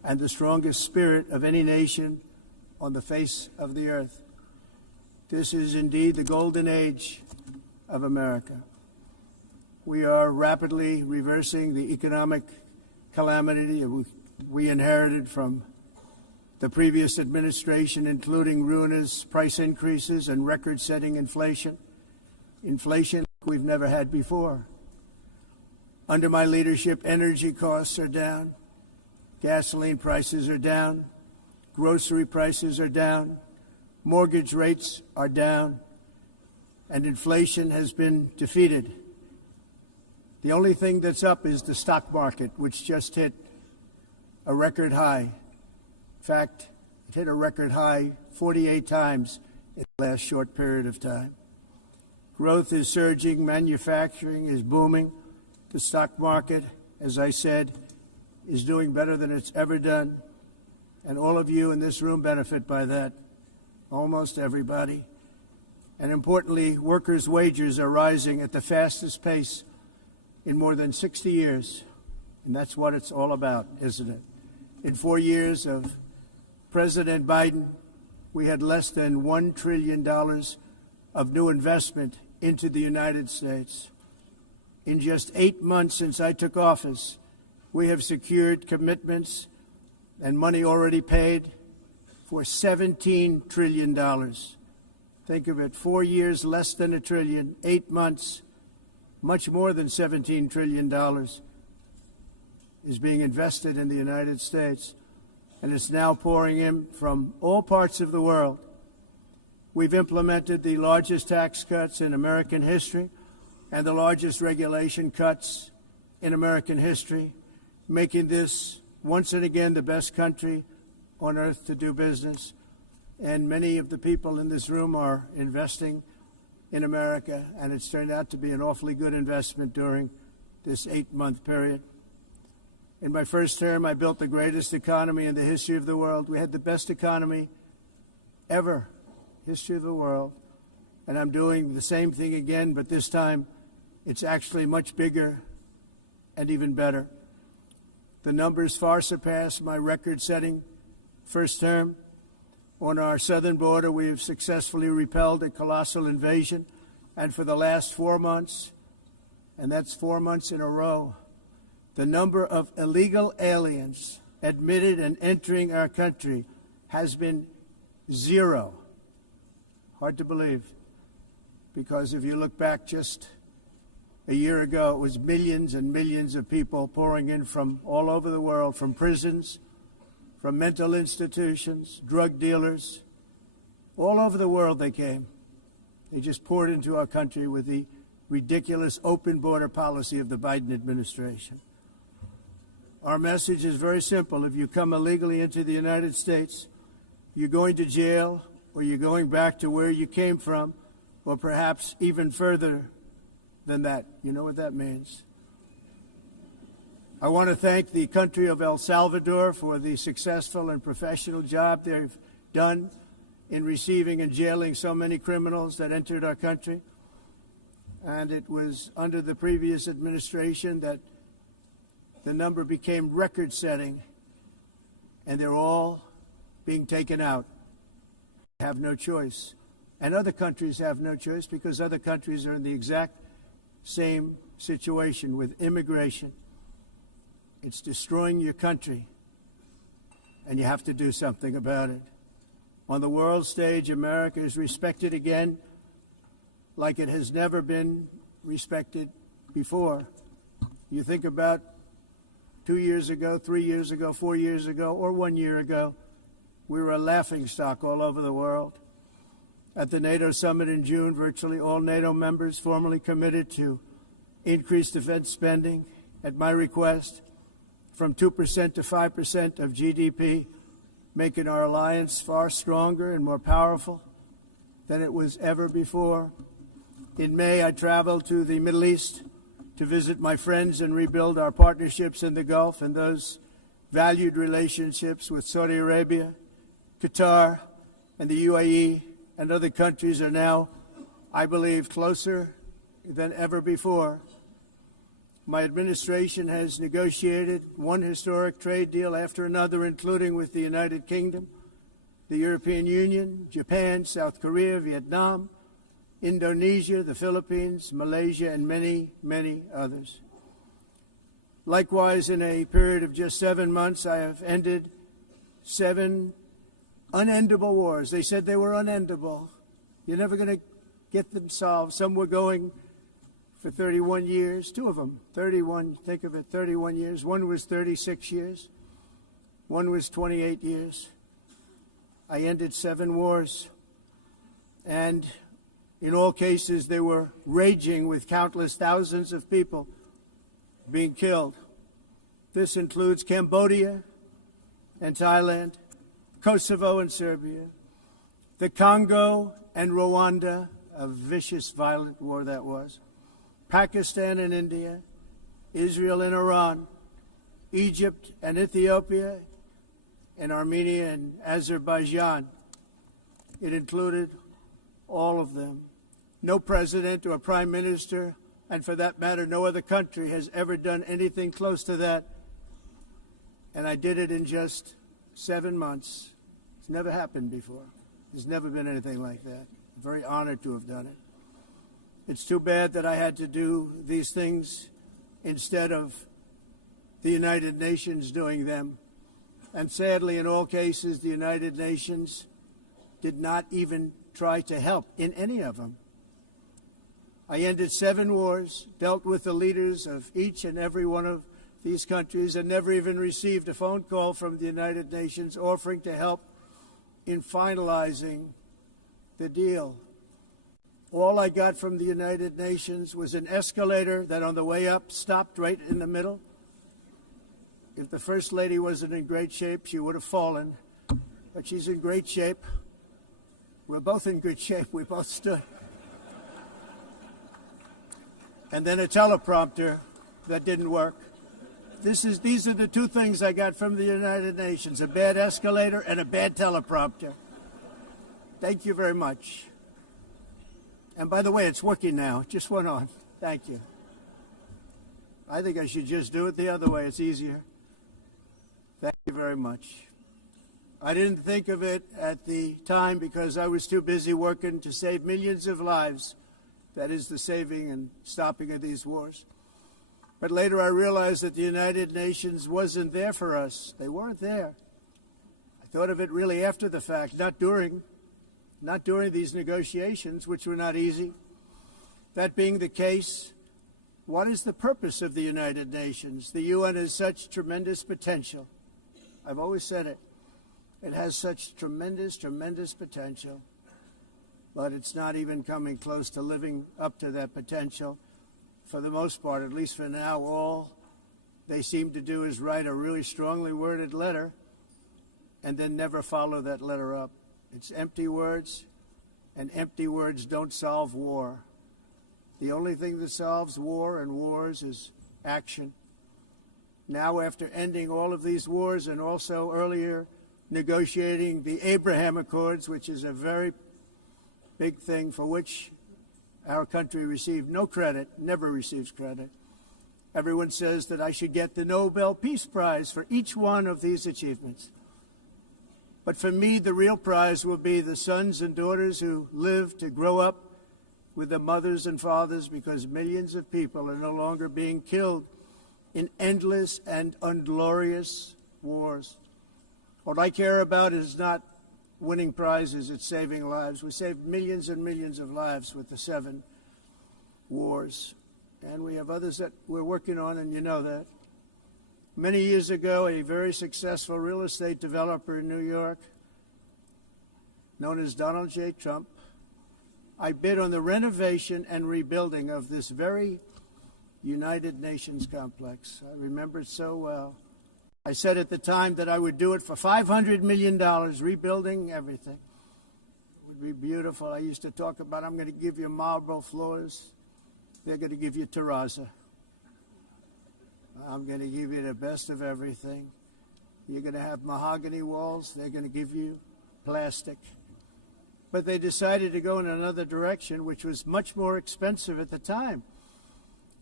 and the strongest spirit of any nation on the face of the earth. This is indeed the golden age of America. We are rapidly reversing the economic calamity we inherited from the previous administration, including ruinous price increases and record-setting inflation we've never had before. Under my leadership, energy costs are down, gasoline prices are down, grocery prices are down, mortgage rates are down, and inflation has been defeated. The only thing that's up is the stock market, which just hit a record high. In fact, it hit a record high 48 times in the last short period of time. Growth is surging, manufacturing is booming. The stock market, as I said, is doing better than it's ever done. And all of you in this room benefit by that, almost everybody. And importantly, workers' wages are rising at the fastest pace in more than 60 years. And that's what it's all about, isn't it? In 4 years of President Biden, we had less than $1 trillion of new investment into the United States. In just 8 months since I took office, we have secured commitments and money already paid for $17 trillion. Think of it, 4 years, less than $1 trillion, 8 months, much more than $17 trillion is being invested in the United States, and it's now pouring in from all parts of the world. We've implemented the largest tax cuts in American history and the largest regulation cuts in American history, making this once and again the best country on earth to do business. And many of the people in this room are investing in America, and it's turned out to be an awfully good investment during this 8-month period. In my first term, I built the greatest economy in the history of the world. We had the best economy ever, history of the world. And I'm doing the same thing again, but this time it's actually much bigger and even better. The numbers far surpass my record-setting first term. On our southern border, we have successfully repelled a colossal invasion. And for the last 4 months, and that's 4 months in a row, the number of illegal aliens admitted and entering our country has been 0. Hard to believe, because if you look back just a year ago, it was millions and millions of people pouring in from all over the world, from prisons, from mental institutions, drug dealers. All over the world they came. They just poured into our country with the ridiculous open border policy of the Biden administration. Our message is very simple. If you come illegally into the United States, you're going to jail, or you're going back to where you came from, or perhaps even further than that. You know what that means. I want to thank the country of El Salvador for the successful and professional job they've done in receiving and jailing so many criminals that entered our country. And it was under the previous administration that the number became record-setting, and they're all being taken out. They have no choice. And other countries have no choice, because other countries are in the exact same situation with immigration. It's destroying your country, and you have to do something about it. On the world stage, America is respected again like it has never been respected before. You think about 2 years ago, 3 years ago, 4 years ago, or 1 year ago, we were a laughingstock all over the world. At the NATO summit in June, virtually all NATO members formally committed to increase defense spending, at my request, from 2% to 5% of GDP, making our alliance far stronger and more powerful than it was ever before. In May, I traveled to the Middle East to visit my friends and rebuild our partnerships in the Gulf and those valued relationships with Saudi Arabia, Qatar, and the UAE, and other countries are now, I believe, closer than ever before. My administration has negotiated one historic trade deal after another, including with the United Kingdom, the European Union, Japan, South Korea, Vietnam, Indonesia, the Philippines, Malaysia, and many, many others. Likewise, in a period of just 7 months, I have ended 7 unendable wars. They said they were unendable. You're never going to get them solved. Some were going for 31 years, 2 of them, 31, think of it, 31 years. One was 36 years. One was 28 years. I ended 7 wars. And in all cases, they were raging with countless thousands of people being killed. This includes Cambodia and Thailand, Kosovo and Serbia, the Congo and Rwanda, a vicious, violent war that was, Pakistan and India, Israel and Iran, Egypt and Ethiopia, and Armenia and Azerbaijan. It included all of them. No president or prime minister, and for that matter, no other country has ever done anything close to that. And I did it in just 7 months. It's never happened before. There's never been anything like that. I'm very honored to have done it. It's too bad that I had to do these things instead of the United Nations doing them. And sadly, in all cases, the United Nations did not even try to help in any of them. I ended 7 wars, dealt with the leaders of each and every one of these countries, and never even received a phone call from the United Nations offering to help in finalizing the deal. All I got from the United Nations was an escalator that on the way up stopped right in the middle. If the First Lady wasn't in great shape, she would have fallen, but she's in great shape. We're both in good shape. We both stood. And then a teleprompter that didn't work. These are the 2 things I got from the United Nations, a bad escalator and a bad teleprompter. Thank you very much. And by the way, it's working now. It just went on. Thank you. I think I should just do it the other way. It's easier. Thank you very much. I didn't think of it at the time because I was too busy working to save millions of lives. That is the saving and stopping of these wars. But later I realized that the United Nations wasn't there for us. They weren't there. I thought of it really after the fact, not during these negotiations, which were not easy. That being the case, what is the purpose of the United Nations? The UN has such tremendous potential. I've always said it. It has such tremendous, tremendous potential, but it's not even coming close to living up to that potential. For the most part, at least for now, all they seem to do is write a really strongly worded letter and then never follow that letter up. It's empty words, and empty words don't solve war. The only thing that solves war and wars is action. Now, after ending all of these wars and also earlier negotiating the Abraham Accords, which is a very big thing for which our country received no credit, never receives credit. Everyone says that I should get the Nobel Peace Prize for each one of these achievements. But for me, the real prize will be the sons and daughters who live to grow up with their mothers and fathers, because millions of people are no longer being killed in endless and unglorious wars. What I care about is not winning prizes, it's saving lives. We saved millions and millions of lives with the 7 wars. And we have others that we're working on, and you know that. Many years ago, a very successful real estate developer in New York, known as Donald J. Trump, I bid on the renovation and rebuilding of this very United Nations complex. I remember it so well. I said at the time that I would do it for $500 million, rebuilding everything. It would be beautiful. I used to talk about, I'm going to give you marble floors. They're going to give you terrazzo. I'm going to give you the best of everything. You're going to have mahogany walls. They're going to give you plastic. But they decided to go in another direction, which was much more expensive at the time.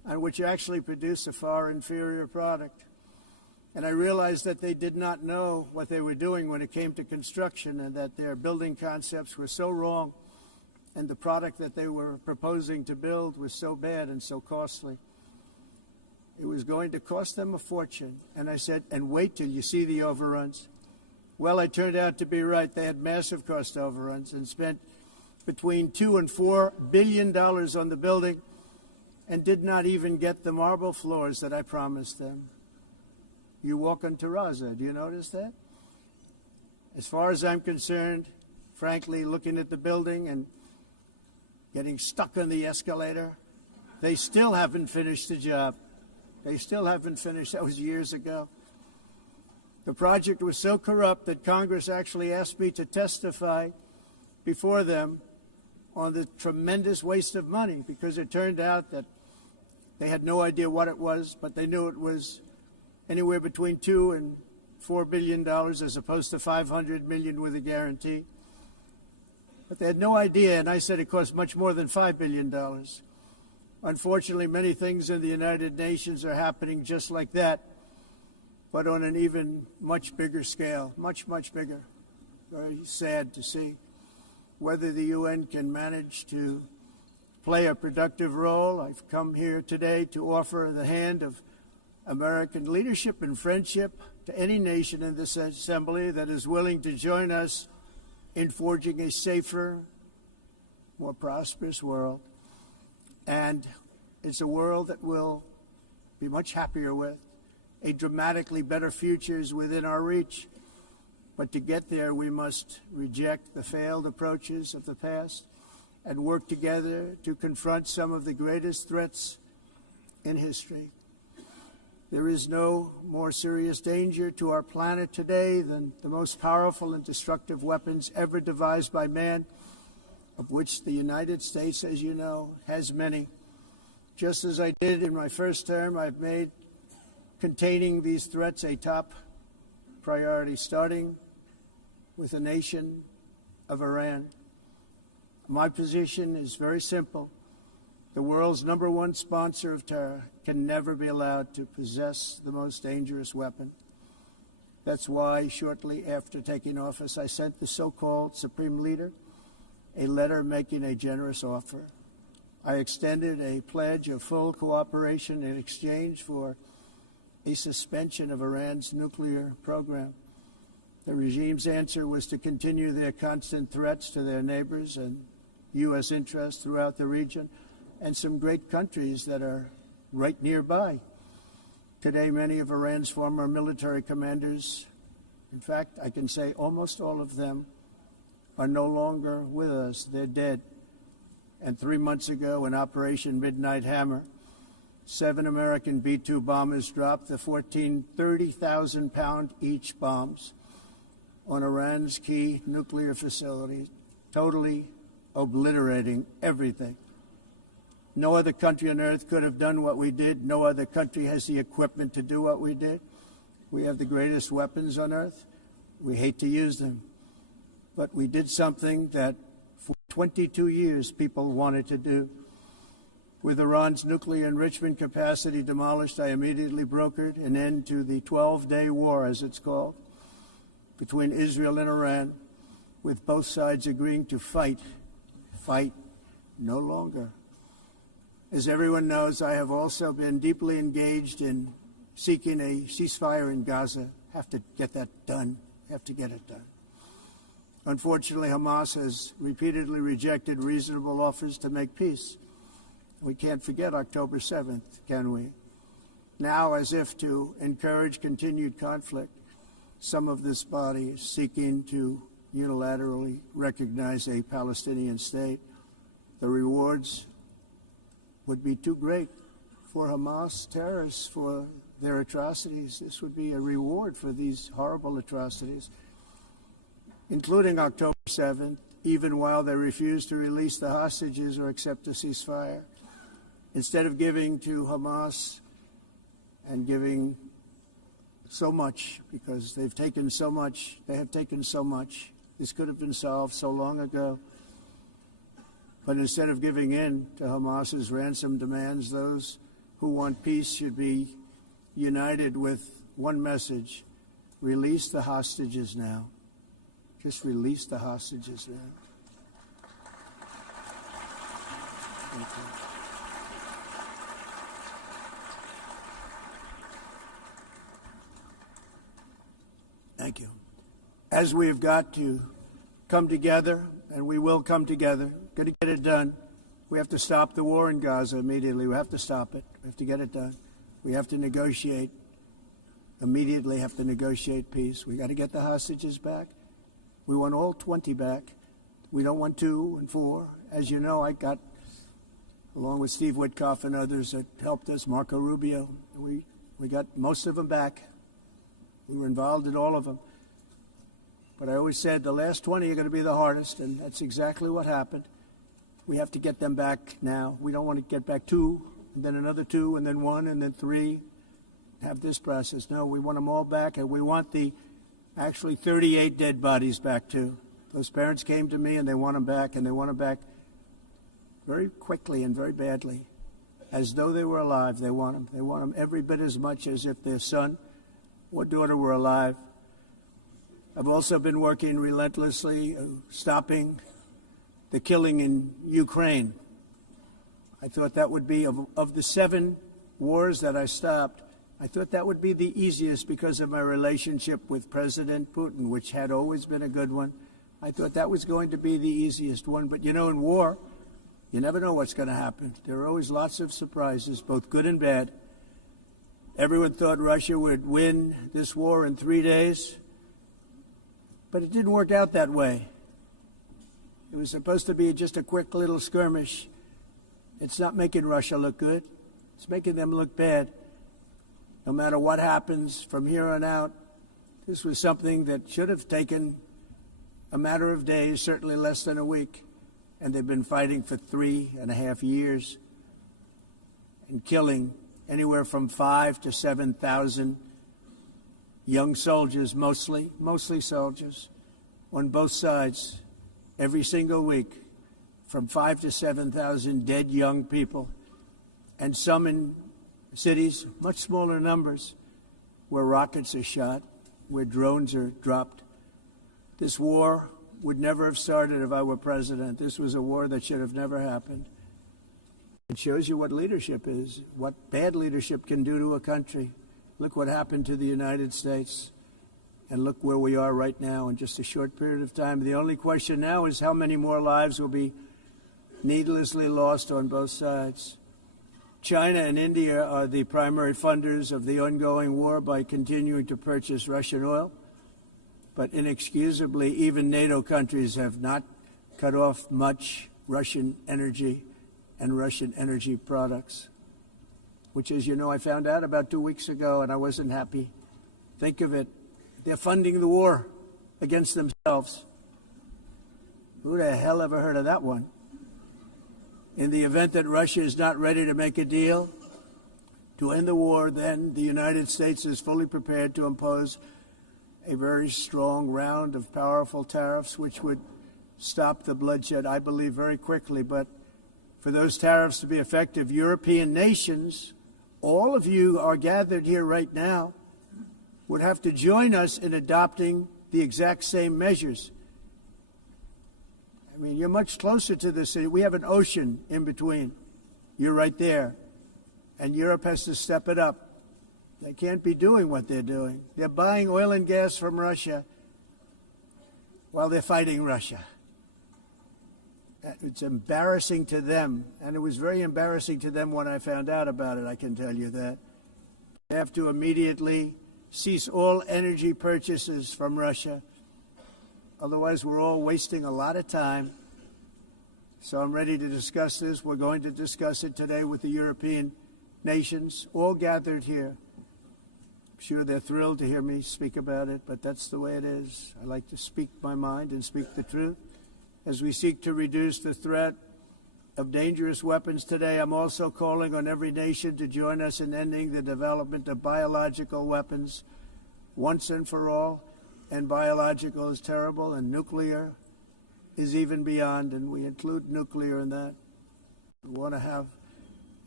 which actually produce a far inferior product. And I realized that they did not know what they were doing when it came to construction, and that their building concepts were so wrong, and the product that they were proposing to build was so bad and so costly. It was going to cost them a fortune. And I said, and wait till you see the overruns. Well, I turned out to be right. They had massive cost overruns and spent between $2 and $4 billion on the building and did not even get the marble floors that I promised them. You walk on terrazzo. Do you notice that? As far as I'm concerned, frankly, looking at the building and getting stuck on the escalator, they still haven't finished the job. They still haven't finished. That was years ago. The project was so corrupt that Congress actually asked me to testify before them on the tremendous waste of money, because it turned out that they had no idea what it was, but they knew it was anywhere between $2 and $4 billion as opposed to $500 million with a guarantee. But they had no idea, and I said it cost much more than $5 billion. Unfortunately, many things in the United Nations are happening just like that, but on an even much bigger scale, much, much bigger. Very sad to see. Whether the UN can manage to play a productive role, I've come here today to offer the hand of American leadership and friendship to any nation in this assembly that is willing to join us in forging a safer, more prosperous world. And it's a world that we'll be much happier with. A dramatically better future is within our reach. But to get there, we must reject the failed approaches of the past and work together to confront some of the greatest threats in history. There is no more serious danger to our planet today than the most powerful and destructive weapons ever devised by man, of which the United States, as you know, has many. Just as I did in my first term, I've made containing these threats a top priority, starting with the nation of Iran. My position is very simple. The world's #1 sponsor of terror can never be allowed to possess the most dangerous weapon. That's why, shortly after taking office, I sent the so-called Supreme Leader a letter making a generous offer. I extended a pledge of full cooperation in exchange for a suspension of Iran's nuclear program. The regime's answer was to continue their constant threats to their neighbors and U.S. interests throughout the region, and some great countries that are right nearby. Today, many of Iran's former military commanders, in fact, I can say almost all of them, are no longer with us. They're dead. And 3 months ago, in Operation Midnight Hammer, 7 American B-2 bombers dropped the 14 30,000-pound each bombs on Iran's key nuclear facilities, totally obliterating everything. No other country on earth could have done what we did. No other country has the equipment to do what we did. We have the greatest weapons on earth. We hate to use them. But we did something that for 22 years people wanted to do. With Iran's nuclear enrichment capacity demolished, I immediately brokered an end to the 12-day war, as it's called, between Israel and Iran, with both sides agreeing to fight no longer. As everyone knows, I have also been deeply engaged in seeking a ceasefire in Gaza. Have to get that done. Have to get it done. Unfortunately, Hamas has repeatedly rejected reasonable offers to make peace. We can't forget October 7th, can we? Now, as if to encourage continued conflict, some of this body is seeking to unilaterally recognize a Palestinian state. The rewards would be too great for Hamas terrorists for their atrocities. This would be a reward for these horrible atrocities, including October 7th, even while they refuse to release the hostages or accept a ceasefire. Instead of giving to Hamas and giving so much, because they've taken so much, they have taken so much. This could have been solved so long ago. But instead of giving in to Hamas's ransom demands, those who want peace should be united with one message: release the hostages now. Just release the hostages now. Thank you. Thank you. As we have got to come together, and we will come together, got to get it done. We have to stop the war in Gaza immediately. We have to stop it. We have to get it done. We have to negotiate. Immediately have to negotiate peace. We got to get the hostages back. We want all 20 back. We don't want 2 and 4. As you know, I got, along with Steve Witkoff and others that helped us, Marco Rubio, we got most of them back. We were involved in all of them. But I always said the last 20 are going to be the hardest, and that's exactly what happened. We have to get them back now. We don't want to get back 2, and then another 2, and then 1, and then 3. Have this process. No, we want them all back, and we want the actually 38 dead bodies back too. Those parents came to me, and they want them back, and they want them back very quickly and very badly, as though they were alive. They want them. They want them every bit as much as if their son or daughter were alive. I've also been working relentlessly, stopping the killing in Ukraine. I thought that would be, of the 7 wars that I stopped, I thought that would be the easiest because of my relationship with President Putin, which had always been a good one. I thought that was going to be the easiest one. But, you know, in war, you never know what's going to happen. There are always lots of surprises, both good and bad. Everyone thought Russia would win this war in 3 days, but it didn't work out that way. It was supposed to be just a quick little skirmish. It's not making Russia look good. It's making them look bad. No matter what happens from here on out, this was something that should have taken a matter of days, certainly less than a week. And they've been fighting for 3.5 years and killing anywhere from 5,000 to 7,000 young soldiers, mostly soldiers, on both sides, every single week, from 5,000 to 7,000 dead young people, and some in cities, much smaller numbers, where rockets are shot, where drones are dropped. This war would never have started if I were president. This was a war that should have never happened. It shows you what leadership is, what bad leadership can do to a country. Look what happened to the United States, and look where we are right now in just a short period of time. The only question now is how many more lives will be needlessly lost on both sides. China and India are the primary funders of the ongoing war by continuing to purchase Russian oil. But inexcusably, even NATO countries have not cut off much Russian energy and Russian energy products, which, as you know, I found out about 2 weeks ago, and I wasn't happy. Think of it. They're funding the war against themselves. Who the hell ever heard of that one? In the event that Russia is not ready to make a deal to end the war, then the United States is fully prepared to impose a very strong round of powerful tariffs, which would stop the bloodshed, I believe, very quickly. But for those tariffs to be effective, European nations, all of you are gathered here right now, would have to join us in adopting the exact same measures. I mean, you're much closer to the city. We have an ocean in between. You're right there. And Europe has to step it up. They can't be doing what they're doing. They're buying oil and gas from Russia while they're fighting Russia. It's embarrassing to them, and it was very embarrassing to them when I found out about it, I can tell you that. They have to immediately cease all energy purchases from Russia. Otherwise, we're all wasting a lot of time. So I'm ready to discuss this. We're going to discuss it today with the European nations, all gathered here. I'm sure they're thrilled to hear me speak about it, but that's the way it is. I like to speak my mind and speak the truth. As we seek to reduce the threat of dangerous weapons today, I'm also calling on every nation to join us in ending the development of biological weapons once and for all. And biological is terrible, and nuclear is even beyond, and we include nuclear in that. We want to have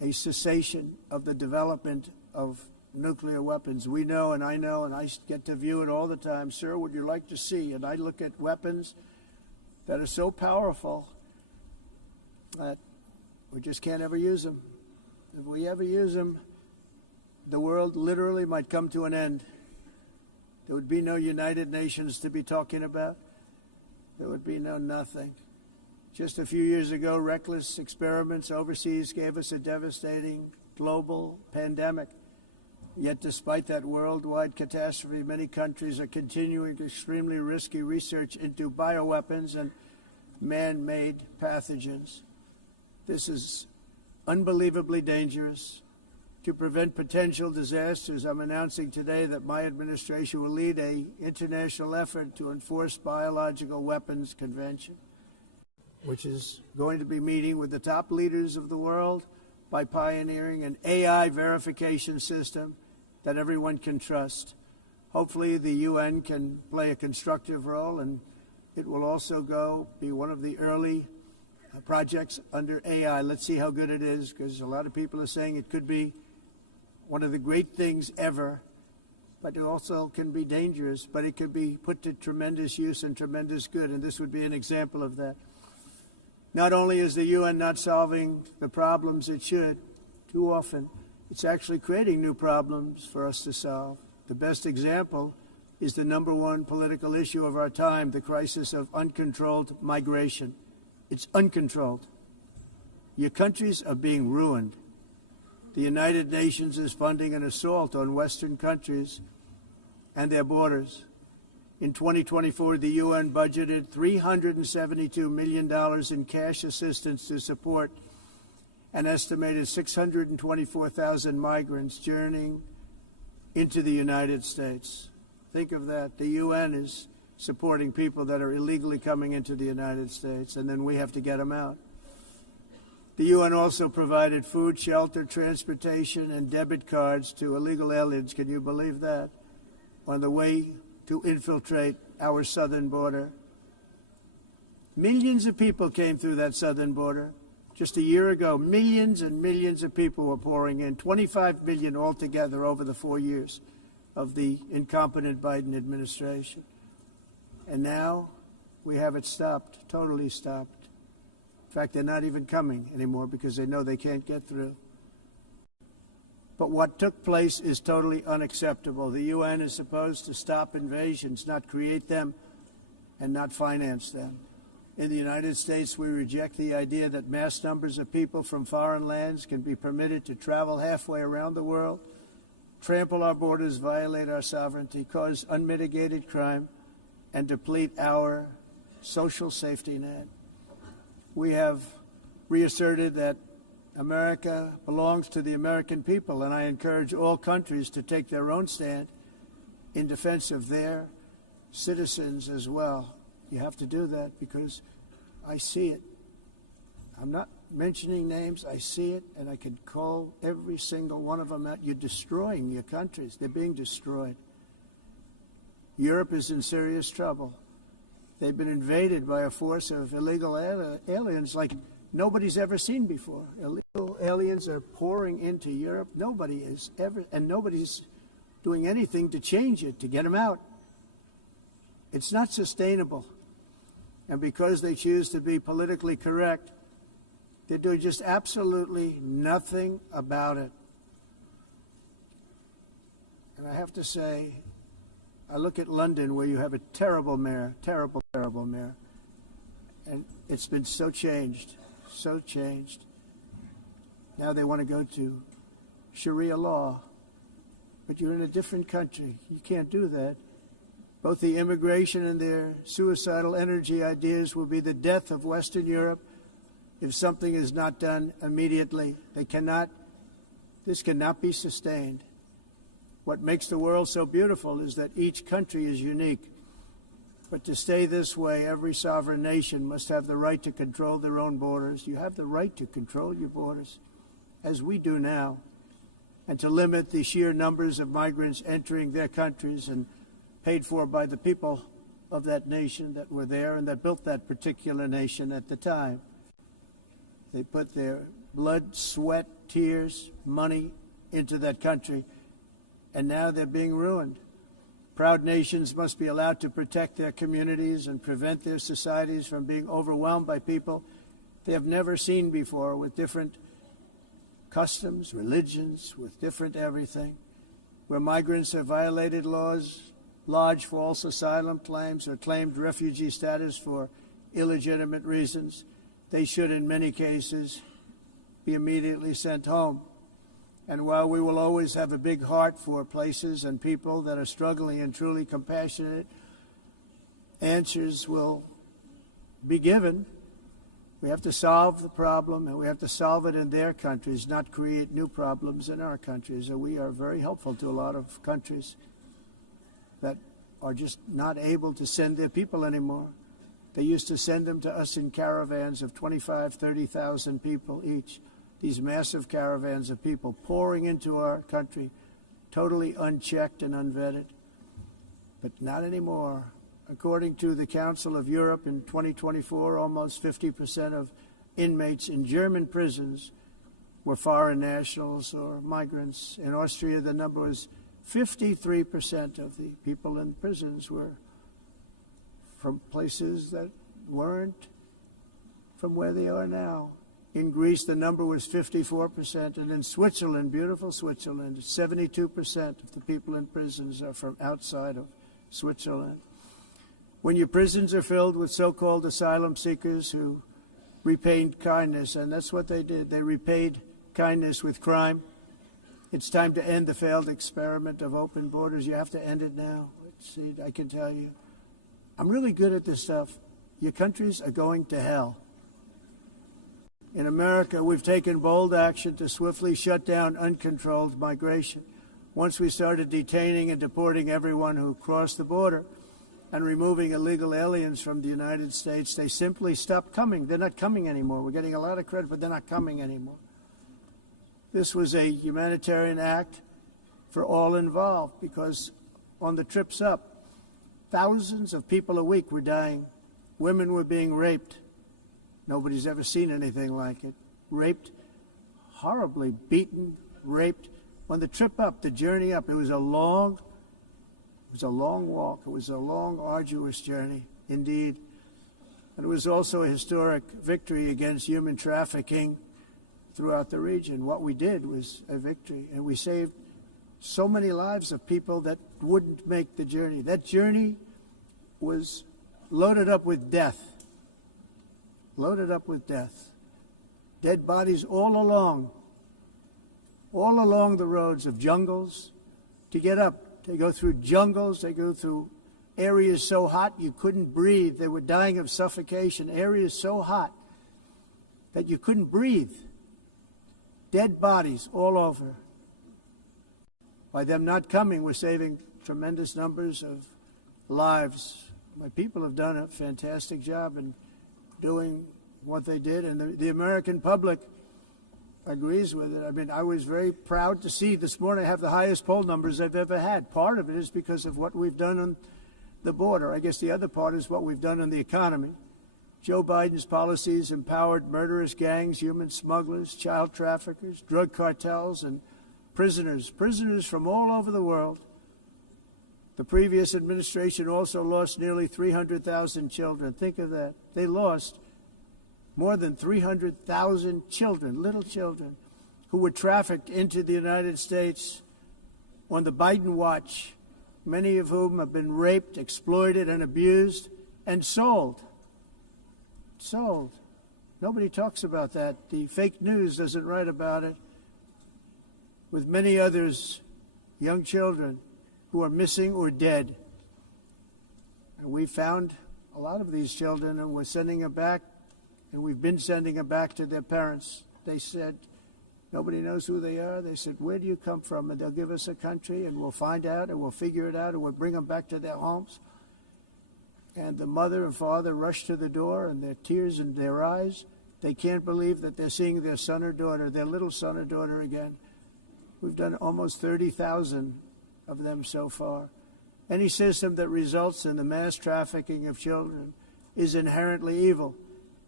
a cessation of the development of nuclear weapons. We know, and I get to view it all the time. Sir, would you like to see? And I look at weapons that are so powerful that we just can't ever use them. If we ever use them, the world literally might come to an end. There would be no United Nations to be talking about. There would be no nothing. Just a few years ago, reckless experiments overseas gave us a devastating global pandemic. Yet despite that worldwide catastrophe, many countries are continuing extremely risky research into bioweapons and man-made pathogens. This is unbelievably dangerous. To prevent potential disasters, I'm announcing today that my administration will lead an international effort to enforce Biological Weapons Convention, which is going to be meeting with the top leaders of the world by pioneering an AI verification system that everyone can trust. Hopefully the UN can play a constructive role, and it will also be one of the early projects under AI. Let's see how good it is, because a lot of people are saying it could be one of the great things ever, but it also can be dangerous, but it could be put to tremendous use and tremendous good, and this would be an example of that. Not only is the UN not solving the problems it should, too often, it's actually creating new problems for us to solve. The best example is the #1 political issue of our time, the crisis of uncontrolled migration. It's uncontrolled. Your countries are being ruined. The United Nations is funding an assault on Western countries and their borders. In 2024, the UN budgeted $372 million in cash assistance to support an estimated 624,000 migrants journeying into the United States. Think of that. The UN is supporting people that are illegally coming into the United States, and then we have to get them out. The UN also provided food, shelter, transportation, and debit cards to illegal aliens. Can you believe that? On the way to infiltrate our southern border. Millions of people came through that southern border. Just a year ago, millions and millions of people were pouring in, 25 million altogether over the 4 years of the incompetent Biden administration. And now we have it stopped, totally stopped. In fact, they're not even coming anymore because they know they can't get through. But what took place is totally unacceptable. The UN is supposed to stop invasions, not create them and not finance them. In the United States, we reject the idea that mass numbers of people from foreign lands can be permitted to travel halfway around the world, trample our borders, violate our sovereignty, cause unmitigated crime, and deplete our social safety net. We have reasserted that America belongs to the American people, and I encourage all countries to take their own stand in defense of their citizens as well. You have to do that because I see it. I'm not mentioning names. I see it, and I can call every single one of them out. You're destroying your countries. They're being destroyed. Europe is in serious trouble. They've been invaded by a force of illegal aliens like nobody's ever seen before. Illegal aliens are pouring into Europe. Nobody's doing anything to change it, to get them out. It's not sustainable. And because they choose to be politically correct, they're doing just absolutely nothing about it. And I have to say, I look at London, where you have a terrible mayor, terrible mayor, and it's been so changed. Now they want to go to Sharia law, but you're in a different country. You can't do that. Both the immigration and their suicidal energy ideas will be the death of Western Europe if something is not done immediately. This cannot be sustained. What makes the world so beautiful is that each country is unique. But to stay this way, every sovereign nation must have the right to control their own borders. You have the right to control your borders, as we do now, and to limit the sheer numbers of migrants entering their countries and paid for by the people of that nation that were there and that built that particular nation at the time. They put their blood, sweat, tears, money into that country, and now they're being ruined. Proud nations must be allowed to protect their communities and prevent their societies from being overwhelmed by people they have never seen before, with different customs, religions, with different everything. Where migrants have violated laws, lodged false asylum claims, or claimed refugee status for illegitimate reasons, they should, in many cases, be immediately sent home. And while we will always have a big heart for places and people that are struggling and truly compassionate, answers will be given. We have to solve the problem, and we have to solve it in their countries, not create new problems in our countries. And we are very helpful to a lot of countries that are just not able to send their people anymore. They used to send them to us in caravans of 25,000, 30,000 people each. These massive caravans of people pouring into our country, totally unchecked and unvetted. But not anymore. According to the Council of Europe in 2024, almost 50% of inmates in German prisons were foreign nationals or migrants. In Austria, the number was 53% of the people in prisons were from places that weren't from where they are now. In Greece, the number was 54%, and in Switzerland, beautiful Switzerland, 72% of the people in prisons are from outside of Switzerland. When your prisons are filled with so-called asylum seekers who repaid kindness, and that's what they did, they repaid kindness with crime, it's time to end the failed experiment of open borders. You have to end it now. See, I can tell you, I'm really good at this stuff. Your countries are going to hell. In America, we've taken bold action to swiftly shut down uncontrolled migration. Once we started detaining and deporting everyone who crossed the border and removing illegal aliens from the United States, they simply stopped coming. They're not coming anymore. We're getting a lot of credit, but they're not coming anymore. This was a humanitarian act for all involved, because on the trips up, thousands of people a week were dying. Women were being raped. Nobody's ever seen anything like it. Raped, horribly beaten, raped. On the trip up, the journey up, it was a long walk. It was a long, arduous journey, indeed. And it was also a historic victory against human trafficking throughout the region. What we did was a victory, and we saved so many lives of people that wouldn't make the journey. That journey was loaded up with death. Loaded up with death. Dead bodies all along the roads of jungles. To get up, they go through jungles, they go through areas so hot you couldn't breathe. They were dying of suffocation, areas so hot that you couldn't breathe. Dead bodies all over. By them not coming, we're saving tremendous numbers of lives. My people have done a fantastic job in doing what they did, and the American public agrees with it. I mean, I was very proud to see this morning I have the highest poll numbers I've ever had. Part of it is because of what we've done on the border. I guess the other part is what we've done on the economy. Joe Biden's policies empowered murderous gangs, human smugglers, child traffickers, drug cartels, and prisoners from all over the world. The previous administration also lost nearly 300,000 children. Think of that. They lost more than 300,000 children, little children, who were trafficked into the United States on the Biden watch, many of whom have been raped, exploited, and abused, and sold. Sold. Nobody talks about that. The fake news doesn't write about it. With many others, young children who are missing or dead. And we found a lot of these children, and we're sending them back, and we've been sending them back to their parents. They said, nobody knows who they are. They said, where do you come from? And they'll give us a country, and we'll find out, and we'll figure it out, and we'll bring them back to their homes. And the mother and father rush to the door, and their tears in their eyes. They can't believe that they're seeing their son or daughter, their little son or daughter again. We've done almost 30,000 of them so far. Any system that results in the mass trafficking of children is inherently evil.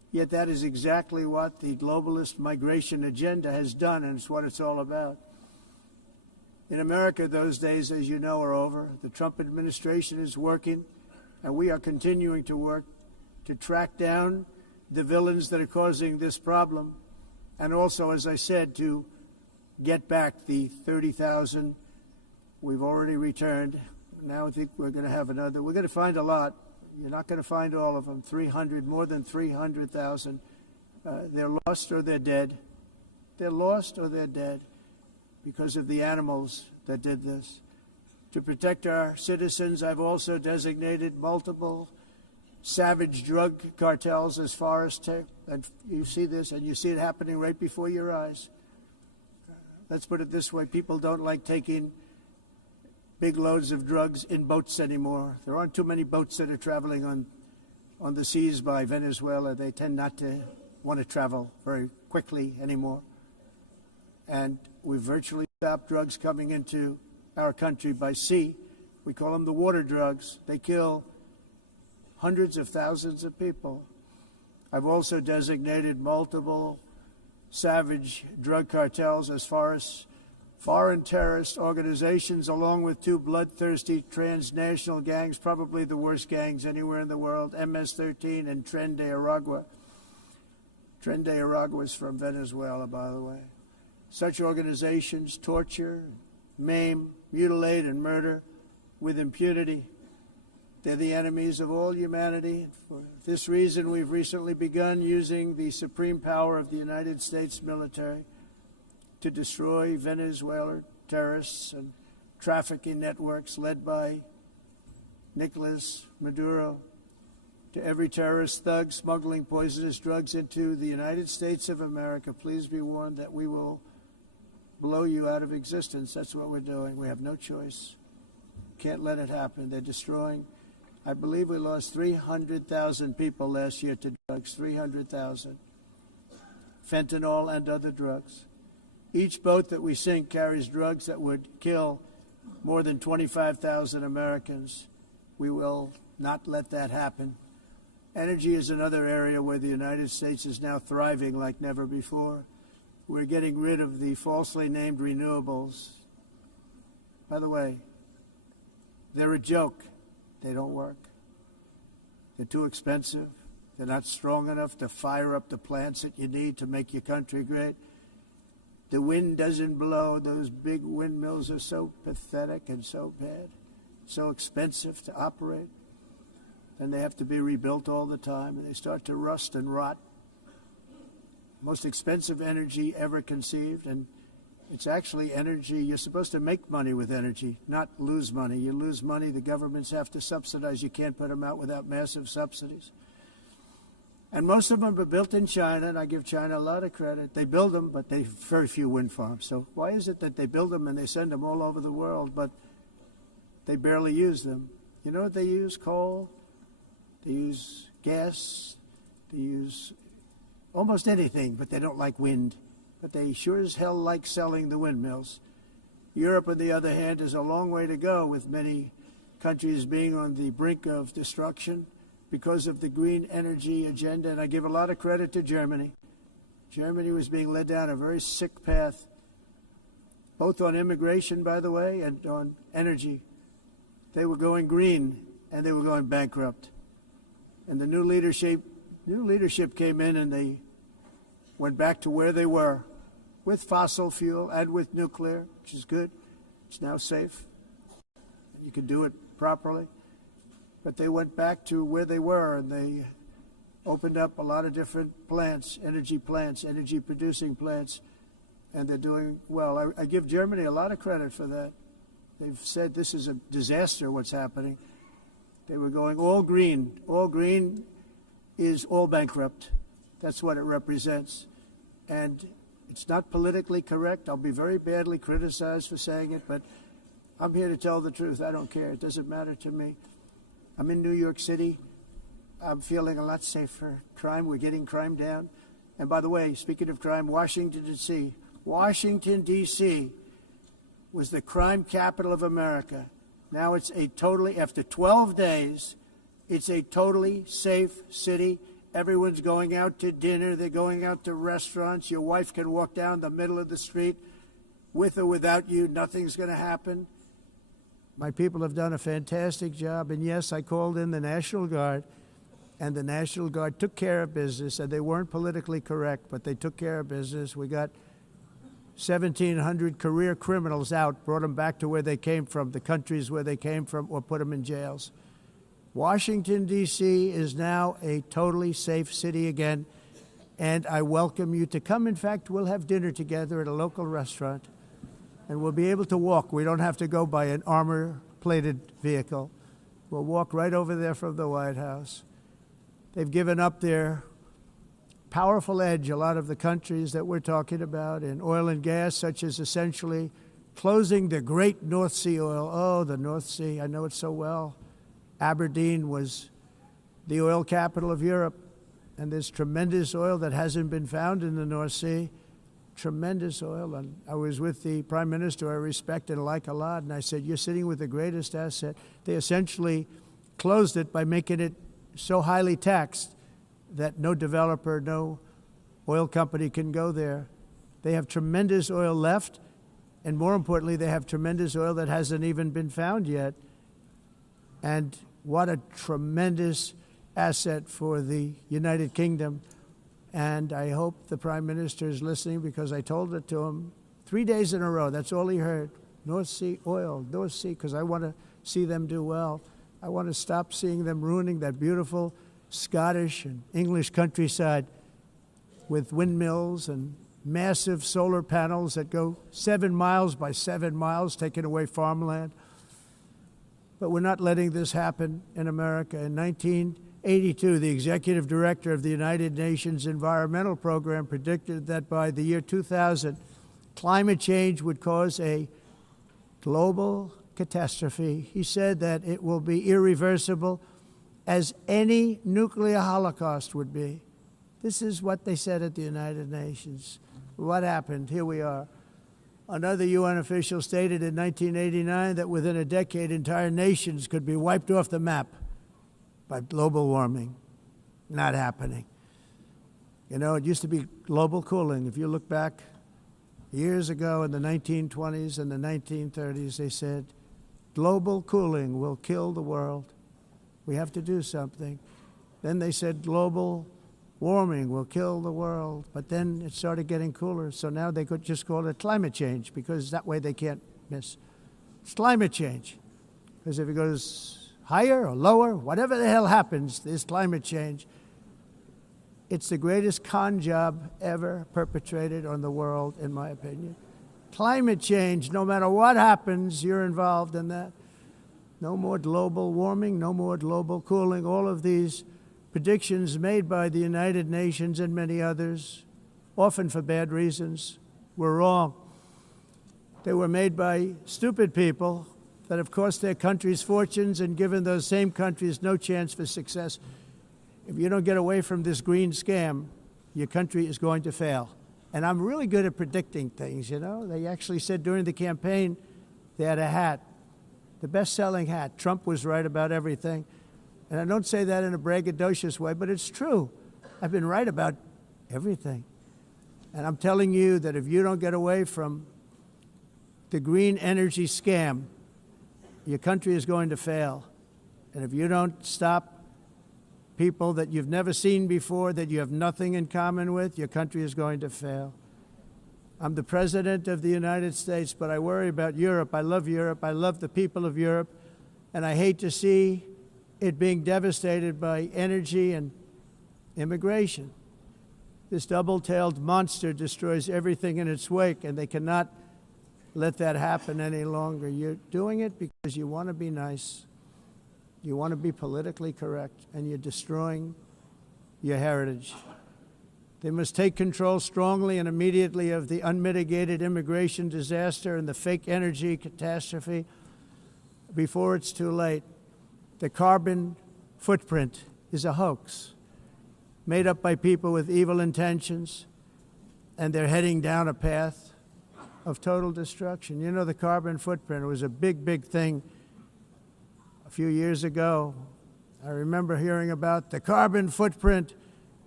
Yet that is exactly what the globalist migration agenda has done, and it's what it's all about. In America, those days, as you know, are over. The Trump administration is working, and we are continuing to work to track down the villains that are causing this problem, and also, as I said, to get back the 30,000 we've already returned. Now I think we're going to have another. We're going to find a lot. You're not going to find all of them. 300, more than 300,000. They're lost or they're dead. They're lost or they're dead because of the animals that did this. To protect our citizens, I've also designated multiple savage drug cartels as far as and you see this, and you see it happening right before your eyes. Let's put it this way. People don't like taking big loads of drugs in boats anymore. There aren't too many boats that are traveling on the seas by Venezuela. They tend not to want to travel very quickly anymore. And we've virtually stopped drugs coming into our country by sea. We call them the water drugs. They kill hundreds of thousands of people. I've also designated multiple savage drug cartels as far as foreign terrorist organizations, along with two bloodthirsty transnational gangs, probably the worst gangs anywhere in the world, MS-13 and Tren de Aragua. Tren de Aragua is from Venezuela, by the way. Such organizations torture, maim, mutilate, and murder with impunity. They're the enemies of all humanity. For this reason, we've recently begun using the supreme power of the United States military to destroy Venezuelan terrorists and trafficking networks led by Nicolas Maduro. To every terrorist thug smuggling poisonous drugs into the United States of America, please be warned that we will blow you out of existence. That's what we're doing. We have no choice. Can't let it happen. They're destroying. I believe we lost 300,000 people last year to drugs, 300,000. Fentanyl and other drugs. Each boat that we sink carries drugs that would kill more than 25,000 Americans. We will not let that happen. Energy is another area where the United States is now thriving like never before. We're getting rid of the falsely named renewables. By the way, they're a joke. They don't work. They're too expensive. They're not strong enough to fire up the plants that you need to make your country great. The wind doesn't blow. Those big windmills are so pathetic and so bad, so expensive to operate. And they have to be rebuilt all the time, and they start to rust and rot. Most expensive energy ever conceived, and it's actually energy. You're supposed to make money with energy, not lose money. You lose money, the governments have to subsidize. You can't put them out without massive subsidies. And most of them are built in China, and I give China a lot of credit. They build them, but they have very few wind farms. So why is it that they build them and they send them all over the world, but they barely use them? You know what they use? Coal. They use gas. They use almost anything, but they don't like wind. But they sure as hell like selling the windmills. Europe, on the other hand, is a long way to go, with many countries being on the brink of destruction because of the green energy agenda. And I give a lot of credit to Germany. Germany was being led down a very sick path, both on immigration, by the way, and on energy. They were going green, and they were going bankrupt. And the new leadership came in, and they went back to where they were, with fossil fuel and with nuclear, which is good. It's now safe. You can do it properly. But they went back to where they were, and they opened up a lot of different plants, energy-producing plants, and they're doing well. I give Germany a lot of credit for that. They've said this is a disaster, what's happening. They were going all green. All green is all bankrupt. That's what it represents. And it's not politically correct. I'll be very badly criticized for saying it, but I'm here to tell the truth. I don't care. It doesn't matter to me. I'm in New York City. I'm feeling a lot safer. Crime, we're getting crime down. And by the way, speaking of crime, Washington, D.C. was the crime capital of America. Now it's after 12 days, it's a totally safe city. Everyone's going out to dinner. They're going out to restaurants. Your wife can walk down the middle of the street with or without you. Nothing's going to happen. My people have done a fantastic job. And yes, I called in the National Guard, and the National Guard took care of business, and they weren't politically correct, but they took care of business. We got 1,700 career criminals out, brought them back to where they came from, the countries where they came from, or put them in jails. Washington, D.C. is now a totally safe city again, and I welcome you to come. In fact, we'll have dinner together at a local restaurant, and we'll be able to walk. We don't have to go by an armor-plated vehicle. We'll walk right over there from the White House. They've given up their powerful edge, a lot of the countries that we're talking about, in oil and gas, such as essentially closing the great North Sea oil. Oh, the North Sea, I know it so well. Aberdeen was the oil capital of Europe, and there's tremendous oil that hasn't been found in the North Sea, tremendous oil. And I was with the Prime Minister I respect and like a lot, and I said, you're sitting with the greatest asset. They essentially closed it by making it so highly taxed that no developer, no oil company can go there. They have tremendous oil left, and more importantly, they have tremendous oil that hasn't even been found yet. And what a tremendous asset for the United Kingdom. And I hope the Prime Minister is listening, because I told it to him 3 days in a row. That's all he heard. North Sea oil, North Sea, because I want to see them do well. I want to stop seeing them ruining that beautiful Scottish and English countryside with windmills and massive solar panels that go 7 miles by 7 miles, taking away farmland. But we're not letting this happen in America. In 1982, the executive director of the United Nations Environmental Program predicted that by the year 2000, climate change would cause a global catastrophe. He said that it will be irreversible, as any nuclear holocaust would be. This is what they said at the United Nations. What happened? Here we are. Another UN official stated in 1989 that within a decade, entire nations could be wiped off the map by global warming. Not happening. You know, it used to be global cooling. If you look back years ago in the 1920s and the 1930s, they said, global cooling will kill the world. We have to do something. Then they said global warming will kill the world, but then it started getting cooler, so now they could just call it climate change, because that way they can't miss. It's climate change, because if it goes higher or lower, whatever the hell happens, there's climate change. It's the greatest con job ever perpetrated on the world, in my opinion. Climate change, no matter what happens, you're involved in that. No more global warming, no more global cooling. All of these predictions made by the United Nations and many others, often for bad reasons, were wrong. They were made by stupid people that have cost their countries fortunes and given those same countries no chance for success. If you don't get away from this green scam, your country is going to fail. And I'm really good at predicting things, you know. They actually said during the campaign they had a hat, the best-selling hat. Trump was right about everything. And I don't say that in a braggadocious way, but it's true. I've been right about everything. And I'm telling you that if you don't get away from the green energy scam, your country is going to fail. And if you don't stop people that you've never seen before, that you have nothing in common with, your country is going to fail. I'm the President of the United States, but I worry about Europe. I love Europe. I love the people of Europe. And I hate to see it being devastated by energy and immigration. This double-tailed monster destroys everything in its wake, and they cannot let that happen any longer. You're doing it because you want to be nice. You want to be politically correct, and you're destroying your heritage. They must take control strongly and immediately of the unmitigated immigration disaster and the fake energy catastrophe before it's too late. The carbon footprint is a hoax made up by people with evil intentions, and they're heading down a path of total destruction. You know, the carbon footprint was a big, big thing a few years ago. I remember hearing about the carbon footprint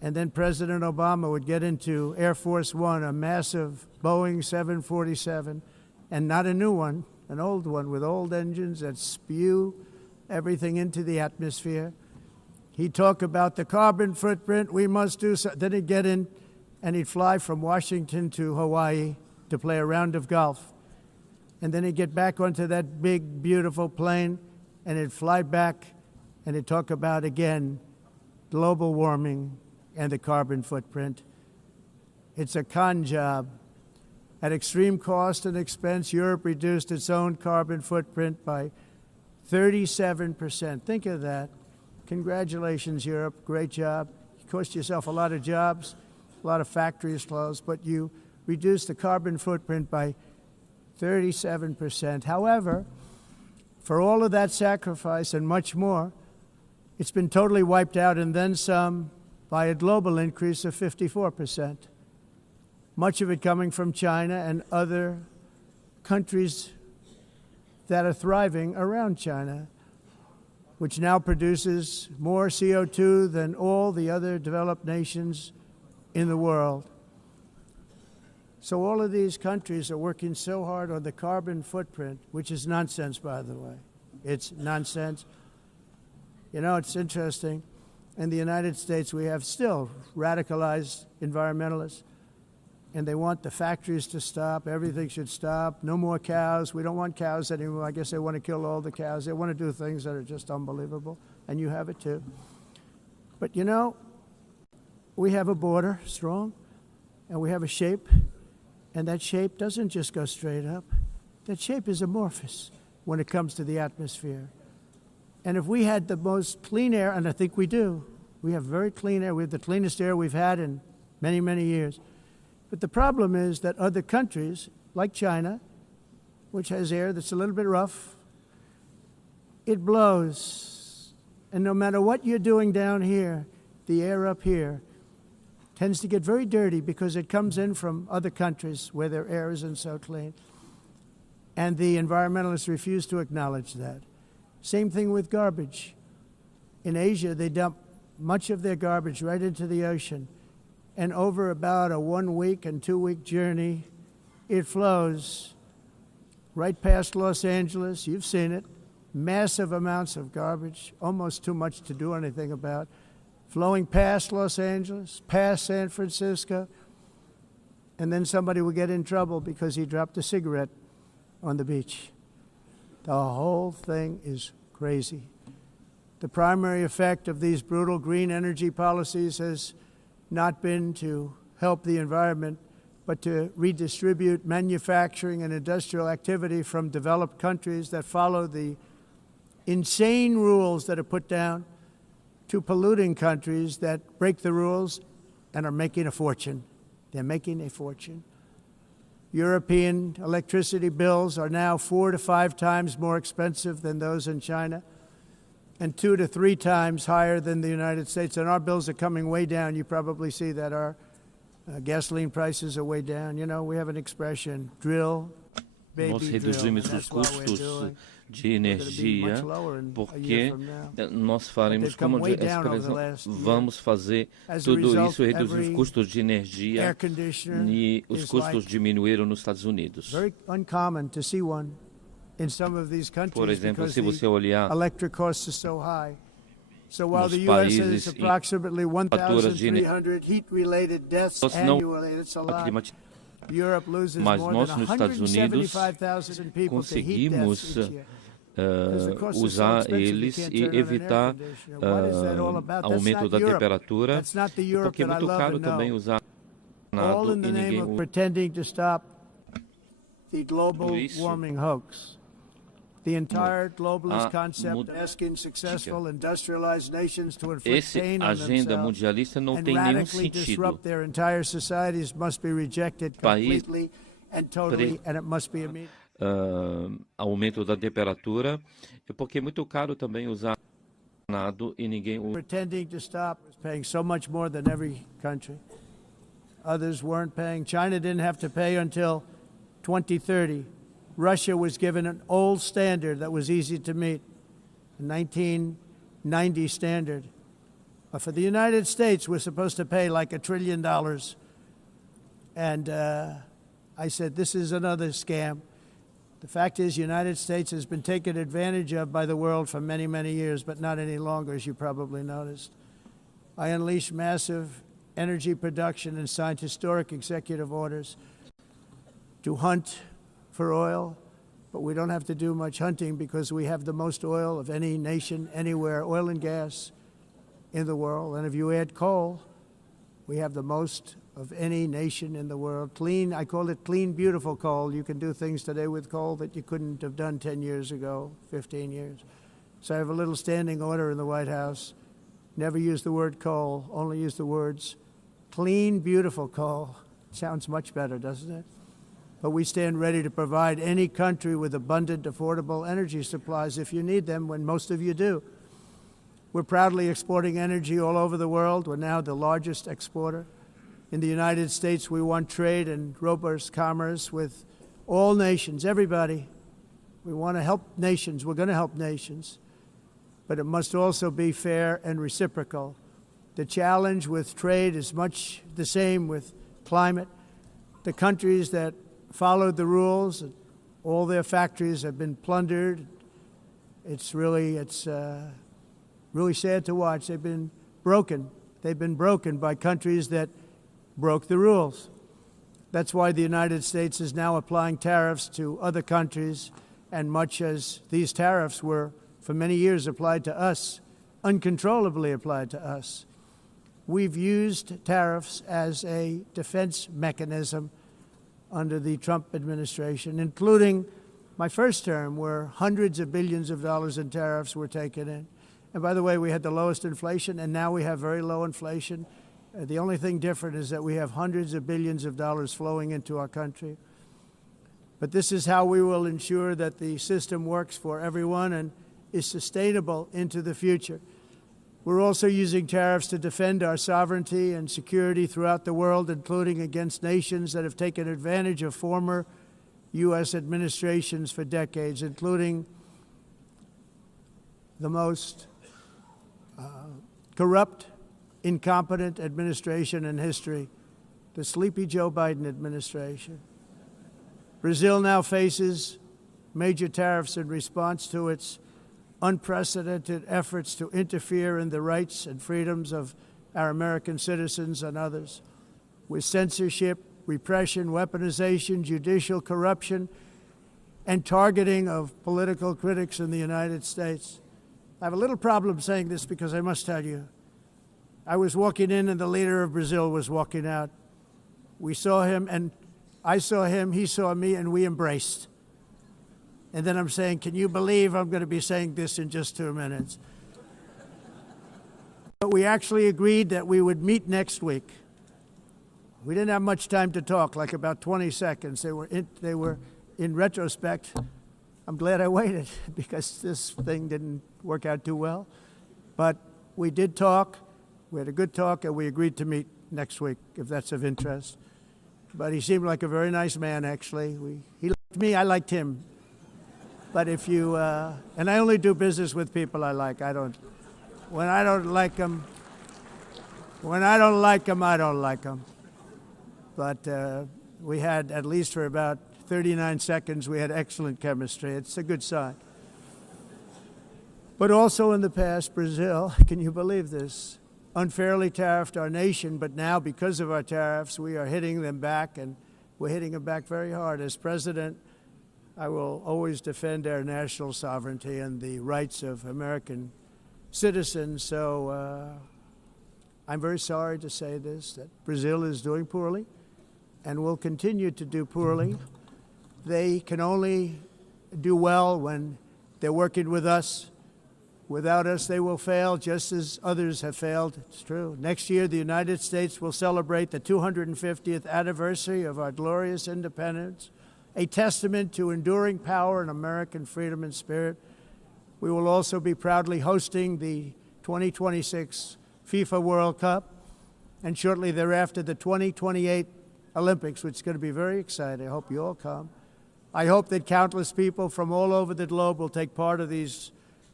And then President Obama would get into Air Force One, a massive Boeing 747, and not a new one, an old one with old engines that spew everything into the atmosphere. He'd talk about the carbon footprint, we must do so. Then he'd get in and he'd fly from Washington to Hawaii to play a round of golf. And then he'd get back onto that big, beautiful plane and he'd fly back and he'd talk about, again, global warming and the carbon footprint. It's a con job. At extreme cost and expense, Europe reduced its own carbon footprint by 37%. Think of that. Congratulations, Europe. Great job. You cost yourself a lot of jobs, a lot of factories closed, but you reduced the carbon footprint by 37%. However, for all of that sacrifice and much more, it's been totally wiped out and then some by a global increase of 54%. Much of it coming from China and other countries that are thriving around China, which now produces more CO2 than all the other developed nations in the world. So all of these countries are working so hard on the carbon footprint, which is nonsense, by the way. It's nonsense. You know, it's interesting. In the United States, we have still radicalized environmentalists, and they want the factories to stop. Everything should stop. No more cows. We don't want cows anymore. I guess they want to kill all the cows. They want to do things that are just unbelievable, and you have it too. But, you know, we have a border, strong, and we have a shape, and that shape doesn't just go straight up. That shape is amorphous when it comes to the atmosphere. And if we had the most clean air, and I think we do, we have very clean air. We have the cleanest air we've had in many, many years. But the problem is that other countries, like China, which has air that's a little bit rough, it blows. And no matter what you're doing down here, the air up here tends to get very dirty because it comes in from other countries where their air isn't so clean. And the environmentalists refuse to acknowledge that. Same thing with garbage. In Asia, they dump much of their garbage right into the ocean. And over about a 1 week and 2 week journey, it flows right past Los Angeles. You've seen it. Massive amounts of garbage, almost too much to do anything about, flowing past Los Angeles, past San Francisco, and then somebody will get in trouble because he dropped a cigarette on the beach. The whole thing is crazy. The primary effect of these brutal green energy policies has not been to help the environment, but to redistribute manufacturing and industrial activity from developed countries that follow the insane rules that are put down to polluting countries that break the rules and are making a fortune. They're making a fortune. European electricity bills are now 4 to 5 times more expensive than those in China, and 2 to 3 times higher than the United States. And our bills are coming way down. You probably see that our gasoline prices are way down. You know, we have an expression, drill, baby, nós reduzimos os custos de energia porque nós faremos, como vamos fazer tudo isso, reduzir os custos de energia, e os custos diminuíram nos Estados Unidos. Por exemplo, se você olhar nos países em faturas de energia não climatizadas, mas nós nos Estados Unidos conseguimos usar eles e evitar aumento da temperatura, porque é muito caro também usar nada e ninguém usa. The entire globalist concept of asking successful industrialized nations to inflict pain on themselves and radically disrupt their entire societies must be rejected completely and totally, and it must be immediate. Aumento da temperatura, porque é muito caro também usar nada e ninguém usa. Pretending to stop is paying so much more than every country. Others weren't paying. China didn't have to pay until 2030. Russia was given an old standard that was easy to meet, a 1990 standard. For the United States, we're supposed to pay like $1 trillion. And I said, this is another scam. The fact is, the United States has been taken advantage of by the world for many, many years, but not any longer, as you probably noticed. I unleashed massive energy production and signed historic executive orders to hunt for oil, but we don't have to do much hunting because we have the most oil of any nation anywhere, oil and gas in the world. And if you add coal, we have the most of any nation in the world. Clean, I call it clean, beautiful coal. You can do things today with coal that you couldn't have done 10 years ago, 15 years. So I have a little standing order in the White House. Never use the word coal, only use the words clean, beautiful coal. Sounds much better, doesn't it? But we stand ready to provide any country with abundant, affordable energy supplies if you need them, when most of you do. We're proudly exporting energy all over the world. We're now the largest exporter. In the United States, we want trade and robust commerce with all nations, everybody. We want to help nations. We're going to help nations. But it must also be fair and reciprocal. The challenge with trade is much the same with climate. The countries that followed the rules, all their factories have been plundered. It's really sad to watch. They've been broken. They've been broken by countries that broke the rules. That's why the United States is now applying tariffs to other countries, and much as these tariffs were for many years applied to us, uncontrollably applied to us. We've used tariffs as a defense mechanism under the Trump administration, including my first term, where hundreds of billions of dollars in tariffs were taken in. And by the way, we had the lowest inflation, and now we have very low inflation. The only thing different is that we have hundreds of billions of dollars flowing into our country. But this is how we will ensure that the system works for everyone and is sustainable into the future. We're also using tariffs to defend our sovereignty and security throughout the world, including against nations that have taken advantage of former U.S. administrations for decades, including the most corrupt, incompetent administration in history, the sleepy Joe Biden administration. Brazil now faces major tariffs in response to its unprecedented efforts to interfere in the rights and freedoms of our American citizens and others, with censorship, repression, weaponization, judicial corruption, and targeting of political critics in the United States. I have a little problem saying this because I must tell you, I was walking in and the leader of Brazil was walking out. We saw him and I saw him, he saw me, and we embraced. And then I'm saying, can you believe I'm going to be saying this in just 2 minutes? But we actually agreed that we would meet next week. We didn't have much time to talk, like about 20 seconds. They were in retrospect, I'm glad I waited because this thing didn't work out too well. But we did talk. We had a good talk, and we agreed to meet next week, if that's of interest. But he seemed like a very nice man, actually. He liked me, I liked him. But if you, and I only do business with people I like. When I don't like them, I don't like them. But we had, at least for about 39 seconds, we had excellent chemistry. It's a good sign. But also in the past, Brazil, can you believe this, unfairly tariffed our nation, but now because of our tariffs, we are hitting them back, and we're hitting them back very hard. As president, I will always defend our national sovereignty and the rights of American citizens. So I'm very sorry to say this, that Brazil is doing poorly and will continue to do poorly. They can only do well when they're working with us. Without us, they will fail, just as others have failed. It's true. Next year, the United States will celebrate the 250th anniversary of our glorious independence, a testament to enduring power and American freedom and spirit. We will also be proudly hosting the 2026 FIFA World Cup, and shortly thereafter, the 2028 Olympics, which is going to be very exciting. I hope you all come. I hope that countless people from all over the globe will take part of these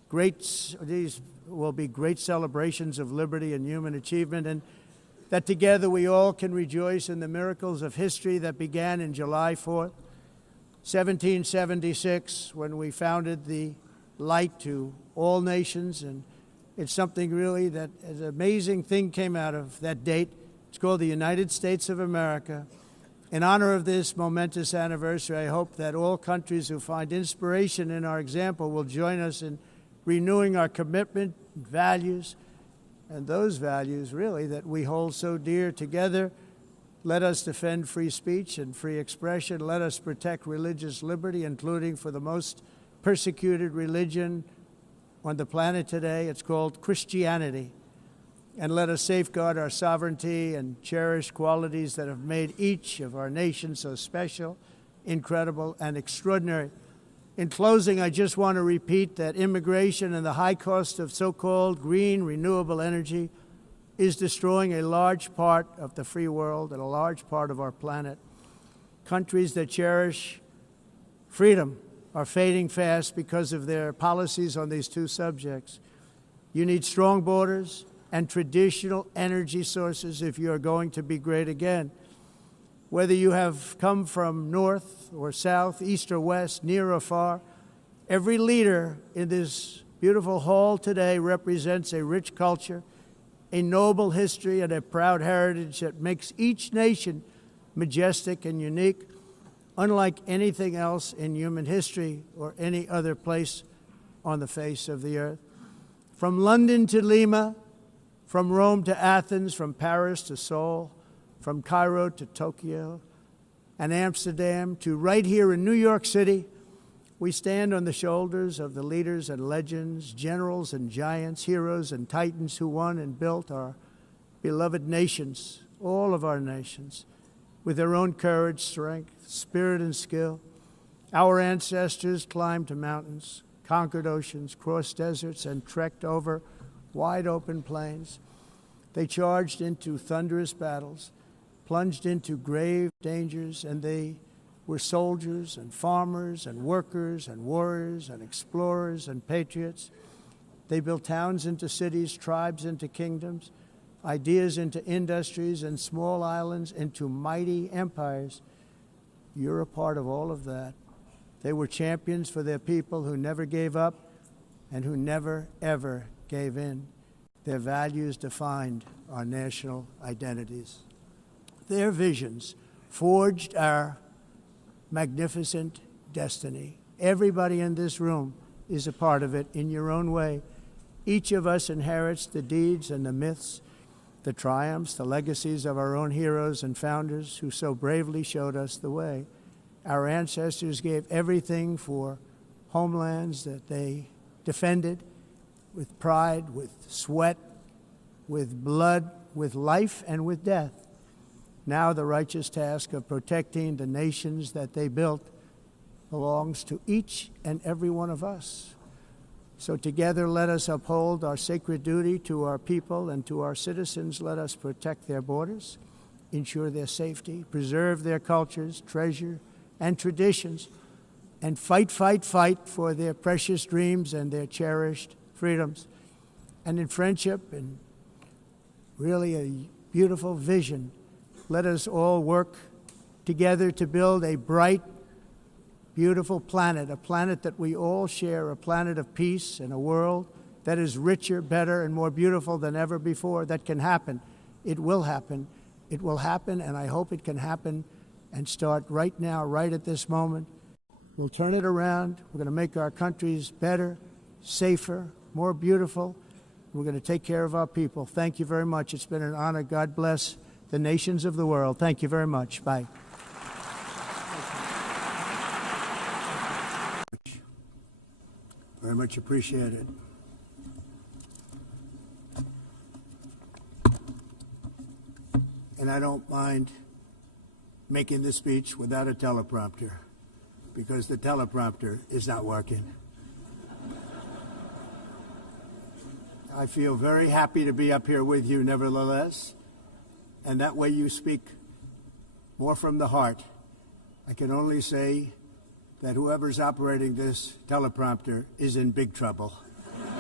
these will be great celebrations of liberty and human achievement, and that together we all can rejoice in the miracles of history that began in July 4th, 1776, when we founded the light to all nations. And it's something really that an amazing thing came out of that date. It's called the United States of America. In honor of this momentous anniversary, I hope that all countries who find inspiration in our example will join us in renewing our commitment, values, and those values really that we hold so dear. Together, let us defend free speech and free expression. Let us protect religious liberty, including for the most persecuted religion on the planet today. It's called Christianity. And let us safeguard our sovereignty and cherish qualities that have made each of our nations so special, incredible, and extraordinary. In closing, I just want to repeat that immigration and the high cost of so-called green renewable energy is destroying a large part of the free world and a large part of our planet. Countries that cherish freedom are fading fast because of their policies on these two subjects. You need strong borders and traditional energy sources if you are going to be great again. Whether you have come from north or south, east or west, near or far, every leader in this beautiful hall today represents a rich culture, a noble history, and a proud heritage that makes each nation majestic and unique, unlike anything else in human history or any other place on the face of the earth. From London to Lima, from Rome to Athens, from Paris to Seoul, from Cairo to Tokyo and Amsterdam to right here in New York City, we stand on the shoulders of the leaders and legends, generals and giants, heroes and titans who won and built our beloved nations, all of our nations, with their own courage, strength, spirit, and skill. Our ancestors climbed mountains, conquered oceans, crossed deserts, and trekked over wide open plains. They charged into thunderous battles, plunged into grave dangers, and they were soldiers and farmers and workers and warriors and explorers and patriots. They built towns into cities, tribes into kingdoms, ideas into industries, and small islands into mighty empires. You're a part of all of that. They were champions for their people who never gave up and who never, ever gave in. Their values defined our national identities. Their visions forged our magnificent destiny. Everybody in this room is a part of it in your own way. Each of us inherits the deeds and the myths, the triumphs, the legacies of our own heroes and founders who so bravely showed us the way. Our ancestors gave everything for homelands that they defended with pride, with sweat, with blood, with life, and with death. Now the righteous task of protecting the nations that they built belongs to each and every one of us. So together let us uphold our sacred duty to our people and to our citizens. Let us protect their borders, ensure their safety, preserve their cultures, treasure, and traditions, and fight, fight, fight for their precious dreams and their cherished freedoms. And in friendship and really a beautiful vision, let us all work together to build a bright, beautiful planet, a planet that we all share, a planet of peace and a world that is richer, better, and more beautiful than ever before. That can happen. It will happen. It will happen, and I hope it can happen and start right now, right at this moment. We'll turn it around. We're going to make our countries better, safer, more beautiful. We're going to take care of our people. Thank you very much. It's been an honor. God bless the nations of the world. Thank you very much. Bye. Very much appreciated. And I don't mind making this speech without a teleprompter, because the teleprompter is not working. I feel very happy to be up here with you nevertheless, and that way you speak more from the heart. I can only say that whoever's operating this teleprompter is in big trouble.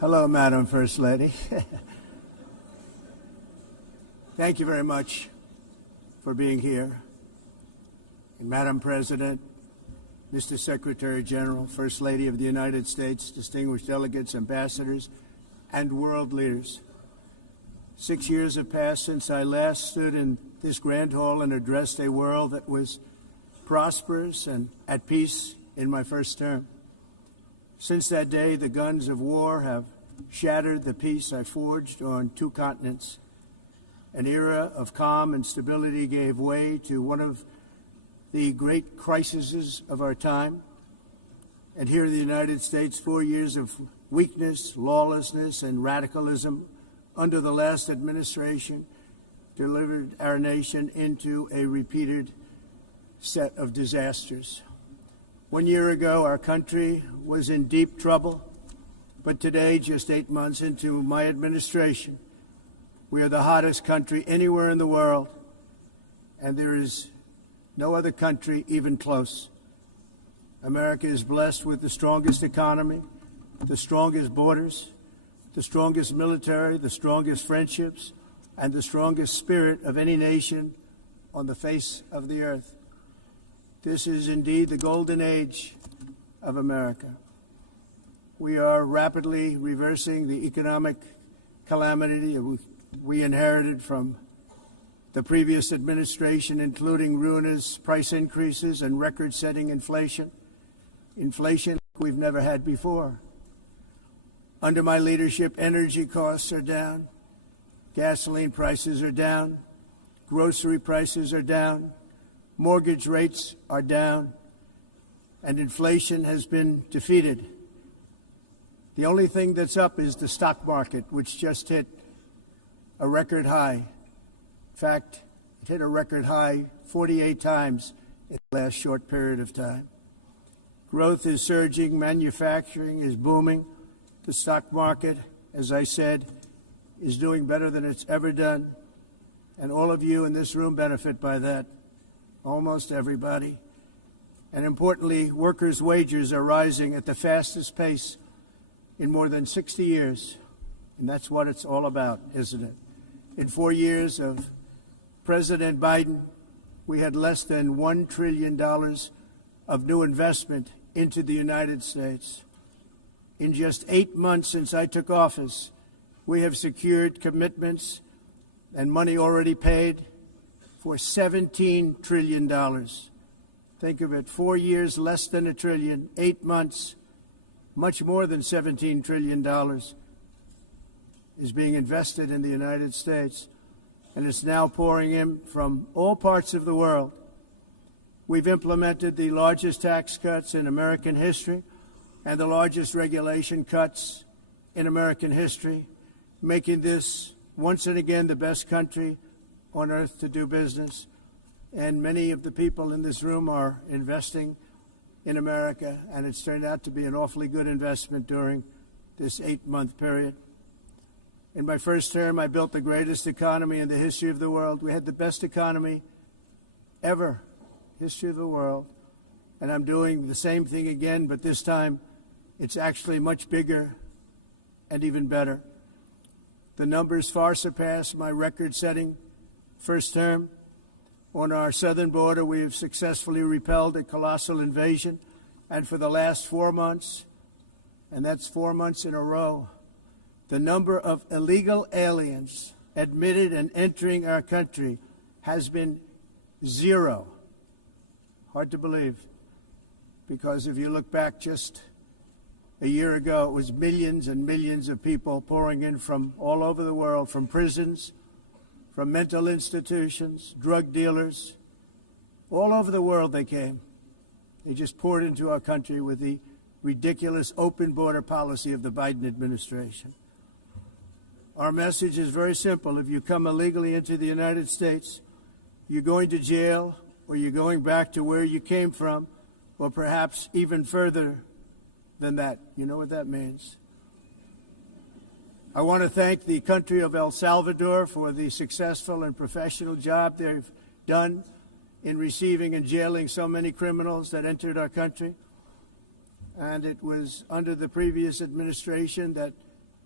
Hello, Madam First Lady. Thank you very much for being here. And Madam President, Mr. Secretary General, First Lady of the United States, distinguished delegates, ambassadors, and world leaders. 6 years have passed since I last stood in this grand hall and addressed a world that was prosperous and at peace in my first term. Since that day, the guns of war have shattered the peace I forged on 2 continents. An era of calm and stability gave way to one of the great crises of our time. And here in the United States, 4 years of weakness, lawlessness, and radicalism under the last administration delivered our nation into a repeated set of disasters. 1 year ago, our country was in deep trouble, but today, just 8 months into my administration, we are the hottest country anywhere in the world, and there is no other country even close. America is blessed with the strongest economy, the strongest borders, the strongest military, the strongest friendships, and the strongest spirit of any nation on the face of the earth. This is indeed the golden age of America. We are rapidly reversing the economic calamity we inherited from the previous administration, including ruinous price increases and record-setting inflation we've never had before. Under my leadership, energy costs are down, gasoline prices are down, grocery prices are down, mortgage rates are down, and inflation has been defeated. The only thing that's up is the stock market, which just hit a record high. In fact, it hit a record high 48 times in the last short period of time. Growth is surging, manufacturing is booming. The stock market, as I said, is doing better than it's ever done. And all of you in this room benefit by that, almost everybody. And importantly, workers' wages are rising at the fastest pace in more than 60 years. And that's what it's all about, isn't it? In 4 years of President Biden, we had less than $1 trillion of new investment into the United States. In just 8 months since I took office, we have secured commitments and money already paid for $17 trillion. Think of it, 4 years, less than $1 trillion, 8 months, much more than $17 trillion is being invested in the United States, and it's now pouring in from all parts of the world. We've implemented the largest tax cuts in American history and the largest regulation cuts in American history, making this once and again the best country on earth to do business. And many of the people in this room are investing in America, and it's turned out to be an awfully good investment during this 8-month period. In my first term, I built the greatest economy in the history of the world. We had the best economy ever, history of the world. And I'm doing the same thing again, but this time it's actually much bigger and even better. The numbers far surpass my record-setting first term. On our southern border, we have successfully repelled a colossal invasion, and for the last 4 months, and that's 4 months in a row, the number of illegal aliens admitted and entering our country has been 0. Hard to believe, because if you look back just a year ago, it was millions and millions of people pouring in from all over the world, from prisons, from mental institutions, drug dealers. All over the world they came. They just poured into our country with the ridiculous open border policy of the Biden administration. Our message is very simple. If you come illegally into the United States, you're going to jail, or you're going back to where you came from, or perhaps even further than that. You know what that means. I want to thank the country of El Salvador for the successful and professional job they've done in receiving and jailing so many criminals that entered our country. And it was under the previous administration that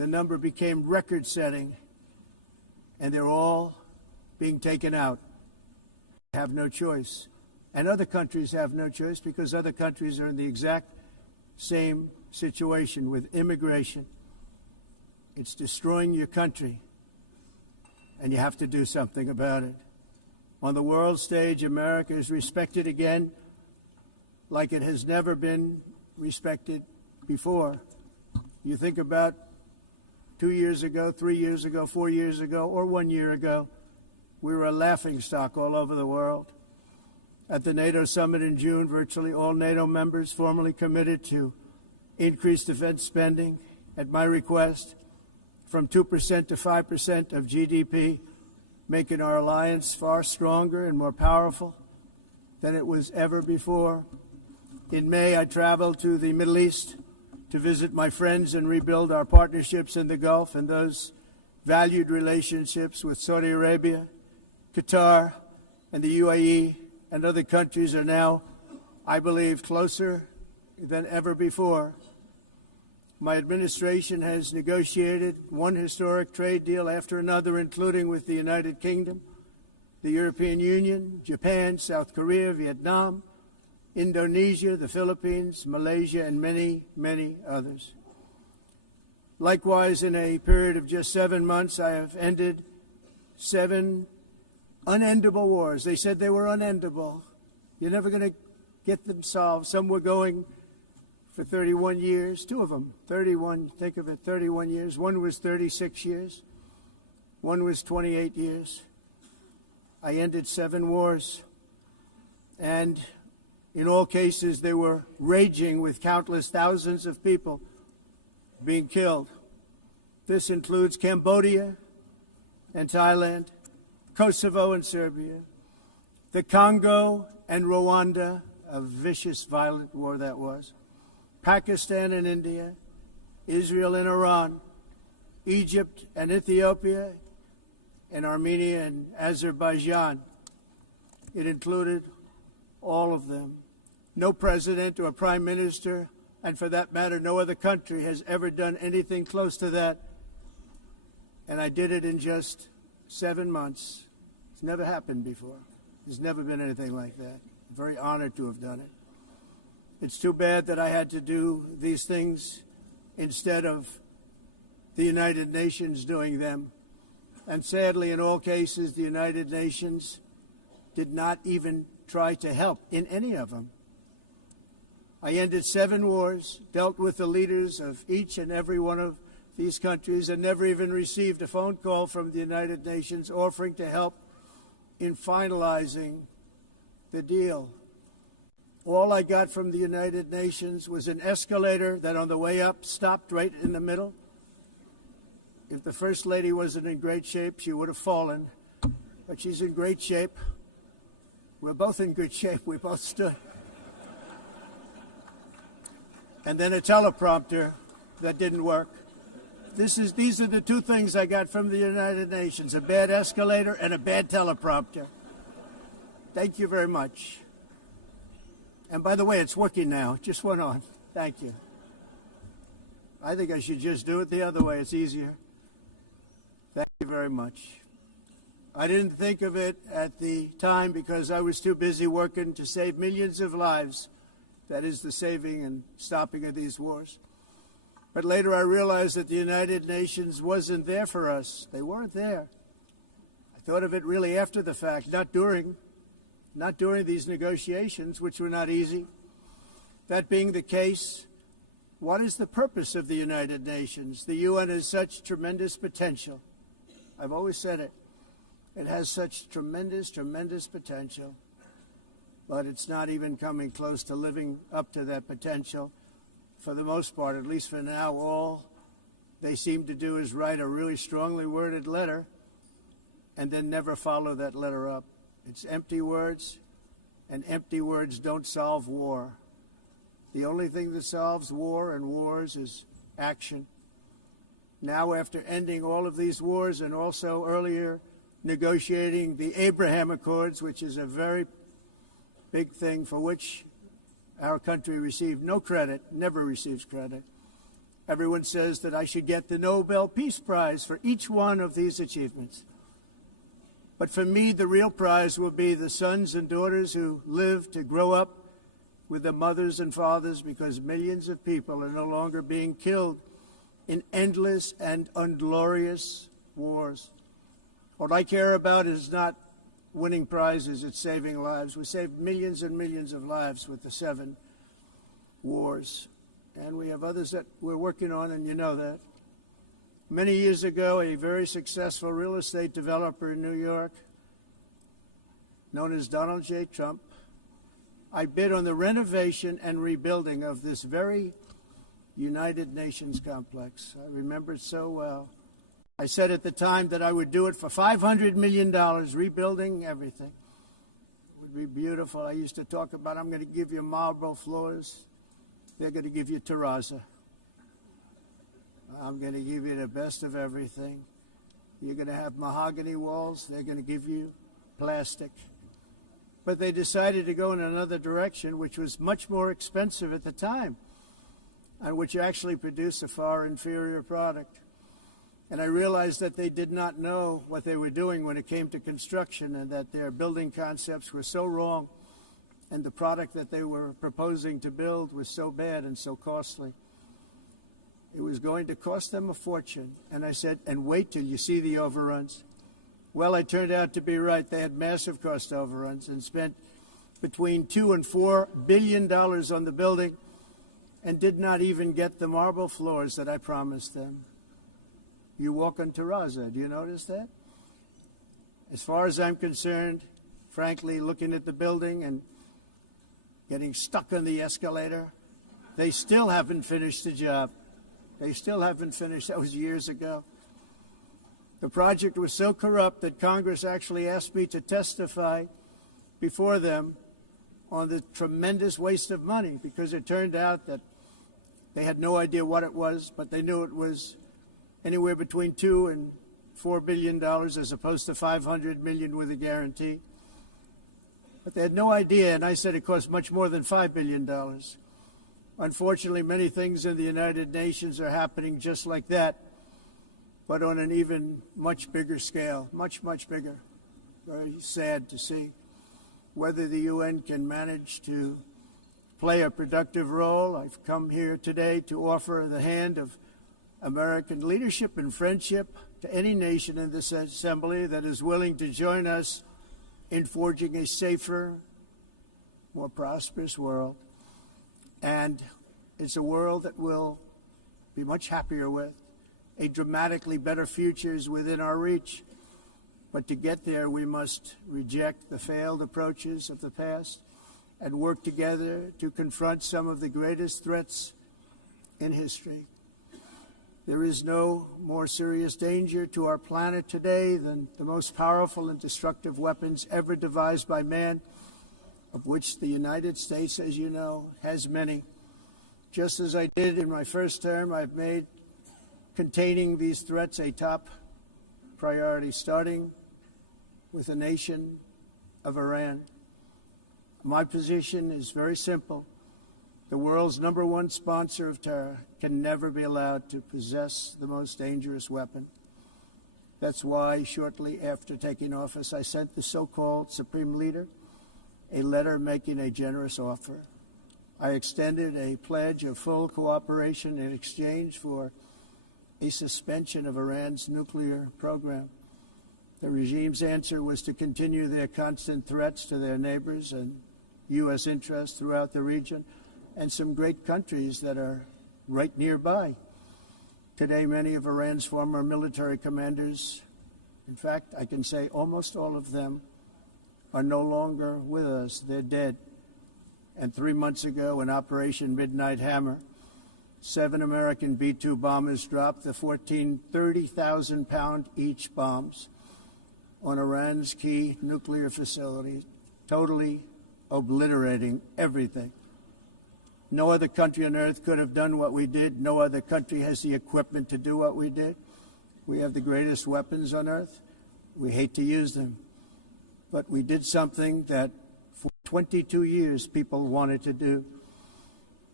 the number became record-setting, and they're all being taken out. They have no choice. And other countries have no choice because other countries are in the exact same situation with immigration. It's destroying your country, and you have to do something about it. On the world stage, America is respected again like it has never been respected before. You think about 2 years ago, 3 years ago, 4 years ago, or 1 year ago, we were a laughingstock all over the world. At the NATO summit in June, virtually all NATO members formally committed to increase defense spending, at my request, from 2% to 5% of GDP, making our alliance far stronger and more powerful than it was ever before. In May, I traveled to the Middle East to visit my friends and rebuild our partnerships in the Gulf and those valued relationships with Saudi Arabia, Qatar, and the UAE, and other countries are now, I believe, closer than ever before. My administration has negotiated one historic trade deal after another, including with the United Kingdom, the European Union, Japan, South Korea, Vietnam, Indonesia, the Philippines, Malaysia, and many, many others. Likewise, in a period of just 7 months, I have ended 7 unendable wars. They said they were unendable. You're never going to get them solved. Some were going for 31 years, 2 of them, 31, think of it, 31 years. One was 36 years. One was 28 years. I ended 7 wars. And in all cases, they were raging with countless thousands of people being killed. This includes Cambodia and Thailand, Kosovo and Serbia, the Congo and Rwanda, a vicious, violent war that was, Pakistan and India, Israel and Iran, Egypt and Ethiopia, and Armenia and Azerbaijan. It included all of them. No president or prime minister, and for that matter, no other country has ever done anything close to that. And I did it in just 7 months. It's never happened before. There's never been anything like that. I'm very honored to have done it. It's too bad that I had to do these things instead of the United Nations doing them. And sadly, in all cases, the United Nations did not even try to help in any of them. I ended 7 wars, dealt with the leaders of each and every one of these countries, and never even received a phone call from the United Nations offering to help in finalizing the deal. All I got from the United Nations was an escalator that on the way up stopped right in the middle. If the First Lady wasn't in great shape, she would have fallen, but she's in great shape. We're both in good shape. We both stood. And then a teleprompter that didn't work. These are the 2 things I got from the United Nations, a bad escalator and a bad teleprompter. Thank you very much. And by the way, it's working now. It just went on. Thank you. I think I should just do it the other way. It's easier. Thank you very much. I didn't think of it at the time because I was too busy working to save millions of lives. That is the saving and stopping of these wars. But later I realized that the United Nations wasn't there for us. They weren't there. I thought of it really after the fact, not during these negotiations, which were not easy. That being the case, what is the purpose of the United Nations? The UN has such tremendous potential. I've always said it. It has such tremendous, tremendous potential, but it's not even coming close to living up to that potential. For the most part, at least for now, all they seem to do is write a really strongly worded letter and then never follow that letter up. It's empty words, and empty words don't solve war. The only thing that solves war and wars is action. Now, after ending all of these wars and also earlier negotiating the Abraham Accords, which is a very big thing for which our country received no credit, never receives credit, Everyone says that I should get the Nobel Peace Prize for each one of these achievements. But for me, the real prize will be the sons and daughters who live to grow up with their mothers and fathers, because millions of people are no longer being killed in endless and unglorious wars. What I care about is not winning prizes, it's saving lives. We saved millions and millions of lives with the 7 wars. And we have others that we're working on, and you know that. Many years ago, a very successful real estate developer in New York, known as Donald J. Trump, I bid on the renovation and rebuilding of this very United Nations complex. I remember it so well. I said at the time that I would do it for $500 million, rebuilding everything. It would be beautiful. I used to talk about, I'm going to give you marble floors. They're going to give you terrazzo. I'm going to give you the best of everything. You're going to have mahogany walls. They're going to give you plastic. But they decided to go in another direction, which was much more expensive at the time, and which actually produced a far inferior product. And I realized that they did not know what they were doing when it came to construction, and that their building concepts were so wrong, and the product that they were proposing to build was so bad and so costly. It was going to cost them a fortune. And I said, and wait till you see the overruns. Well, I turned out to be right. They had massive cost overruns and spent between $2 and $4 billion on the building and did not even get the marble floors that I promised them. You walk on terrazzo. Do you notice that? As far as I'm concerned, frankly, looking at the building and getting stuck on the escalator, they still haven't finished the job. They still haven't finished. That was years ago. The project was so corrupt that Congress actually asked me to testify before them on the tremendous waste of money, because it turned out that they had no idea what it was, but they knew it was anywhere between $2 and $4 billion as opposed to $500 million with a guarantee. But they had no idea, and I said it cost much more than $5 billion. Unfortunately, many things in the United Nations are happening just like that, but on an even much bigger scale, much, much bigger. Very sad to see whether the UN can manage to play a productive role. I've come here today to offer the hand of American leadership and friendship to any nation in this assembly that is willing to join us in forging a safer, more prosperous world. And it's a world that we'll be much happier with. A dramatically better future is within our reach. But to get there, we must reject the failed approaches of the past and work together to confront some of the greatest threats in history. There is no more serious danger to our planet today than the most powerful and destructive weapons ever devised by man, of which the United States, as you know, has many. Just as I did in my first term, I've made containing these threats a top priority, starting with the nation of Iran. My position is very simple. The world's #1 sponsor of terror can never be allowed to possess the most dangerous weapon. That's why, shortly after taking office, I sent the so-called Supreme Leader a letter making a generous offer. I extended a pledge of full cooperation in exchange for a suspension of Iran's nuclear program. The regime's answer was to continue their constant threats to their neighbors and U.S. interests throughout the region, and some great countries that are right nearby. Today, many of Iran's former military commanders, in fact, I can say almost all of them, are no longer with us. They're dead. And 3 months ago, in Operation Midnight Hammer, 7 American B-2 bombers dropped the 14 30,000-pound each bombs on Iran's key nuclear facilities, totally obliterating everything. No other country on earth could have done what we did. No other country has the equipment to do what we did. We have the greatest weapons on earth. We hate to use them. But we did something that for 22 years people wanted to do.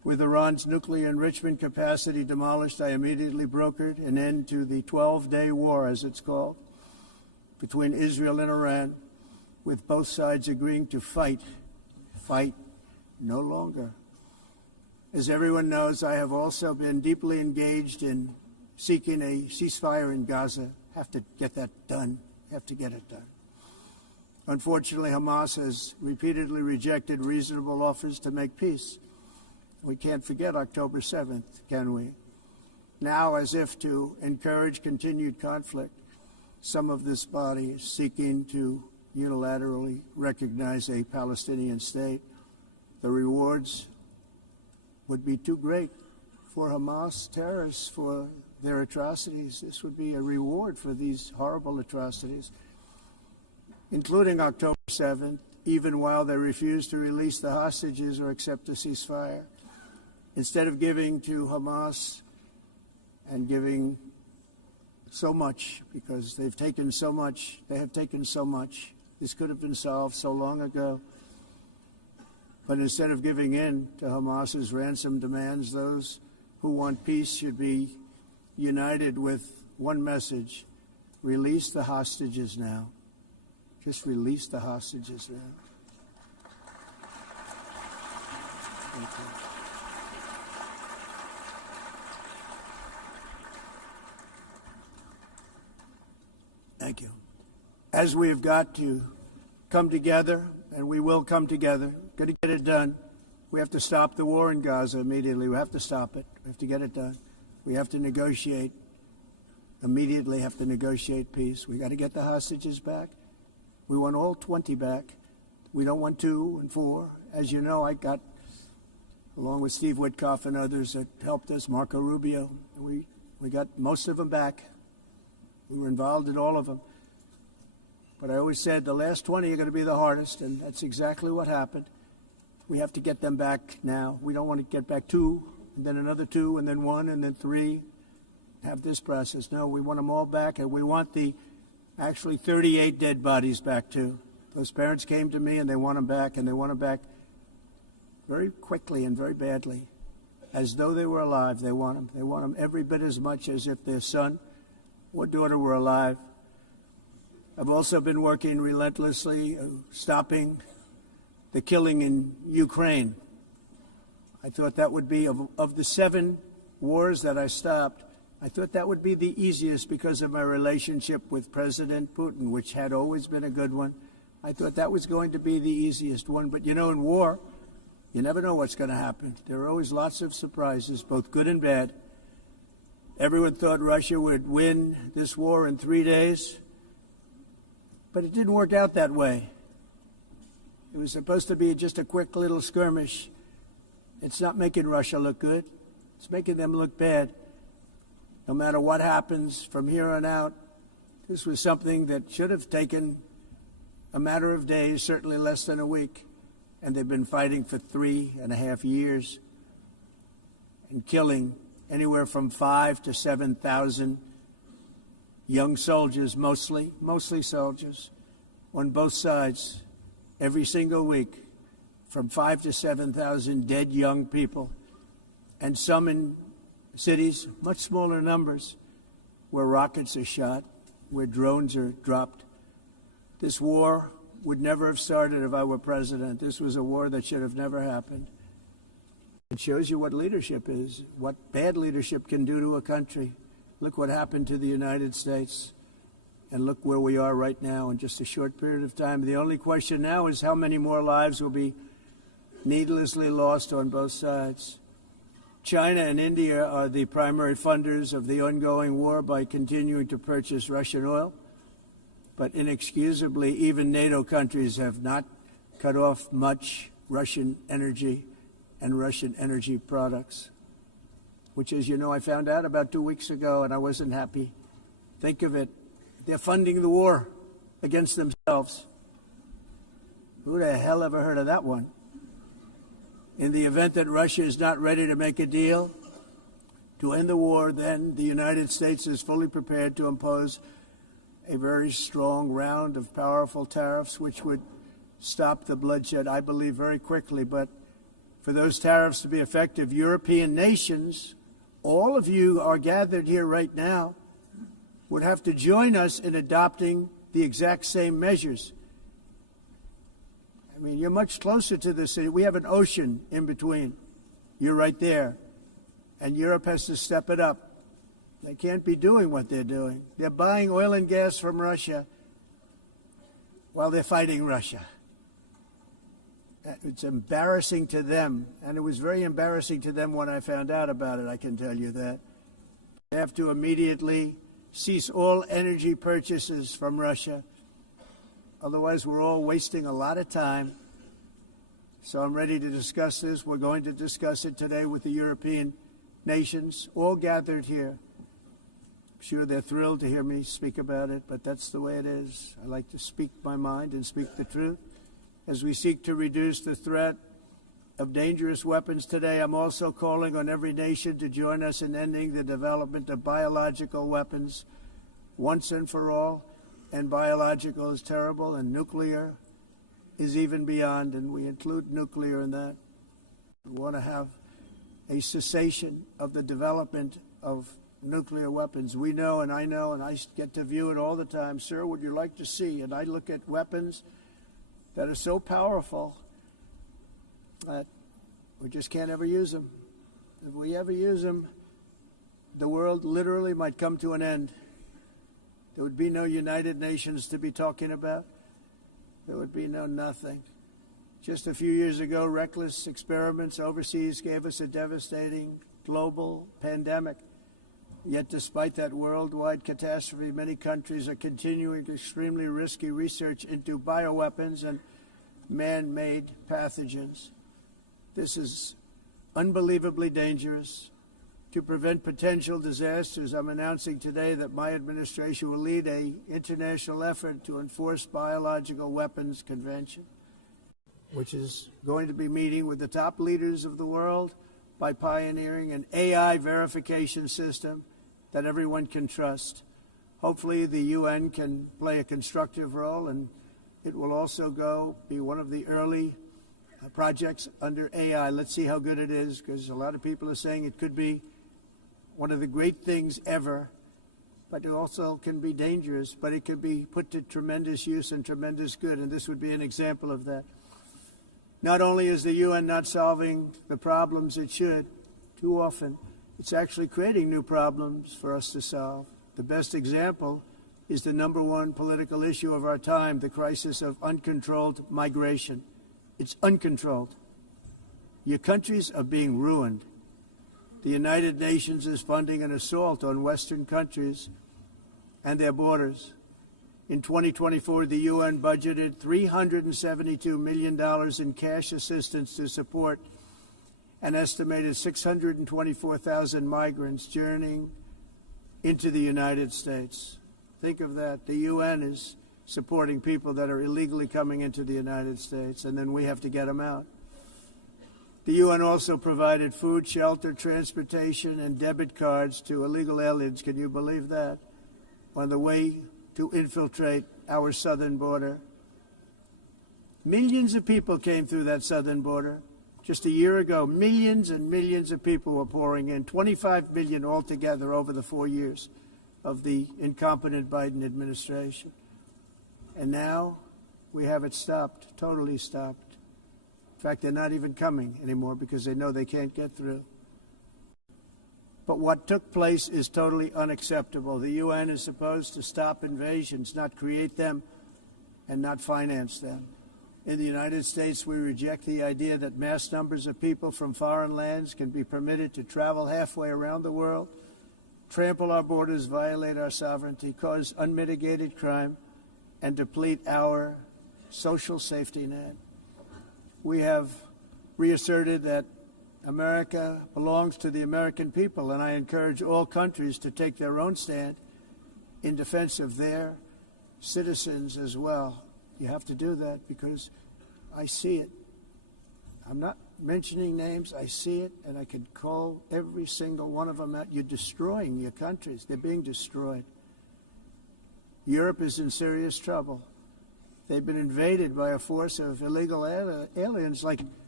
With Iran's nuclear enrichment capacity demolished, I immediately brokered an end to the 12-day war, as it's called, between Israel and Iran, with both sides agreeing to fight no longer. As everyone knows, I have also been deeply engaged in seeking a ceasefire in Gaza. Have to get that done. Have to get it done. Unfortunately, Hamas has repeatedly rejected reasonable offers to make peace. We can't forget October 7th, can we? Now, as if to encourage continued conflict, some of this body is seeking to unilaterally recognize a Palestinian state. The rewards would be too great for Hamas terrorists for their atrocities. This would be a reward for these horrible atrocities, including October 7th, even while they refuse to release the hostages or accept a ceasefire. Instead of giving to Hamas and giving so much, because they've taken so much, this could have been solved so long ago. But instead of giving in to Hamas's ransom demands, those who want peace should be united with one message: release the hostages now. Just release the hostages now. Thank you. Thank you. As we have got to come together, and we will come together, got to get it done. We have to stop the war in Gaza immediately. We have to stop it. We have to get it done. We have to negotiate, immediately have to negotiate peace. We got to get the hostages back. We want all 20 back. We don't want 2 and 4. As you know, I got, along with Steve Witkoff and others that helped us, Marco Rubio, we got most of them back. We were involved in all of them. But I always said the last 20 are going to be the hardest, and that's exactly what happened. We have to get them back now. We don't want to get back 2, and then another 2, and then 1, and then 3. Have this process. No, we want them all back, and we want the actually 38 dead bodies back too. Those parents came to me, and they want them back, and they want them back very quickly and very badly, as though they were alive. They want them. They want them every bit as much as if their son or daughter were alive. I've also been working relentlessly, stopping the killing in Ukraine. I thought that would be, of the 7 wars that I stopped, I thought that would be the easiest because of my relationship with President Putin, which had always been a good one. I thought that was going to be the easiest one. But, you know, in war, you never know what's going to happen. There are always lots of surprises, both good and bad. Everyone thought Russia would win this war in 3 days, but it didn't work out that way. It was supposed to be just a quick little skirmish. It's not making Russia look good. It's making them look bad. No matter what happens from here on out, this was something that should have taken a matter of days, certainly less than a week. And they've been fighting for 3.5 years and killing anywhere from 5,000 to 7,000 young soldiers, mostly soldiers, on both sides, every single week, from 5,000 to 7,000 dead young people, and some in cities, much smaller numbers, where rockets are shot, where drones are dropped. This war would never have started if I were president. This was a war that should have never happened. It shows you what leadership is, what bad leadership can do to a country. Look what happened to the United States, and look where we are right now in just a short period of time. The only question now is how many more lives will be needlessly lost on both sides. China and India are the primary funders of the ongoing war by continuing to purchase Russian oil. But inexcusably, even NATO countries have not cut off much Russian energy and Russian energy products, which, as you know, I found out about 2 weeks ago, and I wasn't happy. Think of it. They're funding the war against themselves. Who the hell ever heard of that one? In the event that Russia is not ready to make a deal to end the war, then the United States is fully prepared to impose a very strong round of powerful tariffs, which would stop the bloodshed, I believe, very quickly. But For those tariffs to be effective, European nations, all of you are gathered here right now, would have to join us in adopting the exact same measures. I mean, you're much closer to the city. We have an ocean in between. You're right there. And Europe has to step it up. They can't be doing what they're doing. They're buying oil and gas from Russia while they're fighting Russia. It's embarrassing to them, and it was very embarrassing to them when I found out about it, I can tell you that. They have to immediately cease all energy purchases from Russia. Otherwise, we're all wasting a lot of time. So I'm ready to discuss this. We're going to discuss it today with the European nations, all gathered here. I'm sure they're thrilled to hear me speak about it, but that's the way it is. I like to speak my mind and speak the truth. As we seek to reduce the threat of dangerous weapons today, I'm also calling on every nation to join us in ending the development of biological weapons once and for all. And biological is terrible, and nuclear is even beyond, and we include nuclear in that. We want to have a cessation of the development of nuclear weapons. We know, and I get to view it all the time. Sir, would you like to see? And I look at weapons that are so powerful that we just can't ever use them. If we ever use them, the world literally might come to an end. There would be no United Nations to be talking about. There would be no nothing. Just a few years ago, reckless experiments overseas gave us a devastating global pandemic. Yet despite that worldwide catastrophe, many countries are continuing extremely risky research into bioweapons and man-made pathogens. This is unbelievably dangerous. To prevent potential disasters, I'm announcing today that my administration will lead an international effort to enforce Biological Weapons Convention, which is going to be meeting with the top leaders of the world by pioneering an AI verification system that everyone can trust. Hopefully the UN can play a constructive role, and it will also be one of the early projects under AI. Let's see how good it is, because a lot of people are saying it could be one of the great things ever, but it also can be dangerous, but it could be put to tremendous use and tremendous good, and this would be an example of that. Not only is the UN not solving the problems it should, too often, it's actually creating new problems for us to solve. The best example is the #1 political issue of our time, the crisis of uncontrolled migration. It's uncontrolled. Your countries are being ruined. The United Nations is funding an assault on Western countries and their borders. In 2024, the UN budgeted $372 million in cash assistance to support an estimated 624,000 migrants journeying into the United States. Think of that. The UN is supporting people that are illegally coming into the United States, and then we have to get them out. The UN also provided food, shelter, transportation, and debit cards to illegal aliens. Can you believe that? On the way to infiltrate our southern border. Millions of people came through that southern border. Just a year ago, millions and millions of people were pouring in, 25 million altogether over the 4 years of the incompetent Biden administration. And now we have it stopped, totally stopped. In fact, they're not even coming anymore because they know they can't get through. But what took place is totally unacceptable. The UN is supposed to stop invasions, not create them and not finance them. In the United States, we reject the idea that mass numbers of people from foreign lands can be permitted to travel halfway around the world, trample our borders, violate our sovereignty, cause unmitigated crime, and deplete our social safety net. We have reasserted that America belongs to the American people, and I encourage all countries to take their own stand in defense of their citizens as well. You have to do that because I see it. I'm not mentioning names. I see it, and I could call every single one of them out. You're destroying your countries. They're being destroyed. Europe is in serious trouble. They've been invaded by a force of illegal aliens like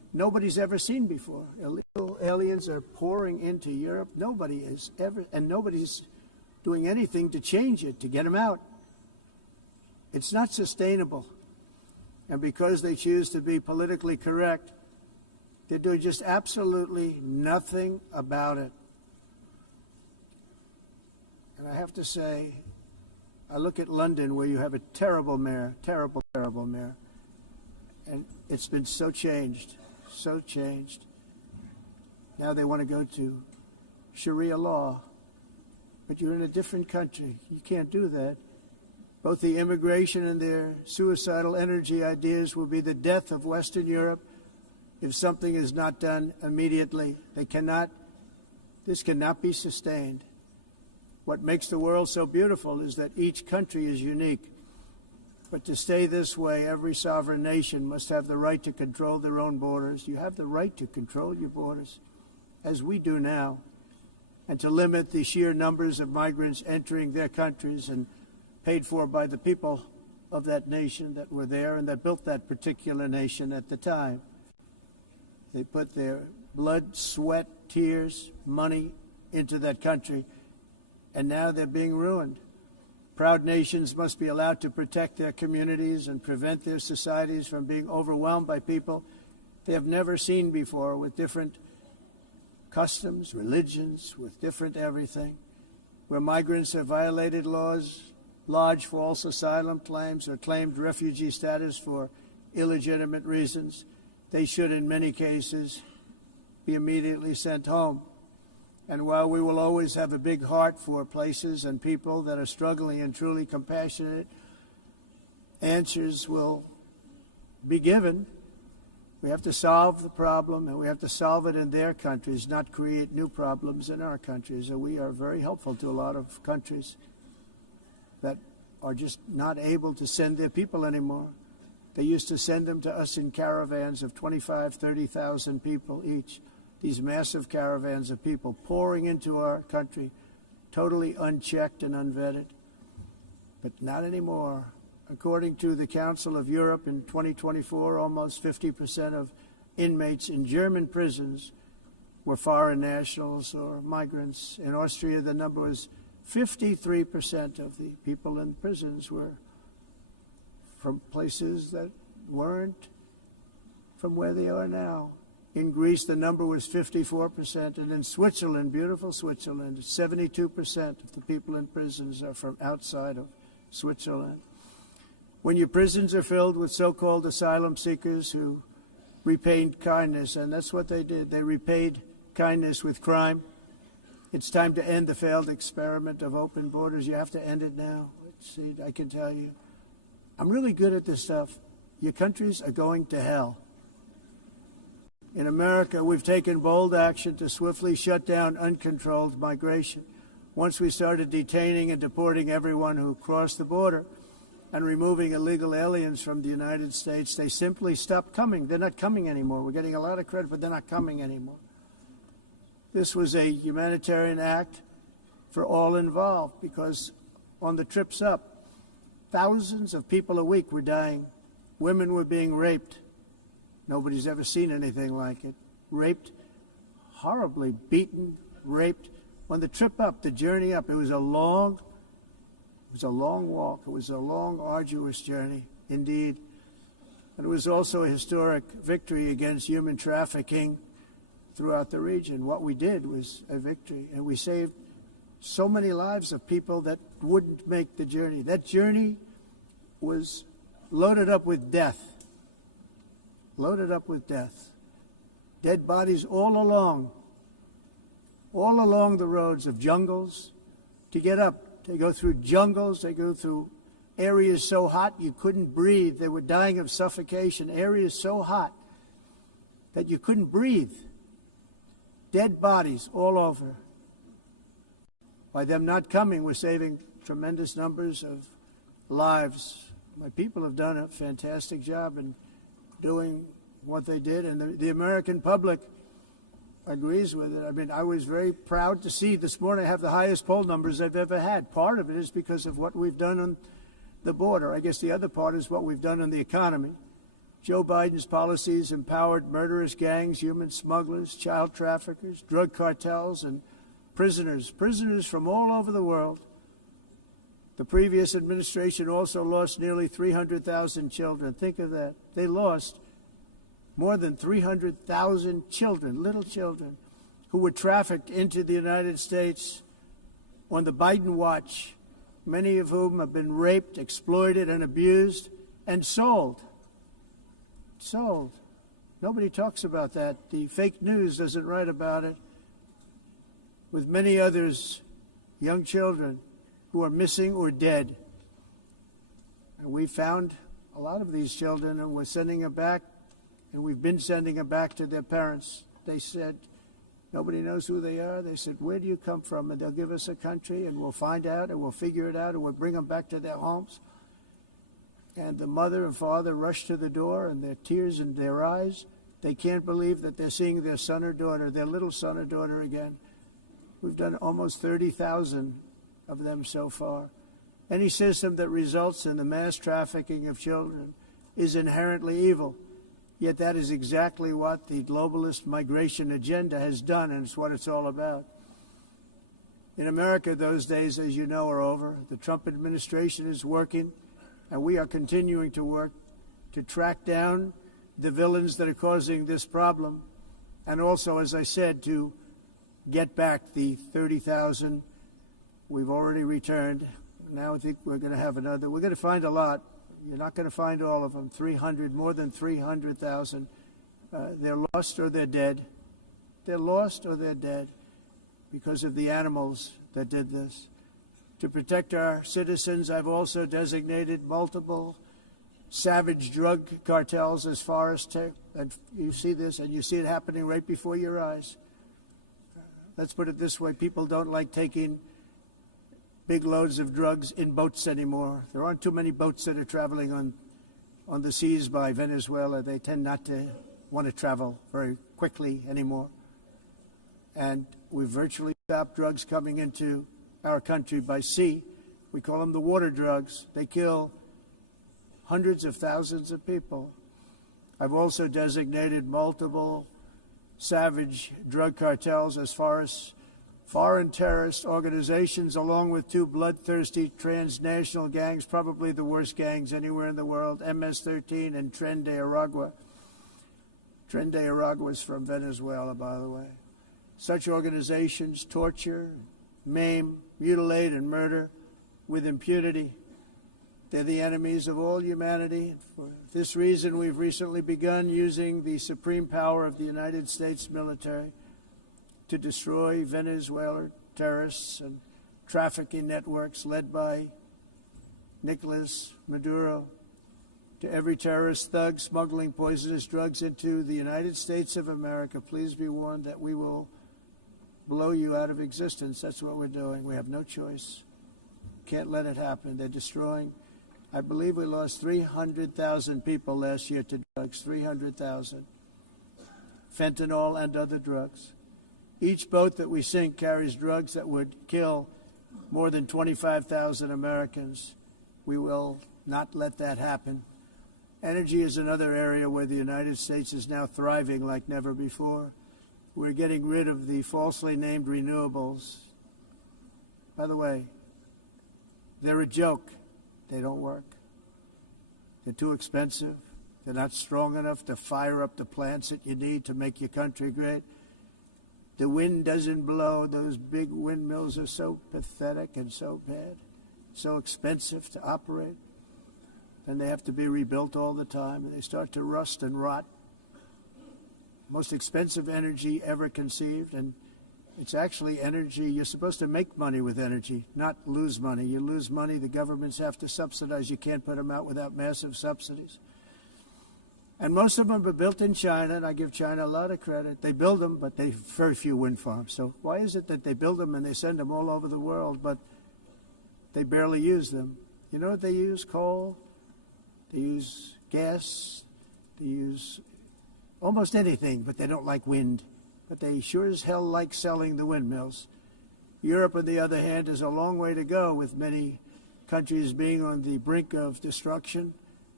nobody's ever seen before. Illegal aliens are pouring into Europe. Nobody has ever, and nobody's doing anything to change it, to get them out. It's not sustainable. And because they choose to be politically correct, they're doing just absolutely nothing about it. And I have to say, I look at London, where you have a terrible mayor, terrible mayor, and it's been so changed. So changed. Now they want to go to Sharia law, but you're in a different country. You can't do that. Both the immigration and their suicidal energy ideas will be the death of Western Europe if something is not done immediately. This cannot be sustained. What makes the world so beautiful is that each country is unique. But to stay this way, every sovereign nation must have the right to control their own borders. You have the right to control your borders, as we do now, and to limit the sheer numbers of migrants entering their countries and paid for by the people of that nation that were there and that built that particular nation at the time. They put their blood, sweat, tears, money into that country, and now they're being ruined. Proud nations must be allowed to protect their communities and prevent their societies from being overwhelmed by people they have never seen before, with different customs, religions, with different everything. Where migrants have violated laws, lodged false asylum claims, or claimed refugee status for illegitimate reasons, they should, in many cases, be immediately sent home. And while we will always have a big heart for places and people that are struggling and truly compassionate, answers will be given. We have to solve the problem, and we have to solve it in their countries, not create new problems in our countries. And we are very helpful to a lot of countries that are just not able to send their people anymore. They used to send them to us in caravans of 25,000, 30,000 people each. These massive caravans of people pouring into our country, totally unchecked and unvetted. But not anymore. According to the Council of Europe, in 2024, almost 50% of inmates in German prisons were foreign nationals or migrants. In Austria, the number was 53% of the people in prisons were from places that weren't from where they are now. In Greece, the number was 54%, and in Switzerland, beautiful Switzerland, 72% of the people in prisons are from outside of Switzerland. When your prisons are filled with so-called asylum seekers who repaid kindness, and that's what they did, they repaid kindness with crime, it's time to end the failed experiment of open borders. You have to end it now. Let's see, I can tell you, I'm really good at this stuff. Your countries are going to hell. In America, we've taken bold action to swiftly shut down uncontrolled migration. Once we started detaining and deporting everyone who crossed the border and removing illegal aliens from the United States, they simply stopped coming. They're not coming anymore. We're getting a lot of credit, but they're not coming anymore. This was a humanitarian act for all involved, because on the trips up, thousands of people a week were dying. Women were being raped. Nobody's ever seen anything like it. Raped, horribly beaten, raped. On the trip up, the journey up, it was a long walk. It was a long, arduous journey, indeed. And it was also a historic victory against human trafficking throughout the region. What we did was a victory, and we saved so many lives of people that wouldn't make the journey. That journey was loaded up with death. Loaded up with death. Dead bodies all along the roads of jungles. To get up, they go through jungles, they go through areas so hot you couldn't breathe. They were dying of suffocation, areas so hot that you couldn't breathe. Dead bodies all over. By them not coming, we're saving tremendous numbers of lives. My people have done a fantastic job in doing what they did, and the American public agrees with it. I mean, I was very proud to see this morning I have the highest poll numbers I've ever had. Part of it is because of what we've done on the border. I guess the other part is what we've done on the economy. Joe Biden's policies empowered murderous gangs, human smugglers, child traffickers, drug cartels, and prisoners from all over the world. The previous administration also lost nearly 300,000 children. Think of that. They lost more than 300,000 children, little children, who were trafficked into the United States on the Biden watch, many of whom have been raped, exploited, and abused, and sold. Sold. Nobody talks about that. The fake news doesn't write about it. With many others, young children who are missing or dead. And we found a lot of these children, and we're sending them back, and we've been sending them back to their parents. They said, nobody knows who they are. They said, where do you come from? And they'll give us a country, and we'll find out, and we'll figure it out, and we'll bring them back to their homes. And the mother and father rush to the door, and their tears in their eyes. They can't believe that they're seeing their son or daughter, their little son or daughter again. We've done almost 30,000 of them so far. Any system that results in the mass trafficking of children is inherently evil. Yet that is exactly what the globalist migration agenda has done, and it's what it's all about. In America, those days, as you know, are over. The Trump administration is working, and we are continuing to work to track down the villains that are causing this problem, and also, as I said, to get back the 30,000 we've already returned. Now I think we're going to have another. We're going to find a lot. You're not going to find all of them. 300, more than 300,000. They're lost or they're dead. They're lost or they're dead because of the animals that did this. To protect our citizens, I've also designated multiple savage drug cartels as far as and you see this, and you see it happening right before your eyes. Let's put it this way. People don't like taking big loads of drugs in boats anymore. There aren't too many boats that are traveling on the seas by Venezuela. They tend not to want to travel very quickly anymore. And we've virtually stopped drugs coming into our country by sea. We call them the water drugs. They kill hundreds of thousands of people. I've also designated multiple savage drug cartels as far as foreign terrorist organizations, along with two bloodthirsty transnational gangs, probably the worst gangs anywhere in the world, MS-13 and Tren de Aragua. Tren de Aragua is from Venezuela, by the way. Such organizations torture, maim, mutilate, and murder with impunity. They're the enemies of all humanity. For this reason, we've recently begun using the supreme power of the United States military to destroy Venezuelan terrorists and trafficking networks led by Nicolas Maduro. To every terrorist thug smuggling poisonous drugs into the United States of America, please be warned that we will blow you out of existence. That's what we're doing. We have no choice. Can't let it happen. They're destroying. I believe we lost 300,000 people last year to drugs, 300,000. Fentanyl and other drugs. Each boat that we sink carries drugs that would kill more than 25,000 Americans. We will not let that happen. Energy is another area where the United States is now thriving like never before. We're getting rid of the falsely named renewables. By the way, they're a joke. They don't work. They're too expensive. They're not strong enough to fire up the plants that you need to make your country great. The wind doesn't blow. Those big windmills are so pathetic and so bad, so expensive to operate. And they have to be rebuilt all the time, and they start to rust and rot. Most expensive energy ever conceived, and it's actually energy. You're supposed to make money with energy, not lose money. You lose money, the governments have to subsidize. You can't put them out without massive subsidies. And most of them are built in China, and I give China a lot of credit. They build them, but they very few wind farms. So why is it that they build them and they send them all over the world, but they barely use them? You know what they use? Coal. They use gas. They use almost anything, but they don't like wind. But they sure as hell like selling the windmills. Europe, on the other hand, is a long way to go, with many countries being on the brink of destruction.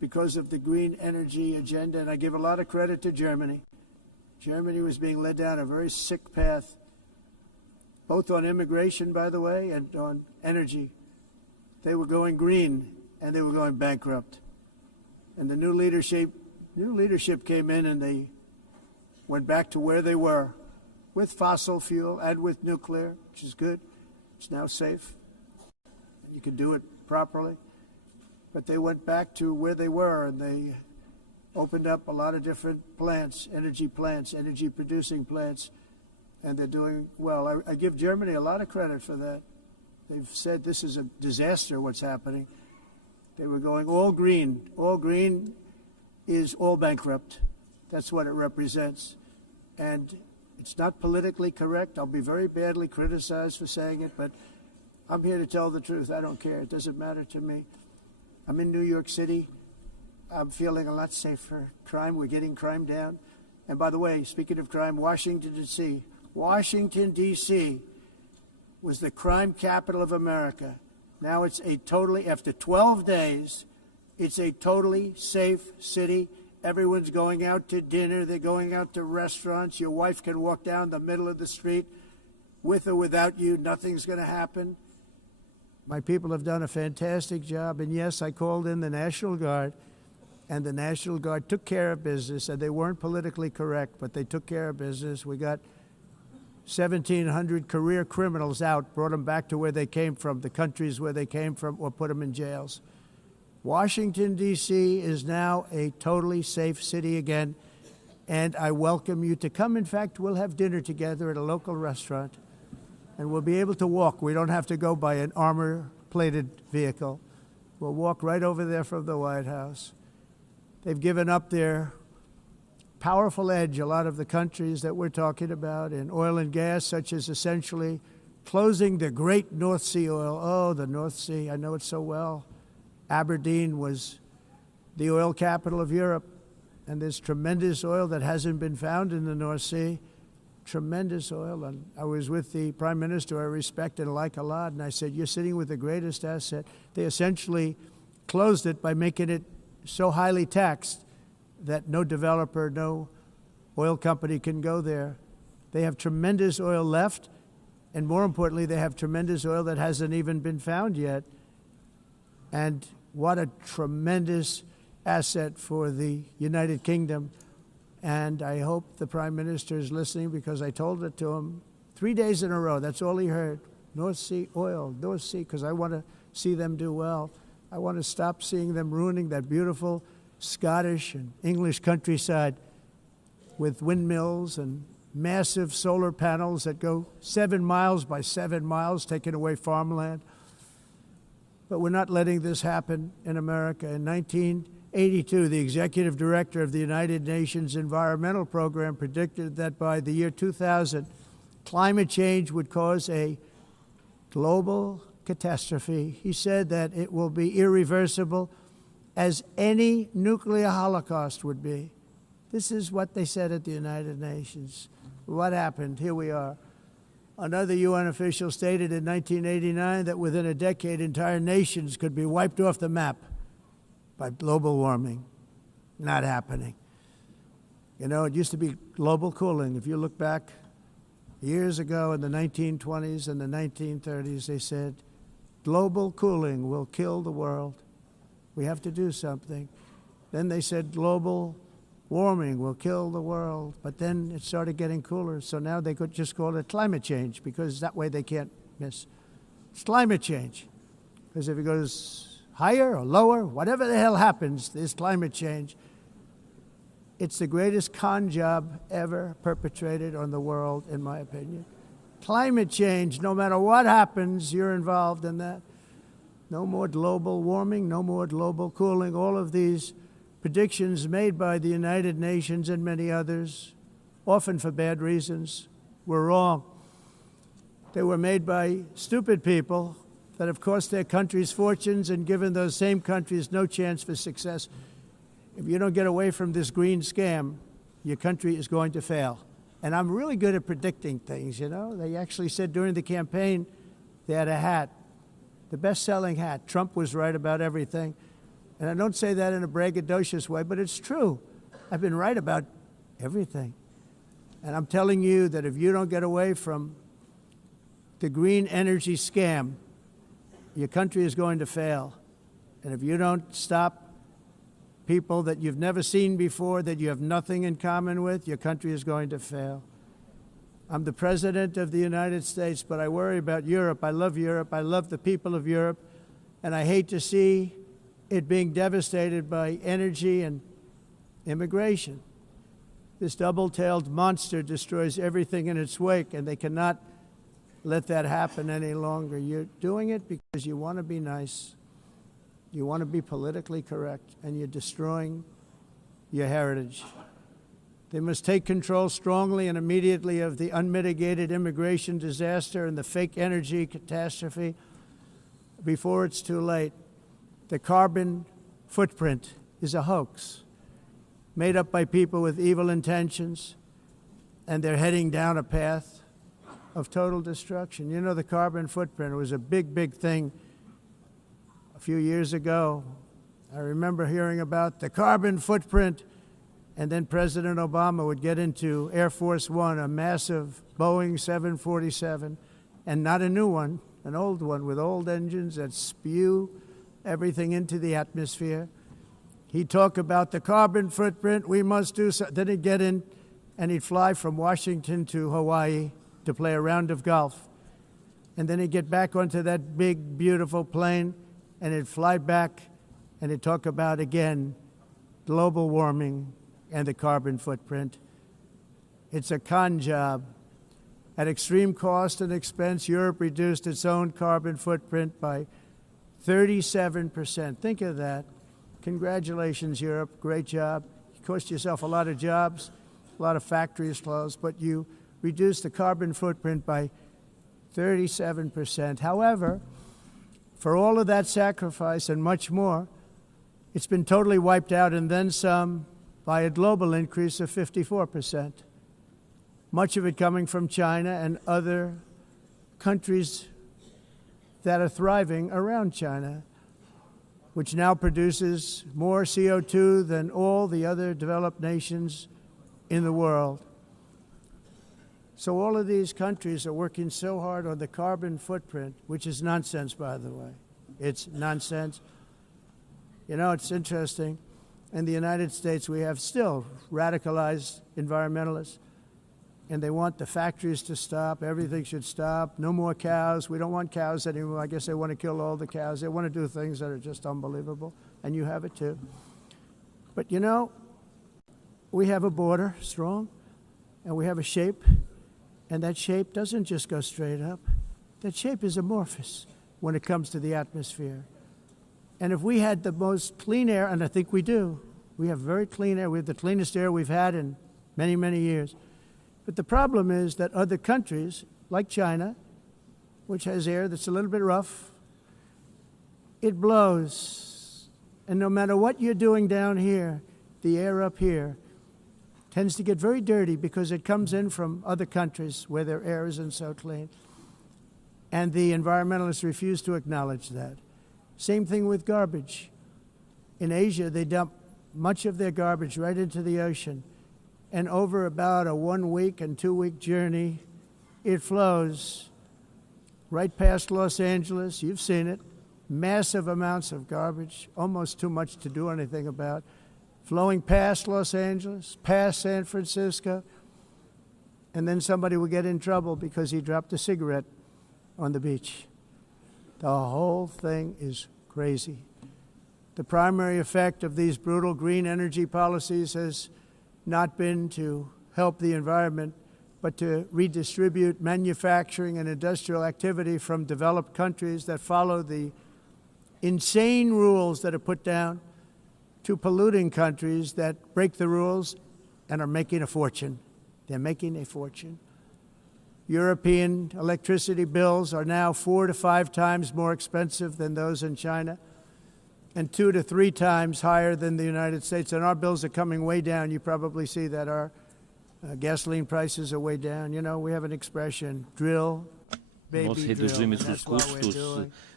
because of the green energy agenda, and I give a lot of credit to Germany. Germany was being led down a very sick path, both on immigration, by the way, and on energy. They were going green, and they were going bankrupt. And the new leadership came in, and they went back to where they were, with fossil fuel and with nuclear, which is good. It's now safe. You can do it properly. But they went back to where they were, and they opened up a lot of different plants, energy-producing plants, and they're doing well. I give Germany a lot of credit for that. They've said this is a disaster, what's happening. They were going all green. All green is all bankrupt. That's what it represents. And it's not politically correct. I'll be very badly criticized for saying it, but I'm here to tell the truth. I don't care. It doesn't matter to me. I'm in New York City. I'm feeling a lot safer. Crime, we're getting crime down. And by the way, speaking of crime, Washington, D.C. was the crime capital of America. Now it's after 12 days, it's a totally safe city. Everyone's going out to dinner. They're going out to restaurants. Your wife can walk down the middle of the street with or without you. Nothing's going to happen. My people have done a fantastic job. And yes, I called in the National Guard, and the National Guard took care of business. And they weren't politically correct, but they took care of business. We got 1,700 career criminals out, brought them back to where they came from, the countries where they came from, or put them in jails. Washington, D.C. is now a totally safe city again, and I welcome you to come. In fact, we'll have dinner together at a local restaurant, and we'll be able to walk. We don't have to go by an armor-plated vehicle. We'll walk right over there from the White House. They've given up their powerful edge, a lot of the countries that we're talking about, in oil and gas, such as essentially closing the great North Sea oil. Oh, the North Sea, I know it so well. Aberdeen was the oil capital of Europe, and there's tremendous oil that hasn't been found in the North Sea. Tremendous oil. And I was with the Prime Minister I respect and like a lot, and I said, you're sitting with the greatest asset. They essentially closed it by making it so highly taxed that no developer, no oil company can go there. They have tremendous oil left, and more importantly, they have tremendous oil that hasn't even been found yet. And what a tremendous asset for the United Kingdom. And I hope the Prime Minister is listening, because I told it to him 3 days in a row. That's all he heard. North Sea oil, North Sea, because I want to see them do well. I want to stop seeing them ruining that beautiful Scottish and English countryside with windmills and massive solar panels that go 7 miles by 7 miles, taking away farmland. But we're not letting this happen in America. In 1982, the executive director of the United Nations Environmental Program predicted that by the year 2000, climate change would cause a global catastrophe. He said that it will be irreversible, as any nuclear holocaust would be. This is what they said at the United Nations. What happened? Here we are. Another UN official stated in 1989 that within a decade, entire nations could be wiped off the map by global warming. Not happening. You know, it used to be global cooling. If you look back years ago in the 1920s and the 1930s, they said, global cooling will kill the world. We have to do something. Then they said global warming will kill the world. But then it started getting cooler. So now they could just call it climate change, because that way they can't miss. It's climate change. Because if it goes higher or lower, whatever the hell happens, there's climate change. It's the greatest con job ever perpetrated on the world, in my opinion. Climate change, no matter what happens, you're involved in that. No more global warming, no more global cooling. All of these predictions made by the United Nations and many others, often for bad reasons, were wrong. They were made by stupid people that have cost their countries fortunes and given those same countries no chance for success. If you don't get away from this green scam, your country is going to fail. And I'm really good at predicting things, you know. They actually said during the campaign they had a hat, the best-selling hat. Trump was right about everything. And I don't say that in a braggadocious way, but it's true. I've been right about everything. And I'm telling you that if you don't get away from the green energy scam, your country is going to fail. And if you don't stop people that you've never seen before, that you have nothing in common with, your country is going to fail. I'm the president of the United States, but I worry about Europe. I love Europe. I love the people of Europe. And I hate to see it being devastated by energy and immigration. This double-tailed monster destroys everything in its wake, and they cannot let that happen any longer. You're doing it because you want to be nice. You want to be politically correct, and you're destroying your heritage. They must take control strongly and immediately of the unmitigated immigration disaster and the fake energy catastrophe before it's too late. The carbon footprint is a hoax made up by people with evil intentions, and they're heading down a path of total destruction. You know, the carbon footprint was a big, big thing a few years ago. I remember hearing about the carbon footprint, and then President Obama would get into Air Force One, a massive Boeing 747, and not a new one, an old one with old engines that spew everything into the atmosphere. He'd talk about the carbon footprint, we must do so. Then he'd get in and he'd fly from Washington to Hawaii to play a round of golf. And then he'd get back onto that big, beautiful plane and he'd fly back and he'd talk about, again, global warming and the carbon footprint. It's a con job. At extreme cost and expense, Europe reduced its own carbon footprint by 37%. Think of that. Congratulations, Europe. Great job. You cost yourself a lot of jobs, a lot of factories closed, but you reduced the carbon footprint by 37%. However, for all of that sacrifice and much more, it's been totally wiped out and then some by a global increase of 54%. Much of it coming from China and other countries that are thriving around China, which now produces more CO2 than all the other developed nations in the world. So all of these countries are working so hard on the carbon footprint, which is nonsense, by the way. It's nonsense. You know, it's interesting. In the United States, we have still radicalized environmentalists, and they want the factories to stop. Everything should stop. No more cows. We don't want cows anymore. I guess they want to kill all the cows. They want to do things that are just unbelievable, and you have it too. But you know, we have a border, strong, and we have a shape, and that shape doesn't just go straight up. That shape is amorphous when it comes to the atmosphere. And if we had the most clean air, and I think we do, we have very clean air. We have the cleanest air we've had in many, many years. But the problem is that other countries, like China, which has air that's a little bit rough, it blows. And no matter what you're doing down here, the air up here tends to get very dirty because it comes in from other countries where their air isn't so clean. And the environmentalists refuse to acknowledge that. Same thing with garbage. In Asia, they dump much of their garbage right into the ocean. And over about a 1 week and 2 week journey, it flows right past Los Angeles. You've seen it. Massive amounts of garbage, almost too much to do anything about, flowing past Los Angeles, past San Francisco, and then somebody will get in trouble because he dropped a cigarette on the beach. The whole thing is crazy. The primary effect of these brutal green energy policies has not been to help the environment, but to redistribute manufacturing and industrial activity from developed countries that follow the insane rules that are put down to polluting countries that break the rules and are making a fortune. They're making a fortune. European electricity bills are now 4 to 5 times more expensive than those in China, and 2 to 3 times higher than the United States. And our bills are coming way down. You probably see that our gasoline prices are way down. You know, we have an expression, drill, baby, Nós drill. reduzimos And os that's what we're custos doing.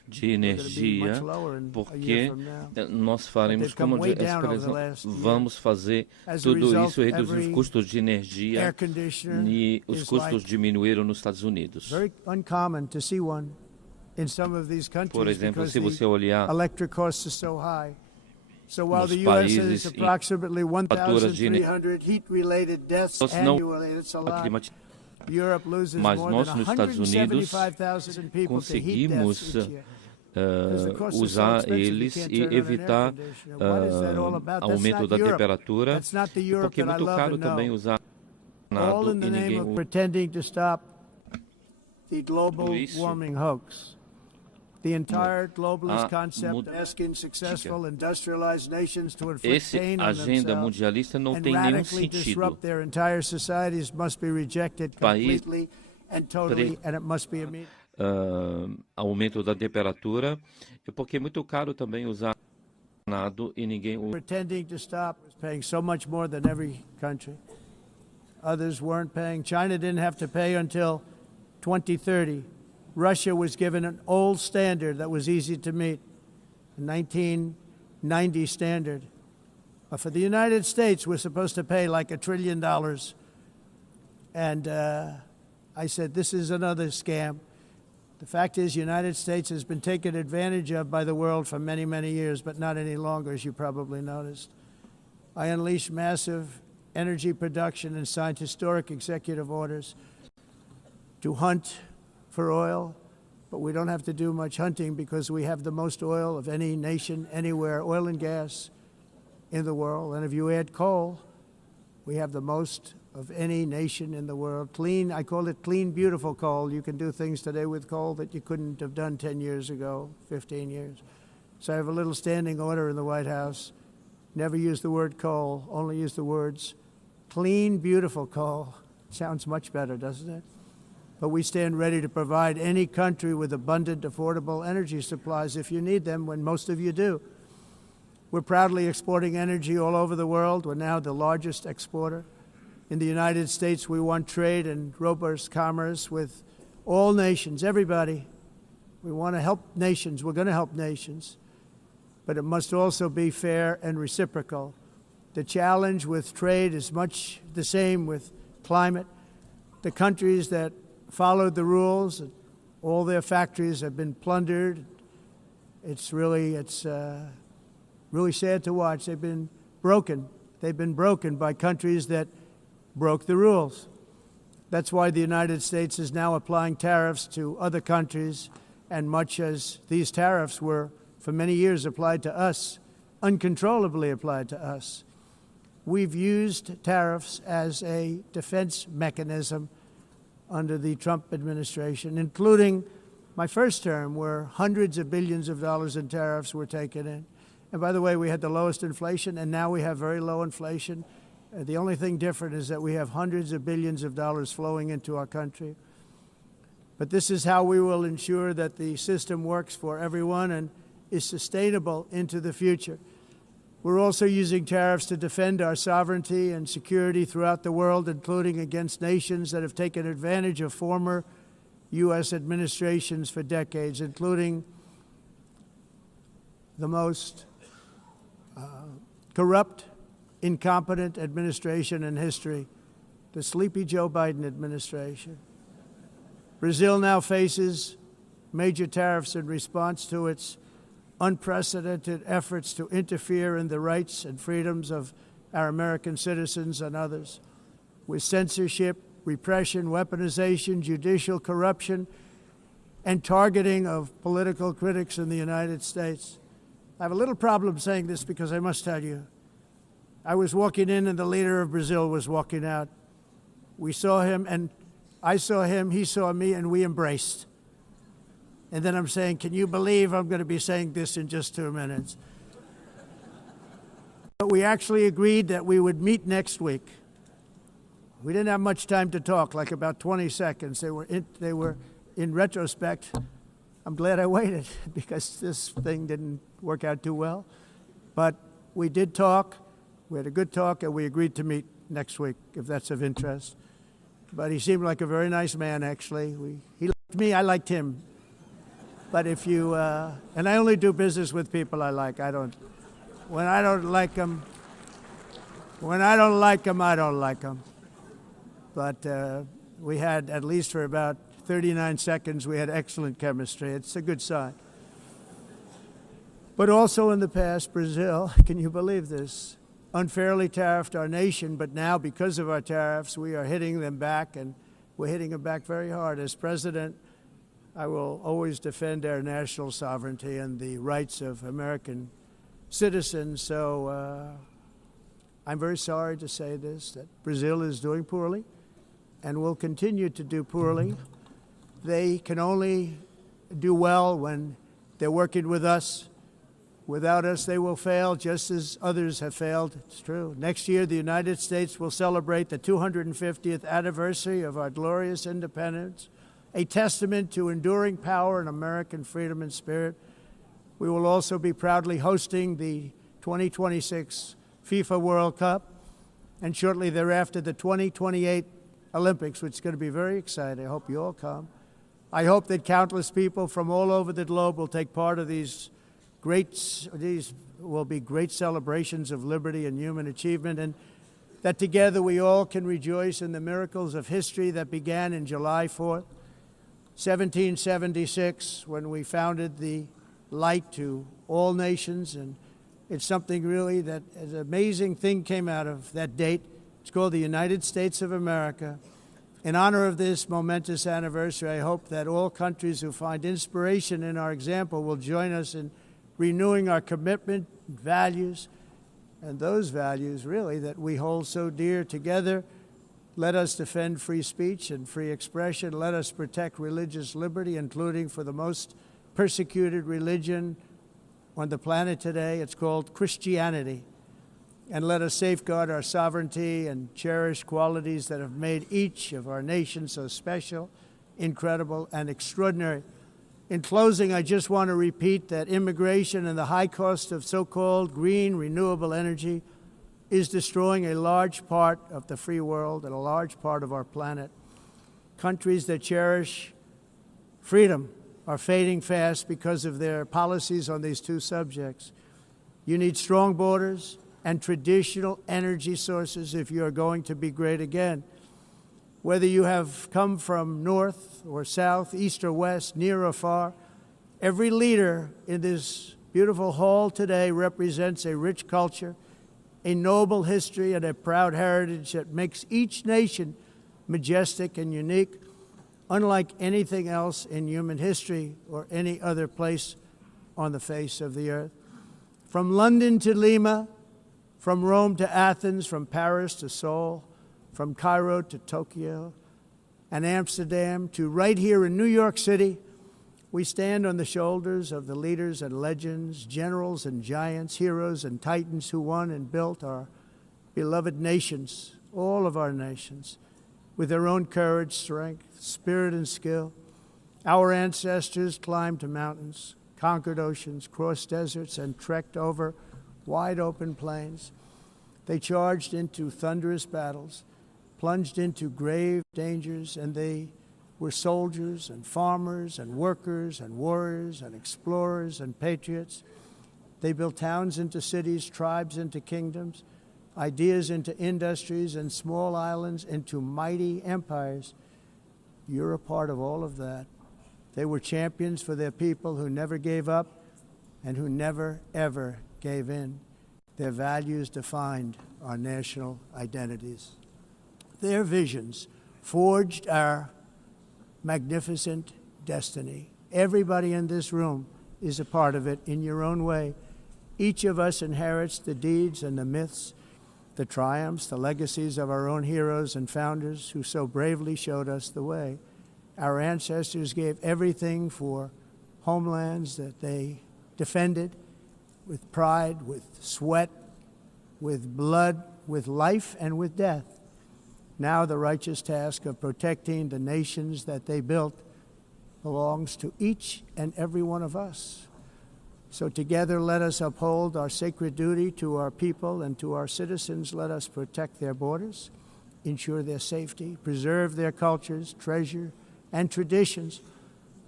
de energia, porque nós faremos, como vamos fazer tudo isso e reduzir os custos de energia, e os custos diminuíram nos Estados Unidos. Por exemplo, se você olhar nos países em faturas de energia não climatizam, mas nós nos Estados Unidos conseguimos usar eles e evitar aumento da temperatura, porque é muito caro também usar nada e ninguém usa isso. The entire globalist concept asking successful industrialized nations to inflict pain on agenda mundialista não tem nenhum sentido. Disrupt their entire societies must be rejected completely and totally, and it must be immediate. Aumento da temperatura, porque é muito caro também usar nada e ninguém usa. Pretending to stop is paying so much more than every country. Others weren't paying. China didn't have to pay until 2030. Russia was given an old standard that was easy to meet, a 1990 standard. For the United States, we're supposed to pay like $1 trillion. And I said, this is another scam. The fact is, the United States has been taken advantage of by the world for many, many years, but not any longer, as you probably noticed. I unleashed massive energy production and signed historic executive orders to hunt for oil, but we don't have to do much hunting because we have the most oil of any nation anywhere, oil and gas in the world. And if you add coal, we have the most of any nation in the world. Clean, I call it clean, beautiful coal. You can do things today with coal that you couldn't have done 10 years ago, 15 years. So I have a little standing order in the White House. Never use the word coal, only use the words clean, beautiful coal. Sounds much better, doesn't it? But we stand ready to provide any country with abundant, affordable energy supplies if you need them, when most of you do. We're proudly exporting energy all over the world. We're now the largest exporter. In the United States, we want trade and robust commerce with all nations, everybody. We want to help nations. We're going to help nations. But it must also be fair and reciprocal. The challenge with trade is much the same with climate. The countries that followed the rules, all their factories have been plundered. It's really sad to watch. They've been broken. They've been broken by countries that broke the rules. That's why the United States is now applying tariffs to other countries, and much as these tariffs were for many years applied to us, uncontrollably applied to us. We've used tariffs as a defense mechanism under the Trump administration, including my first term, where hundreds of billions of dollars in tariffs were taken in. And by the way, we had the lowest inflation, and now we have very low inflation. The only thing different is that we have hundreds of billions of dollars flowing into our country. But this is how we will ensure that the system works for everyone and is sustainable into the future. We're also using tariffs to defend our sovereignty and security throughout the world, including against nations that have taken advantage of former U.S. administrations for decades, including the most corrupt, incompetent administration in history, the sleepy Joe Biden administration. Brazil now faces major tariffs in response to its unprecedented efforts to interfere in the rights and freedoms of our American citizens and others, with censorship, repression, weaponization, judicial corruption, and targeting of political critics in the United States. I have a little problem saying this because I must tell you, I was walking in and the leader of Brazil was walking out. We saw him and I saw him, he saw me, and we embraced. And then I'm saying, can you believe I'm going to be saying this in just 2 minutes? But we actually agreed that we would meet next week. We didn't have much time to talk, like about 20 seconds. They were in retrospect, I'm glad I waited because this thing didn't work out too well. But we did talk. We had a good talk, and we agreed to meet next week, if that's of interest. But he seemed like a very nice man, actually. He liked me, I liked him. But if you, and I only do business with people I like. When I don't like them, I don't like them. But we had, at least for about 39 seconds, we had excellent chemistry. It's a good sign. But also in the past, Brazil, can you believe this, unfairly tariffed our nation, but now because of our tariffs, we are hitting them back, and we're hitting them back very hard. As president, I will always defend our national sovereignty and the rights of American citizens. So I'm very sorry to say this, that Brazil is doing poorly and will continue to do poorly. They can only do well when they're working with us. Without us, they will fail, just as others have failed. It's true. Next year, the United States will celebrate the 250th anniversary of our glorious independence, a testament to enduring power and American freedom and spirit. We will also be proudly hosting the 2026 FIFA World Cup, and shortly thereafter, the 2028 Olympics, which is going to be very exciting. I hope you all come. I hope that countless people from all over the globe will take part of these will be great celebrations of liberty and human achievement, and that together we all can rejoice in the miracles of history that began in July 4th, 1776, when we founded the light to all nations. And it's something really that an amazing thing came out of that date. It's called the United States of America. In honor of this momentous anniversary, I hope that all countries who find inspiration in our example will join us in renewing our commitment, values, and those values, really, that we hold so dear. Together, let us defend free speech and free expression. Let us protect religious liberty, including for the most persecuted religion on the planet today. It's called Christianity. And let us safeguard our sovereignty and cherish qualities that have made each of our nations so special, incredible, and extraordinary. In closing, I just want to repeat that immigration and the high cost of so-called green renewable energy is destroying a large part of the free world and a large part of our planet. Countries that cherish freedom are fading fast because of their policies on these two subjects. You need strong borders and traditional energy sources if you are going to be great again. Whether you have come from north or south, east or west, near or far, every leader in this beautiful hall today represents a rich culture, a noble history, and a proud heritage that makes each nation majestic and unique, unlike anything else in human history or any other place on the face of the earth. From London to Lima, from Rome to Athens, from Paris to Seoul, from Cairo to Tokyo and Amsterdam to right here in New York City, we stand on the shoulders of the leaders and legends, generals and giants, heroes and titans who won and built our beloved nations, all of our nations, with their own courage, strength, spirit, and skill. Our ancestors climbed mountains, conquered oceans, crossed deserts, and trekked over wide open plains. They charged into thunderous battles, plunged into grave dangers, and they were soldiers and farmers and workers and warriors and explorers and patriots. They built towns into cities, tribes into kingdoms, ideas into industries, and small islands into mighty empires. You're a part of all of that. They were champions for their people who never gave up and who never, ever gave in. Their values defined our national identities. Their visions forged our magnificent destiny. Everybody in this room is a part of it in your own way. Each of us inherits the deeds and the myths, the triumphs, the legacies of our own heroes and founders who so bravely showed us the way. Our ancestors gave everything for homelands that they defended with pride, with sweat, with blood, with life, and with death. Now the righteous task of protecting the nations that they built belongs to each and every one of us. So together let us uphold our sacred duty to our people and to our citizens. Let us protect their borders, ensure their safety, preserve their cultures, treasure, and traditions,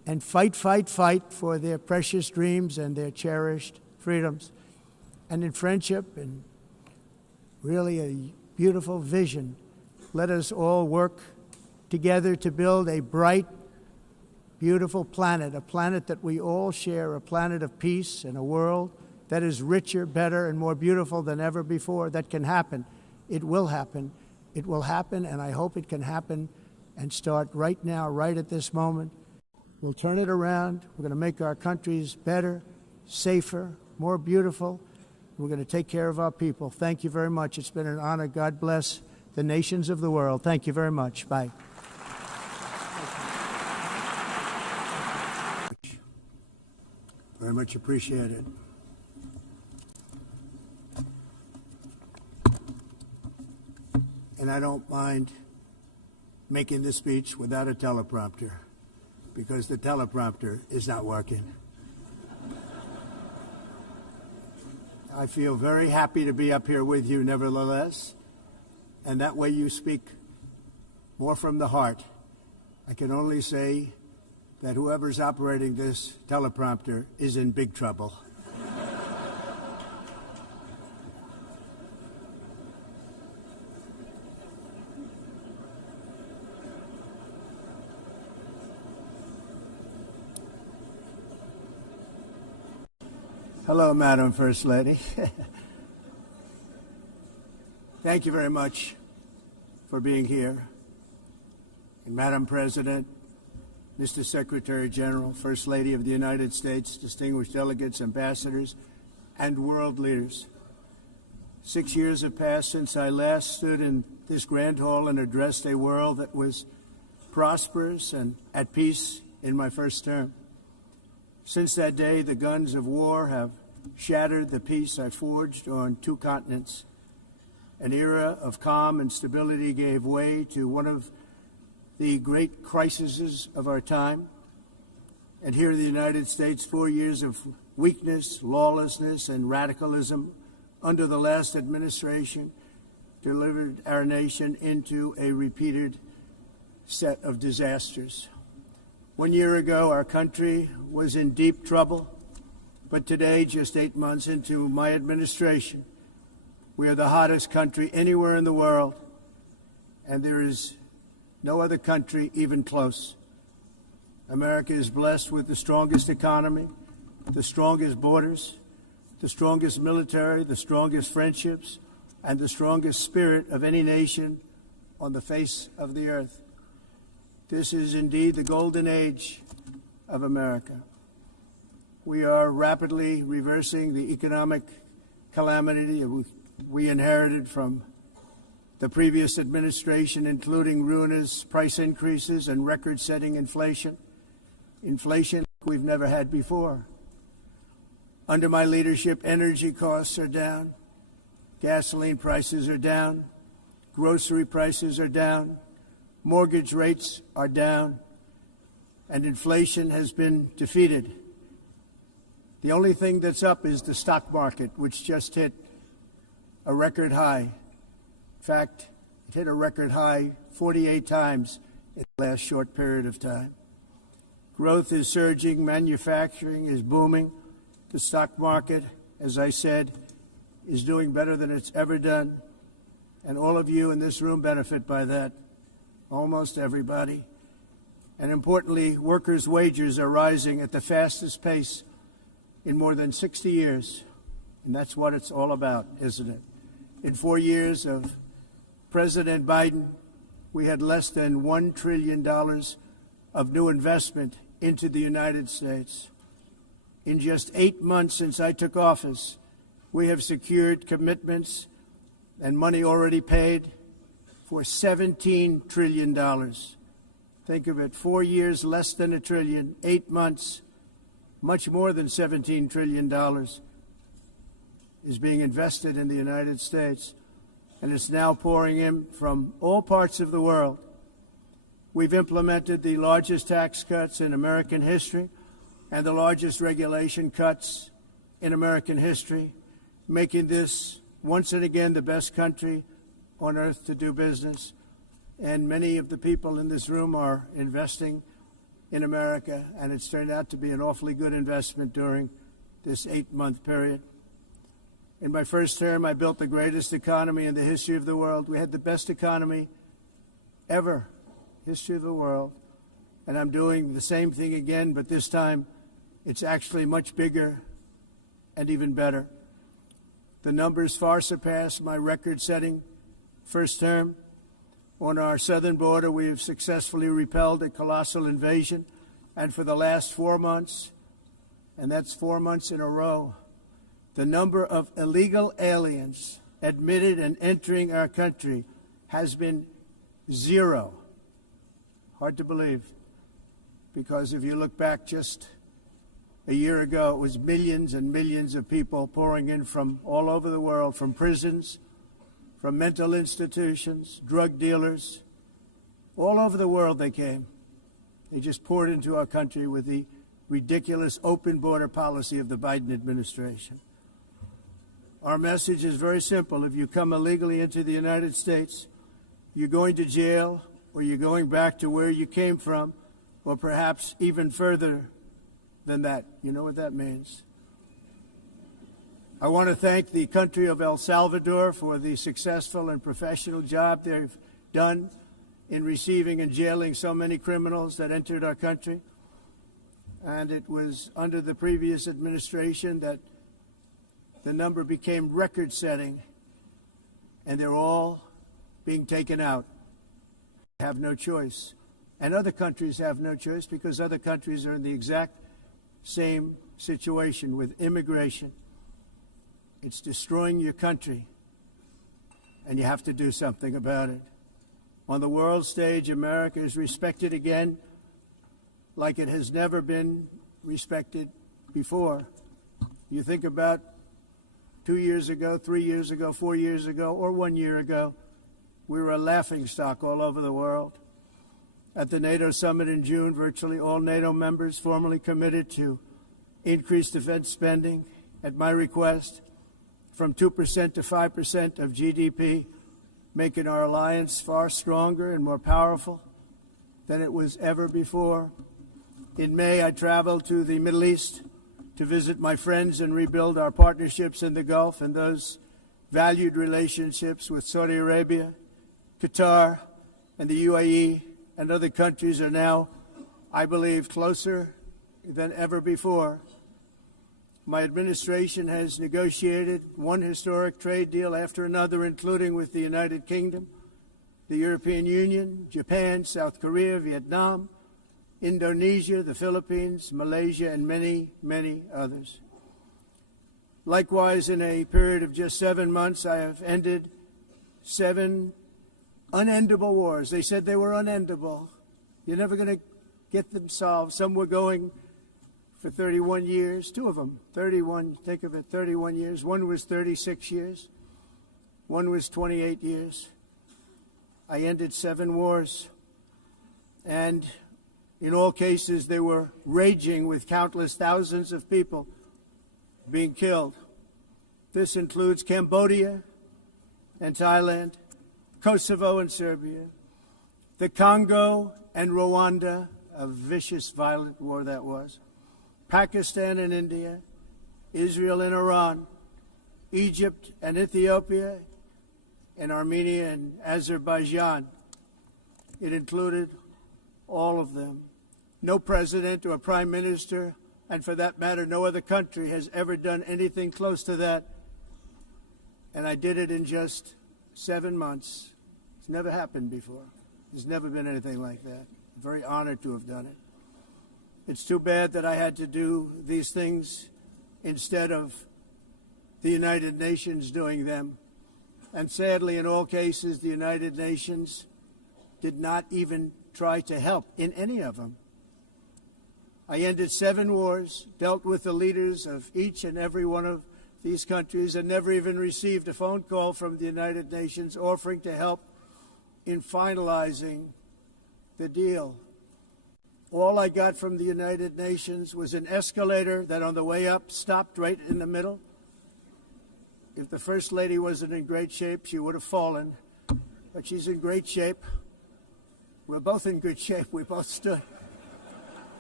and fight, fight, fight for their precious dreams and their cherished freedoms. And in friendship and really a beautiful vision, let us all work together to build a bright, beautiful planet, a planet that we all share, a planet of peace and a world that is richer, better, and more beautiful than ever before. That can happen. It will happen. It will happen, and I hope it can happen and start right now, right at this moment. We'll turn it around. We're going to make our countries better, safer, more beautiful. We're going to take care of our people. Thank you very much. It's been an honor. God bless the nations of the world. Thank you very much. Bye. Very much appreciated. And I don't mind making this speech without a teleprompter, because the teleprompter is not working. I feel very happy to be up here with you nevertheless, and that way you speak more from the heart. I can only say that whoever's operating this teleprompter is in big trouble. Hello, Madam First Lady. Thank you very much for being here. And Madam President, Mr. Secretary General, First Lady of the United States, distinguished delegates, ambassadors, and world leaders. 6 years have passed since I last stood in this grand hall and addressed a world that was prosperous and at peace in my first term. Since that day, the guns of war have shattered the peace I forged on 2 continents. An era of calm and stability gave way to one of the great crises of our time. And here in the United States, 4 years of weakness, lawlessness, and radicalism under the last administration delivered our nation into a repeated set of disasters. 1 year ago, our country was in deep trouble, but today, just 8 months into my administration, we are the hottest country anywhere in the world, and there is no other country even close. America is blessed with the strongest economy, the strongest borders, the strongest military, the strongest friendships, and the strongest spirit of any nation on the face of the earth. This is indeed the golden age of America. We are rapidly reversing the economic calamity we inherited from the previous administration, including ruinous price increases and record-setting inflation we've never had before. Under my leadership, energy costs are down, gasoline prices are down, grocery prices are down, mortgage rates are down, and inflation has been defeated. The only thing that's up is the stock market, which just hit a record high. In fact, it hit a record high 48 times in the last short period of time. Growth is surging, manufacturing is booming. The stock market, as I said, is doing better than it's ever done. And all of you in this room benefit by that, almost everybody. And importantly, workers' wages are rising at the fastest pace in more than 60 years. And that's what it's all about, isn't it? In 4 years of President Biden, we had less than $1 trillion of new investment into the United States. In just 8 months since I took office, we have secured commitments and money already paid for $17 trillion. Think of it, 4 years, less than $1 trillion, 8 months, much more than $17 trillion is being invested in the United States, and it's now pouring in from all parts of the world. We've implemented the largest tax cuts in American history and the largest regulation cuts in American history, making this once and again the best country on earth to do business. And many of the people in this room are investing in America, and it's turned out to be an awfully good investment during this 8-month period. In my first term, I built the greatest economy in the history of the world. We had the best economy ever, history of the world. And I'm doing the same thing again, but this time it's actually much bigger and even better. The numbers far surpass my record-setting first term. On our southern border, we have successfully repelled a colossal invasion, and for the last 4 months, and that's 4 months in a row, the number of illegal aliens admitted and entering our country has been 0. Hard to believe, because if you look back just a year ago, it was millions and millions of people pouring in from all over the world, from prisons, from mental institutions, drug dealers. All over the world they came. They just poured into our country with the ridiculous open border policy of the Biden administration. Our message is very simple. If you come illegally into the United States, you're going to jail, or you're going back to where you came from, or perhaps even further than that. You know what that means. I want to thank the country of El Salvador for the successful and professional job they've done in receiving and jailing so many criminals that entered our country. And it was under the previous administration that the number became record-setting, and they're all being taken out. They have no choice. And other countries have no choice, because other countries are in the exact same situation with immigration. It's destroying your country, and you have to do something about it. On the world stage, America is respected again like it has never been respected before. You think about 2 years ago, 3 years ago, 4 years ago, or 1 year ago, we were a laughingstock all over the world. At the NATO summit in June, virtually all NATO members formally committed to increase defense spending, at my request, from 2% to 5% of GDP, making our alliance far stronger and more powerful than it was ever before. In May, I traveled to the Middle East to visit my friends and rebuild our partnerships in the Gulf and those valued relationships with Saudi Arabia, Qatar, and the UAE, and other countries are now, I believe, closer than ever before. My administration has negotiated one historic trade deal after another, including with the United Kingdom, the European Union, Japan, South Korea, Vietnam, Indonesia, the Philippines, Malaysia, and many, many others. Likewise, in a period of just 7 months, I have ended 7 unendable wars. They said they were unendable. You're never going to get them solved. Some were going for 31 years, 2 of them, 31, think of it, 31 years. One was 36 years. One was 28 years. I ended 7 wars. And in all cases, they were raging with countless thousands of people being killed. This includes Cambodia and Thailand, Kosovo and Serbia, the Congo and Rwanda, a vicious, violent war that was, Pakistan and India, Israel and Iran, Egypt and Ethiopia, and Armenia and Azerbaijan. It included all of them. No president or prime minister, and for that matter, no other country has ever done anything close to that. And I did it in just 7 months. It's never happened before. There's never been anything like that. I'm very honored to have done it. It's too bad that I had to do these things instead of the United Nations doing them. And sadly, in all cases, the United Nations did not even try to help in any of them. I ended 7 wars, dealt with the leaders of each and every one of these countries, and never even received a phone call from the United Nations offering to help in finalizing the deal. All I got from the United Nations was an escalator that on the way up stopped right in the middle. If the First Lady wasn't in great shape, she would have fallen. But she's in great shape. We're both in good shape. We both stood.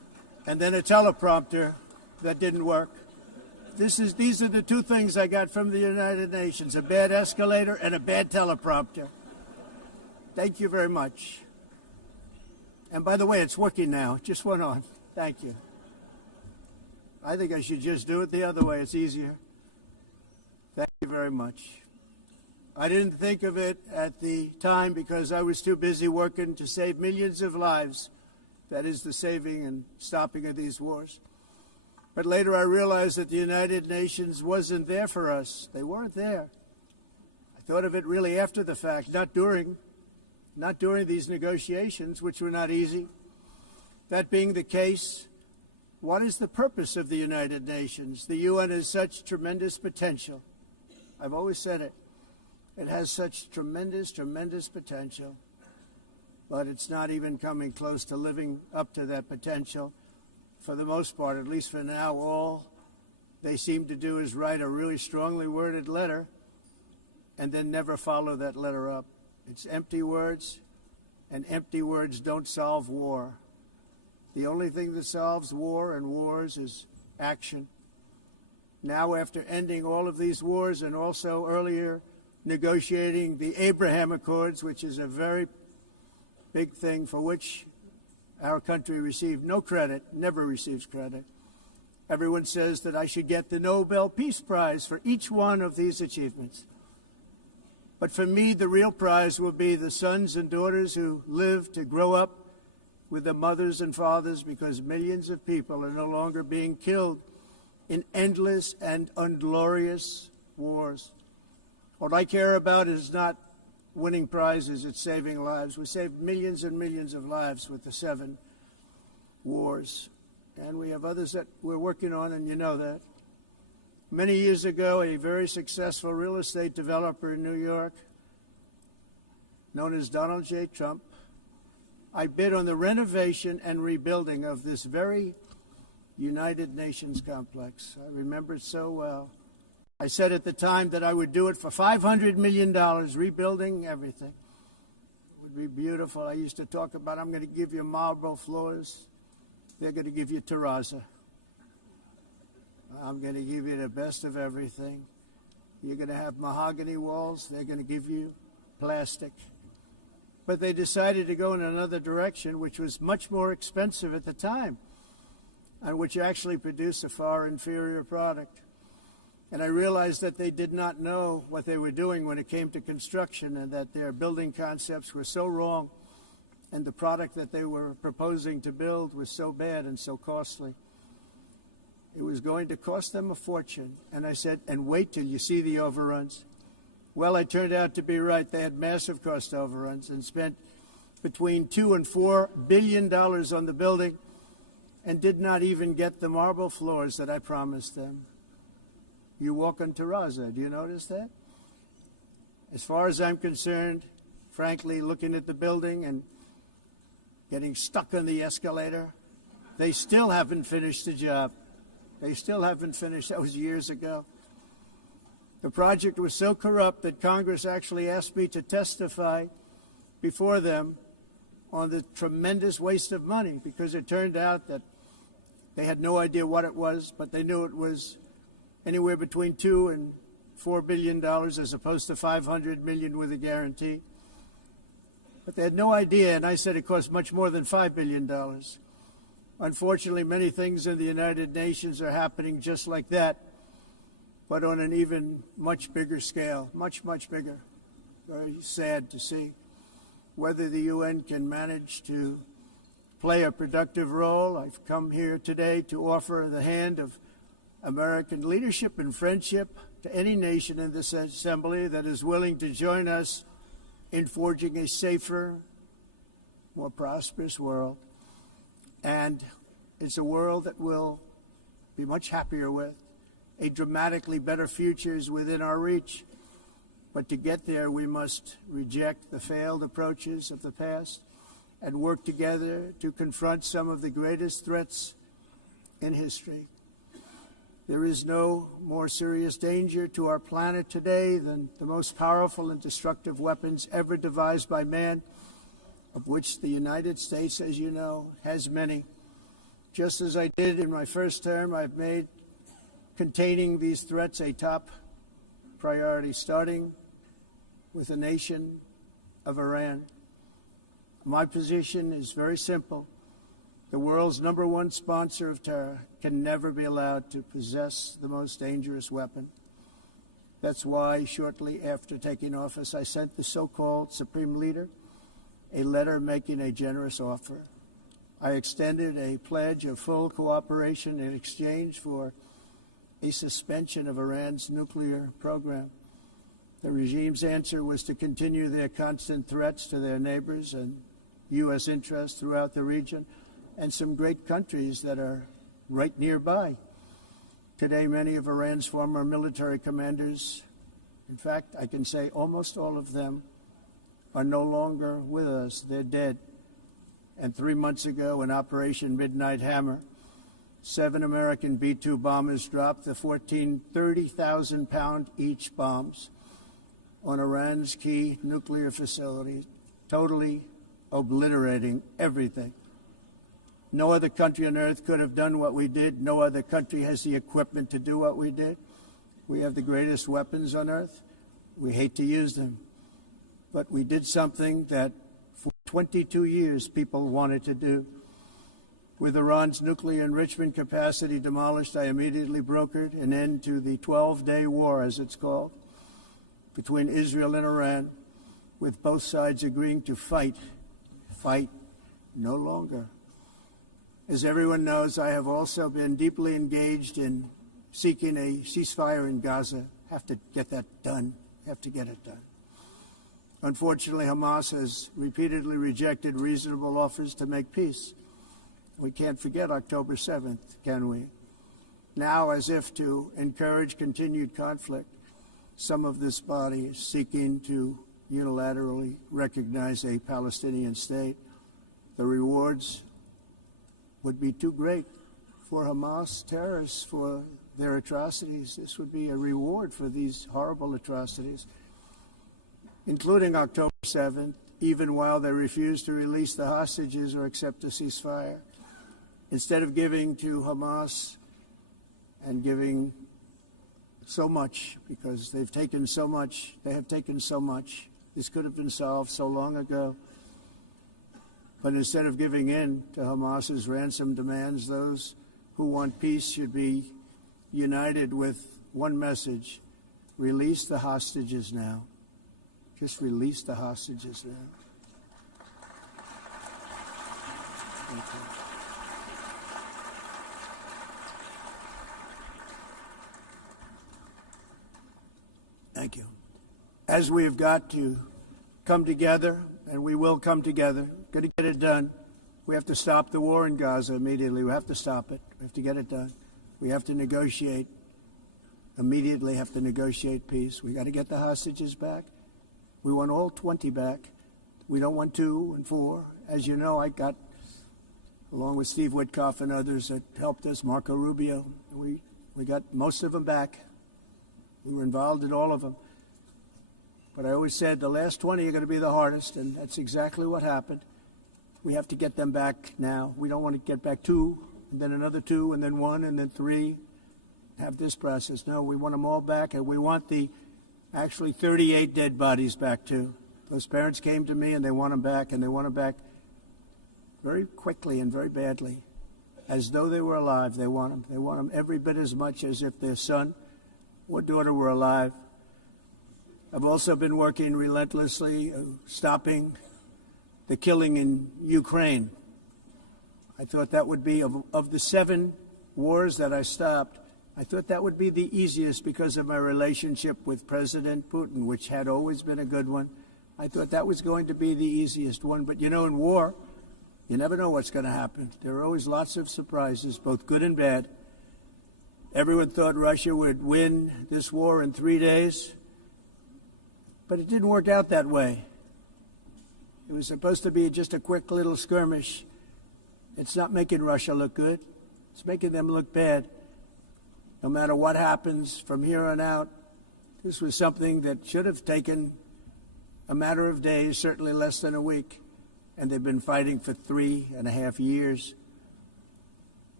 and then a teleprompter that didn't work. These are the two things I got from the United Nations, a bad escalator and a bad teleprompter. Thank you very much. And by the way, it's working now. It just went on. Thank you. I think I should just do it the other way. It's easier. Thank you very much. I didn't think of it at the time because I was too busy working to save millions of lives. That is the saving and stopping of these wars. But later I realized that the United Nations wasn't there for us. They weren't there. I thought of it really after the fact, not during these negotiations, which were not easy. That being the case, what is the purpose of the United Nations? The UN has such tremendous potential. I've always said it. It has such tremendous, tremendous potential, but it's not even coming close to living up to that potential. For the most part, at least for now, all they seem to do is write a really strongly worded letter and then never follow that letter up. It's empty words, and empty words don't solve war. The only thing that solves war and wars is action. Now, after ending all of these wars and also earlier negotiating the Abraham Accords, which is a very big thing for which our country received no credit, never receives credit. Everyone says that I should get the Nobel Peace Prize for each one of these achievements. But for me, the real prize will be the sons and daughters who live to grow up with the mothers and fathers, because millions of people are no longer being killed in endless and unglorious wars. What I care about is not winning prizes, it's saving lives. We saved millions and millions of lives with the 7 wars. And we have others that we're working on, and you know that. Many years ago, a very successful real estate developer in New York, known as Donald J. Trump, I bid on the renovation and rebuilding of this very United Nations complex. I remember it so well. I said at the time that I would do it for $500 million, rebuilding everything. It would be beautiful. I used to talk about, I'm going to give you marble floors. They're going to give you terrazzo. I'm going to give you the best of everything. You're going to have mahogany walls. They're going to give you plastic. But they decided to go in another direction, which was much more expensive at the time, and which actually produced a far inferior product. And I realized that they did not know what they were doing when it came to construction, and that their building concepts were so wrong, and the product that they were proposing to build was so bad and so costly. It was going to cost them a fortune. And I said, and wait till you see the overruns. Well, I turned out to be right. They had massive cost overruns and spent between $2 and $4 billion on the building and did not even get the marble floors that I promised them. You walk on terrazzo. Do you notice that? As far as I'm concerned, frankly, looking at the building and getting stuck on the escalator, they still haven't finished the job. They still haven't finished. That was years ago. The project was so corrupt that Congress actually asked me to testify before them on the tremendous waste of money, because it turned out that they had no idea what it was, but they knew it was anywhere between $2 and $4 billion as opposed to $500 million with a guarantee. But they had no idea, and I said it cost much more than $5 billion. Unfortunately, many things in the United Nations are happening just like that, but on an even much bigger scale, much, much bigger. Very sad to see. Whether the UN can manage to play a productive role, I've come here today to offer the hand of American leadership and friendship to any nation in this assembly that is willing to join us in forging a safer, more prosperous world. And it's a world that we'll be much happier with. A dramatically better future is within our reach. But to get there, we must reject the failed approaches of the past and work together to confront some of the greatest threats in history. There is no more serious danger to our planet today than the most powerful and destructive weapons ever devised by man, of which the United States, as you know, has many. Just as I did in my first term, I've made containing these threats a top priority, starting with the nation of Iran. My position is very simple. The world's #1 sponsor of terror can never be allowed to possess the most dangerous weapon. That's why, shortly after taking office, I sent the so-called Supreme Leader a letter making a generous offer. I extended a pledge of full cooperation in exchange for a suspension of Iran's nuclear program. The regime's answer was to continue their constant threats to their neighbors and U.S. interests throughout the region and some great countries that are right nearby. Today, many of Iran's former military commanders, in fact, I can say almost all of them, are no longer with us. They're dead. And 3 months ago, in Operation Midnight Hammer, 7 American B-2 bombers dropped the 14 30,000-pound each bombs on Iran's key nuclear facilities, totally obliterating everything. No other country on earth could have done what we did. No other country has the equipment to do what we did. We have the greatest weapons on earth. We hate to use them. But we did something that for 22 years people wanted to do. With Iran's nuclear enrichment capacity demolished, I immediately brokered an end to the 12-day war, as it's called, between Israel and Iran, with both sides agreeing to fight no longer. As everyone knows, I have also been deeply engaged in seeking a ceasefire in Gaza. Have to get that done. Have to get it done. Unfortunately, Hamas has repeatedly rejected reasonable offers to make peace. We can't forget October 7th, can we? Now, as if to encourage continued conflict, some of this body is seeking to unilaterally recognize a Palestinian state. The rewards would be too great for Hamas terrorists for their atrocities. This would be a reward for these horrible atrocities, including October 7th, even while they refuse to release the hostages or accept a ceasefire. Instead of giving to Hamas and giving so much, because they've taken so much, they have taken so much. This could have been solved so long ago. But instead of giving in to Hamas's ransom demands, those who want peace should be united with one message: release the hostages now. Just release the hostages now. Thank you. Thank you. As we have got to come together, and we will come together, got to get it done. We have to stop the war in Gaza immediately. We have to stop it. We have to get it done. We have to negotiate. Immediately have to negotiate peace. We got to get the hostages back. We want all 20 back. We don't want 2 and 4. As you know, I got, along with Steve Witkoff and others that helped us, Marco Rubio, we got most of them back. We were involved in all of them. But I always said the last 20 are going to be the hardest, and that's exactly what happened. We have to get them back now. We don't want to get back 2, and then another 2, and then 1, and then 3. Have this process. No, we want them all back, and we want the actually 38 dead bodies back too. Those parents came to me, and they want them back, and they want them back very quickly and very badly, as though they were alive. They want them. They want them every bit as much as if their son or daughter were alive. I've also been working relentlessly, stopping the killing in Ukraine. I thought that would be, of the 7 wars that I stopped, I thought that would be the easiest because of my relationship with President Putin, which had always been a good one. I thought that was going to be the easiest one. But, you know, in war, you never know what's going to happen. There are always lots of surprises, both good and bad. Everyone thought Russia would win this war in 3 days. But it didn't work out that way. It was supposed to be just a quick little skirmish. It's not making Russia look good. It's making them look bad. No matter what happens from here on out, this was something that should have taken a matter of days, certainly less than a week. And they've been fighting for 3.5 years.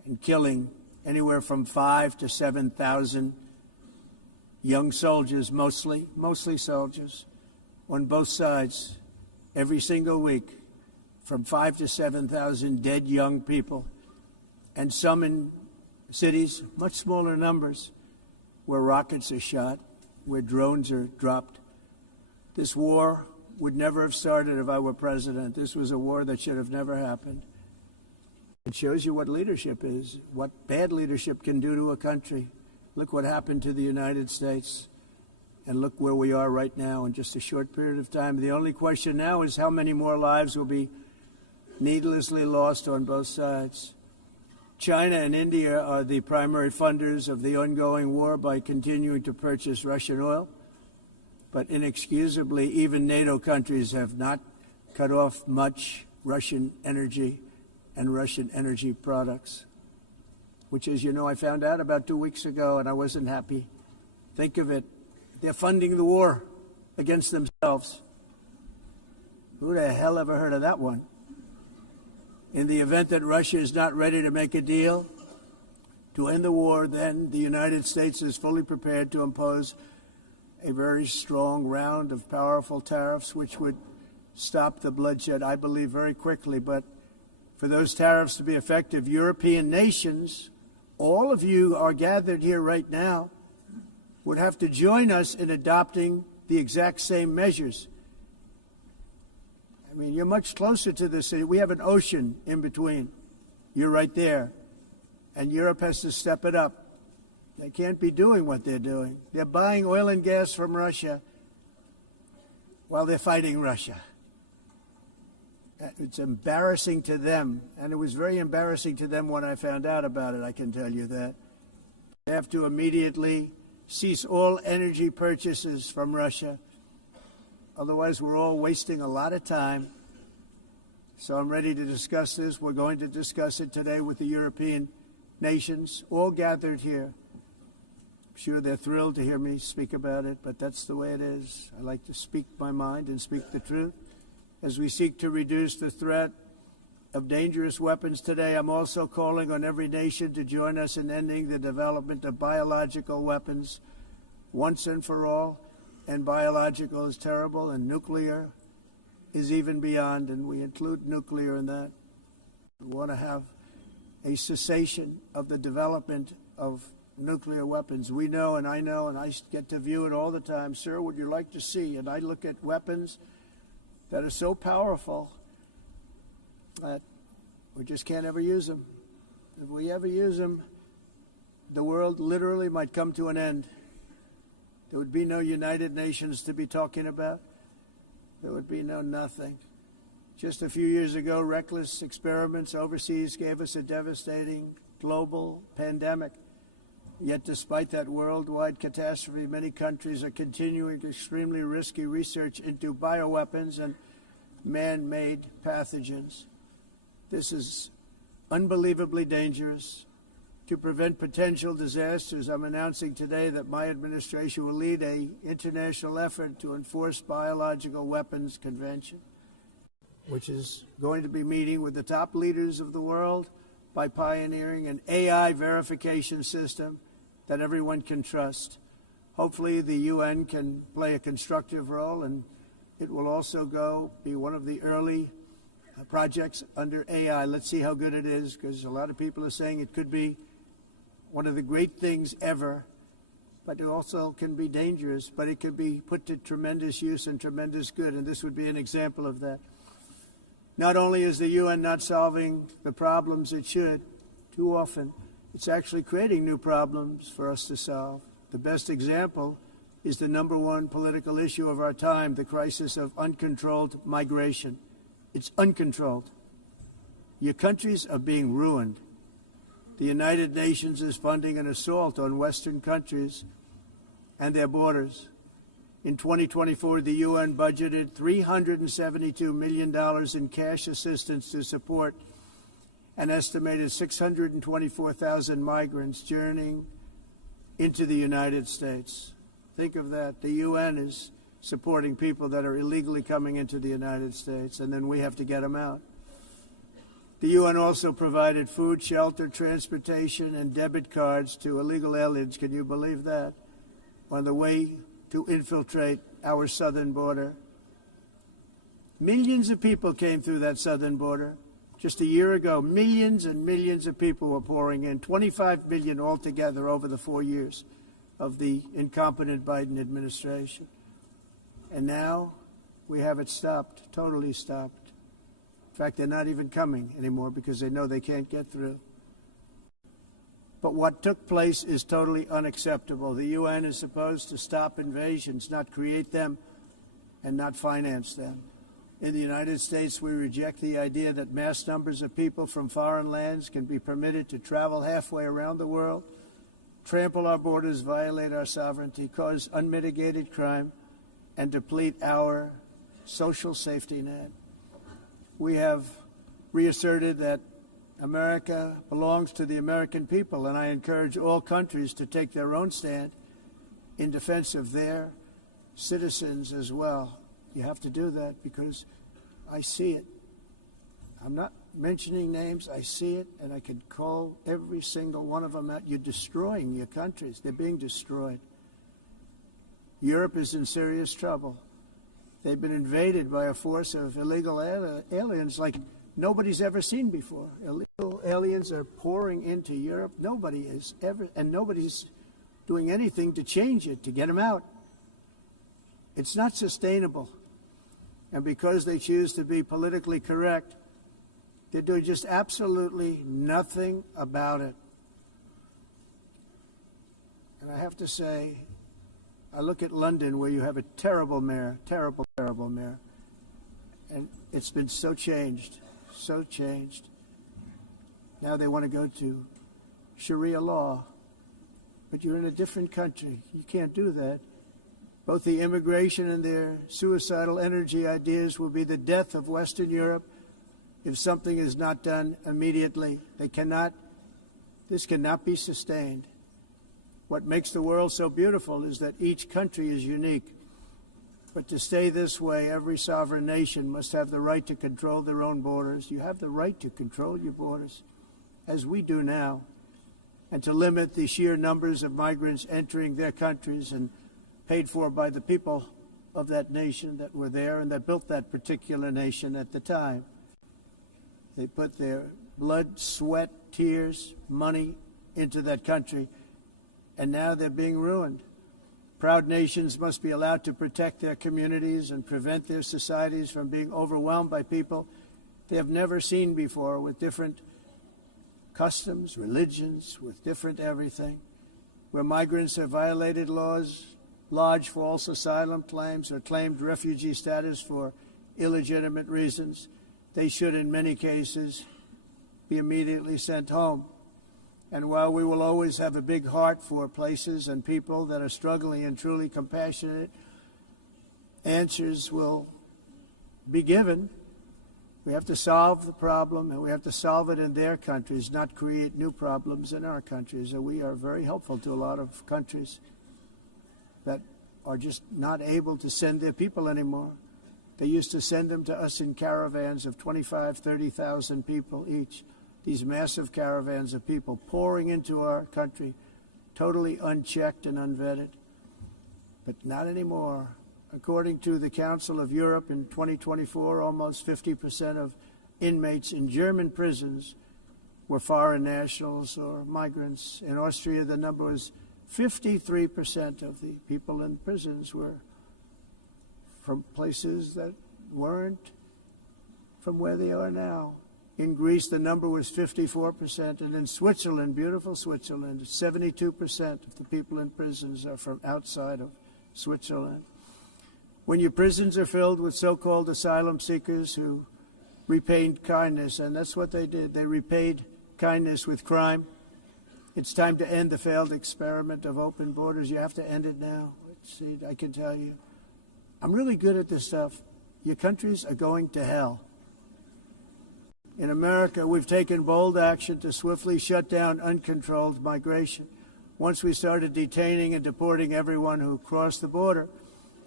and killing anywhere from 5,000 to 7,000 young soldiers, mostly soldiers, on both sides, every single week, from 5,000 to 7,000 dead young people, and some in cities, much smaller numbers, where rockets are shot, where drones are dropped. This war would never have started if I were president. This was a war that should have never happened. It shows you what leadership is, what bad leadership can do to a country. Look what happened to the United States, and look where we are right now in just a short period of time. The only question now is how many more lives will be needlessly lost on both sides. China and India are the primary funders of the ongoing war by continuing to purchase Russian oil. But inexcusably, even NATO countries have not cut off much Russian energy and Russian energy products, which, as you know, I found out about 2 weeks ago, and I wasn't happy. Think of it. They're funding the war against themselves. Who the hell ever heard of that one? In the event that Russia is not ready to make a deal to end the war, then the United States is fully prepared to impose a very strong round of powerful tariffs, which would stop the bloodshed, I believe, very quickly. But for those tariffs to be effective, European nations, all of you are gathered here right now, would have to join us in adopting the exact same measures. I mean, you're much closer to the city. We have an ocean in between. You're right there. And Europe has to step it up. They can't be doing what they're doing. They're buying oil and gas from Russia while they're fighting Russia. It's embarrassing to them, and it was very embarrassing to them when I found out about it, I can tell you that. They have to immediately cease all energy purchases from Russia. Otherwise, we're all wasting a lot of time. So I'm ready to discuss this. We're going to discuss it today with the European nations, all gathered here. I'm sure they're thrilled to hear me speak about it, but that's the way it is. I like to speak my mind and speak the truth. As we seek to reduce the threat of dangerous weapons today, I'm also calling on every nation to join us in ending the development of biological weapons once and for all. And biological is terrible, and nuclear is even beyond, and we include nuclear in that. We want to have a cessation of the development of nuclear weapons. We know, and I get to view it all the time. Sir, would you like to see? And I look at weapons that are so powerful that we just can't ever use them. If we ever use them, the world literally might come to an end. There would be no United Nations to be talking about. There would be no nothing. Just a few years ago, reckless experiments overseas gave us a devastating global pandemic. Yet despite that worldwide catastrophe, many countries are continuing extremely risky research into bioweapons and man-made pathogens. This is unbelievably dangerous. To prevent potential disasters, I'm announcing today that my administration will lead an international effort to enforce Biological Weapons Convention, which is going to be meeting with the top leaders of the world by pioneering an AI verification system that everyone can trust. Hopefully the UN can play a constructive role, and it will also be one of the early projects under AI. Let's see how good it is, because a lot of people are saying it could be one of the great things ever, but it also can be dangerous, but it can be put to tremendous use and tremendous good, and this would be an example of that. Not only is the UN not solving the problems it should, too often, it's actually creating new problems for us to solve. The best example is the number one political issue of our time, the crisis of uncontrolled migration. It's uncontrolled. Your countries are being ruined. The United Nations is funding an assault on Western countries and their borders. In 2024, the UN budgeted $372 million in cash assistance to support an estimated 624,000 migrants journeying into the United States. Think of that. The UN is supporting people that are illegally coming into the United States, and then we have to get them out. The UN also provided food, shelter, transportation, and debit cards to illegal aliens. Can you believe that? On the way to infiltrate our southern border. Millions of people came through that southern border. Just a year ago, millions and millions of people were pouring in, 25 million altogether over the 4 years of the incompetent Biden administration. And now we have it stopped, totally stopped. In fact, they're not even coming anymore because they know they can't get through. But what took place is totally unacceptable. The UN is supposed to stop invasions, not create them and not finance them. In the United States, we reject the idea that mass numbers of people from foreign lands can be permitted to travel halfway around the world, trample our borders, violate our sovereignty, cause unmitigated crime, and deplete our social safety net. We have reasserted that America belongs to the American people, and I encourage all countries to take their own stand in defense of their citizens as well. You have to do that because I see it. I'm not mentioning names. I see it, and I could call every single one of them out. You're destroying your countries. They're being destroyed. Europe is in serious trouble. They've been invaded by a force of illegal aliens like nobody's ever seen before. Illegal aliens are pouring into Europe. Nobody is ever, and nobody's doing anything to change it, to get them out. It's not sustainable. And because they choose to be politically correct, they're doing just absolutely nothing about it. And I have to say, I look at London, where you have a terrible mayor, terrible mayor, and it's been so changed. Now they want to go to Sharia law, but you're in a different country. You can't do that. Both the immigration and their suicidal energy ideas will be the death of Western Europe if something is not done immediately. This cannot be sustained. What makes the world so beautiful is that each country is unique. But to stay this way, every sovereign nation must have the right to control their own borders. You have the right to control your borders, as we do now, and to limit the sheer numbers of migrants entering their countries and paid for by the people of that nation that were there and that built that particular nation at the time. They put their blood, sweat, tears, money into that country, and now they're being ruined. Proud nations must be allowed to protect their communities and prevent their societies from being overwhelmed by people they have never seen before, with different customs, religions, with different everything. Where migrants have violated laws, lodged false asylum claims, or claimed refugee status for illegitimate reasons, they should, in many cases, be immediately sent home. And while we will always have a big heart for places and people that are struggling and truly compassionate, answers will be given. We have to solve the problem, and we have to solve it in their countries, not create new problems in our countries. And we are very helpful to a lot of countries that are just not able to send their people anymore. They used to send them to us in caravans of 25,000, 30,000 people each. These massive caravans of people pouring into our country, totally unchecked and unvetted. But not anymore. According to the Council of Europe, in 2024, almost 50% of inmates in German prisons were foreign nationals or migrants. In Austria, the number was 53% of the people in prisons were from places that weren't from where they are now. In Greece, the number was 54%, and in Switzerland, beautiful Switzerland, 72% of the people in prisons are from outside of Switzerland. When your prisons are filled with so-called asylum seekers who repaid kindness, and that's what they did, they repaid kindness with crime, it's time to end the failed experiment of open borders. You have to end it now. See, I can tell you, I'm really good at this stuff. Your countries are going to hell. In America, we've taken bold action to swiftly shut down uncontrolled migration. Once we started detaining and deporting everyone who crossed the border,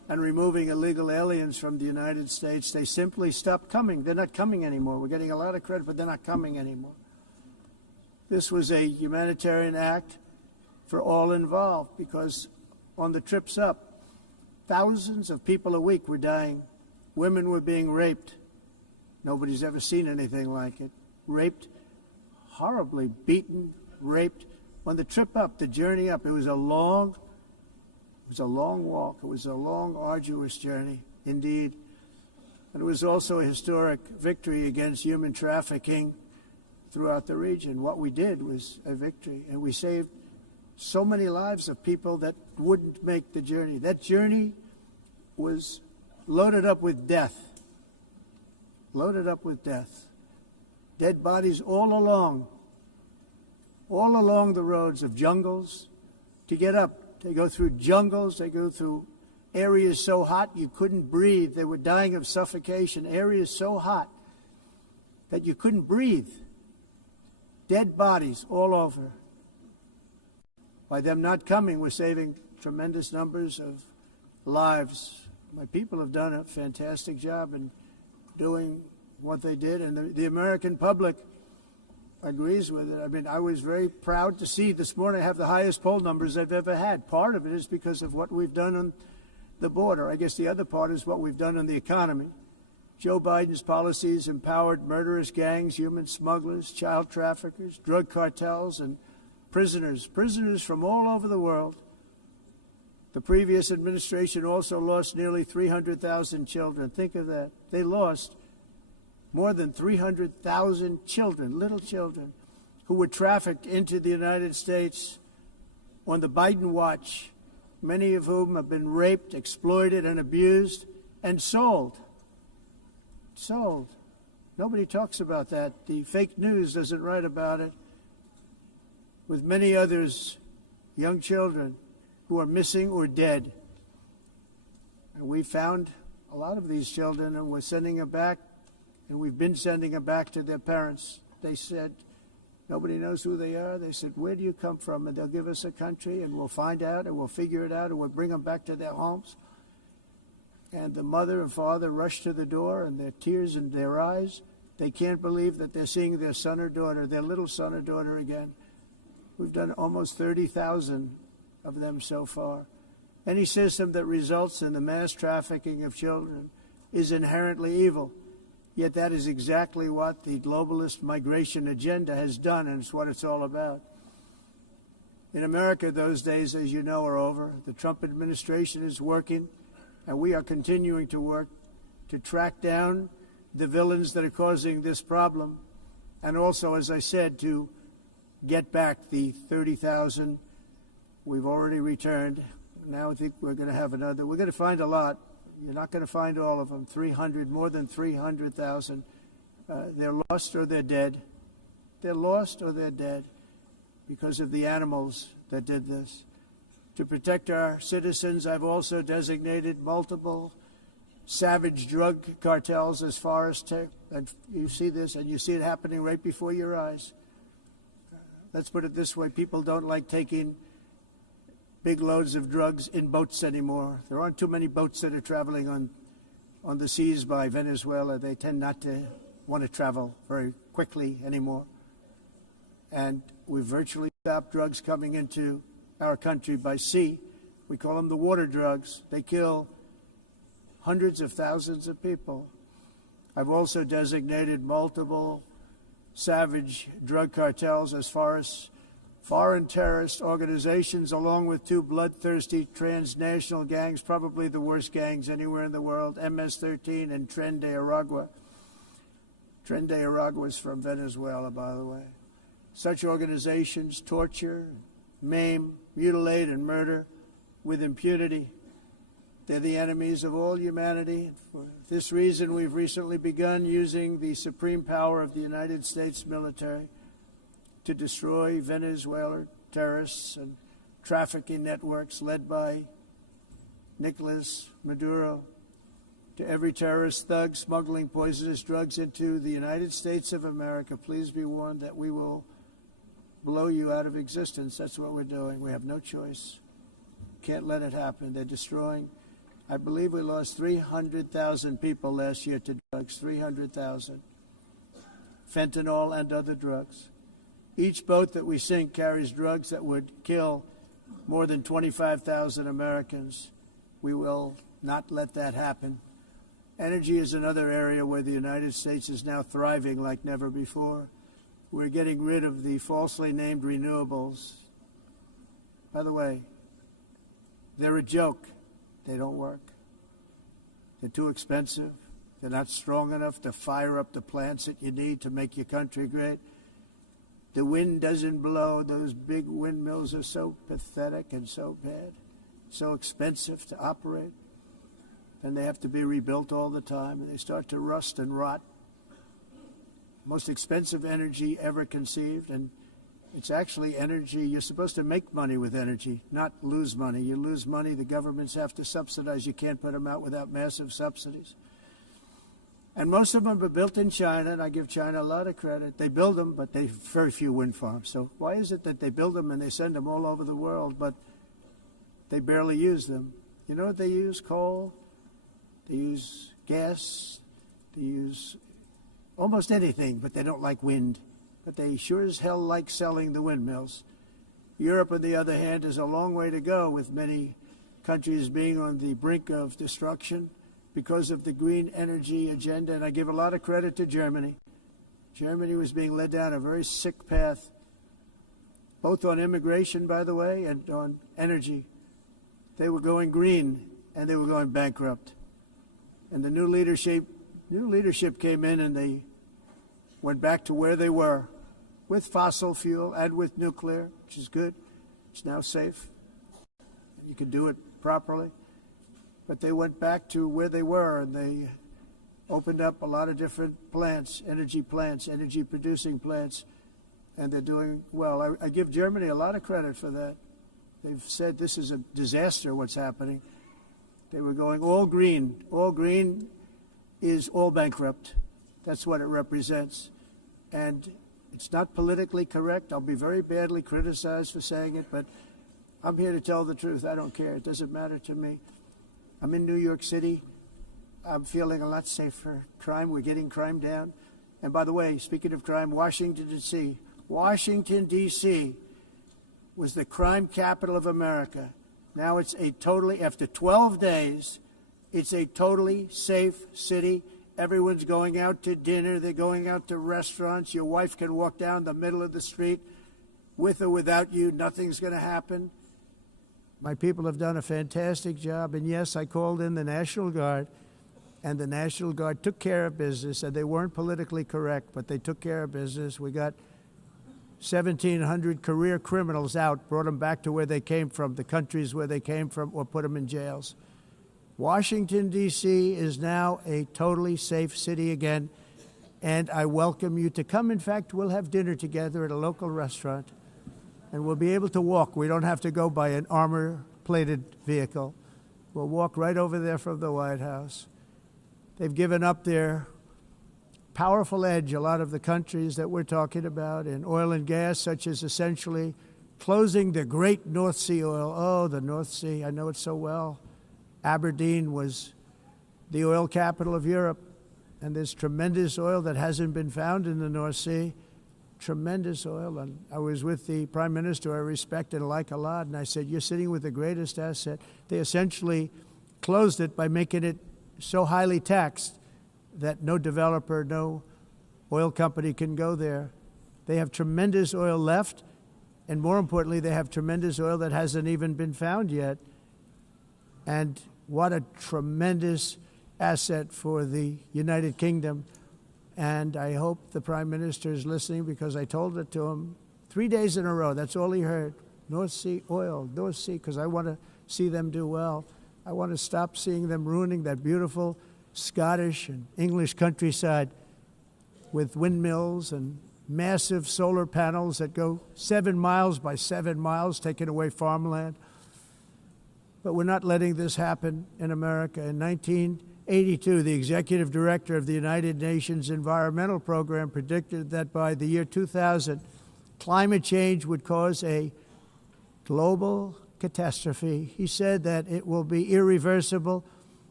and removing illegal aliens from the United States, they simply stopped coming. They're not coming anymore. We're getting a lot of credit, but they're not coming anymore. This was a humanitarian act for all involved, because on the trips up, thousands of people a week were dying. Women were being raped. Nobody's ever seen anything like it. Raped, horribly beaten, raped. On the trip up, the journey up, it was a long walk. It was a long, arduous journey, indeed. And it was also a historic victory against human trafficking throughout the region. What we did was a victory, and we saved so many lives of people that wouldn't make the journey. That journey was loaded up with death. Loaded up with death. Dead bodies all along the roads of jungles to get up. They go through jungles, they go through areas so hot you couldn't breathe. They were dying of suffocation, areas so hot that you couldn't breathe. Dead bodies all over. By them not coming, we're saving tremendous numbers of lives. My people have done a fantastic job in doing what they did, and the American public agrees with it. I mean, I was very proud to see this morning I have the highest poll numbers I've ever had. Part of it is because of what we've done on the border. I guess the other part is what we've done on the economy. Joe Biden's policies empowered murderous gangs, human smugglers, child traffickers, drug cartels, and prisoners from all over the world. The previous administration also lost nearly 300,000 children. Think of that. They lost more than 300,000 children, little children, who were trafficked into the United States on the Biden watch, many of whom have been raped, exploited, and abused, and sold. Sold. Nobody talks about that. The fake news doesn't write about it. With many others, young children who are missing or dead. And we found a lot of these children, and we're sending them back, and we've been sending them back to their parents. They said, nobody knows who they are. They said, where do you come from? And they'll give us a country, and we'll find out, and we'll figure it out, and we'll bring them back to their homes. And the mother and father rush to the door, and their tears in their eyes. They can't believe that they're seeing their son or daughter, their little son or daughter again. We've done almost 30,000 of them so far. Any system that results in the mass trafficking of children is inherently evil. Yet that is exactly what the globalist migration agenda has done, and it's what it's all about. In America, those days, as you know, are over. The Trump administration is working, and we are continuing to work to track down the villains that are causing this problem, and also, as I said, to get back the 30,000 we've already returned. Now I think we're going to have another. We're going to find a lot. You're not going to find all of them. 300, more than 300,000. They're lost or they're dead. They're lost or they're dead because of the animals that did this. To protect our citizens, I've also designated multiple savage drug cartels as far as and you see this, and you see it happening right before your eyes. Let's put it this way. People don't like taking big loads of drugs in boats anymore. There aren't too many boats that are traveling on the seas by Venezuela. They tend not to want to travel very quickly anymore. And we've virtually stopped drugs coming into our country by sea. We call them the water drugs. They kill hundreds of thousands of people. I've also designated multiple savage drug cartels as far as foreign terrorist organizations, along with two bloodthirsty transnational gangs, probably the worst gangs anywhere in the world, MS-13 and Tren de Aragua. Tren de Aragua is from Venezuela, by the way. Such organizations torture, maim, mutilate, and murder with impunity. They're the enemies of all humanity. For this reason, we've recently begun using the supreme power of the United States military to destroy Venezuelan terrorists and trafficking networks led by Nicolas Maduro. To every terrorist thug smuggling poisonous drugs into the United States of America, please be warned that we will blow you out of existence. That's what we're doing. We have no choice. Can't let it happen. They're destroying I believe we lost 300,000 people last year to drugs, 300,000. Fentanyl and other drugs. Each boat that we sink carries drugs that would kill more than 25,000 Americans. We will not let that happen. Energy is another area where the United States is now thriving like never before. We're getting rid of the falsely named renewables. By the way, they're a joke. They don't work. They're too expensive. They're not strong enough to fire up the plants that you need to make your country great. The wind doesn't blow. Those big windmills are so pathetic and so bad, so expensive to operate. And they have to be rebuilt all the time, and they start to rust and rot. Most expensive energy ever conceived, and it's actually energy. You're supposed to make money with energy, not lose money. You lose money, the governments have to subsidize. You can't put them out without massive subsidies. And most of them are built in China, and I give China a lot of credit. They build them, but they have very few wind farms. So why is it that they build them and they send them all over the world, but they barely use them? You know what they use? Coal. They use gas. They use almost anything, but they don't like wind. But they sure as hell like selling the windmills. Europe, on the other hand, is a long way to go, with many countries being on the brink of destruction because of the green energy agenda, and I give a lot of credit to Germany. Germany was being led down a very sick path, both on immigration, by the way, and on energy. They were going green, and they were going bankrupt. And the new leadership came in, and they went back to where they were, with fossil fuel and with nuclear, which is good. It's now safe. You can do it properly. But they went back to where they were, and they opened up a lot of different plants, energy-producing plants, and they're doing well. I give Germany a lot of credit for that. They've said this is a disaster, what's happening. They were going all green. All green is all bankrupt. That's what it represents. And it's not politically correct. I'll be very badly criticized for saying it, but I'm here to tell the truth. I don't care. It doesn't matter to me. I'm in New York City. I'm feeling a lot safer. Crime, we're getting crime down. And by the way, speaking of crime, Washington, D.C. Washington, D.C. was the crime capital of America. Now it's after 12 days, it's a totally safe city. Everyone's going out to dinner. They're going out to restaurants. Your wife can walk down the middle of the street with or without you. Nothing's going to happen. My people have done a fantastic job. And yes, I called in the National Guard, and the National Guard took care of business, and they weren't politically correct, but they took care of business. We got 1,700 career criminals out, brought them back to where they came from, the countries where they came from, or put them in jails. Washington, D.C. is now a totally safe city again, and I welcome you to come. In fact, we'll have dinner together at a local restaurant, and we'll be able to walk. We don't have to go by an armor-plated vehicle. We'll walk right over there from the White House. They've given up their powerful edge, a lot of the countries that we're talking about, in oil and gas, such as essentially closing the great North Sea oil. Oh, the North Sea, I know it so well. Aberdeen was the oil capital of Europe, and there's tremendous oil that hasn't been found in the North Sea. Tremendous oil. And I was with the Prime Minister I respect and like a lot, and I said, you're sitting with the greatest asset. They essentially closed it by making it so highly taxed that no developer, no oil company can go there. They have tremendous oil left, and more importantly, they have tremendous oil that hasn't even been found yet. And what a tremendous asset for the United Kingdom. And I hope the Prime Minister is listening, because I told it to him 3 days in a row. That's all he heard. North Sea oil, North Sea, because I want to see them do well. I want to stop seeing them ruining that beautiful Scottish and English countryside with windmills and massive solar panels that go 7 miles by 7 miles, taking away farmland. But we're not letting this happen in America. In 1982, the executive director of the United Nations Environmental Program predicted that by the year 2000, climate change would cause a global catastrophe. He said that it will be irreversible.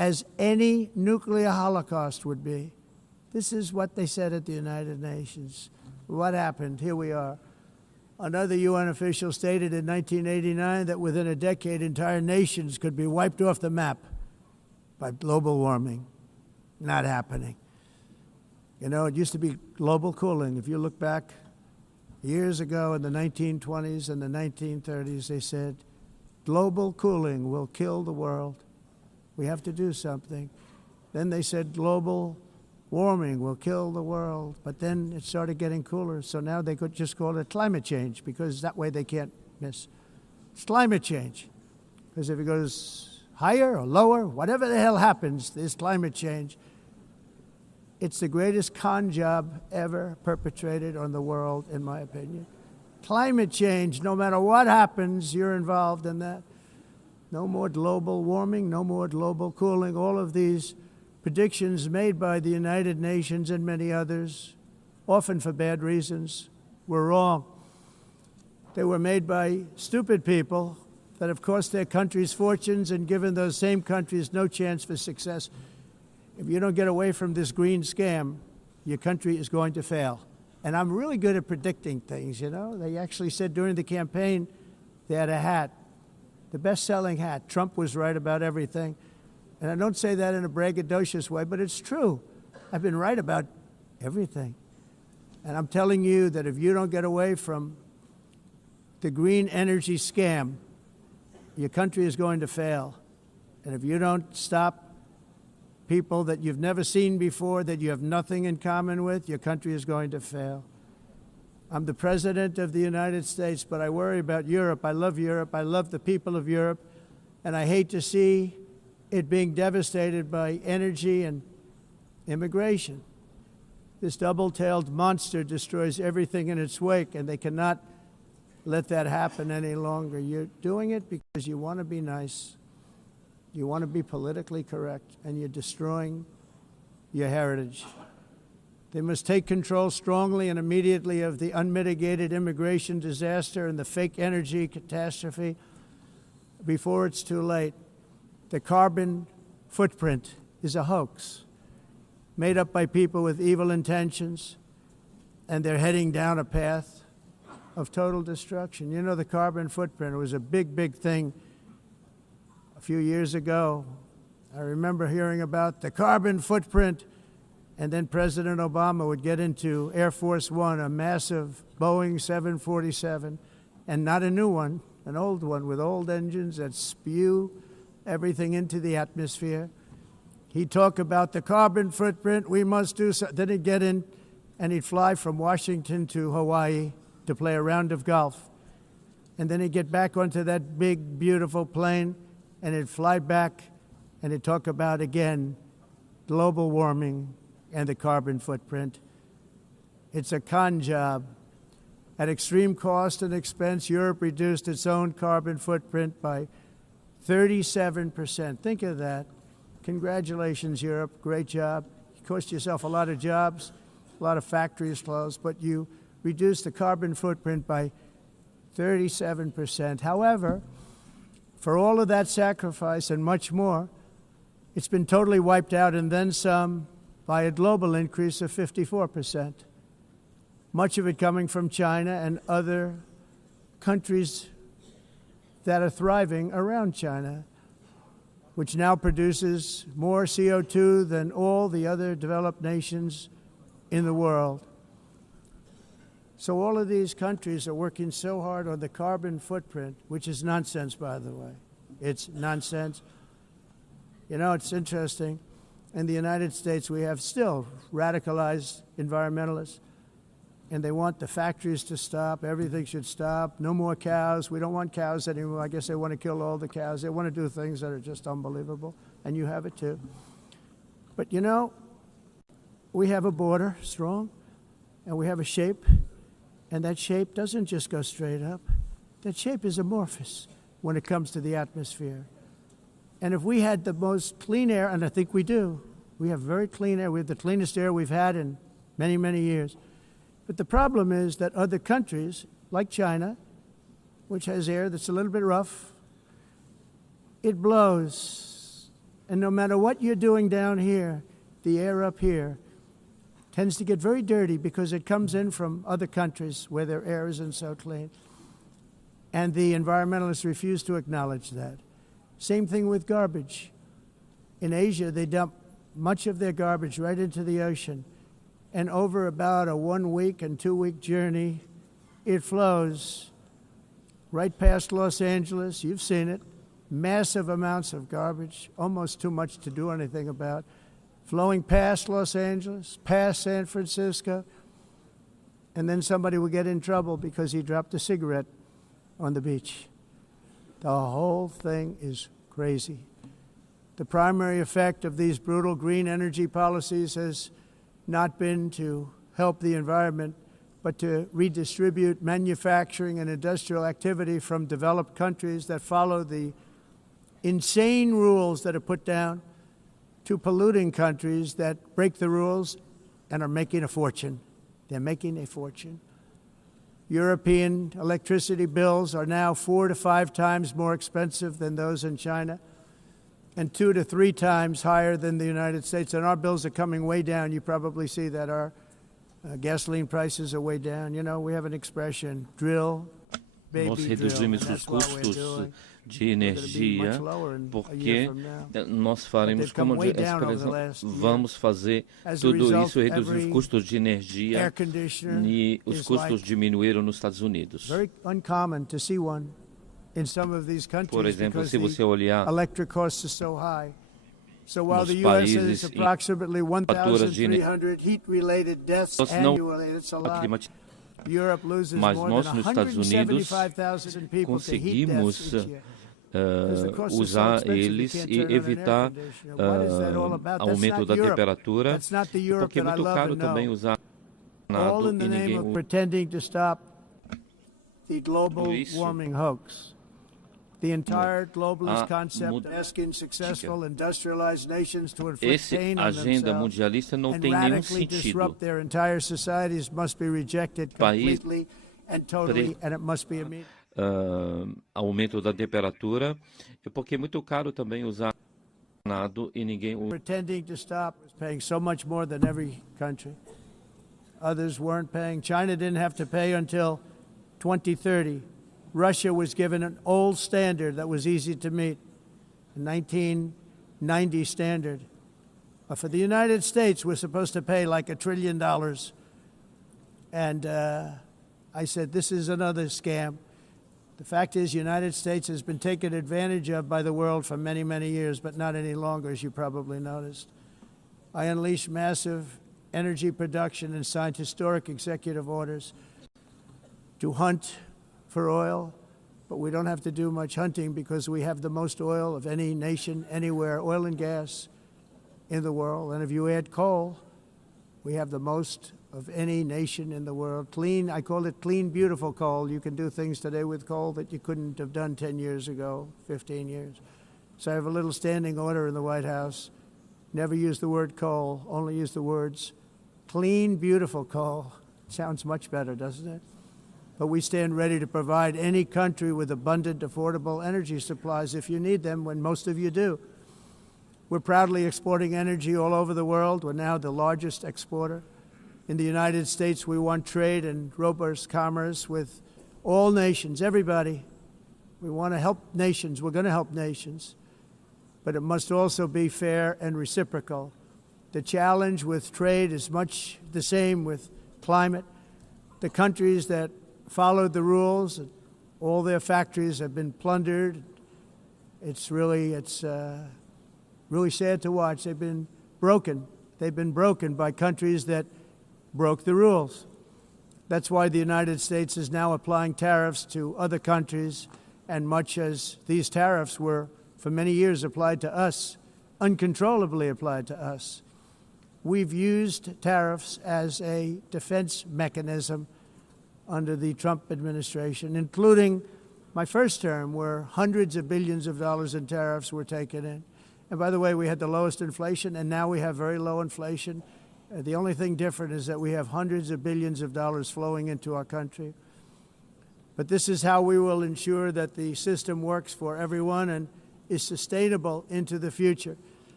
as any nuclear holocaust would be. This is what they said at the United Nations. What happened? Here we are. Another UN official stated in 1989 that within a decade, entire nations could be wiped off the map by global warming. Not happening. You know, it used to be global cooling. If you look back years ago in the 1920s and the 1930s, they said, global cooling will kill the world. We have to do something. Then they said global warming will kill the world. But then it started getting cooler. So now they could just call it climate change because that way they can't miss. It's climate change. Because if it goes higher or lower, whatever the hell happens, there's climate change. It's the greatest con job ever perpetrated on the world, in my opinion. Climate change, no matter what happens, you're involved in that. No more global warming, no more global cooling. All of these predictions made by the United Nations and many others, often for bad reasons, were wrong. They were made by stupid people that have cost their countries fortunes and given those same countries no chance for success. If you don't get away from this green scam, your country is going to fail. And I'm really good at predicting things, you know. They actually said during the campaign they had a hat, the best-selling hat. Trump was right about everything. And I don't say that in a braggadocious way, but it's true. I've been right about everything. And I'm telling you that if you don't get away from the green energy scam, your country is going to fail. And if you don't stop people that you've never seen before, that you have nothing in common with, your country is going to fail. I'm the President of the United States, but I worry about Europe. I love Europe. I love the people of Europe. And I hate to see it being devastated by energy and immigration. This double-tailed monster destroys everything in its wake, and they cannot let that happen any longer. You're doing it because you want to be nice. You want to be politically correct, and you're destroying your heritage. They must take control strongly and immediately of the unmitigated immigration disaster and the fake energy catastrophe before it's too late. The carbon footprint is a hoax made up by people with evil intentions, and they're heading down a path of total destruction. You know, the carbon footprint was a big, big thing a few years ago. I remember hearing about the carbon footprint, and then President Obama would get into Air Force One, a massive Boeing 747, and not a new one, an old one with old engines that spew everything into the atmosphere. He'd talk about the carbon footprint, we must do so. Then he'd get in and he'd fly from Washington to Hawaii to play a round of golf. And then he'd get back onto that big, beautiful plane and he'd fly back and he'd talk about, again, global warming and the carbon footprint. It's a con job. At extreme cost and expense, Europe reduced its own carbon footprint by 37%. Think of that. Congratulations, Europe. Great job. You cost yourself a lot of jobs, a lot of factories closed, but you reduced the carbon footprint by 37%. However, for all of that sacrifice and much more, it's been totally wiped out and then some by a global increase of 54%. Much of it coming from China and other countries that are thriving around China, which now produces more CO2 than all the other developed nations in the world. So all of these countries are working so hard on the carbon footprint, which is nonsense, by the way. It's nonsense. You know, it's interesting. In the United States, we have still radicalized environmentalists, and they want the factories to stop. Everything should stop. No more cows. We don't want cows anymore. I guess they want to kill all the cows. They want to do things that are just unbelievable, and you have it too. But, you know, we have a border, strong, and we have a shape, and that shape doesn't just go straight up. That shape is amorphous when it comes to the atmosphere. And if we had the most clean air, and I think we do, we have very clean air. We have the cleanest air we've had in many, many years. But the problem is that other countries, like China, which has air that's a little bit rough, it blows And no matter what you're doing down here, the air up here tends to get very dirty because it comes in from other countries where their air isn't so clean. And the environmentalists refuse to acknowledge that. Same thing with garbage. In Asia, they dump much of their garbage right into the ocean. And over about a 1 week and 2 week journey, it flows right past Los Angeles. You've seen it. Massive amounts of garbage, almost too much to do anything about, flowing past Los Angeles, past San Francisco, and then somebody will get in trouble because he dropped a cigarette on the beach. The whole thing is crazy. The primary effect of these brutal green energy policies has not been to help the environment, but to redistribute manufacturing and industrial activity from developed countries that follow the insane rules that are put down to polluting countries that break the rules and are making a fortune. They're making a fortune. European electricity bills are now 4 to 5 times more expensive than those in China, and 2 to 3 times higher than the United States. And our bills are coming way down. You probably see that our gasoline prices are way down. You know, we have an expression, drill, baby, nós reduzimos os custos de energia porque nós faremos como vamos fazer tudo isso e reduzir os custos de energia e os custos diminuíram nos Estados Unidos. Por exemplo, se você olhar So while the U.S. is approximately 1,300 heat-related deaths annually, it's a lot. Europe loses more than 175,000 people to heat deaths each year. Usar eles e evitar aumento da temperatura, porque é muito caro também usar all in the name of pretending to stop the global warming hoax. The entire globalist concept asking successful industrialized nations to inflict pain on themselves and radically disrupt their entire societies must be rejected completely and totally, and it must be immediate. Aumento da temperatura, porque é muito caro também usar nada e ninguém pretending to stop is paying so much more than every country. Others weren't paying. China didn't have to pay until 2030. Russia was given an old standard that was easy to meet, a 1990 standard. For the United States, we're supposed to pay like $1 trillion. And I said, this is another scam. The fact is, the United States has been taken advantage of by the world for many, many years, but not any longer, as you probably noticed. I unleashed massive energy production and signed historic executive orders to hunt for oil, but we don't have to do much hunting because we have the most oil of any nation anywhere, oil and gas in the world. And if you add coal, we have the most of any nation in the world. Clean, I call it clean, beautiful coal. You can do things today with coal that you couldn't have done 10 years ago, 15 years. So I have a little standing order in the White House. Never use the word coal, only use the words clean, beautiful coal. Sounds much better, doesn't it? But we stand ready to provide any country with abundant, affordable energy supplies if you need them, when most of you do. We're proudly exporting energy all over the world. We're now the largest exporter. In the United States, we want trade and robust commerce with all nations, everybody. We want to help nations. We're going to help nations. But it must also be fair and reciprocal. The challenge with trade is much the same with climate. The countries that followed the rules, all their factories have been plundered. It's really sad to watch. They've been broken. They've been broken by countries that broke the rules. That's why the United States is now applying tariffs to other countries, and much as these tariffs were for many years applied to us, uncontrollably applied to us. We've used tariffs as a defense mechanism under the Trump administration, including my first term, where hundreds of billions of dollars in tariffs were taken in. And by the way, we had the lowest inflation, and now we have very low inflation. The only thing different is that we have hundreds of billions of dollars flowing into our country. But this is how we will ensure that the system works for everyone and is sustainable into the future.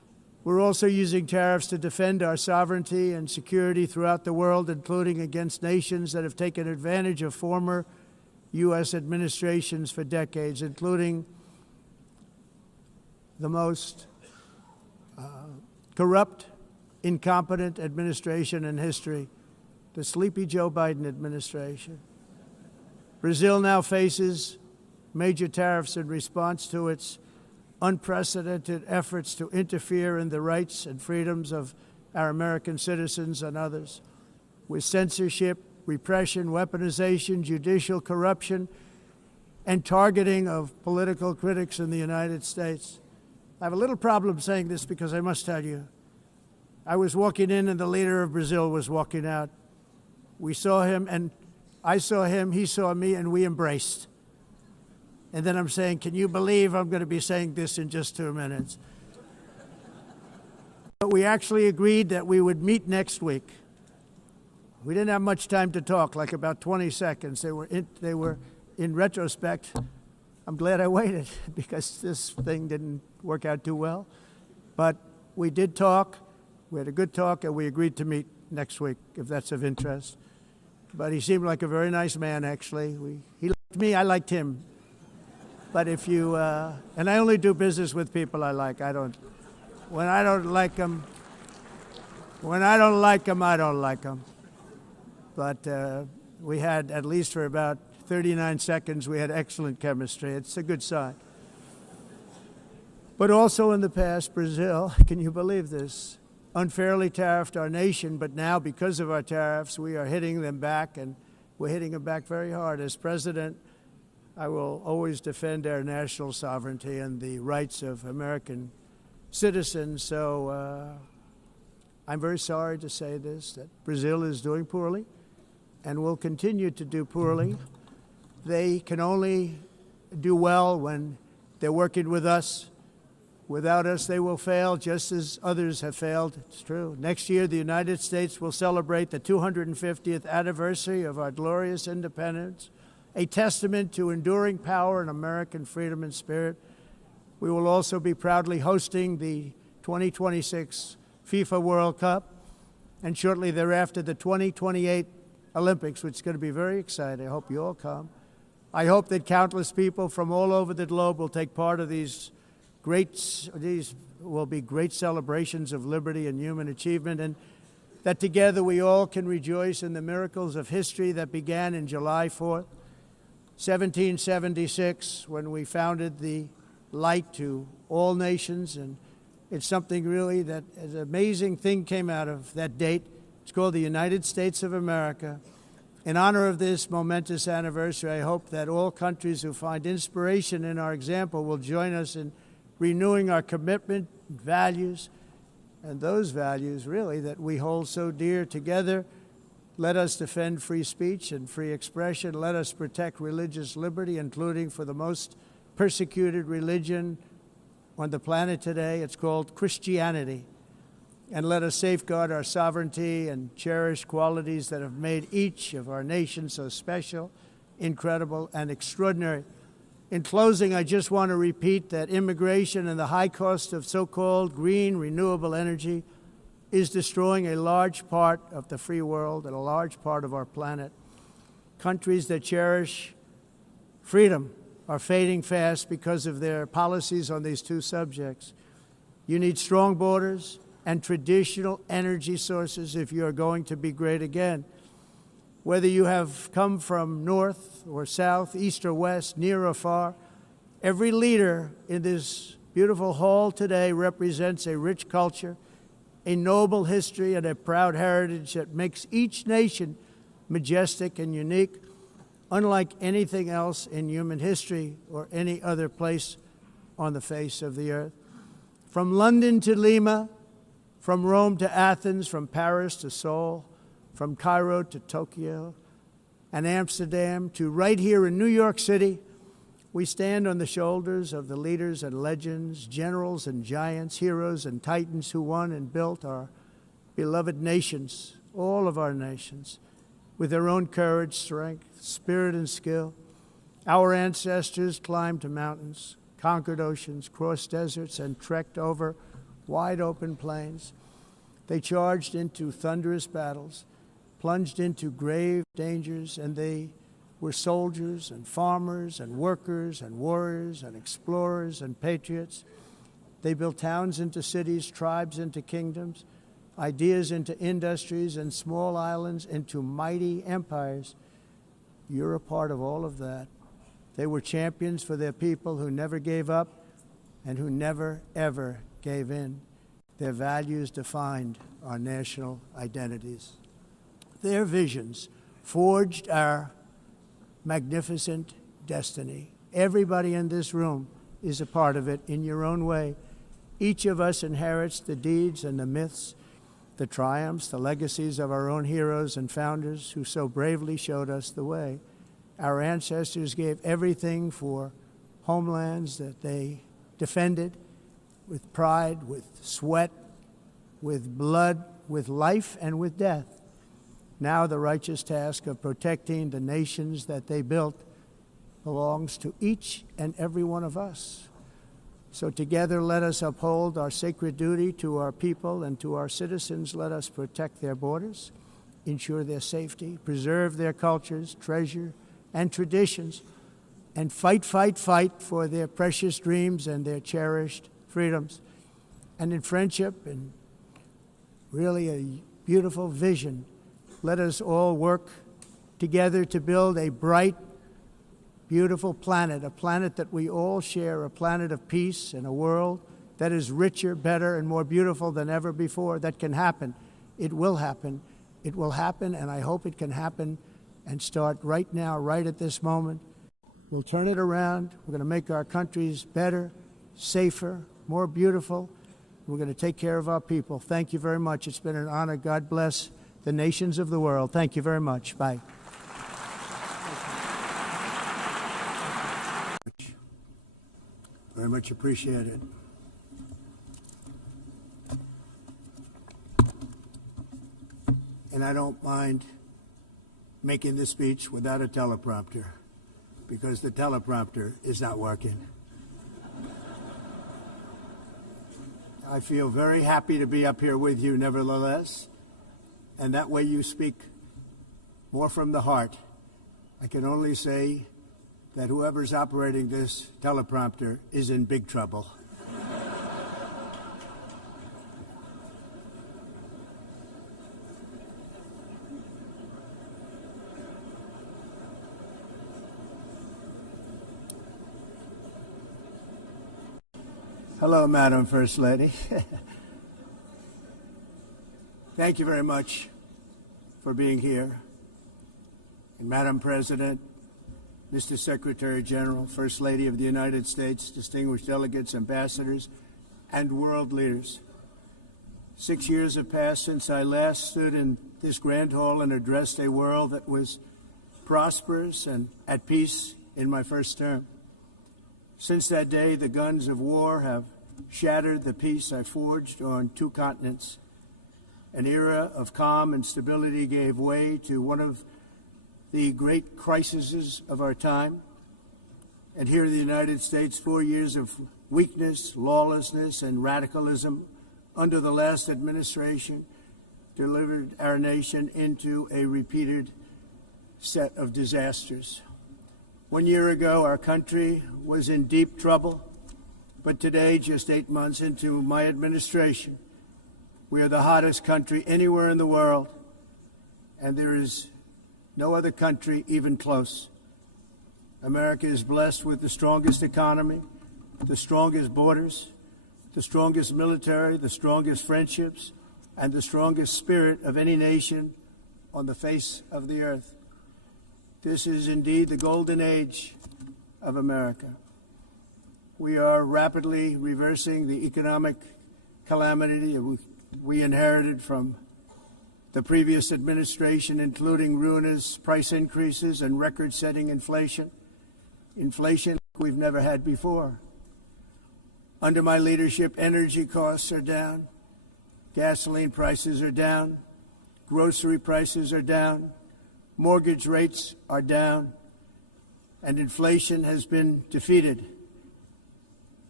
We're also using tariffs to defend our sovereignty and security throughout the world, including against nations that have taken advantage of former U.S. administrations for decades, including the most corrupt, incompetent administration in history, the sleepy Joe Biden administration. Brazil now faces major tariffs in response to its unprecedented efforts to interfere in the rights and freedoms of our American citizens and others, with censorship, repression, weaponization, judicial corruption, and targeting of political critics in the United States. I have a little problem saying this because I must tell you, I was walking in and the leader of Brazil was walking out. We saw him and I saw him, he saw me, and we embraced. And then I'm saying, can you believe I'm going to be saying this in just 2 minutes? But we actually agreed that we would meet next week. We didn't have much time to talk, like about 20 seconds. They were in retrospect, I'm glad I waited because this thing didn't work out too well. But we did talk. We had a good talk, and we agreed to meet next week, if that's of interest. But he seemed like a very nice man, actually. He liked me, I liked him. But if you, and I only do business with people I like. When I don't like them, I don't like them. But we had, at least for about 39 seconds, we had excellent chemistry. It's a good sign. But also in the past, Brazil, can you believe this, unfairly tariffed our nation, but now because of our tariffs, we are hitting them back, and we're hitting them back very hard. As president, I will always defend our national sovereignty and the rights of American citizens. So I'm very sorry to say this, that Brazil is doing poorly and will continue to do poorly. They can only do well when they're working with us. Without us, they will fail, just as others have failed. It's true. Next year, the United States will celebrate the 250th anniversary of our glorious independence, a testament to enduring power and American freedom and spirit. We will also be proudly hosting the 2026 FIFA World Cup, and shortly thereafter, the 2028 Olympics, which is going to be very exciting. I hope you all come. I hope that countless people from all over the globe will take part of these will be great celebrations of liberty and human achievement, and that together we all can rejoice in the miracles of history that began in July 4th, 1776, when we founded the light to all nations. And it's something really that an amazing thing came out of that date. It's called the United States of America. In honor of this momentous anniversary, I hope that all countries who find inspiration in our example will join us in renewing our commitment, values, and those values, really, that we hold so dear. Together, let us defend free speech and free expression. Let us protect religious liberty, including for the most persecuted religion on the planet today. It's called Christianity. And let us safeguard our sovereignty and cherish qualities that have made each of our nations so special, incredible, and extraordinary. In closing, I just want to repeat that immigration and the high cost of so-called green renewable energy is destroying a large part of the free world and a large part of our planet. Countries that cherish freedom are fading fast because of their policies on these two subjects. You need strong borders and traditional energy sources if you are going to be great again. Whether you have come from north or south, east or west, near or far, every leader in this beautiful hall today represents a rich culture, a noble history, and a proud heritage that makes each nation majestic and unique, unlike anything else in human history or any other place on the face of the earth. From London to Lima, from Rome to Athens, from Paris to Seoul, from Cairo to Tokyo and Amsterdam to right here in New York City, we stand on the shoulders of the leaders and legends, generals and giants, heroes and titans who won and built our beloved nations, all of our nations, with their own courage, strength, spirit, and skill. Our ancestors climbed mountains, conquered oceans, crossed deserts, and trekked over wide open plains. They charged into thunderous battles, plunged into grave dangers, and they were soldiers and farmers and workers and warriors and explorers and patriots. They built towns into cities, tribes into kingdoms, ideas into industries, and small islands into mighty empires. You're a part of all of that. They were champions for their people who never gave up and who never, ever gave in. Their values defined our national identities. Their visions forged our magnificent destiny. Everybody in this room is a part of it in your own way. Each of us inherits the deeds and the myths, the triumphs, the legacies of our own heroes and founders who so bravely showed us the way. Our ancestors gave everything for homelands that they defended with pride, with sweat, with blood, with life, and with death. Now the righteous task of protecting the nations that they built belongs to each and every one of us. So together let us uphold our sacred duty to our people and to our citizens. Let us protect their borders, ensure their safety, preserve their cultures, treasure, and traditions, and fight, fight, fight for their precious dreams and their cherished freedoms. And in friendship and really a beautiful vision, let us all work together to build a bright, beautiful planet, a planet that we all share, a planet of peace and a world that is richer, better, and more beautiful than ever before. That can happen. It will happen. It will happen, and I hope it can happen and start right now, right at this moment. We'll turn it around. We're going to make our countries better, safer, more beautiful. We're going to take care of our people. Thank you very much. It's been an honor. God bless the nations of the world. Thank you very much. Bye. Very much appreciated. And I don't mind making this speech without a teleprompter, because the teleprompter is not working. I feel very happy to be up here with you nevertheless, and that way you speak more from the heart. I can only say that whoever's operating this teleprompter is in big trouble. Hello, Madam First Lady. Thank you very much for being here. And Madam President, Mr. Secretary General, First Lady of the United States, distinguished delegates, ambassadors, and world leaders. 6 years have passed since I last stood in this grand hall and addressed a world that was prosperous and at peace in my first term. Since that day, the guns of war have shattered the peace I forged on 2 continents. An era of calm and stability gave way to one of the great crises of our time. And here in the United States, 4 years of weakness, lawlessness, and radicalism under the last administration delivered our nation into a repeated set of disasters. 1 year ago, our country was in deep trouble, but today, just 8 months into my administration, we are the hottest country anywhere in the world, and there is no other country even close. America is blessed with the strongest economy, the strongest borders, the strongest military, the strongest friendships, and the strongest spirit of any nation on the face of the earth. This is indeed the golden age of America. We are rapidly reversing the economic calamity we inherited from the previous administration, including ruinous price increases and record-setting inflation we've never had before. Under my leadership, energy costs are down, gasoline prices are down, grocery prices are down, mortgage rates are down, and inflation has been defeated.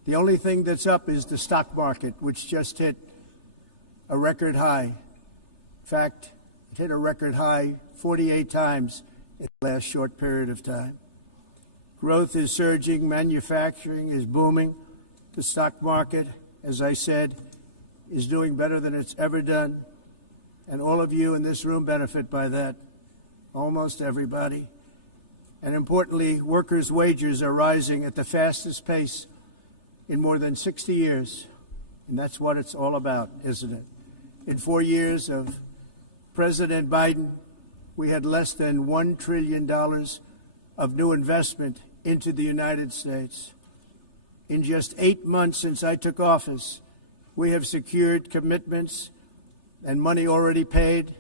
The only thing that's up is the stock market, which just hit a record high. In fact, it hit a record high 48 times in the last short period of time. Growth is surging, manufacturing is booming. The stock market, as I said, is doing better than it's ever done. And all of you in this room benefit by that, almost everybody. And importantly, workers' wages are rising at the fastest pace in more than 60 years. And that's what it's all about, isn't it? In 4 years of President Biden, we had less than $1 trillion of new investment into the United States. In just 8 months since I took office, we have secured commitments and money already paid